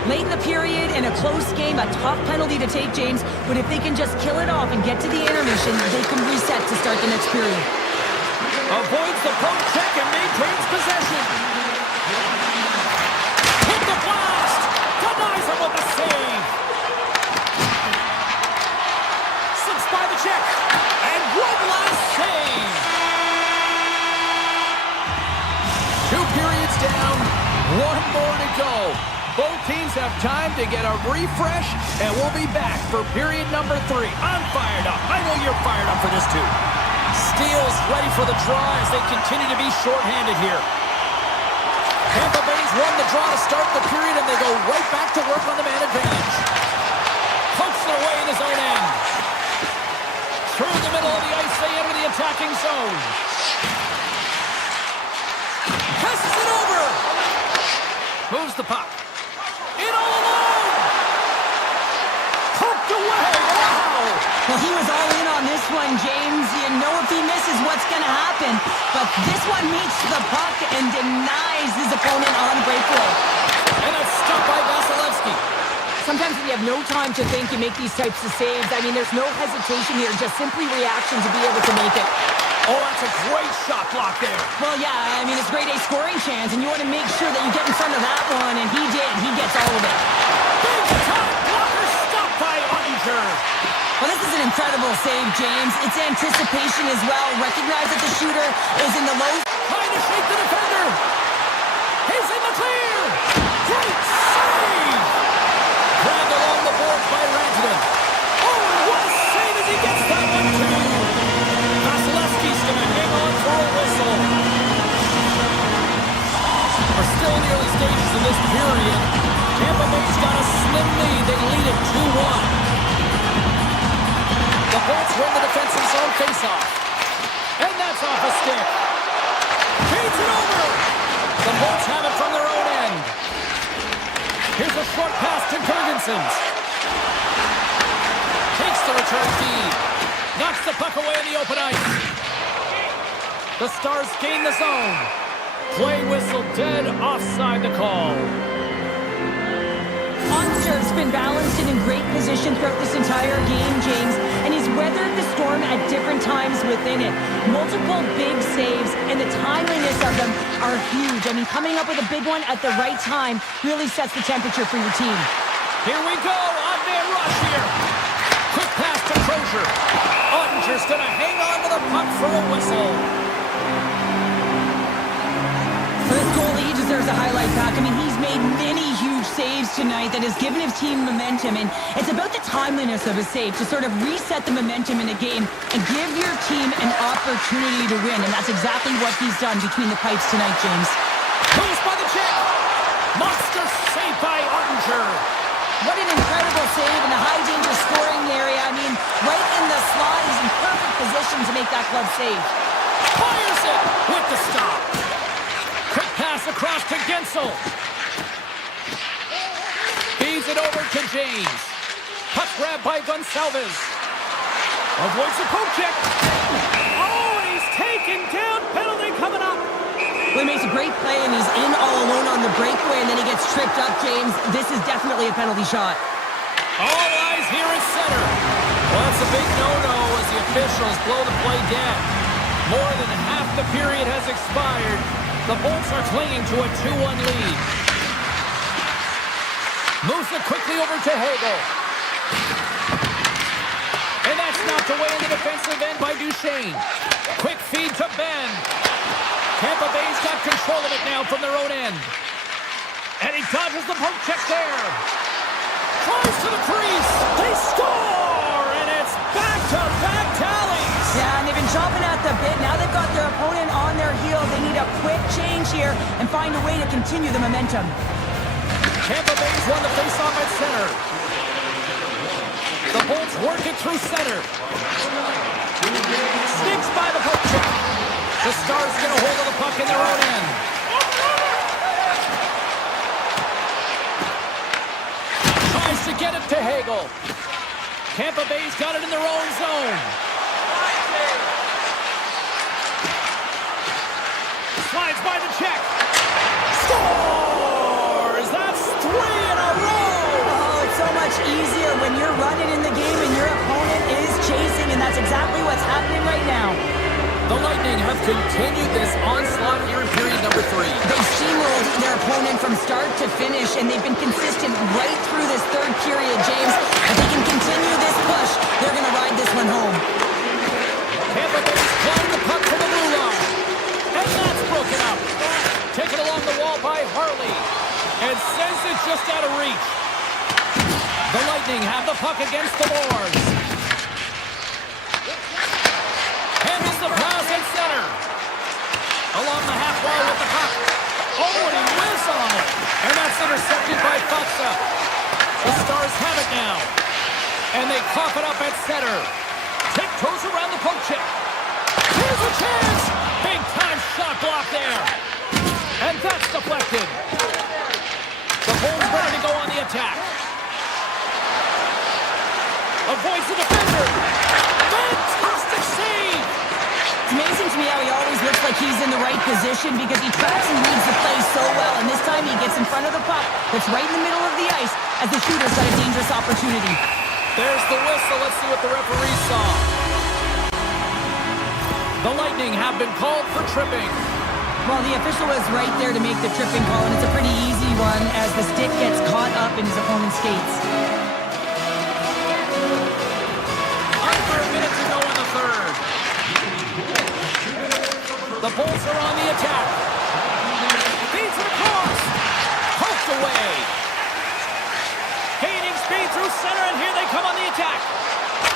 Late in the period, in a close game, a tough penalty to take, James, but if they can just kill it off and get to the intermission, they can reset to start the next period. Avoids the poke check and maintains possession. Hit the blast! Denies him with the save. Slips by the check. And one last save. 2 periods down, 1 more to go. Both teams have time to get a refresh, and we'll be back for period number 3. I'm fired up. I know you're fired up for this too. Steele's ready for the draw as they continue to be shorthanded here. Tampa Bay's won the draw to start the period, and they go right back to work on the man advantage. Pokes it away in his own end. Through the middle of the ice, they enter the attacking zone. Passes it over. Moves the puck. In all alone! Poked away! Wow! Well, he was all in on this one, James. You know if he misses what's going to happen. But this one meets the puck and denies his opponent on breakaway. And it's stopped by Vasilevsky. Sometimes when you have no time to think, you make these types of saves. I mean, there's no hesitation here, just simply reaction to be able to make it. Oh, that's a great shot block there. Well, yeah, I mean, it's grade A scoring chance, and you want to make sure that you get in front of that one, and he did. He gets all of it. Big time blocker stopped by Ottinger. Well, this is an incredible save, James. It's anticipation as well. Recognize that the shooter is in the low. Trying to shake the defender. He's in the clear. Great save. Dragged along the boards by Rantanen. Oh, what a save as he gets that one, too. Vasilevsky's going to hang on for a whistle. We're still in the early stages of this period. Tampa Bay's got a slim lead. They lead it 2-1. The Bolts win the defensive zone faceoff. And that's off a stick. Robertsons. Takes the return feed. Knocks the puck away in the open ice. The Stars gain the zone. Play whistle dead offside the call. Ottinger's been balanced and in great position throughout this entire game, James, and he's weathered the storm at different times within it. Multiple big saves, and the timeliness of them are huge. I mean, coming up with a big one at the right time really sets the temperature for your team. Here we go, on-man rush here. Quick pass to Crozier. Ottinger's going to hang on to the puck for a whistle. For this goalie, he deserves a highlight back. I mean, he's made many huge saves tonight that has given his team momentum, and it's about the timeliness of a save to sort of reset the momentum in a game and give your team an opportunity to win, and that's exactly what he's done between the pipes tonight, James. Moves by the check. Monster save by Ottinger. What an incredible save in the high-danger scoring area. I mean, right in the slot, he's in perfect position to make that glove save. Fires it with the stop. Quick pass across to Gensel. Feeds it over to James. Puck grab by Gonsalves. Avoids the poke check. Oh, and he's taken down. Penalty coming up. Well, he makes a great play, and he's in all alone on the breakaway, and then he gets tripped up, James. This is definitely a penalty shot. All eyes here at center. Well, that's a big no-no as the officials blow the play dead. More than half the period has expired. The Bolts are clinging to a 2-1 lead. Moves it quickly over to Hagel. And that's knocked away in the defensive end by Duchesne. Quick feed to Ben. Tampa Bay's got control of it now from their own end. And he dodges the poke check there. Tries to the crease. They score! And it's back-to-back tallies. Yeah, and they've been chomping at the bit. Now they've got their opponent on their heels. They need a quick change here and find a way to continue the momentum. Tampa Bay's won the faceoff at center. The Bolts work it through center. Sneaks by the poke check. The Stars get a hold of the puck in their own end. Tries to get it to Hagel. Tampa Bay's got it in their own zone. Slides by the check. Scores! That's 3 in a row! Oh, it's so much easier when you're running in the game and your opponent is chasing, and that's exactly what's happening right now. The Lightning have continued this onslaught here in period number 3. They've steamrolled their opponent from start to finish, and they've been consistent right through this third period, James. If they can continue this push, they're going to ride this one home. Tampa Bay's clawing the puck from the blue line. And that's broken up. Taken along the wall by Harley. And sends it just out of reach. The Lightning have the puck against the boards. Handles the pass at center. Along the half wall with the puck. Oh, and he whizzes on it. And that's intercepted by Faksa. The Stars have it now. And they cough it up at center. Tiptoes around the poke check. Here's a chance. Big time shot block there. And that's deflected. The Bulls ready to go on the attack. Avoids the defender. Fantastic save. It's amazing to me how he always looks like he's in the right position because he tracks and reads the play so well. And this time he gets in front of the puck that's right in the middle of the ice as the shooter's got a dangerous opportunity. There's the whistle. Let's see what the referee saw. The Lightning have been called for tripping. Well, the official was right there to make the tripping call, and it's a pretty easy one as the stick gets caught up in his opponent's skates. Under a minute to go in the third. The Bulls are on the attack. Feeds it across. Poked away. Gaining speed through center, and here they come on the attack.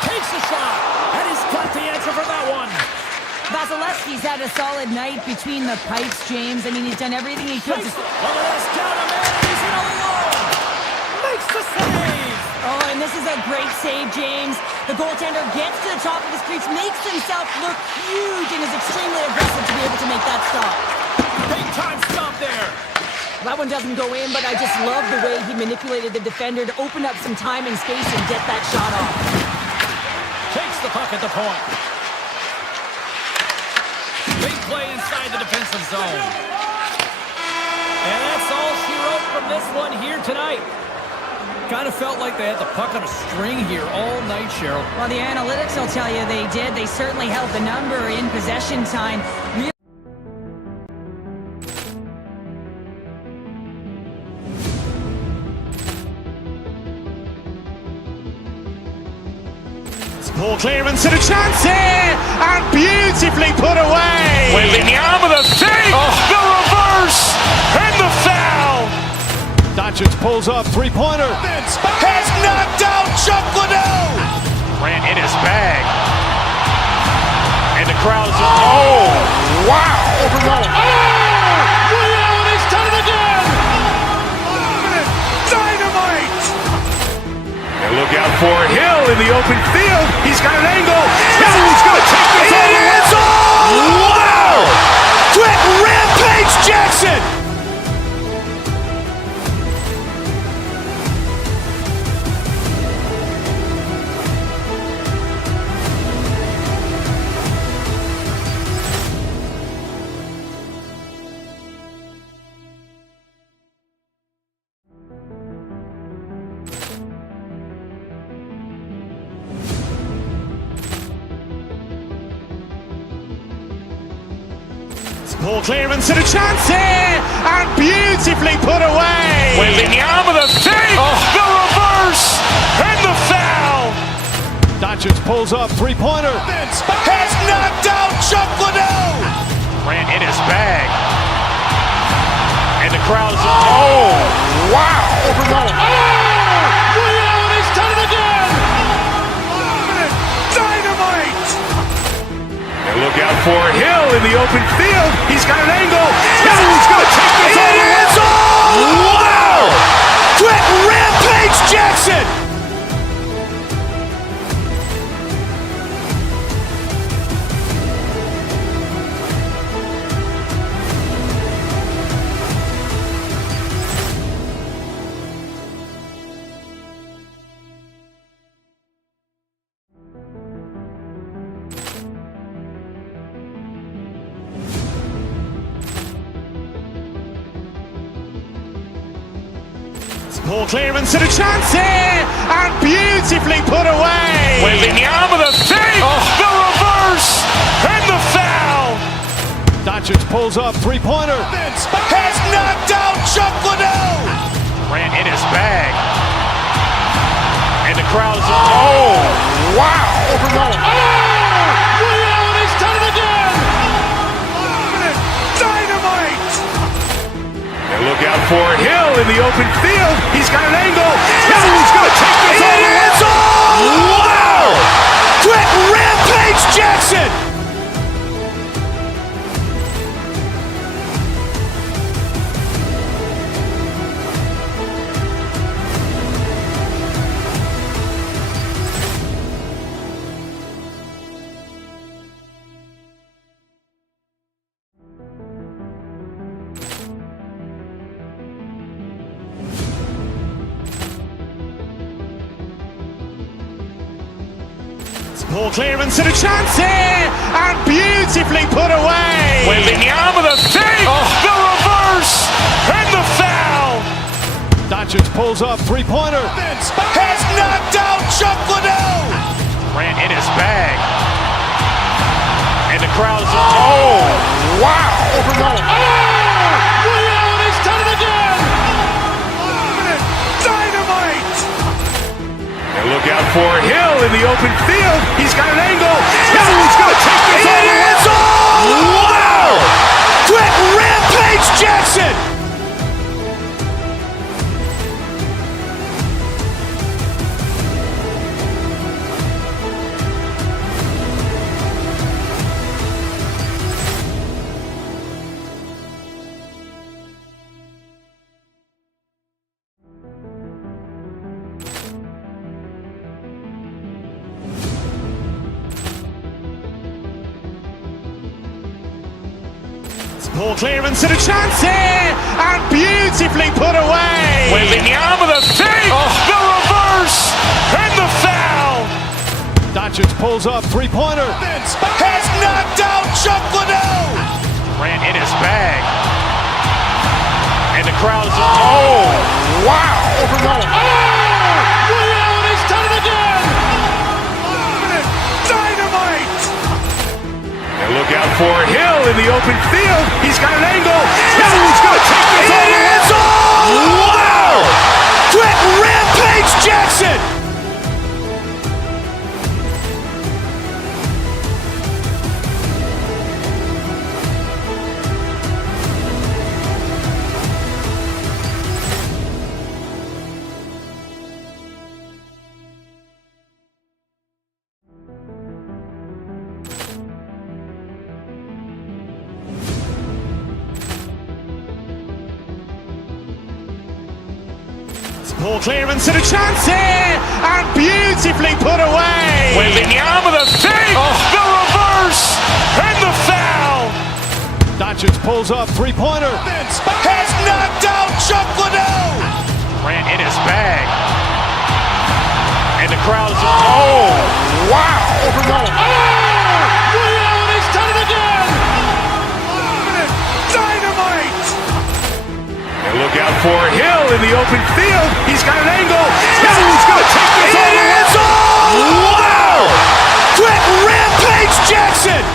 Takes the shot, and he's got the answer for that one. Vasilevsky's had a solid night between the pipes, James. I mean, he's done everything he could. Look at this, down a man, and he's in alone. Makes the save. Oh, and this is a great save, James. The goaltender gets to the top of his crease, makes himself look huge, and is extremely aggressive to be able to make that stop. Big time stop there. That one doesn't go in, but I just love the way he manipulated the defender to open up some time and space and get that shot off. Takes the puck at the point. Big play inside the defensive zone. And that's all she wrote from this one here tonight. Kind of felt like they had the puck on a string here all night, Cheryl. Well, the analytics will tell you they did. They certainly held the number in possession time. Poor clearance and a chance here, and beautifully put away. Wembanyama the save, the reverse, and the foul. Doncic pulls up, three-pointer. Has knocked out Chuck Liddell. Grant in his bag. And the crowd's, oh, wow. He's done it again! Dynamite. And look out for Hill in the open field. He's got an angle. Hill's going to take this all the way. Wow! Quick rampage Jackson. Poor clearance and a chance here, and beautifully put away. Wembanyama the save, the reverse, and the foul. Doncic pulls up, three-pointer. Has knocked out Chuck Liddell. Grant in his bag. And the crowd's, oh, wow. He's done it again! Dynamite. And look out for Hill in the open field. He's got an angle. Hill's going to take this all the way. Wow! Quick rampage Jackson. Poor clearance and a chance here, and beautifully put away. Wembanyama the save, the reverse, and the foul. Doncic pulls up, three-pointer. Has knocked out Chuck Liddell. Grant in his bag. And the crowd's, oh, wow. He's done it again! Dynamite. And look out for Hill in the open field. He's got an angle. Hill's going to take this all the way. Wow! Quick rampage Jackson. Poor clearance and a chance here, and beautifully put away. Wembanyama the save, the reverse, and the foul. Doncic pulls up, three-pointer. Has knocked out Chuck Liddell. Grant in his bag. And the crowd's, oh, wow. He's done it again! Dynamite. And look out for Hill in the open field. He's got an angle. Hill's going to take this all the way. Wow! Quick rampage Jackson. Poor clearance and a chance here, and beautifully put away. Wembanyama the fake, the reverse, and the foul. Doncic pulls up, three-pointer. Has knocked out Chuck Liddell. Ran in his bag. And the crowd is, oh, wow. Ray Allen has done it again. Dynamite. And look out for Hill in the open field. He's got an angle. He's going to take this all the way. Wow. Quick Rampage Jackson. Poor clearance and a chance here, and beautifully put away. Wembanyama the fake, the reverse, and the foul. Doncic pulls up, three-pointer. Has knocked out Chuck Liddell. Ran in his bag. And the crowd is, oh, wow. Ray Allen has done it again. Dynamite. And look out for Hill in the open field. He's got an angle. He's going to take this all the way. Wow. Quick Rampage Jackson.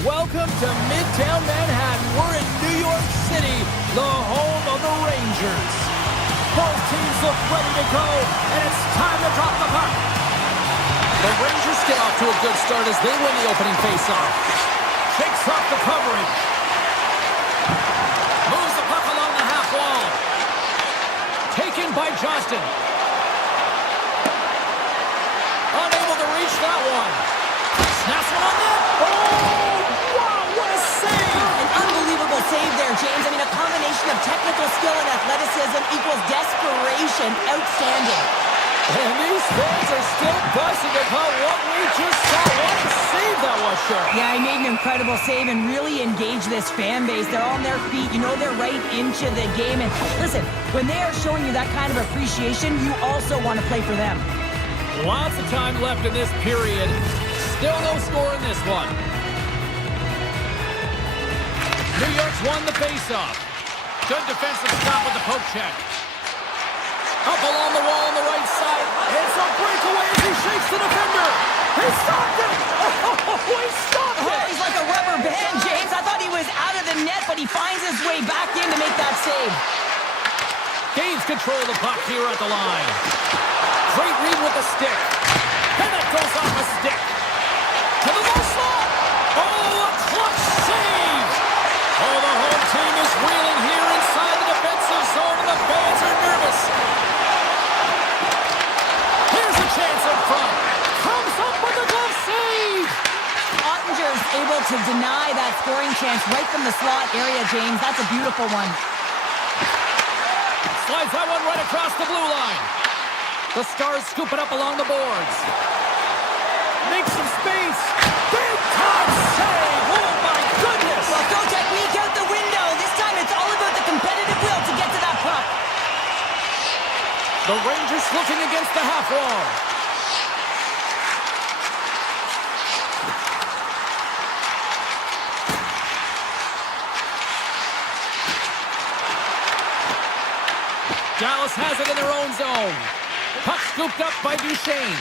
Welcome to Midtown Manhattan. We're in New York City, the home of the Rangers. Both teams look ready to go, and it's time to drop the puck. The Rangers get off to a good start as they win the opening faceoff. Shakes off the coverage. Moves the puck along the half wall. Taken by Johnston. Unable to reach that one. Snaps one on net. Oh! Unbelievable save there, James. I mean, a combination of technical skill and athleticism equals desperation. Outstanding. And these fans are still buzzing about what we just saw. What a save that was, sure. Yeah, he made an incredible save and really engaged this fan base. They're on their feet. You know they're right into the game. And listen, when they are showing you that kind of appreciation, you also want to play for them. Lots of time left in this period. Still no score in this one. New York's won the faceoff. Good defensive stop with the poke check. Up along the wall on the right side. It's a breakaway as he shakes the defender. He stopped it! Oh, he stopped it! Oh, he's like a rubber band, James. I thought he was out of the net, but he finds his way back in to make that save. Gains control of the puck here at the line. Great read with the stick. And that goes off a stick. To the low slot. Oh, a clutch save! Oh, the home team is reeling here inside the defensive zone, and the fans are nervous. Here's a chance up front. Comes up with a glove save. Ottinger's able to deny that scoring chance right from the slot area, James. That's a beautiful one. Slides that one right across the blue line. The Stars scoop it up along the boards. Makes some space. Big time save. Oh, my goodness. Well, go technique out the window. This time it's all about the competitive will to get to that puck. The Rangers looking against the half wall. Dallas has it in their own zone. Puck scooped up by Duchesne.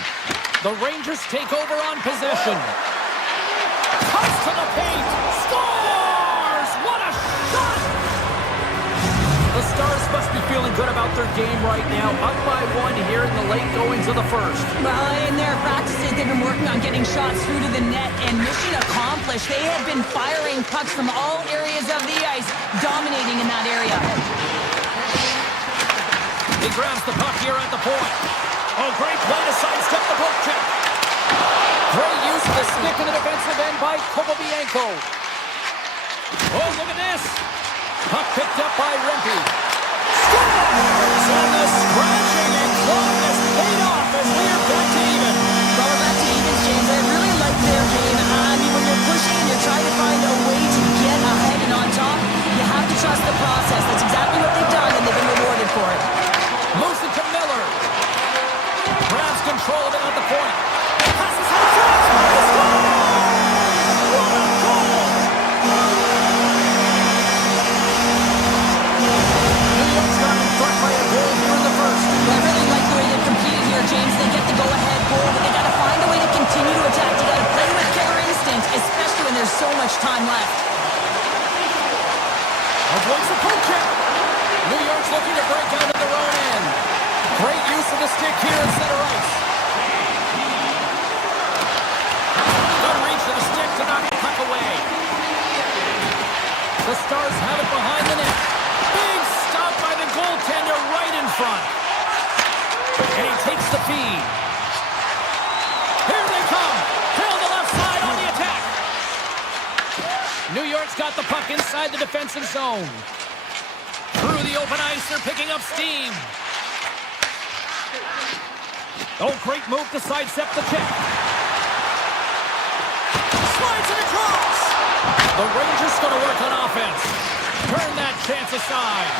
The Rangers take over on possession. Cuts to the paint. Scores! What a shot! The Stars must be feeling good about their game right now. Up by one here in the late goings of the first. Well, in their practices, they've been working on getting shots through to the net, and mission accomplished. They have been firing pucks from all areas of the ice, dominating in that area. He grabs the puck here at the point. Oh, great play to sidestep the poke check. Great use of the stick in the defensive end by Kopobianco. Oh, look at this. Puck picked up by Rempe. Scores! And the scratching and clawing has paid off as we are back to even. Well, we're back to evens, James. I really like their game. I mean, when you're pushing and you're trying to find a way to get ahead and on top, you have to trust the process. That's exactly what they've done, and they've been rewarded for it. Moves it to Miller. Grabs control of it at the point. Passes it to front. He scores! What a goal! New York's got in front by a goal here in the first. Well, I really like the way they've competed here, James. They get the go-ahead goal, but they got to find a way to continue to attack. You got to play with killer instinct, especially when there's so much time left. Avoids the poke check. New York's looking to break out of their own end. Great use of the stick here in center ice. Good reach of the stick to knock the puck away. The Stars have it behind the net. Big stop by the goaltender right in front. And he takes the feed. Here they come. Hill the left side on the attack. New York's got the puck inside the defensive zone. Through the open ice, they're picking up steam. Oh, great move to sidestep the check. Slides it across. The Rangers going to work on offense. Turn that chance aside.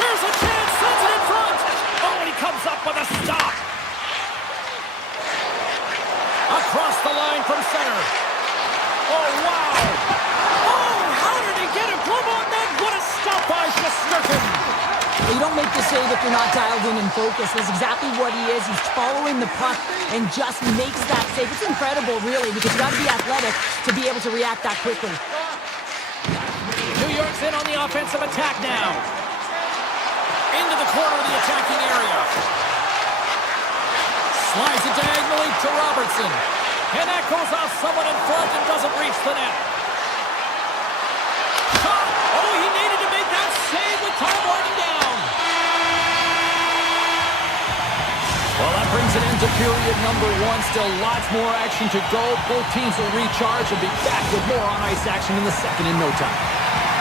Here's a chance, sends it in front. Oh, and he comes up with a stop. Across the line from center. Oh, wow. Oh, how did he get a glove on that? What a stop by Shesterkin. You don't make the save if you're not dialed in and focused. That's exactly what he is. He's following the puck and just makes that save. It's incredible, really, because you got to be athletic to be able to react that quickly. New York's in on the offensive attack now. Into the corner of the attacking area. Slides it diagonally to Robertson. And that goes off someone in front and doesn't reach the net. Shot! Oh, he needed to make that save with time winding down. Well, that brings it into period number one. Still lots more action to go. Both teams will recharge and be back with more on-ice action in the second in no time.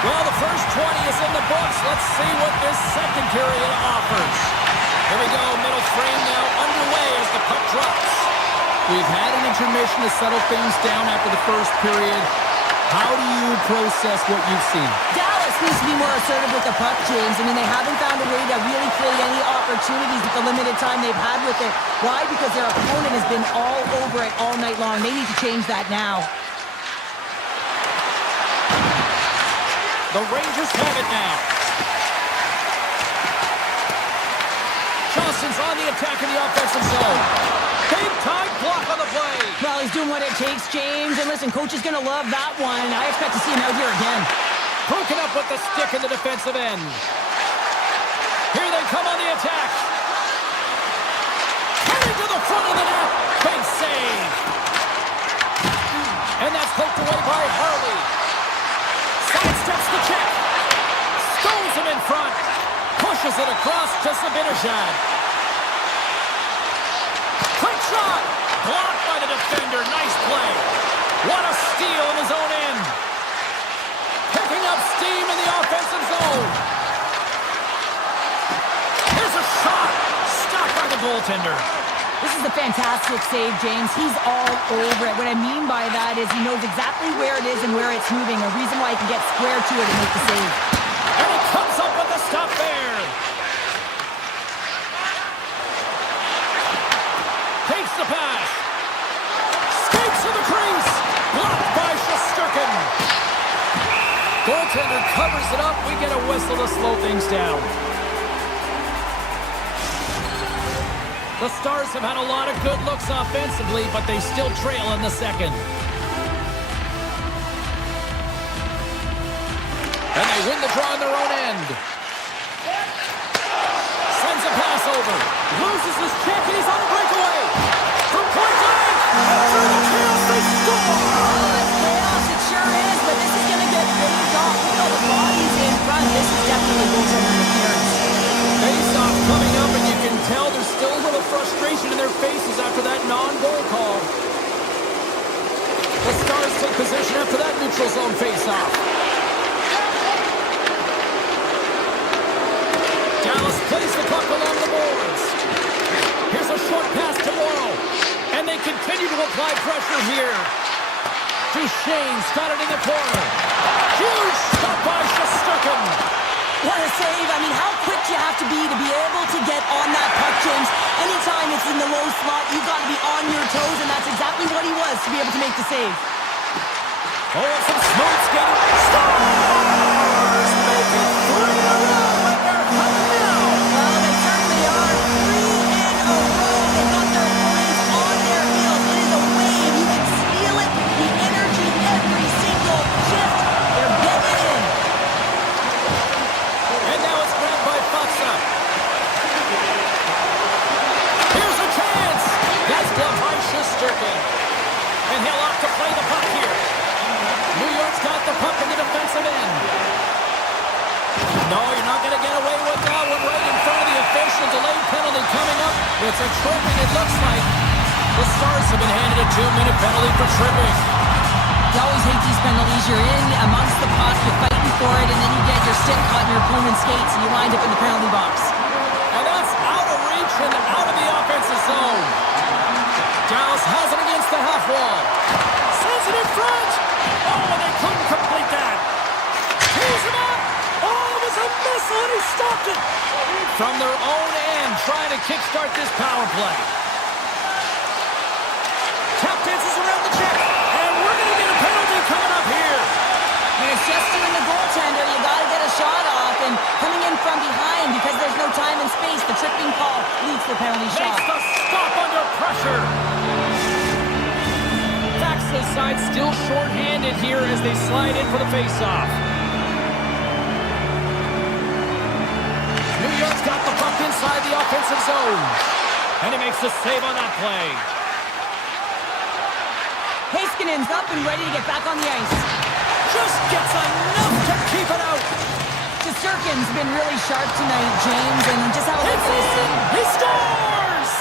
Well, the first 20 is in the books. Let's see what this second period offers. Here we go. Middle frame now underway as the puck drops. We've had an intermission to settle things down after the first period. How do you process what you've seen? Dallas needs to be more assertive with the puck, James. I mean, they haven't found a way to really create any opportunities with the limited time they've had with it. Why? Because their opponent has been all over it all night long. They need to change that now. The Rangers have it now. Johnson's on the attack in the offensive zone. Big time block on the play. Well, he's doing what it takes, James. And listen, coach is going to love that one. I expect to see him out here again. Broken up with the stick in the defensive end. Here they come on the attack. Heading to the front of the net. Big save. And that's poked away by Harley. Sidesteps the check. Stones him in front. Pushes it across to Zibanejad. Quick shot. Blocked by the defender. Nice play. What a steal in his own end. Picking up steam in the offensive zone. Here's a shot. Stopped by the goaltender. This is a fantastic save, James. He's all over it. What I mean by that is he knows exactly where it is and where it's moving. A reason why he can get square to it and make the save. And he comes up with the stop there. Takes the pass. Skates to the crease. Blocked by Shesterkin. Goaltender covers it up. We get a whistle to slow things down. The Stars have had a lot of good looks offensively, but they still trail in the second. And they win the draw on their own end. Sends a pass over. Loses his check, and he's on the breakaway. From point blank. Through the chaos, they score. Oh, it's chaos. It sure is, but this is going to get paved off. Look at all the bodies in front. This is definitely goaltender interference. Face-off coming up, and you can tell there's still a little frustration in their faces after that non-goal call. The Stars take position after that neutral zone face-off. Dallas plays the puck along the boards. Here's a short pass to Morrow. And they continue to apply pressure here. Duchesne's got it in the corner. Huge stop by Shesterkin. What a save. I mean, how quick you have to be able to get on that puck, James. Anytime it's in the low slot, you've got to be on your toes, and that's exactly what he was to be able to make the save. Oh, and some smooth skating. Stars make it 3 in a row, and they're coming now. Well, they certainly are. 3 in a row. They got their opponents on their heels. It is a wave. You can feel it. The energy every single shift. They're getting in. And now it's grabbed by Faksa. Here's a chance. That's gloved by Shesterkin. And he'll opt to play the puck here. New York's got the puck in the defensive end. No, you're not going to get away with that one right in front of the official. Delayed penalty coming up. It's a tripping, it looks like. The Stars have been handed a 2-minute penalty for tripping. You always hate these penalties. You're in amongst the puck, you're fighting for it, and then you get your stick caught in your opponent's skates, and you wind up in the penalty box. And that's out of reach and out of the offensive zone. Dallas has it against the half wall. Sends it in front. Oh, and they couldn't complete that. Tees him up. Oh, it was a missile, and he stopped it. From their own end, trying to kickstart this power play. Tap dances around the check, and we're going to get a penalty coming up here. And it's just doing the goaltender. You got to get a shot off, and coming in from behind because there's no time and space. The tripping call leads to the penalty shot. Makes the stop under pressure. Faxa's side still short-handed here as they slide in for the face-off. New York's got the puck inside the offensive zone. And he makes the save on that play. Heiskanen's up and ready to get back on the ice. Just gets enough to keep it out. Shesterkin's been really sharp tonight, James, and just have a look It's at this. in! He scores!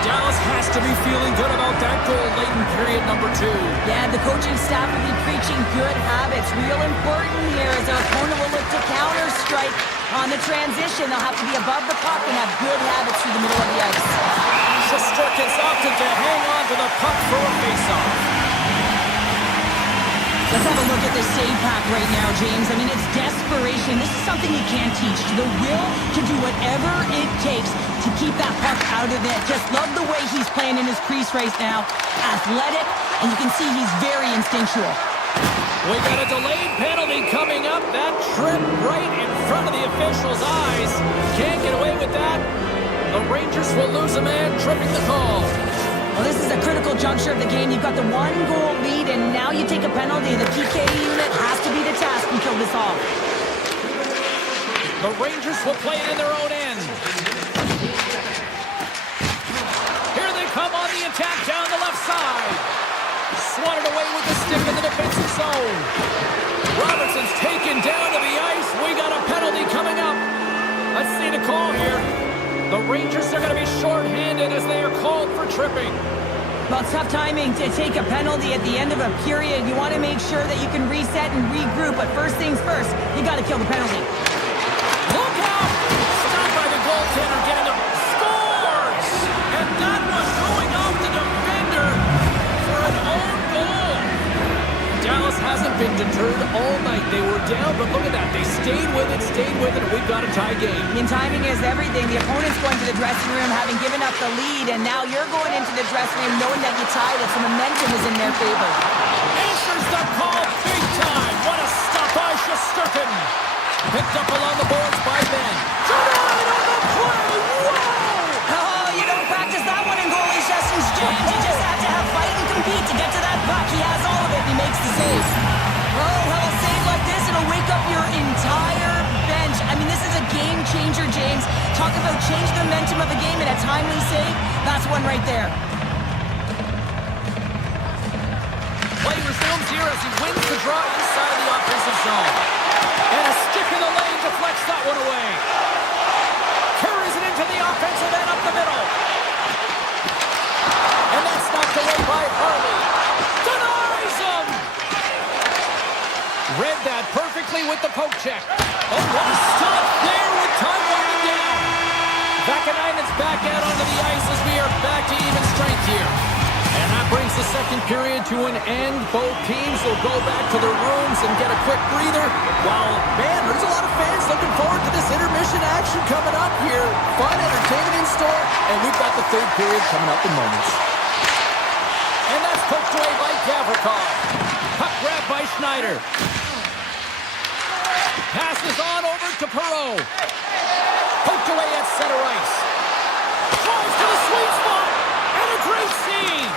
Dallas has to be feeling good about that goal late in period number 2. Yeah, the coaching staff will be preaching good habits. Real important here as their opponent will look to counter-strike on the transition. They'll have to be above the puck and have good habits through the middle of the ice. Shesterkin's opted to hang on to the puck for a face-off. Let's have a look at this save pack right now, James. I mean, it's desperation. This is something you can't teach. The will to do whatever it takes to keep that puck out of it. Just love the way he's playing in his crease right now. Athletic, and you can see he's very instinctual. We got a delayed penalty coming up. That trip right in front of the official's eyes. Can't get away with that. The Rangers will lose a man, tripping the call. Well, this is a critical juncture of the game. You've got the 1-goal lead, and now you take a penalty. The PK unit has to be the task and kill this off. The Rangers will play it in their own end. Here they come on the attack down the left side. Swatted away with the stick in the defensive zone. Robertson's taken down to the ice. We got a penalty coming up. Let's see the call here. The Rangers are going to be short-handed as they are called for tripping. Well, it's tough timing to take a penalty at the end of a period. You want to make sure that you can reset and regroup, but first things first, you got to kill the penalty. Look out! Stopped by the goaltender, getting the scores! And that was going off the defender for an own goal. Dallas hasn't been deterred all night. They were down, but look at that. They stayed with it, and we've got a tie game. And timing is everything. The opponent's going to the dressing room having given up the lead, and now you're going into the dressing room knowing that you tied it, so momentum is in their favor. Answers the call big time. What a stop by Shesterkin. Picked up along the boards by Ben. Denied on the play. Whoa! Oh, you don't practice that one in goalie sessions, James. You just have to have fight and compete to get to that puck. He has all of it, and he makes the save. Oh, well, a save like this, it'll wake up your entire bench. I mean, this is a game changer, James. Talk about change the momentum of a game in a timely save. That's one right there. Play resumes here as he wins the draw inside the offensive zone. And a stick in the lane deflects that one away. Carries it into the offensive end up the middle. the poke check. Oh, what a stop there with time winding down. Vakanainen's back out onto the ice as we are back to even strength here. And that brings the second period to an end. Both teams will go back to their rooms and get a quick breather. While, man, there's a lot of fans looking forward to this intermission action coming up here. Fun entertainment in store, and we've got the third period coming up in moments. And that's poked away by Gavrikov. Puck grabbed by Schneider. Passes on over to Perreault. Poked away at center ice. Drives to the sweet spot. And a great save.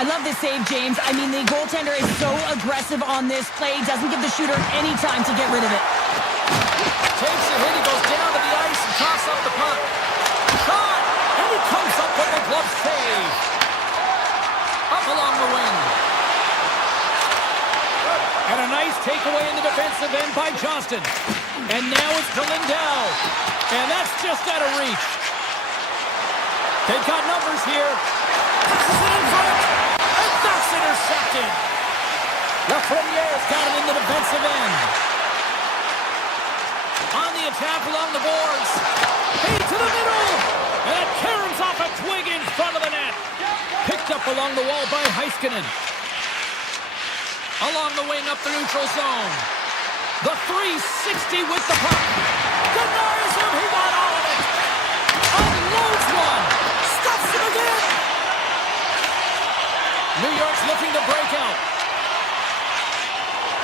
I love this save, James. I mean, the goaltender is so aggressive on this play. Doesn't give the shooter any time to get rid of it. Takes a hit. He goes down to the ice and tosses up the puck. Shot. And he comes up with a glove save. Up along the wing. And a nice takeaway in the defensive end by Johnston. And now it's to Lindell. And that's just out of reach. They've got numbers here. Passes it in front. And that's intercepted. Lafreniere's got it in the defensive end. On the attack along the boards. Hey, to the middle. And it caroms off a twig in front of the net. Picked up along the wall by Heiskanen. Along the wing up the neutral zone. The 360 with the puck. Denies him. He got all of it. Unloads one. Stuffs it again. New York's looking to break out.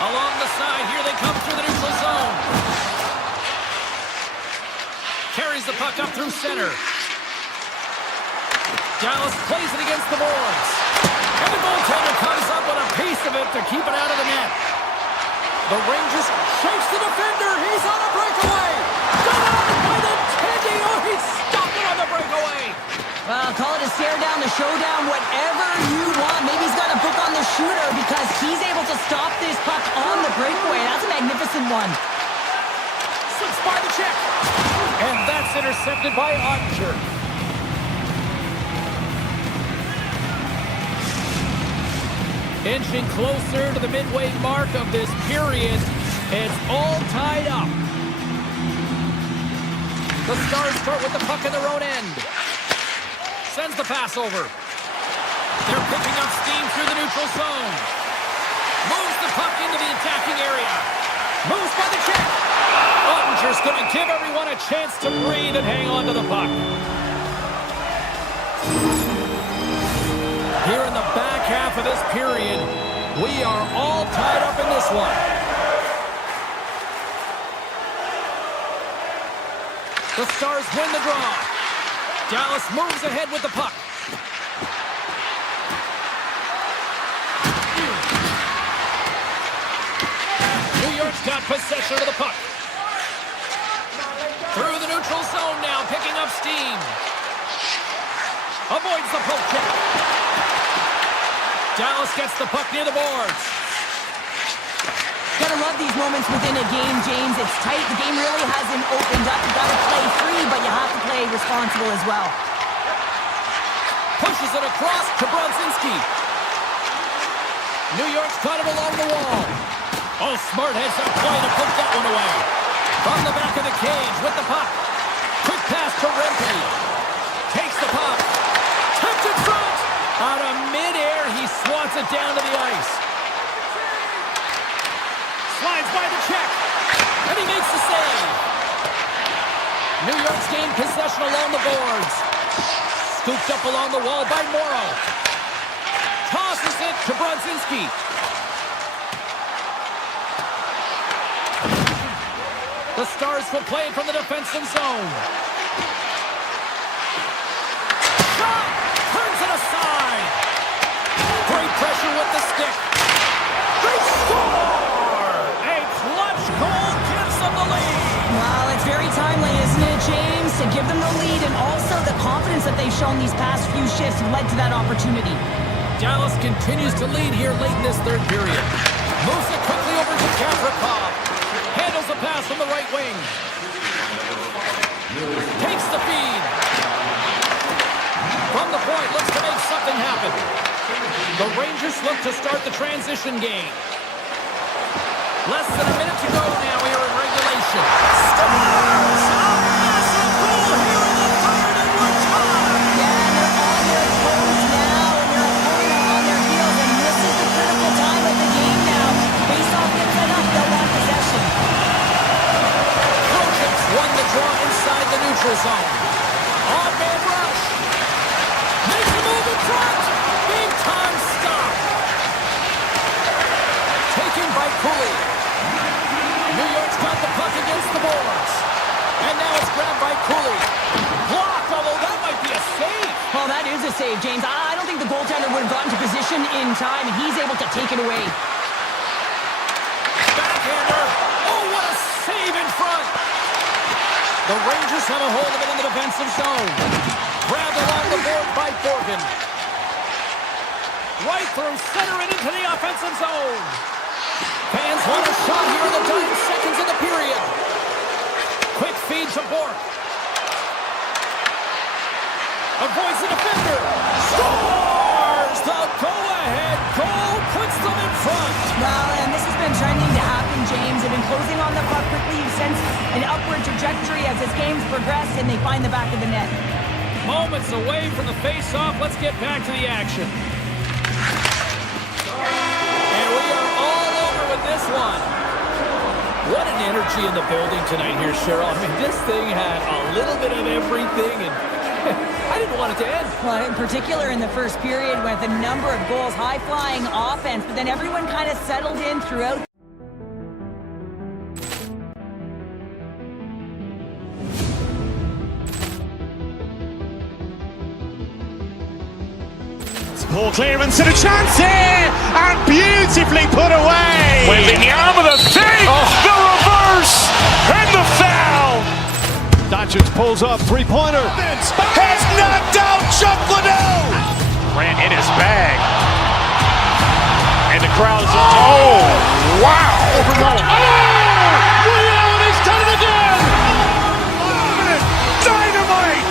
Along the side. Here they come through the neutral zone. Carries the puck up through center. Dallas plays it against the boards. And the goaltender comes up with a piece of it to keep it out of the net. The Rangers shakes the defender. He's on a breakaway. Got out by the Teddy. Oh, he stopped it on the breakaway. Well, call it a stare down, a showdown, whatever you want. Maybe he's got a book on the shooter because he's able to stop this puck on the breakaway. That's a magnificent one. Slips by the check. And that's intercepted by Ottinger. Inching closer to the midway mark of this period. It's all tied up. The Stars start with the puck in their own end. Sends the pass over. They're picking up steam through the neutral zone. Moves the puck into the attacking area. Moves by the check. Ottinger's going to give everyone a chance to breathe and hang on to the puck. Here in the back half of this period, we are all tied up in this one. The Stars win the draw. Dallas moves ahead with the puck. New York's got possession of the puck. Through the neutral zone now, picking up steam. Avoids the poke check. Dallas gets the puck near the boards. Gotta love these moments within a game, James. It's tight. The game really hasn't opened up. You gotta play free, but you have to play responsible as well. Pushes it across to Brodzinski. New York's got it along the wall. Oh, smart heads up play to poke that one away. From the back of the cage with the puck. Quick pass to Rempe. Takes the puck. Tipped in front. Out of midair, he swats it down to the ice. Slides by the check. And he makes the save. New York's gained possession along the boards. Scooped up along the wall by Morrow. Tosses it to Brodzinski. The Stars will play it from the defensive zone. Shot! Turns it aside. Great pressure with the stick. They score! A clutch goal gives them the lead. Well, it's very timely, isn't it, James? To give them the lead and also the confidence that they've shown these past few shifts have led to that opportunity. Dallas continues to lead here late in this third period. Moves it quickly over to Gavrikov. Handles the pass from the right wing. Takes the feed. From the point, looks to make something happen. The Rangers look to start the transition game. Less than a minute to go now here in regulation. Scores! A massive goal here in the third, and we're tied! Yeah, and they're on their toes now, and their opponent are on their heels, and this is the critical time of the game now. Face-off gets set up, they'll want possession. Trojans won the draw inside the neutral zone. On-man rush. Makes a move in front. Big-time stop. Taken by Cooley. New York's got the puck against the boards. And now it's grabbed by Cooley. Blocked, although that might be a save. Well, that is a save, James. I don't think the goaltender would have gotten to position in time, and he's able to take it away. Backhander. Oh, what a save in front. The Rangers have a hold of it in the defensive zone. Grabbed along the board by Borgen. Right through center and into the offensive zone. Fans want a shot here in the dying seconds of the period. Quick feed to Bork. Avoids the defender. Scores! The go-ahead goal puts them in front. Well, and this has been trending to happen, James. They've been closing on the puck quickly. You've sensed an upward trajectory as this game's progressed, and they find the back of the net. Moments away from the face-off. Let's get back to the action. And we are all over with this one. What an energy in the building tonight here, Cheryl. I mean, this thing had a little bit of everything, and I didn't want it to end. Well, in particular in the first period with a number of goals, high-flying offense, but then everyone kind of settled in throughout. Poor clearance and a chance here, and beautifully put away. Wembanyama the save, the reverse, and the foul. Doncic pulls up, three-pointer. Has knocked out Chuck Liddell. Ran in his bag. And the crowd is, oh, wow. He's done it again. Dynamite.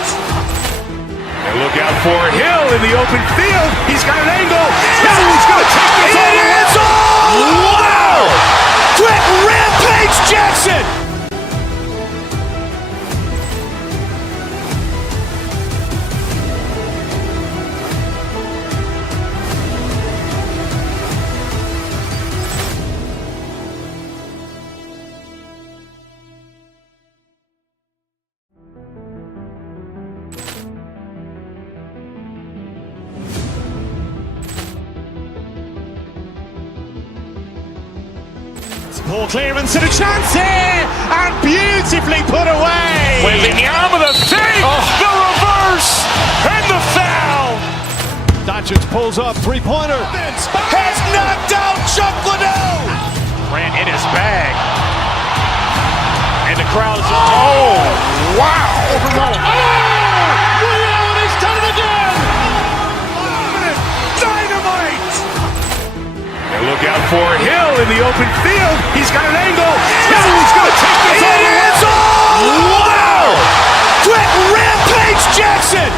And look out for Hill in the open field. He's got an angle. He's going to take this all the way. Wow. Quick rampage Jackson. Poor clearance and a chance here, and beautifully put away. Wembanyama the save, the reverse, and the foul. Doncic pulls up, three-pointer. Has knocked out Chuck Liddell. Ran in his bag. And the crowd is, oh, wow. He's done it again. Dynamite. And look out for Hill in the open field. He's got an angle. He's going to take this all the way. Wow. Quick rampage Jackson.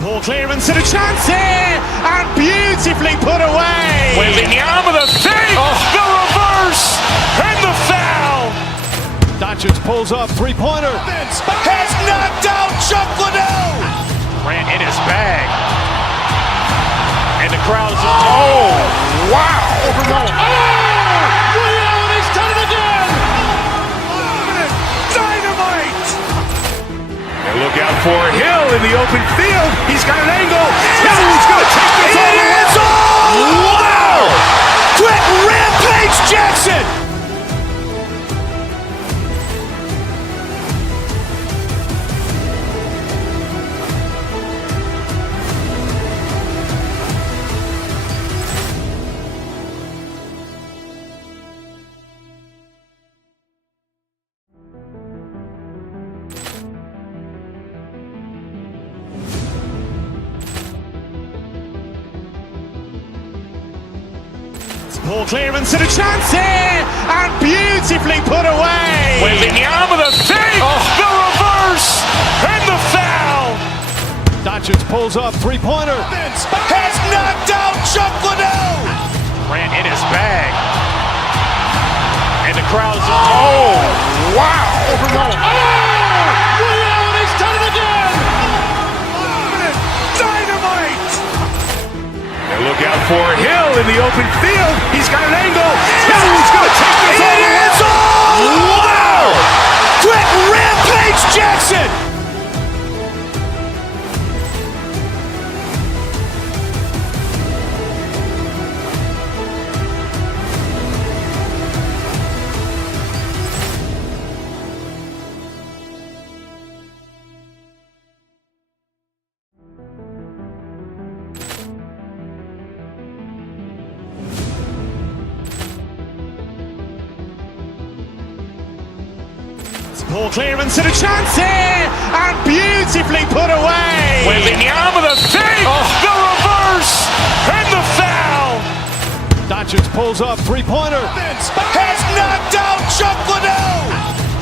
Poor clearance and a chance here, and beautifully put away. Wembanyama the save, the reverse, and the foul. Doncic pulls up, three-pointer. Has knocked out Chuck Liddell. Ran in his bag. And the crowd is, oh, wow. He's done it again. Dynamite. And look out for Hill in the open field. He's got an angle. He's going to take this all the way. Wow. Quick rampage Jackson. Poor clearance and a chance here, and beautifully put away. Wembanyama the save, the reverse, and the foul. Doncic pulls up, three-pointer. Has knocked out Chuck Liddell. Grant in his bag. And the crowd's, oh, wow. Ray Allen has done it again. Dynamite. And look out for Hill in the open field. He's got an angle. Hill's going to take this all the way. Wow. Quick Rampage Jackson. Poor clearance and a chance here, and beautifully put away. Wembanyama the save, the reverse, and the foul. Doncic pulls up, three-pointer. Has knocked out Chuck Liddell.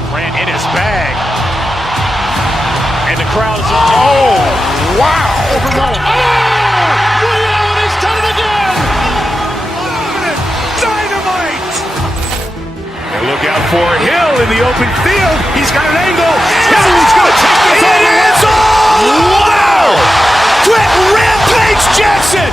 Grant in his bag. And the crowd's, oh, wow. Ray Allen has done it again. Dynamite. And look out for Hill in the open field. He's got an angle. Hill's going to take this all the way. Wow. Quick Rampage Jackson.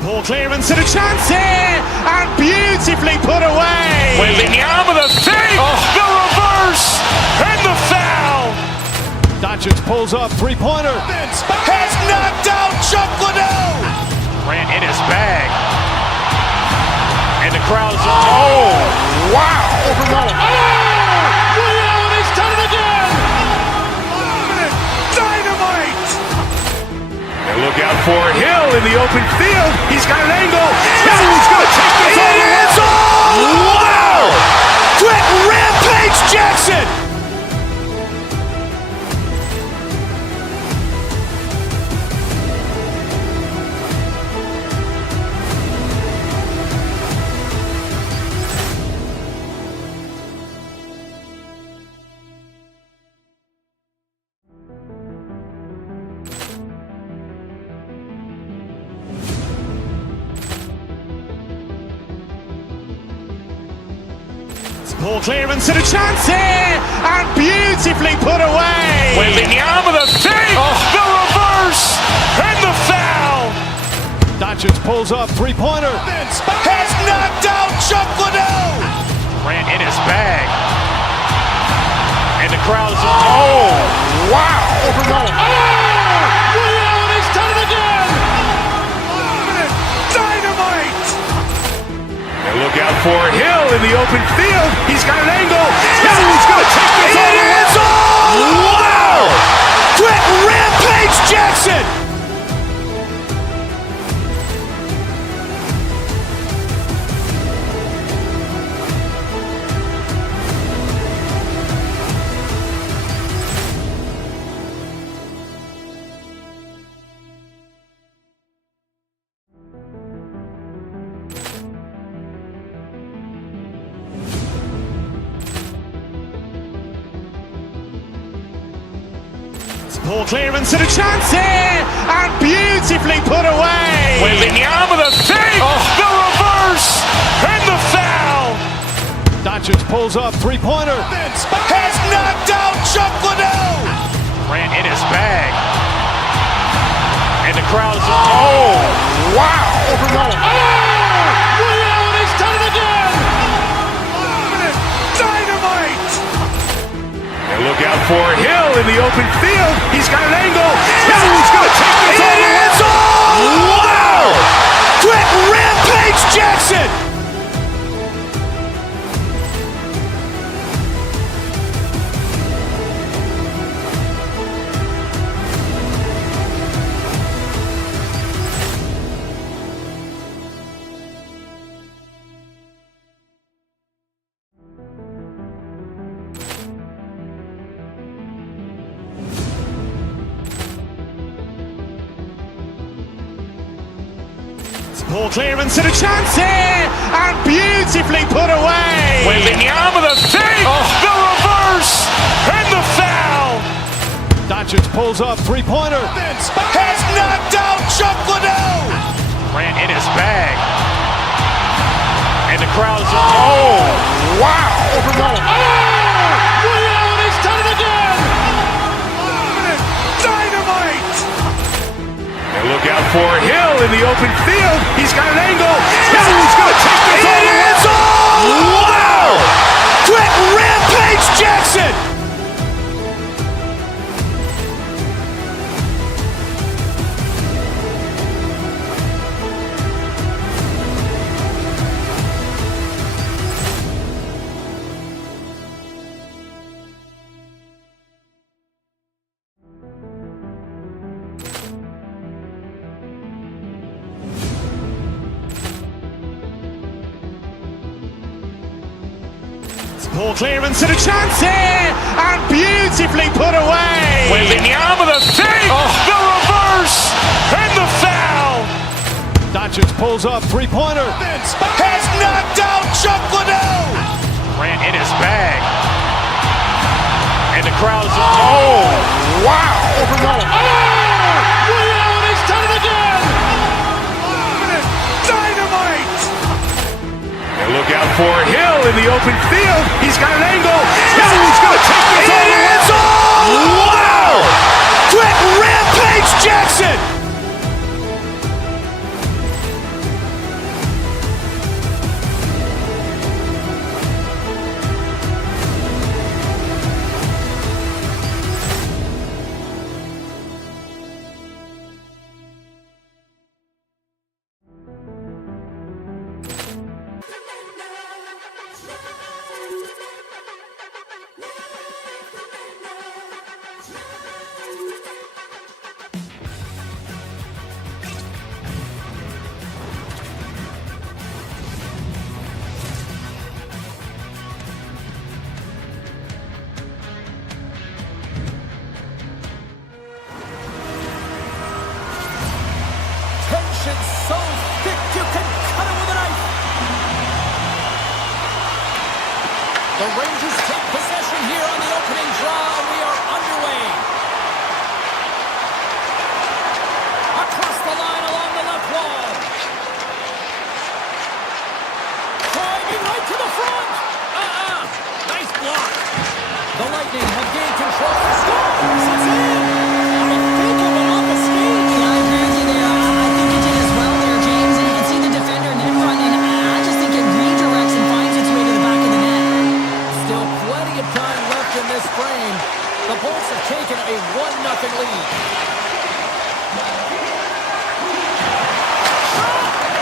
Poor clearance and a chance here, and beautifully put away. Wembanyama the save, the reverse, and the foul. Doncic pulls up, three-pointer. Has knocked out Chuck Liddell. Grant in his bag. And the crowd's, oh, wow. Ray Allen has done it again. Dynamite. And look out for Hill in the open field. He's got an angle. Hill's going to take this all the way. Wow. Quick Rampage Jackson. Poor clearance and a chance here, and beautifully put away. Wembanyama the save, the reverse, and the foul. Doncic pulls up, three-pointer. Has knocked out Chuck Liddell. Grant in his bag. And the crowd's, oh, wow. Ray Allen has done it again. Dynamite. And look out for Hill in the open field. He's got an angle. Hill's going to take this all the way. Wow. Quick Rampage Jackson. Poor clearance and a chance here, and beautifully put away. Wembanyama the save, the reverse, and the foul. Doncic pulls up, three-pointer. Has knocked out Chuck Liddell. Grant in his bag. And the crowd's, oh, wow. Ray Allen has done it again. Dynamite. And look out for Hill in the open field. He's got an angle. Hill's going to take this all the way. Wow. Quick Rampage Jackson. Ball clearance and a chance here, and beautifully put away. Wembanyama the fake, the reverse, and the foul. Doncic pulls up, three-pointer. Has knocked out Chuck Liddell. Ran in his bag. And the crowd is, oh, wow. He's done it again. Dynamite. And look out for Hill in the open field. He's got an angle. He's going to take this all the way. Wow. Quick rampage Jackson. Ball clearance and a chance here, and beautifully put away. Wembanyama the fake, the reverse, and the foul. Doncic pulls up, three-pointer. Has knocked out Chuck Liddell. Ran in his bag. And the crowd is, oh, wow. He's done it again. Dynamite. And look out for Hill in the open field. He's got an angle. He's going to take this all the way. Wow. Quick rampage Jackson. So thick you can cut it with a knife. The Rangers take possession here on the opening draw, and we are underway. Across the line along the left wall. Driving right to the front. Nice block. The Lightning have gained control. Scores! It's in! I think it went off a skate. Yeah, I agree with you there. I think it did as well there, James. And you can see the defender in front, and I just think it redirects and finds its way to the back of the net. Still plenty of time left in this frame. The Bolts have taken a 1-0 lead.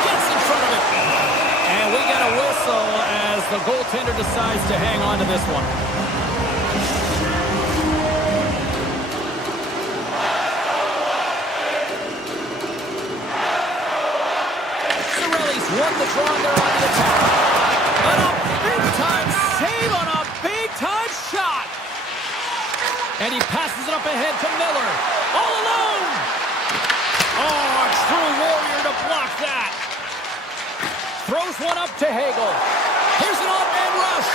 Gets in front of it. And we got a whistle as the goaltender decides to hang on to this one. Won the draw, they're on the attack. And a big-time save on a big-time shot. And he passes it up ahead to Miller. All alone. Oh, a true warrior to block that. Throws one up to Hagel. Here's an odd-man rush.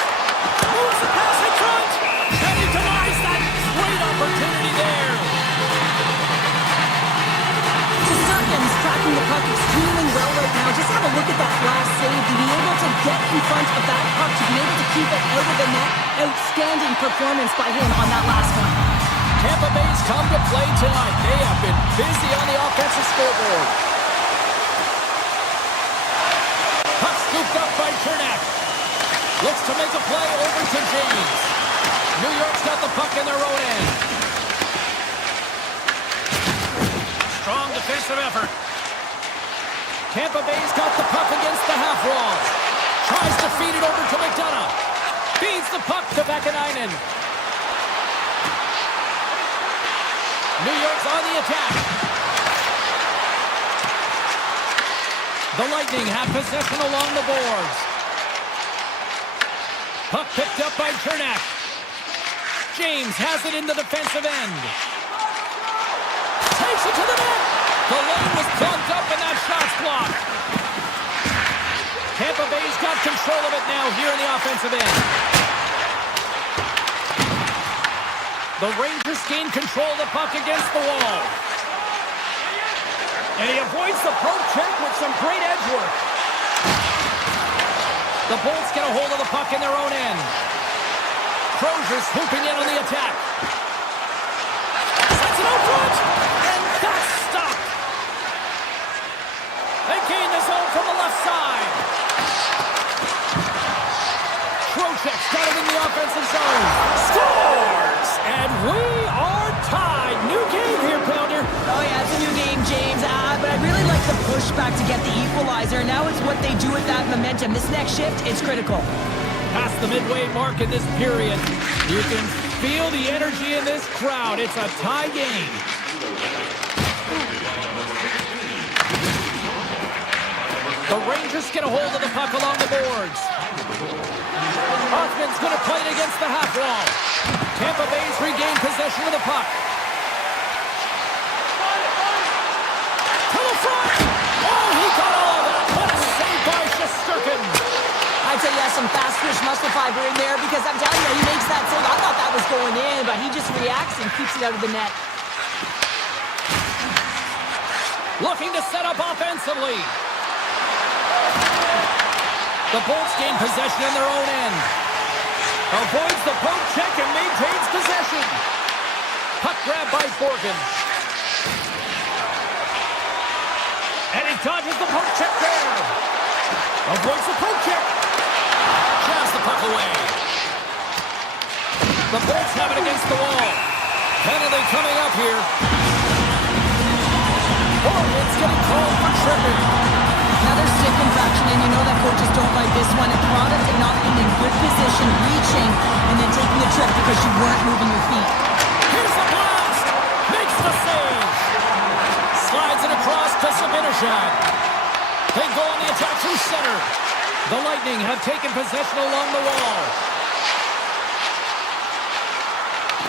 Moves the pass in front. And he denies that great opportunity there. Sturgeon's tracking the puck extremely well right now. Just have a look at that last save. To be able to get in front of that puck, to be able to keep it out of the net. Outstanding performance by him on that last one. Tampa Bay's come to play tonight. They have been busy on the offensive scoreboard. Puck scooped up by Chernak. Looks to make a play over to James. New York's got the puck in their own end. Strong defensive effort. Tampa Bay's got the puck against the half wall. Tries to feed it over to McDonough. Feeds the puck to Vakanainen. New York's on the attack. The Lightning have possession along the boards. Puck picked up by Chernak. James has it in the defensive end. Takes it to the net. The lane was plugged up and that shot's blocked. got control of it now here in the offensive end. The Rangers gain control of the puck against the wall. And he avoids the poke check with some great edge work. The Bolts get a hold of the puck in their own end. Crozier's swooping in on the attack. Sends it out front, and that's stopped. They gain the zone from the left side. Trocheck's got it in the offensive zone. Scores! And we are tied. New game here, Pounder. Oh, yeah, it's a new game, James. But I really like the pushback to get the equalizer. Now it's what they do with that momentum. This next shift, it's critical. Past the midway mark in this period. You can feel the energy in this crowd. It's a tie game. The Rangers get a hold of the puck along the boards. Hoffman's going to play it against the half wall. Tampa Bay's regained possession of the puck. To the front! Oh, he got all of that! What a save by Shesterkin! I'd say, yeah, some fast twitch muscle fiber in there because I'm telling you, he makes that save. I thought that was going in, but he just reacts and keeps it out of the net. Looking to set up offensively. The Bolts gain possession in their own end. Avoids the poke check and maintains possession. Puck grab by Borgen. And he dodges the poke check there. Avoids the poke check. Jabs the puck away. The Bolts have it against the wall. Penalty coming up here. Borgen's getting called for tripping. Another stick infraction, and you know that coaches don't like this one. A product of not being in good position, reaching, and then taking the trip because you weren't moving your feet. Here's the blast! Makes the save! Slides it across to Zibanejad. They go on the attack through center. The Lightning have taken possession along the wall.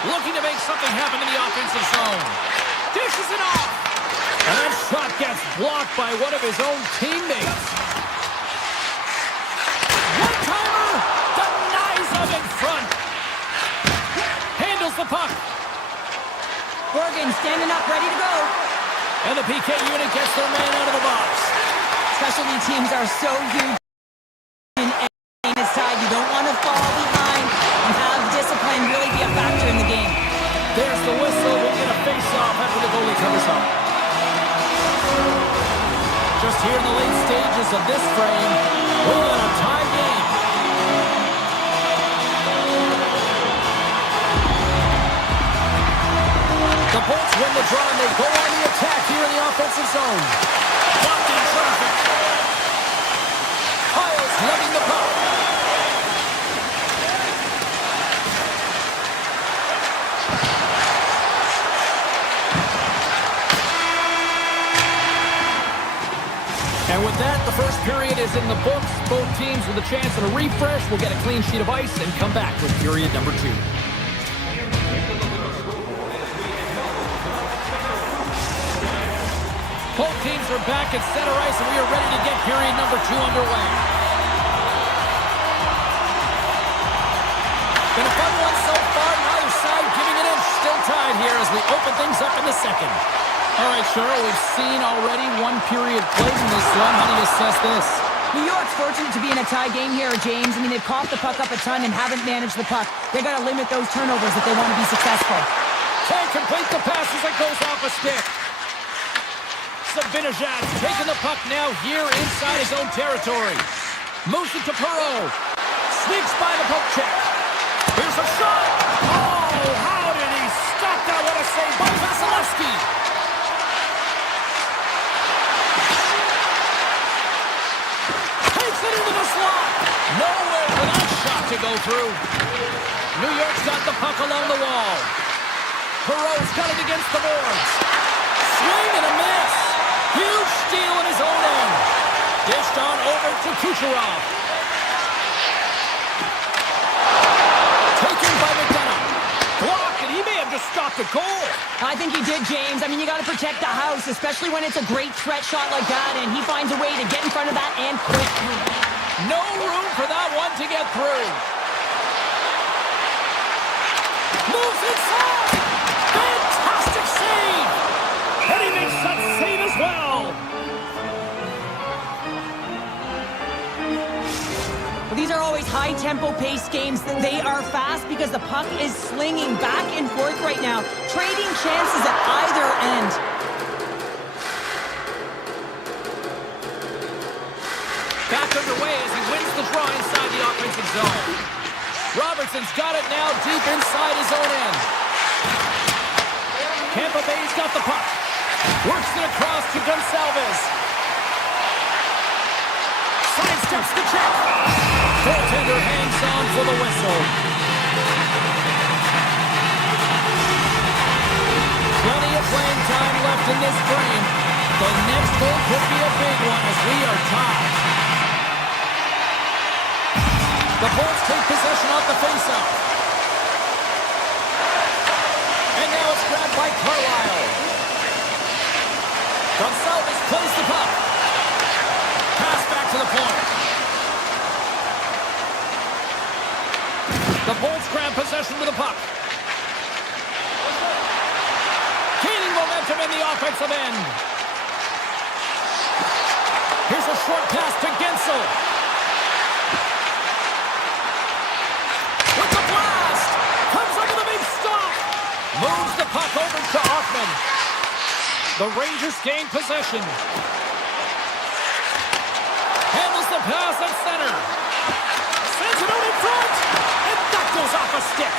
Looking to make something happen in the offensive zone. Dishes it off! And that shot gets blocked by one of his own teammates. One-timer! Denies him in front. Handles the puck. Borgen standing up, ready to go. And the PK unit gets their man out of the box. Specialty teams are so huge in this side. You don't want to fall behind and have discipline really be a factor in the game. There's the whistle. We'll get a face-off after the goalie covers up. Just here in the late stages of this frame, we're in a tie game. The Bolts win the draw and they go on the attack here in the offensive zone. Blocked in traffic. Hiles lugging the puck. And with that, the first period is in the books. Both teams with a chance at a refresh will get a clean sheet of ice and come back with period number 2. Both teams are back at center ice, and we are ready to get period number 2 underway. Been a fun one so far. Neither side giving an inch. Still tied here as we open things up in the second. All right, Cheryl, we've seen already one period played in this one. How do you assess this? New York's fortunate to be in a tie game here, James. I mean, they've coughed the puck up a ton and haven't managed the puck. They got to limit those turnovers if they want to be successful. Can't complete the pass as it goes off a stick. Zibanejad's taking the puck now here inside his own territory. Moves it to Perreault. Sneaks by the poke check. Here's a shot. Oh, how did he stop that? What a save by Vasilevsky. Takes it into the slot. Nowhere for that shot to go through. New York's got the puck along the wall. Perreault's got it against the boards. Swing and a miss. Huge steal in his own end. Dished on over to Kucherov. Taken by McDonough. Block, and he may have just stopped a goal. I think he did, James. I mean, you got to protect the house, especially when it's a great threat shot like that, and he finds a way to get in front of that and quick. No room for that one to get through. Moves inside. Fantastic save. And he makes that save as well. Well, these are always high-tempo pace games. They are fast because the puck is slinging back and forth right now, trading chances at either end. Back underway as he wins the draw inside the offensive zone. Robertson's got it now deep inside his own end. Tampa Bay's got the puck. Works it across to Gonsalves. Sidesteps the check. Goaltender hangs on for the whistle. Plenty of playing time left in this frame. The next goal could be a big one as we are tied. The Bolts take possession off the faceoff. And now it's grabbed by Carlisle. Gonsalves plays the puck. Pass back to the point. The Bolts grab possession with the puck. Gaining momentum in the offensive end. Here's a short pass to Gensel. With the blast! Comes up with a big stop! Moves the puck over to Hoffman. The Rangers gain possession. Handles the pass at center. Sends it out in front! And that goes off a stick.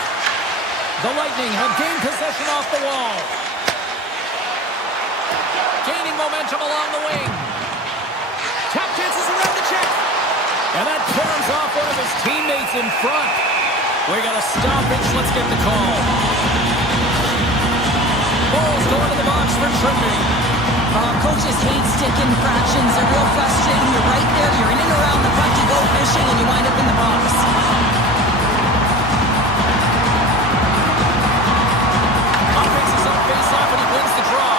The Lightning have gained possession off the wall. Gaining momentum along the wing. Tap dances around the check. And that turns off one of his teammates in front. We got a stoppage. Let's get the call. Ball's going to the box for tripping. Coaches hate stick infractions. They're real frustrating. You're right there. You're in and around the puck. You go fishing and you wind up in the box. Offense is on face-off and he wins the draw.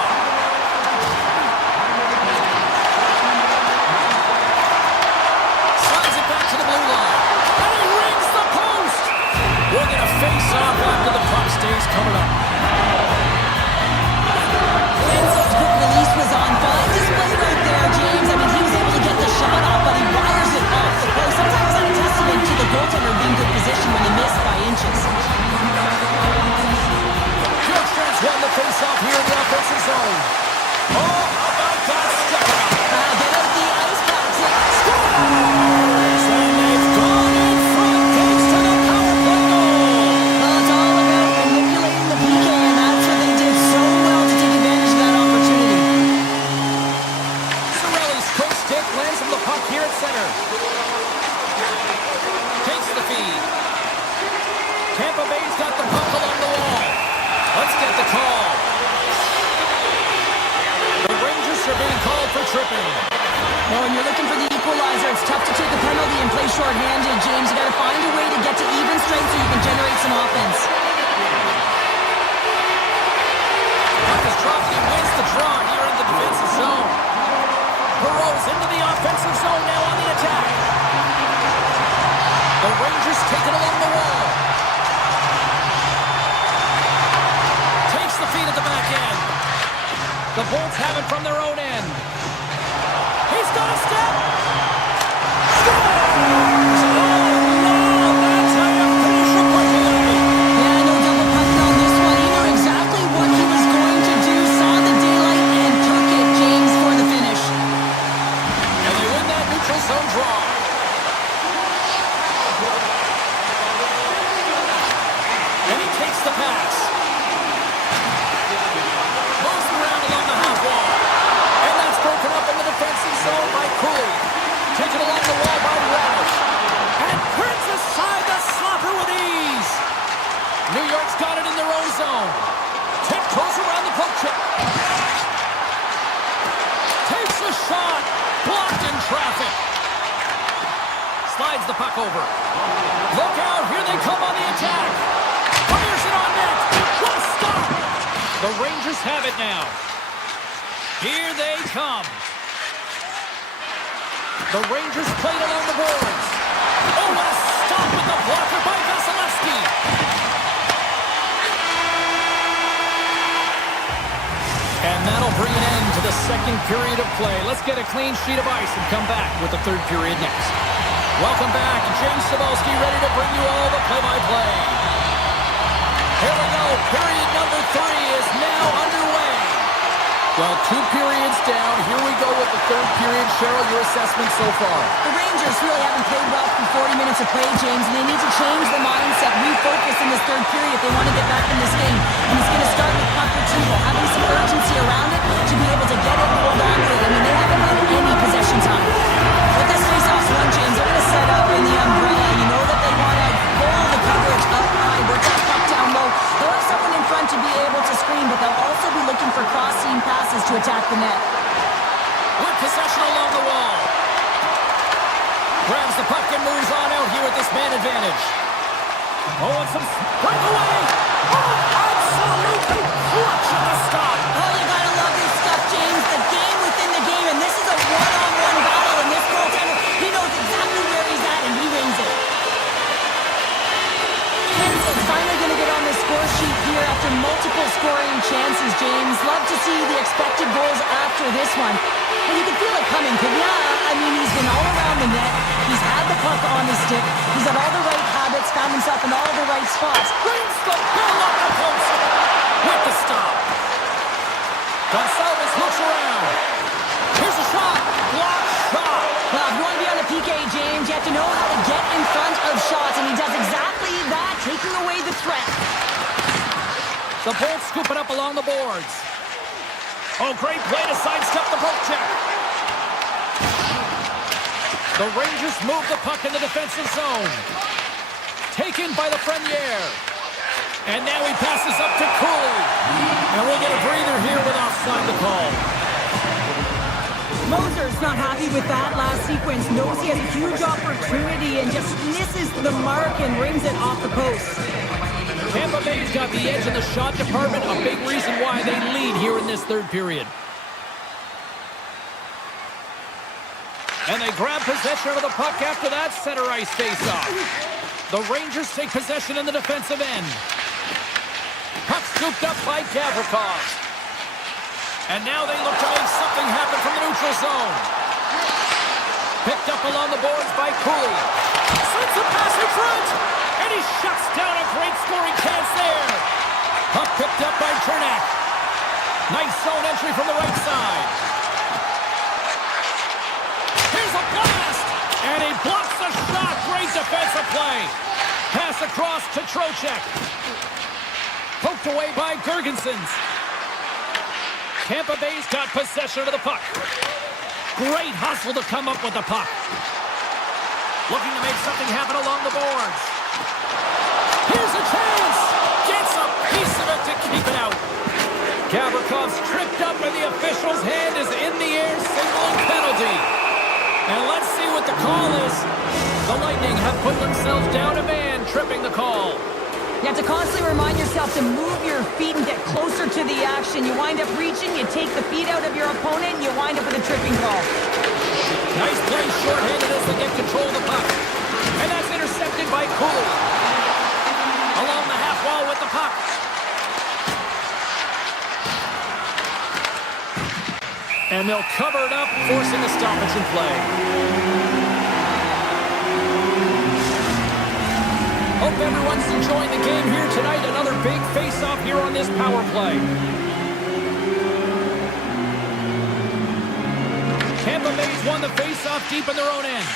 Slides it back to the blue line. And he rings the post. We're going to face off after the puck stays coming up. Lindsay's quick release was on fine display right there, James. I mean, he was able to get the shot off, but he wires it off the post. Sometimes that's a testament to the goaltender being in good position when he missed by inches. Bjorkstrand's won the face-off here in the offensive zone. Oh, how about that step out? Get out the ice box. Score! And they've gone in front thanks to the power play goal. Well, it's all about manipulating the PK, and that's what they did so well to take advantage of that opportunity. Cirelli's quick stick lands on the puck here at center. Takes the feed. Tampa Bay's got the puck along the wall. Let's get the call. The Rangers are being called for tripping. Well, when you're looking for the equalizer, it's tough to take a penalty and play shorthanded, James. You got to find a way to get to even strength so you can generate some offense. Puck is dropped and he wins the draw here in the defensive zone. Burrows into the offensive zone now on the attack. The Rangers take it along the wall. Takes the feed at the back end. The Bolts have it from their own end. He's got a step. Scores! Oh, no! That's how you finish a breakaway. Yeah, no double pucking on this one. He knew exactly what he was going to do, saw the daylight, and took it, James, for the finish. And they win that neutral zone draw. And he takes the pass. Moves around along the half wall. And that's broken up in the defensive zone by Cooley. Taken along the wall by Radish. And turns aside the slapper with ease. New York's got it in their own zone. Tip goes around the poke check. Takes a shot. Blocked in traffic. Slides the puck over. Look out. Here they come on the attack. Fires it on net. What a stop. The Rangers have it now. Here they come. The Rangers played along the boards. Oh, what a stop with the blocker by Vasilevsky. And that'll bring an end to the second period of play. Let's get a clean sheet of ice and come back with the third period next. Welcome back. James Cybulski ready to bring you all the play-by-play. Here we go. Period number 3 is now underway. Well, 2 periods down. Here we go with the third period. Cheryl, your assessment so far? The Rangers really haven't played well for 40 minutes of play, James, and they need to change the mindset, refocus in this third period if they want to get back in this game. And it's going to start with puck retrieval, having some urgency around it to be able to get it and hold on to it. I mean, they haven't had any possession time. With this face-off one, James, they're going to set up in the umbrella. You know that they want to pull the coverage up high, work that puck down low. They'll have someone in front to be able to screen, but they'll also be looking for cross-seam passes to attack the net. With possession along the wall. Grabs the puck and moves on out here with this man advantage. Oh, and some breakaway. Oh, absolutely clutch at the stop. Oh, you gotta love this stuff, James. The game within the game, and this is a one-on-one battle, and this goaltender, he knows exactly where he's at, and he wins it. Henson's finally going to get on the score sheet here after multiple scoring chances, James. Love to see the expected goals after this one. And you can feel it coming, couldn't you? I mean, he's been all around the net. He's had the puck on his stick. He's had all the right habits, found himself in all the right spots. Brings the ball up the post. With the stop. Gonçalves looks around. Here's a shot. Block shot. Well, if you want to be on the PK, James, you have to know how to get in front of shots, and he does exactly that, taking away the threat. The Bolts scoop it up along the boards. Oh, great play to sidestep the poke check. The Rangers move the puck in the defensive zone. Taken by Lafreniere. And now he passes up to Cooley. And we'll get a breather here with offside the call. Moser's not happy with that last sequence. Knows he has a huge opportunity and just misses the mark and rings it off the post. Tampa Bay's got the edge in the shot department, a big reason why they lead here in this third period. And they grab possession of the puck after that center ice face-off. The Rangers take possession in the defensive end. Puck scooped up by Gavrikov. And now they look to make something happen from the neutral zone. Picked up along the boards by Cooley. Sends a pass in front. And he shuts down a great scoring chance there. Puck picked up by Chernak. Nice zone entry from the right side. Here's a blast. And he blocks the shot. Great defensive play. Pass across to Trocheck. Poked away by Girgensons. Tampa Bay's got possession of the puck. Great hustle to come up with the puck. Looking to make something happen along the boards. Here's a chance. Gets a piece of it to keep it out. Gavrikov's tripped up and the official's hand is in the air, signaling penalty. And let's see what the call is. The Lightning have put themselves down a man, tripping the call. You have to constantly remind yourself to move your feet and get closer to the action. You wind up reaching, you take the feet out of your opponent, and you wind up with a tripping call. Nice play shorthanded as they get control of the puck. And that's intercepted by Cooley. Along the half wall with the puck. And they'll cover it up, forcing a stoppage in play. Hope everyone's enjoying the game here tonight. Another big face-off here on this power play. Tampa Bay's won the face-off deep in their own end.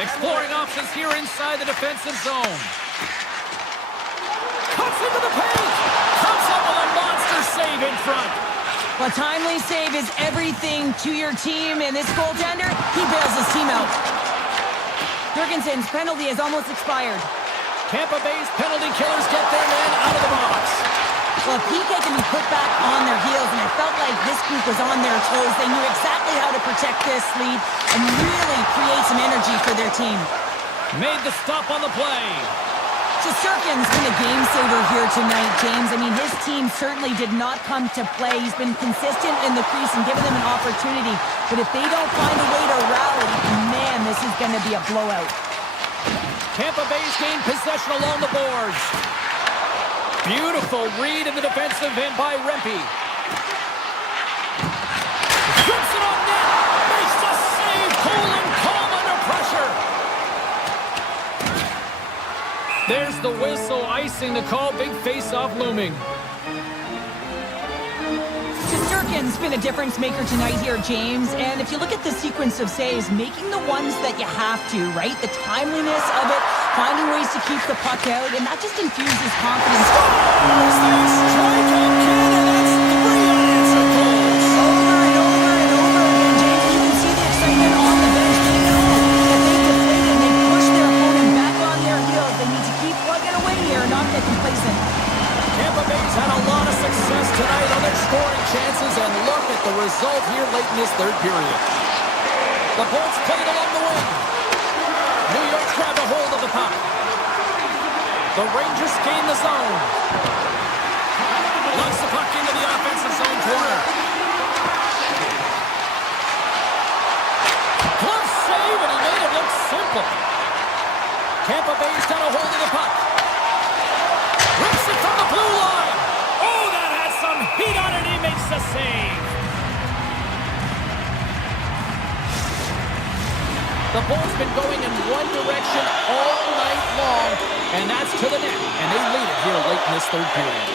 Exploring options here inside the defensive zone. Cuts into the paint. Comes up with a monster save in front. A timely save is everything to your team, and this goaltender, he bails his team out. Girgensons' penalty has almost expired. Tampa Bay's penalty killers get their man out of the box. Well, PK can be put back on their heels, and I felt like this group was on their toes. They knew exactly how to protect this lead and really create some energy for their team. Made the stop on the play. Shesterkin's been a game saver here tonight, James. I mean, his team certainly did not come to play. He's been consistent in the crease and given them an opportunity. But if they don't find a way to rally, man, this is going to be a blowout. Tampa Bay's gained possession along the boards. Beautiful read in the defensive end by Rempe. Puts it on net. Makes the save. Cool and calm under pressure. There's the whistle, icing the call. Big face-off looming. Shesterkin's been a difference maker tonight here, James. And if you look at the sequence of saves, making the ones that you have to, right? The timeliness of it, finding ways to keep the puck out, and that just infuses confidence. Result here late in this third period. The Bolts played along the wing. New York's grabbed a hold of the puck. The Rangers gain the zone. Launch the puck into the offensive zone corner. Glove save, and he made it look simple. Tampa Bay's got a hold of the puck. Rips it from the blue line. Oh, that has some heat on it. He makes the save. The ball's been going in one direction all night long, and that's to the net, and they lead it here late in this third period.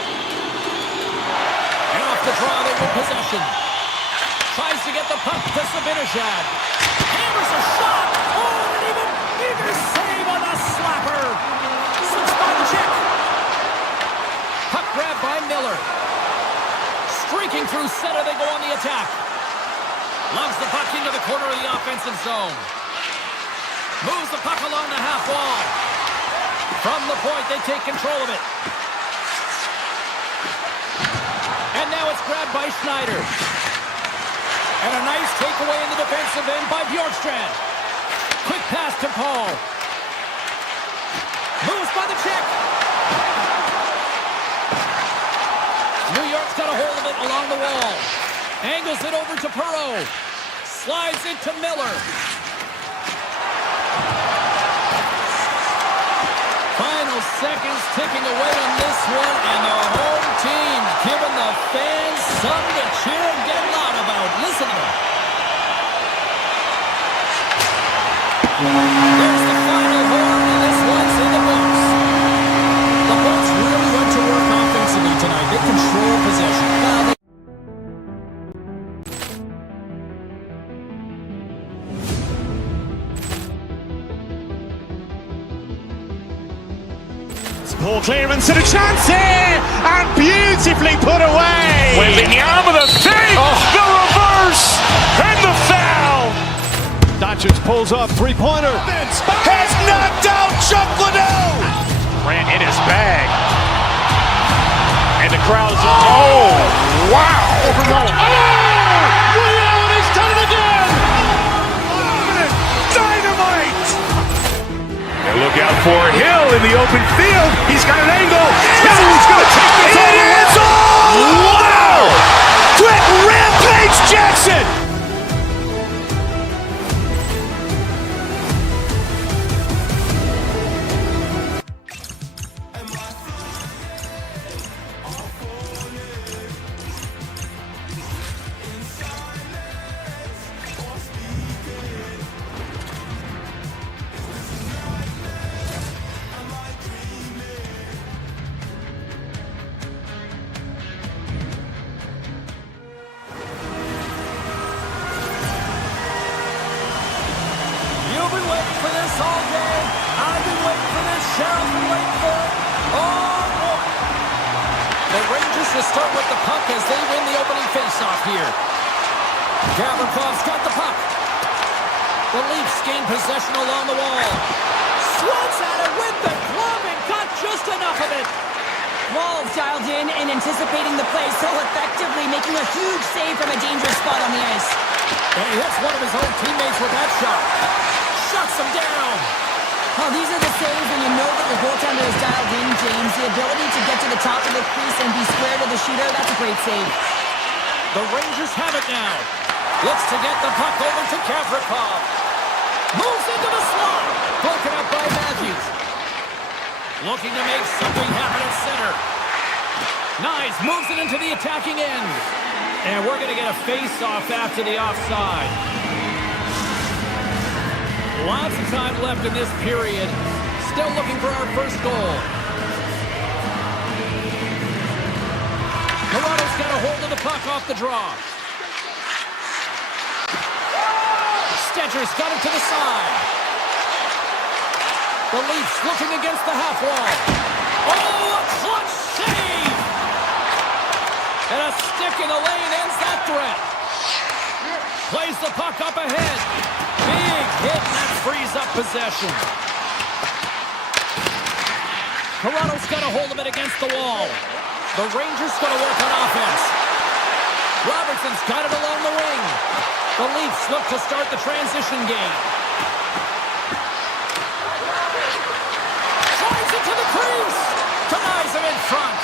And off the draw, they win possession. Tries to get the puck to Zibanejad. Hammers a shot. Oh, and even bigger save on the slapper. Slips by the check. Puck grab by Miller. Streaking through center, they go on the attack. Loves the puck into the corner of the offensive zone. Moves the puck along the half wall. From the point, they take control of it. And now it's grabbed by Schneider. And a nice takeaway in the defensive end by Bjorkstrand. Quick pass to Paul. Moves by the check. New York's got a hold of it along the wall. Angles it over to Perreault. Slides it to Miller. Final seconds ticking away on this one, and the home team giving the fans something to cheer and get loud about. Listen to them. There's the final horn, and this one's in the books. The Bolts really went to work offensively tonight. They control possession. Poor clearance and a chance here, and beautifully put away. Wembanyama with a save, the reverse, and the foul. Doncic pulls up, three-pointer. Has knocked out Chuck Liddell. Ran in his bag. And the crowd is, oh, wow. He's done it again! Dynamite. And look out for Hill in the open field. He's got an angle. Hill's going to take this all the way. Wow! Quick Rampage Jackson! To start with the puck as they win the opening faceoff here. Gavrikoff's got the puck. The Leafs gain possession along the wall. Swats at it with the glove and got just enough of it. Walls dialed in and anticipating the play so effectively, making a huge save from a dangerous spot on the ice. And he hits one of his own teammates with that shot. Shuts him down. Oh, these are the saves when you know that your goaltender is dialed in, James. The ability to get to the top of the crease and be square to the shooter, that's a great save. The Rangers have it now. Looks to get the puck over to Kavrikov. Moves into the slot. Broken up by Matthews. Looking to make something happen at center. Nice. Moves it into the attacking end. And we're going to get a face-off after the offside. Lots of time left in this period. Still looking for our first goal. Toronto's got a hold of the puck off the draw. Stetcher's got it to the side. The Leafs looking against the half wall. Oh, a clutch save! And a stick in the lane ends that threat. Plays the puck up ahead. Big hit, and that frees up possession. Toronto's got a hold of it against the wall. The Rangers going to work on offense. Robertson's got it along the wing. The Leafs look to start the transition game. Drives it to the crease. Denies him in front.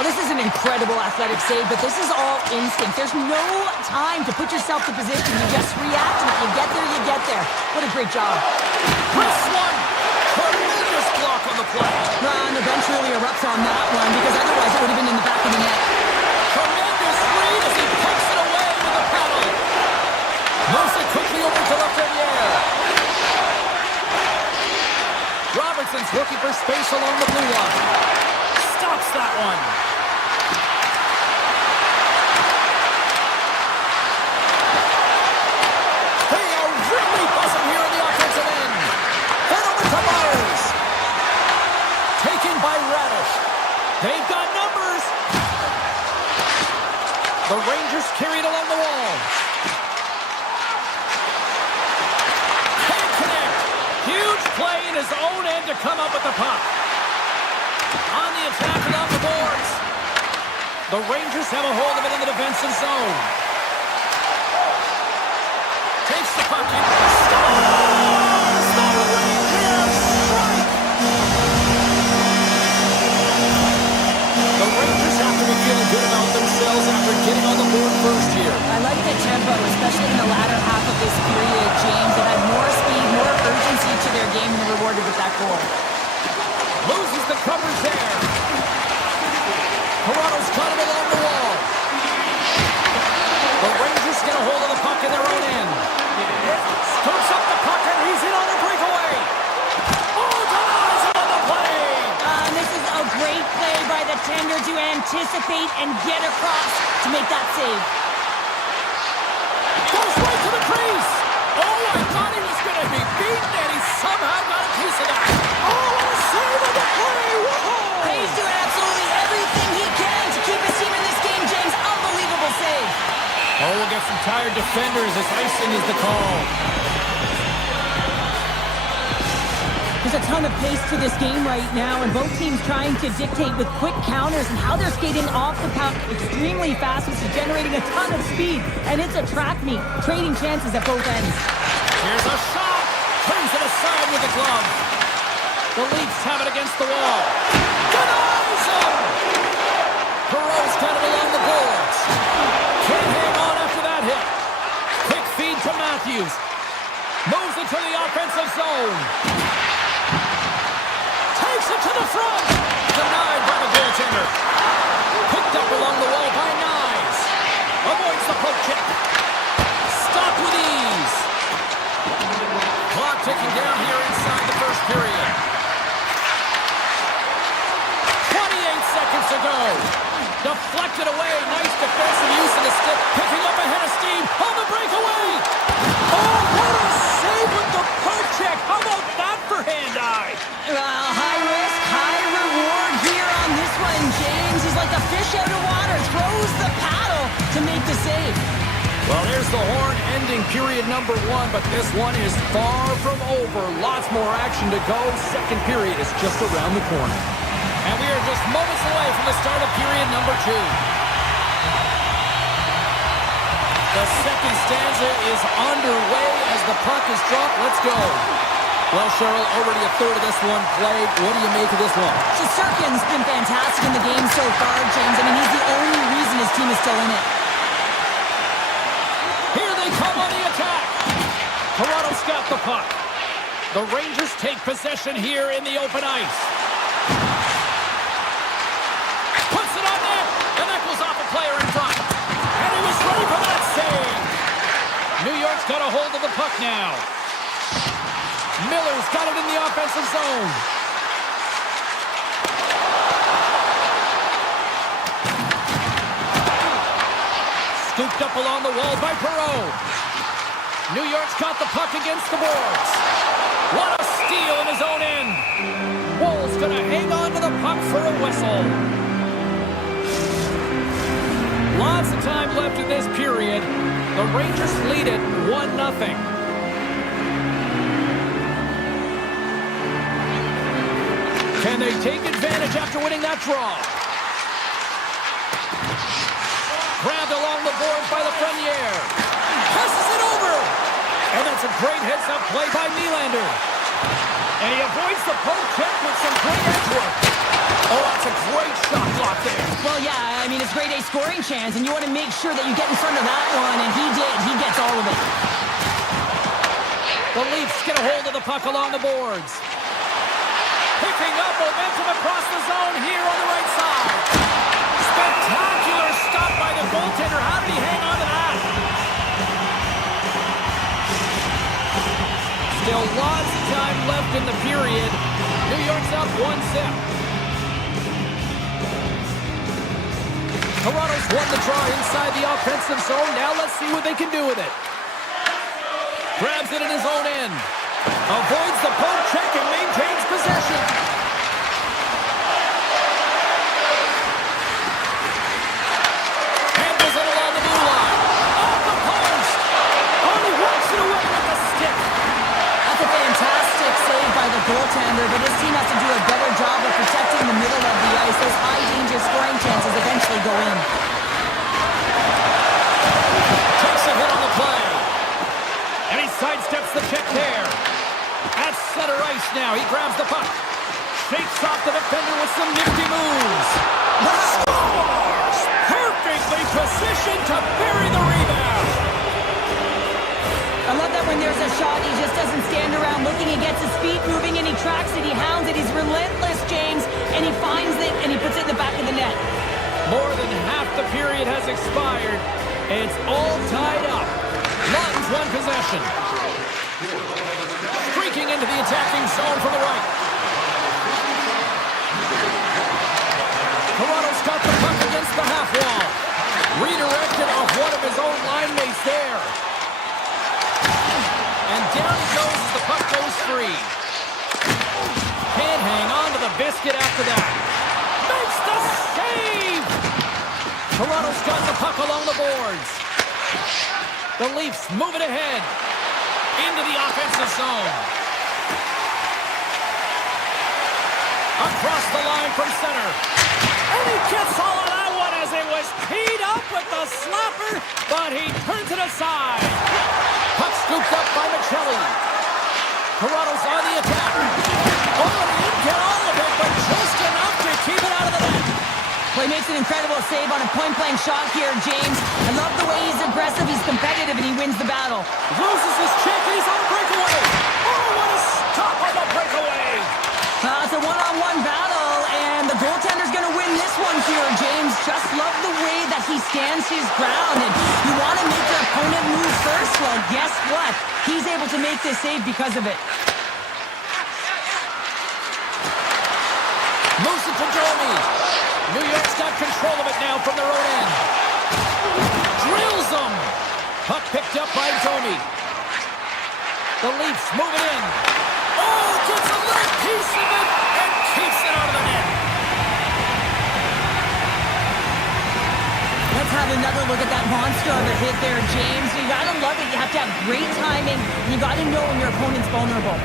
Well, this is an incredible athletic save, but this is all instinct. There's no time to put yourself to position. You just react, and if you get there, you get there. What a great job. Press one. Tremendous block on the play. And the bench really erupts on that one, because otherwise it would have been in the back of the net. Tremendous read as he pucks it away with the paddle. Moves it quickly over to Lafreniere. Robertson's looking for space along the blue line. Stops that one. They are really buzzing here in the offensive end. Then over to Myers. Taken by Radish. They've got numbers. The Rangers carry it along the wall. Can't connect. Huge play in his own end to come up with the puck. On the attack and off the boards. The Rangers have a hold of it in the defensive zone. Takes the puck in. Scores! The Rangers strike! The Rangers have to be feeling good about themselves after getting on the board first here. I like the tempo, especially in the latter half of this period, James. They've had more speed, more urgency to their game, and they're rewarded with that goal. Loses the covers there. Toronto's got it along the wall. The Rangers get a hold of the puck in their own end. Scoops up the puck and he's in on the breakaway. Oh, denies him on the play. This is a great play by the tender to anticipate and get across to make that save. Goes right to the crease. Oh, I thought he was going to be beaten and he somehow got a piece of that. Oh, a save on the play. Whoa. He's doing absolutely everything he can to keep his team in this game, James. Unbelievable save. Oh, we'll get some tired defenders as icing is the call. There's a ton of pace to this game right now, and both teams trying to dictate with quick counters and how they're skating off the puck extremely fast, which is generating a ton of speed. And it's a track meet, trading chances at both ends. Here's a shot. Turns it aside with the glove. The Leafs have it against the wall. Denies him! Perreault's got it along the boards. Can't hang on after that hit. Quick feed to Matthews. Moves it to the offensive zone. Takes it to the front. Denied by the goaltender. Picked up along the wall by Nyes. Avoids the poke check. Stopped with ease. Clock ticking down here inside the first period. 28 seconds to go. Deflected away. Nice defensive use of the stick. Picking up ahead of steam on the breakaway. Oh, what a save with the poke check. How about that for hand-eye? Well, high risk, high reward here on this one, James. He's like a fish out of water. Throws the paddle to make the save. Well, there's the horn ending period number 1, but this one is far from over. Lots more action to go. Second period is just around the corner. And we are just moments away from the start of period number 2. The second stanza is underway as the puck is dropped. Let's go. Well, Cheryl, already a third of this one played. What do you make of this one? Shesterkin's been fantastic in the game so far, James. I mean, he's the only reason his team is still in it. Here they come on the attack. Toronto's got the puck. The Rangers take possession here in the open ice. Puts it on net, and that goes off a player in front. And he was ready for that save. New York's got a hold of the puck now. Miller's got it in the offensive zone. Scooped up along the wall by Perreault. New York's got the puck against the boards. What a steal in his own end. Woll's going to hang on to the puck for a whistle. Lots of time left in this period. The Rangers lead it 1-0. Can they take advantage after winning that draw? Grabbed along the boards by Lafreniere. Passes it over. And that's a great heads-up play by Nylander. And he avoids the poke check with some great edge work. Oh, that's a great shot block there. Well, yeah, I mean, it's grade A scoring chance, and you want to make sure that you get in front of that one, and he did. He gets all of it. The Leafs get a hold of the puck along the boards. Picking up momentum across the zone here on the right side. Spectacular stop by the goaltender. How did he hang on to that? Still lots of time left in the period. New York's up 1-0. Toronto's won the draw inside the offensive zone. Now let's see what they can do with it. Grabs it in his own end. Avoids the poke check and maintains possession. Handles it along the blue line. Off the post. Oh, he walks it away with the stick. That's a fantastic save by the goaltender, but his team has to do a better job of protecting the middle of the ice. Those high-danger scoring chances eventually go in. Takes a hit on the play. And he sidesteps the check there. At center ice now, he grabs the puck. Shakes off the defender with some nifty moves. Scores! Perfectly positioned to bury the rebound. I love that when there's a shot, he just doesn't stand around looking. He gets his feet moving and he tracks it. He hounds it. He's relentless, James. And he finds it and he puts it in the back of the net. More than half the period has expired. It's all tied up. Lawton's won possession. Streaking into the attacking zone from the right. Toronto's got the puck against the half wall. Redirected off one of his own line mates there. And down he goes as the puck goes free. Can't hang on to the biscuit after that. Makes the save! Toronto's got the puck along the boards. The Leafs move it ahead. Into the offensive zone. Across the line from center. And he gets all of that one as it was teed up with the slapper, but he turns it aside. Puck scooped up by Michelli. Toronto's on the attack. Oh, he didn't get all of it, but just enough to keep it out of the net. Well, he makes an incredible save on a point-blank shot here, James. I love the way he's aggressive, he's competitive, and he wins the battle. Loses his check, and he's on a breakaway. Oh, what a stop on the breakaway. It's a one-on-one battle, and the goaltender's going to win this one here, James. Just love the way that he stands his ground, and you want to make your opponent move first? Well, guess what? He's able to make this save because of it. Moves it to Jeremy. New York's got control of it now from their own end. Drills them. Puck picked up by Domi. The Leafs move it in. Oh, gets a little piece of it and keeps it out of the net. Let's have another look at that monster of a hit there, James. You got to love it. You have to have great timing. You got to know when your opponent's vulnerable.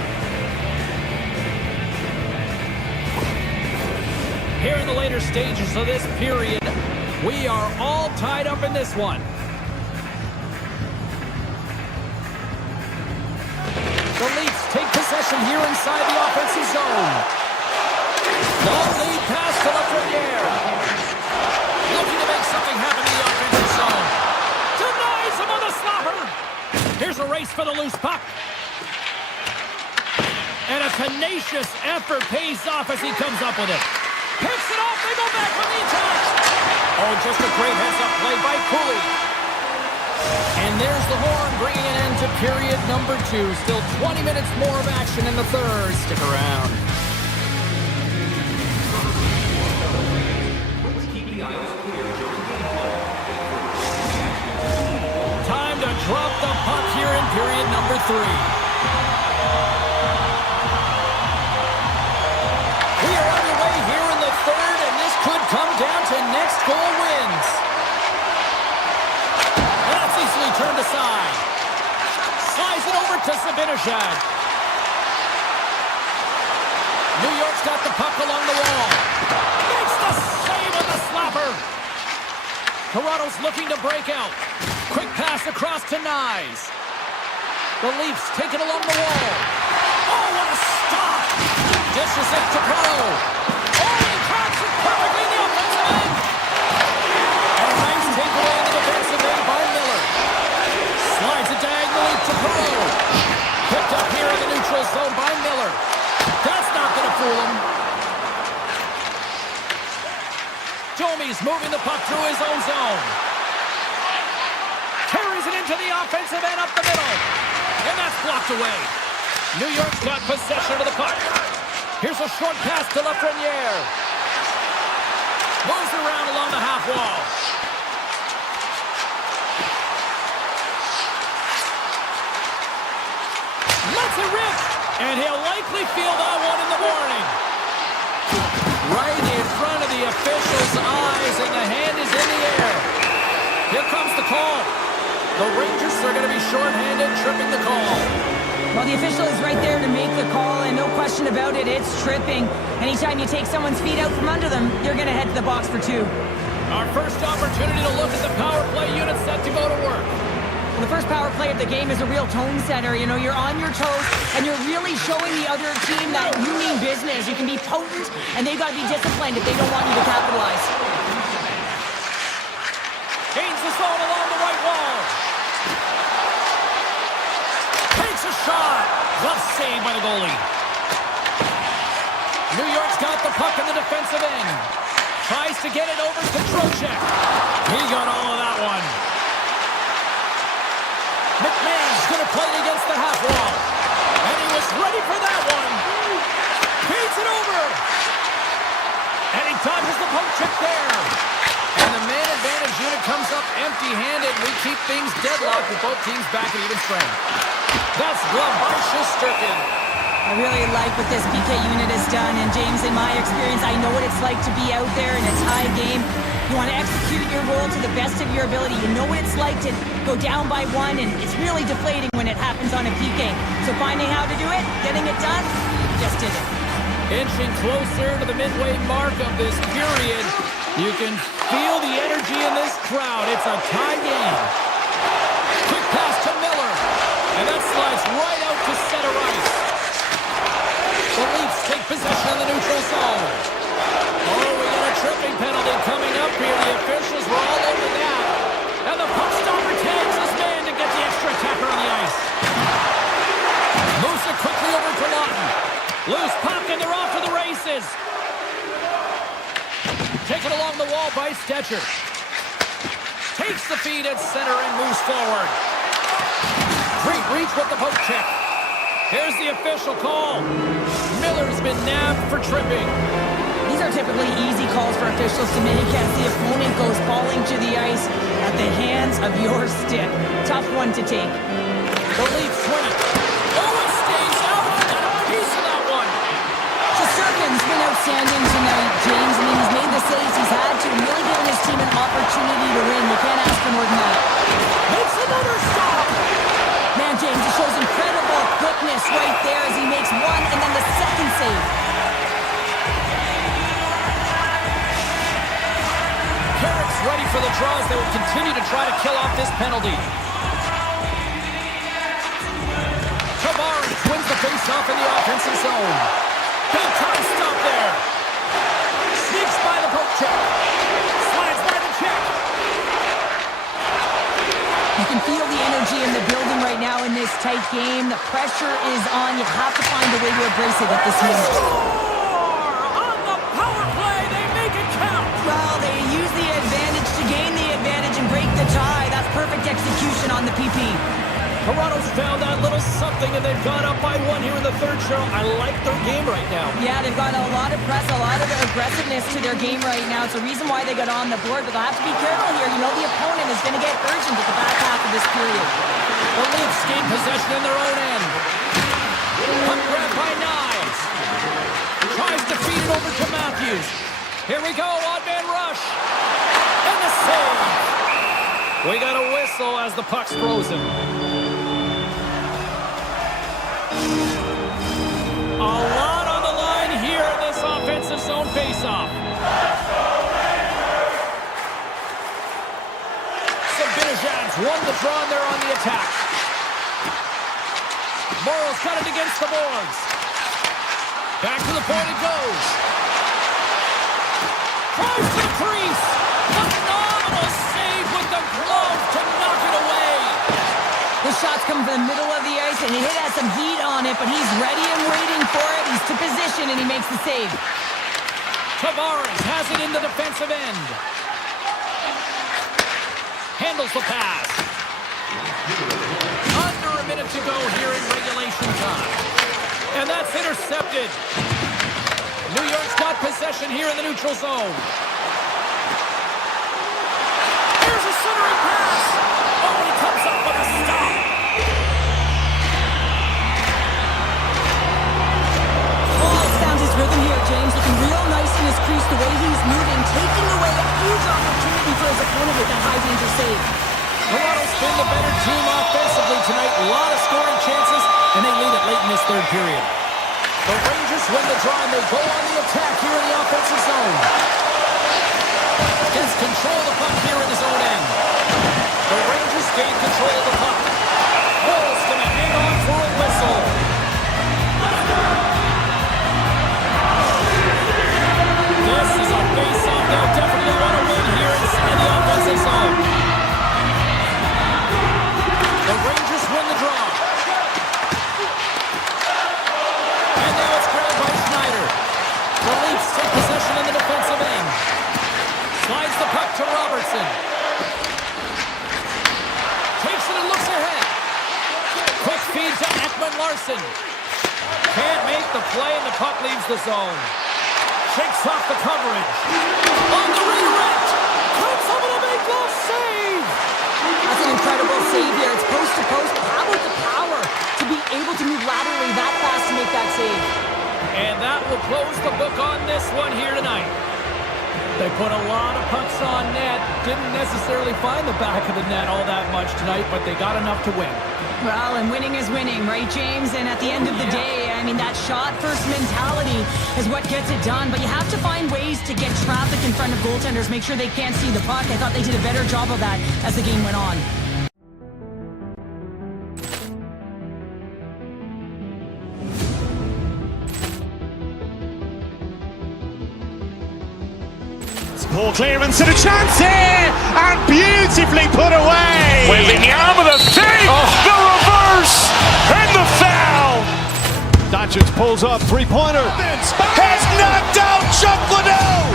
Here in the later stages of this period, we are all tied up in this one. The Leafs take possession here inside the offensive zone. Long lead pass to Lafreniere. Looking to make something happen in the offensive zone. Denies him on the slapper. Here's a race for the loose puck. And a tenacious effort pays off as he comes up with it. Picks it off. They go back with the touch. Oh, just a great heads-up play by Cooley. And there's the horn bringing an end to period number 2. Still 20 minutes more of action in the third. Stick around. Time to drop the puck here in period number 3. We are underway here in the third, and this could come down to next goal wins. And that's easily turned aside. Slides it over to Zibanejad. New York's got the puck along the wall. Makes the save on the slapper. Toronto's looking to break out. Quick pass across to Nyes. The Leafs take it along the wall. Oh, what a stop! Dishes it to Perreault. Oh, he cracks it perfectly in the offensive end. And a nice takeaway in the defensive end by Miller. Slides it diagonally to Perreault. Picked up here in the neutral zone by Miller. That's not going to fool him. Domi's moving the puck through his own zone. Carries it into the offensive end up the middle. And that's blocked away. New York's got possession of the puck. Here's a short pass to Lafreniere. Moves around along the half wall. Lets it rip. And he'll likely feel that one in the morning. Right in front of the official's eyes, and the hand is in the air. Here comes the call. The Rangers are going to be shorthanded, tripping the call. Well, the official is right there to make the call, and no question about it, it's tripping. Anytime you take someone's feet out from under them, you're going to head to the box for 2. Our first opportunity to look at the power play unit set to go to work. Well, the first power play of the game is a real tone setter. You know, you're on your toes, and you're really showing the other team that you mean business. You can be potent, and they've got to be disciplined if they don't want you to capitalize. Gains the zone along the right wall. Takes a shot. Glove save by the goalie. New York's got the puck in the defensive end. Tries to get it over to Trocheck. He got all of that one. McMahon's going to play it against the half wall. And he was ready for that one. Feeds it over. And he dodges the poke check there. And the man advantage unit comes up empty-handed. We keep things deadlocked with both teams back at even strength. That's glove by Shesterkin. I really like what this PK unit has done, and James, in my experience, I know what it's like to be out there in a tie game. You want to execute your role to the best of your ability. You know what it's like to go down by 1, and it's really deflating when it happens on a PK. So finding how to do it, getting it done, just did it. Inching closer to the midway mark of this period. You can feel the energy in this crowd. It's a tie game. Quick pass to Miller. And that slides right out to center ice. The Leafs take possession of the neutral zone. Oh, we got a tripping penalty coming up here. The officials were all over that. And the puck stopper tags his man to get the extra attacker on the ice. Moves it quickly over to Lawton. Loose puck, and they're off to the races. Taken along the wall by Stetcher. Takes the feed at center and moves forward. Great reach with the poke check. Here's the official call. Miller's been nabbed for tripping. These are typically easy calls for officials to make as the opponent goes falling to the ice at the hands of your stick. Tough one to take. The Leafs win it. Oh, it stays out. Got a piece of that one. Shesterkin's been outstanding tonight, James. I mean, he's made the saves he's had to, and really giving his team an opportunity to win. You can't ask for more than that. Makes another stop. Man, James, it shows incredible quickness right there as he makes one and then the second save. Carrick's ready for the draws. They will continue to try to kill off this penalty. Tavares wins the face-off in the offensive this tight game. The pressure is on. You have to find a way to embrace it at this moment. On the power play, they make it count. Well, they use the advantage to gain the advantage and break the tie. That's perfect execution on the PP. Toronto's found that little something, and they've gone up by one here in the third, Cheryl. I like their game right now. Yeah, they've got a lot of press, a lot of aggressiveness to their game right now. It's a reason why they got on the board, but they'll have to be careful here. You know the opponent is going to get urgent at the back half of this period. The Leafs gain possession in their own end. Puck grabbed by Knives. Tries to feed it over to Matthews. Here we go, odd man rush. And the save. We got a whistle as the puck's frozen. A lot on the line here in this offensive zone faceoff. Sabinajad's won the draw, and they're on the attack. Morrow's got it against the boards. Back to the point it goes. Tries to the crease. Phenomenal save with the glove to knock it away. The shot's coming from the middle of the ice, and he has some heat on it, but he's ready and waiting for it. He's to position, and he makes the save. Tavares has it in the defensive end. Handles the pass. Under a minute to go here in regulation time. And that's intercepted. New York's got possession here in the neutral zone. Here's a centering pass. Oh, and he comes up with a stop. Oh, it's found his rhythm here, James. Looking real nice in his crease, the way he's moving, taking away a huge opportunity for his opponent with that high-danger save. Toronto's been the better team offensively tonight. A lot of scoring chances, and they lead it late in this third period. The Rangers win the draw, and they go on the attack here in the offensive zone. Gets control of the puck here in his own end. The Rangers gain control of the puck. Bull's going to hang on for a whistle. This is a face-off. They'll definitely want to win here in the offensive zone. The Rangers win the draw. And now it's grabbed by Schneider. The Leafs take possession in the defensive end. Slides the puck to Robertson. Takes it and looks ahead. Quick feed to Ekman-Larsson. Can't make the play, and the puck leaves the zone. Shakes off the coverage. On the redirect. Comes up with a big glove save. That's an incredible save here. It's post to post. How about the power to be able to move laterally that fast to make that save? And that will close the book on this one here tonight. They put a lot of pucks on net. Didn't necessarily find the back of the net all that much tonight, but they got enough to win. Well, and winning is winning, right, James? And at the end of the day, I mean, that shot-first mentality is what gets it done. But you have to find ways to get traffic in front of goaltenders, make sure they can't see the puck. I thought they did a better job of that as the game went on. Poor clearance and a chance here, and beautifully put away. Wembanyama the save, the reverse, and the foul. Doncic pulls up, three-pointer. Has knocked out Chuck Liddell.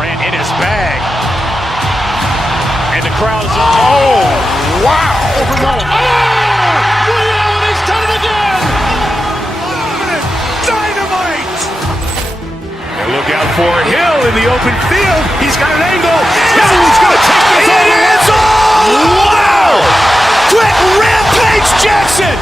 Ran in his bag. And the crowd is, oh, wow. Reality's done it again. Dynamite. And look out for Hill in the open field. He's got an angle. He's going to take this all the way. Wow. Quick rampage Jackson.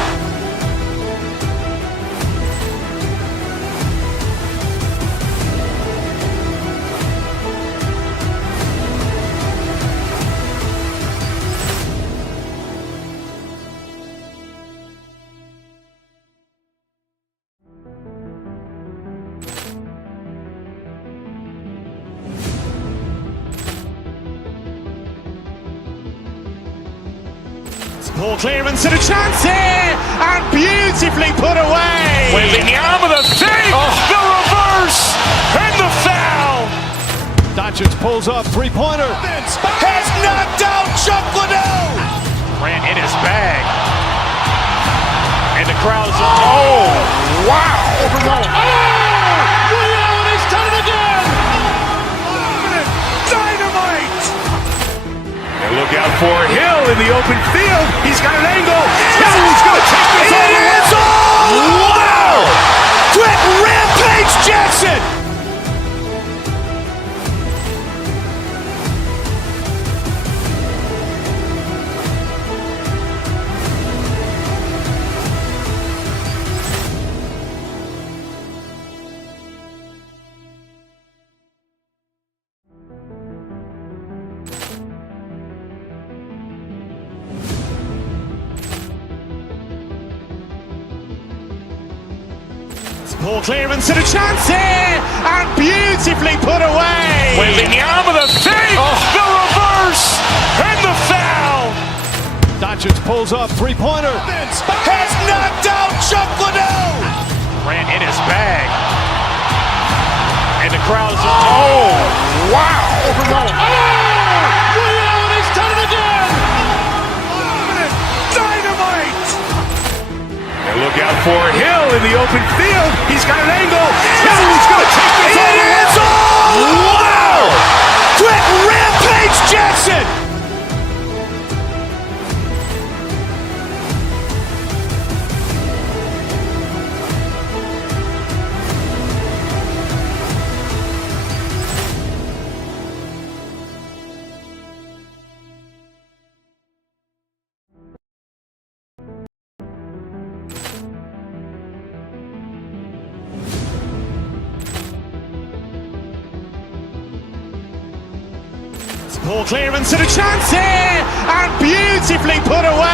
Poor clearance and a chance here, and beautifully put away. Wembanyama the save, the reverse, and the foul. Doncic pulls up, three-pointer. Has knocked out Chuck Liddell. Ran in his bag. crowd is, oh, wow! He's done it again! Dynamite! And look out for Hill in the open field. He's got an angle. Hill's going to take this all the way. Wow! Quick Rampage Jackson! Poor clearance and a chance here, and beautifully put away. Wembanyama the fake, the reverse, and the foul. Doncic pulls up, three-pointer. Has knocked out Chuck Liddell. Ran in his bag. And the crowd is, oh, wow. He's done it again! Dynamite. And look out for Hill in the open field. He's got an angle. Hill's going to take this all the way. Wow. Quick Rampage Jackson. Poor clearance and a chance here, and beautifully put away.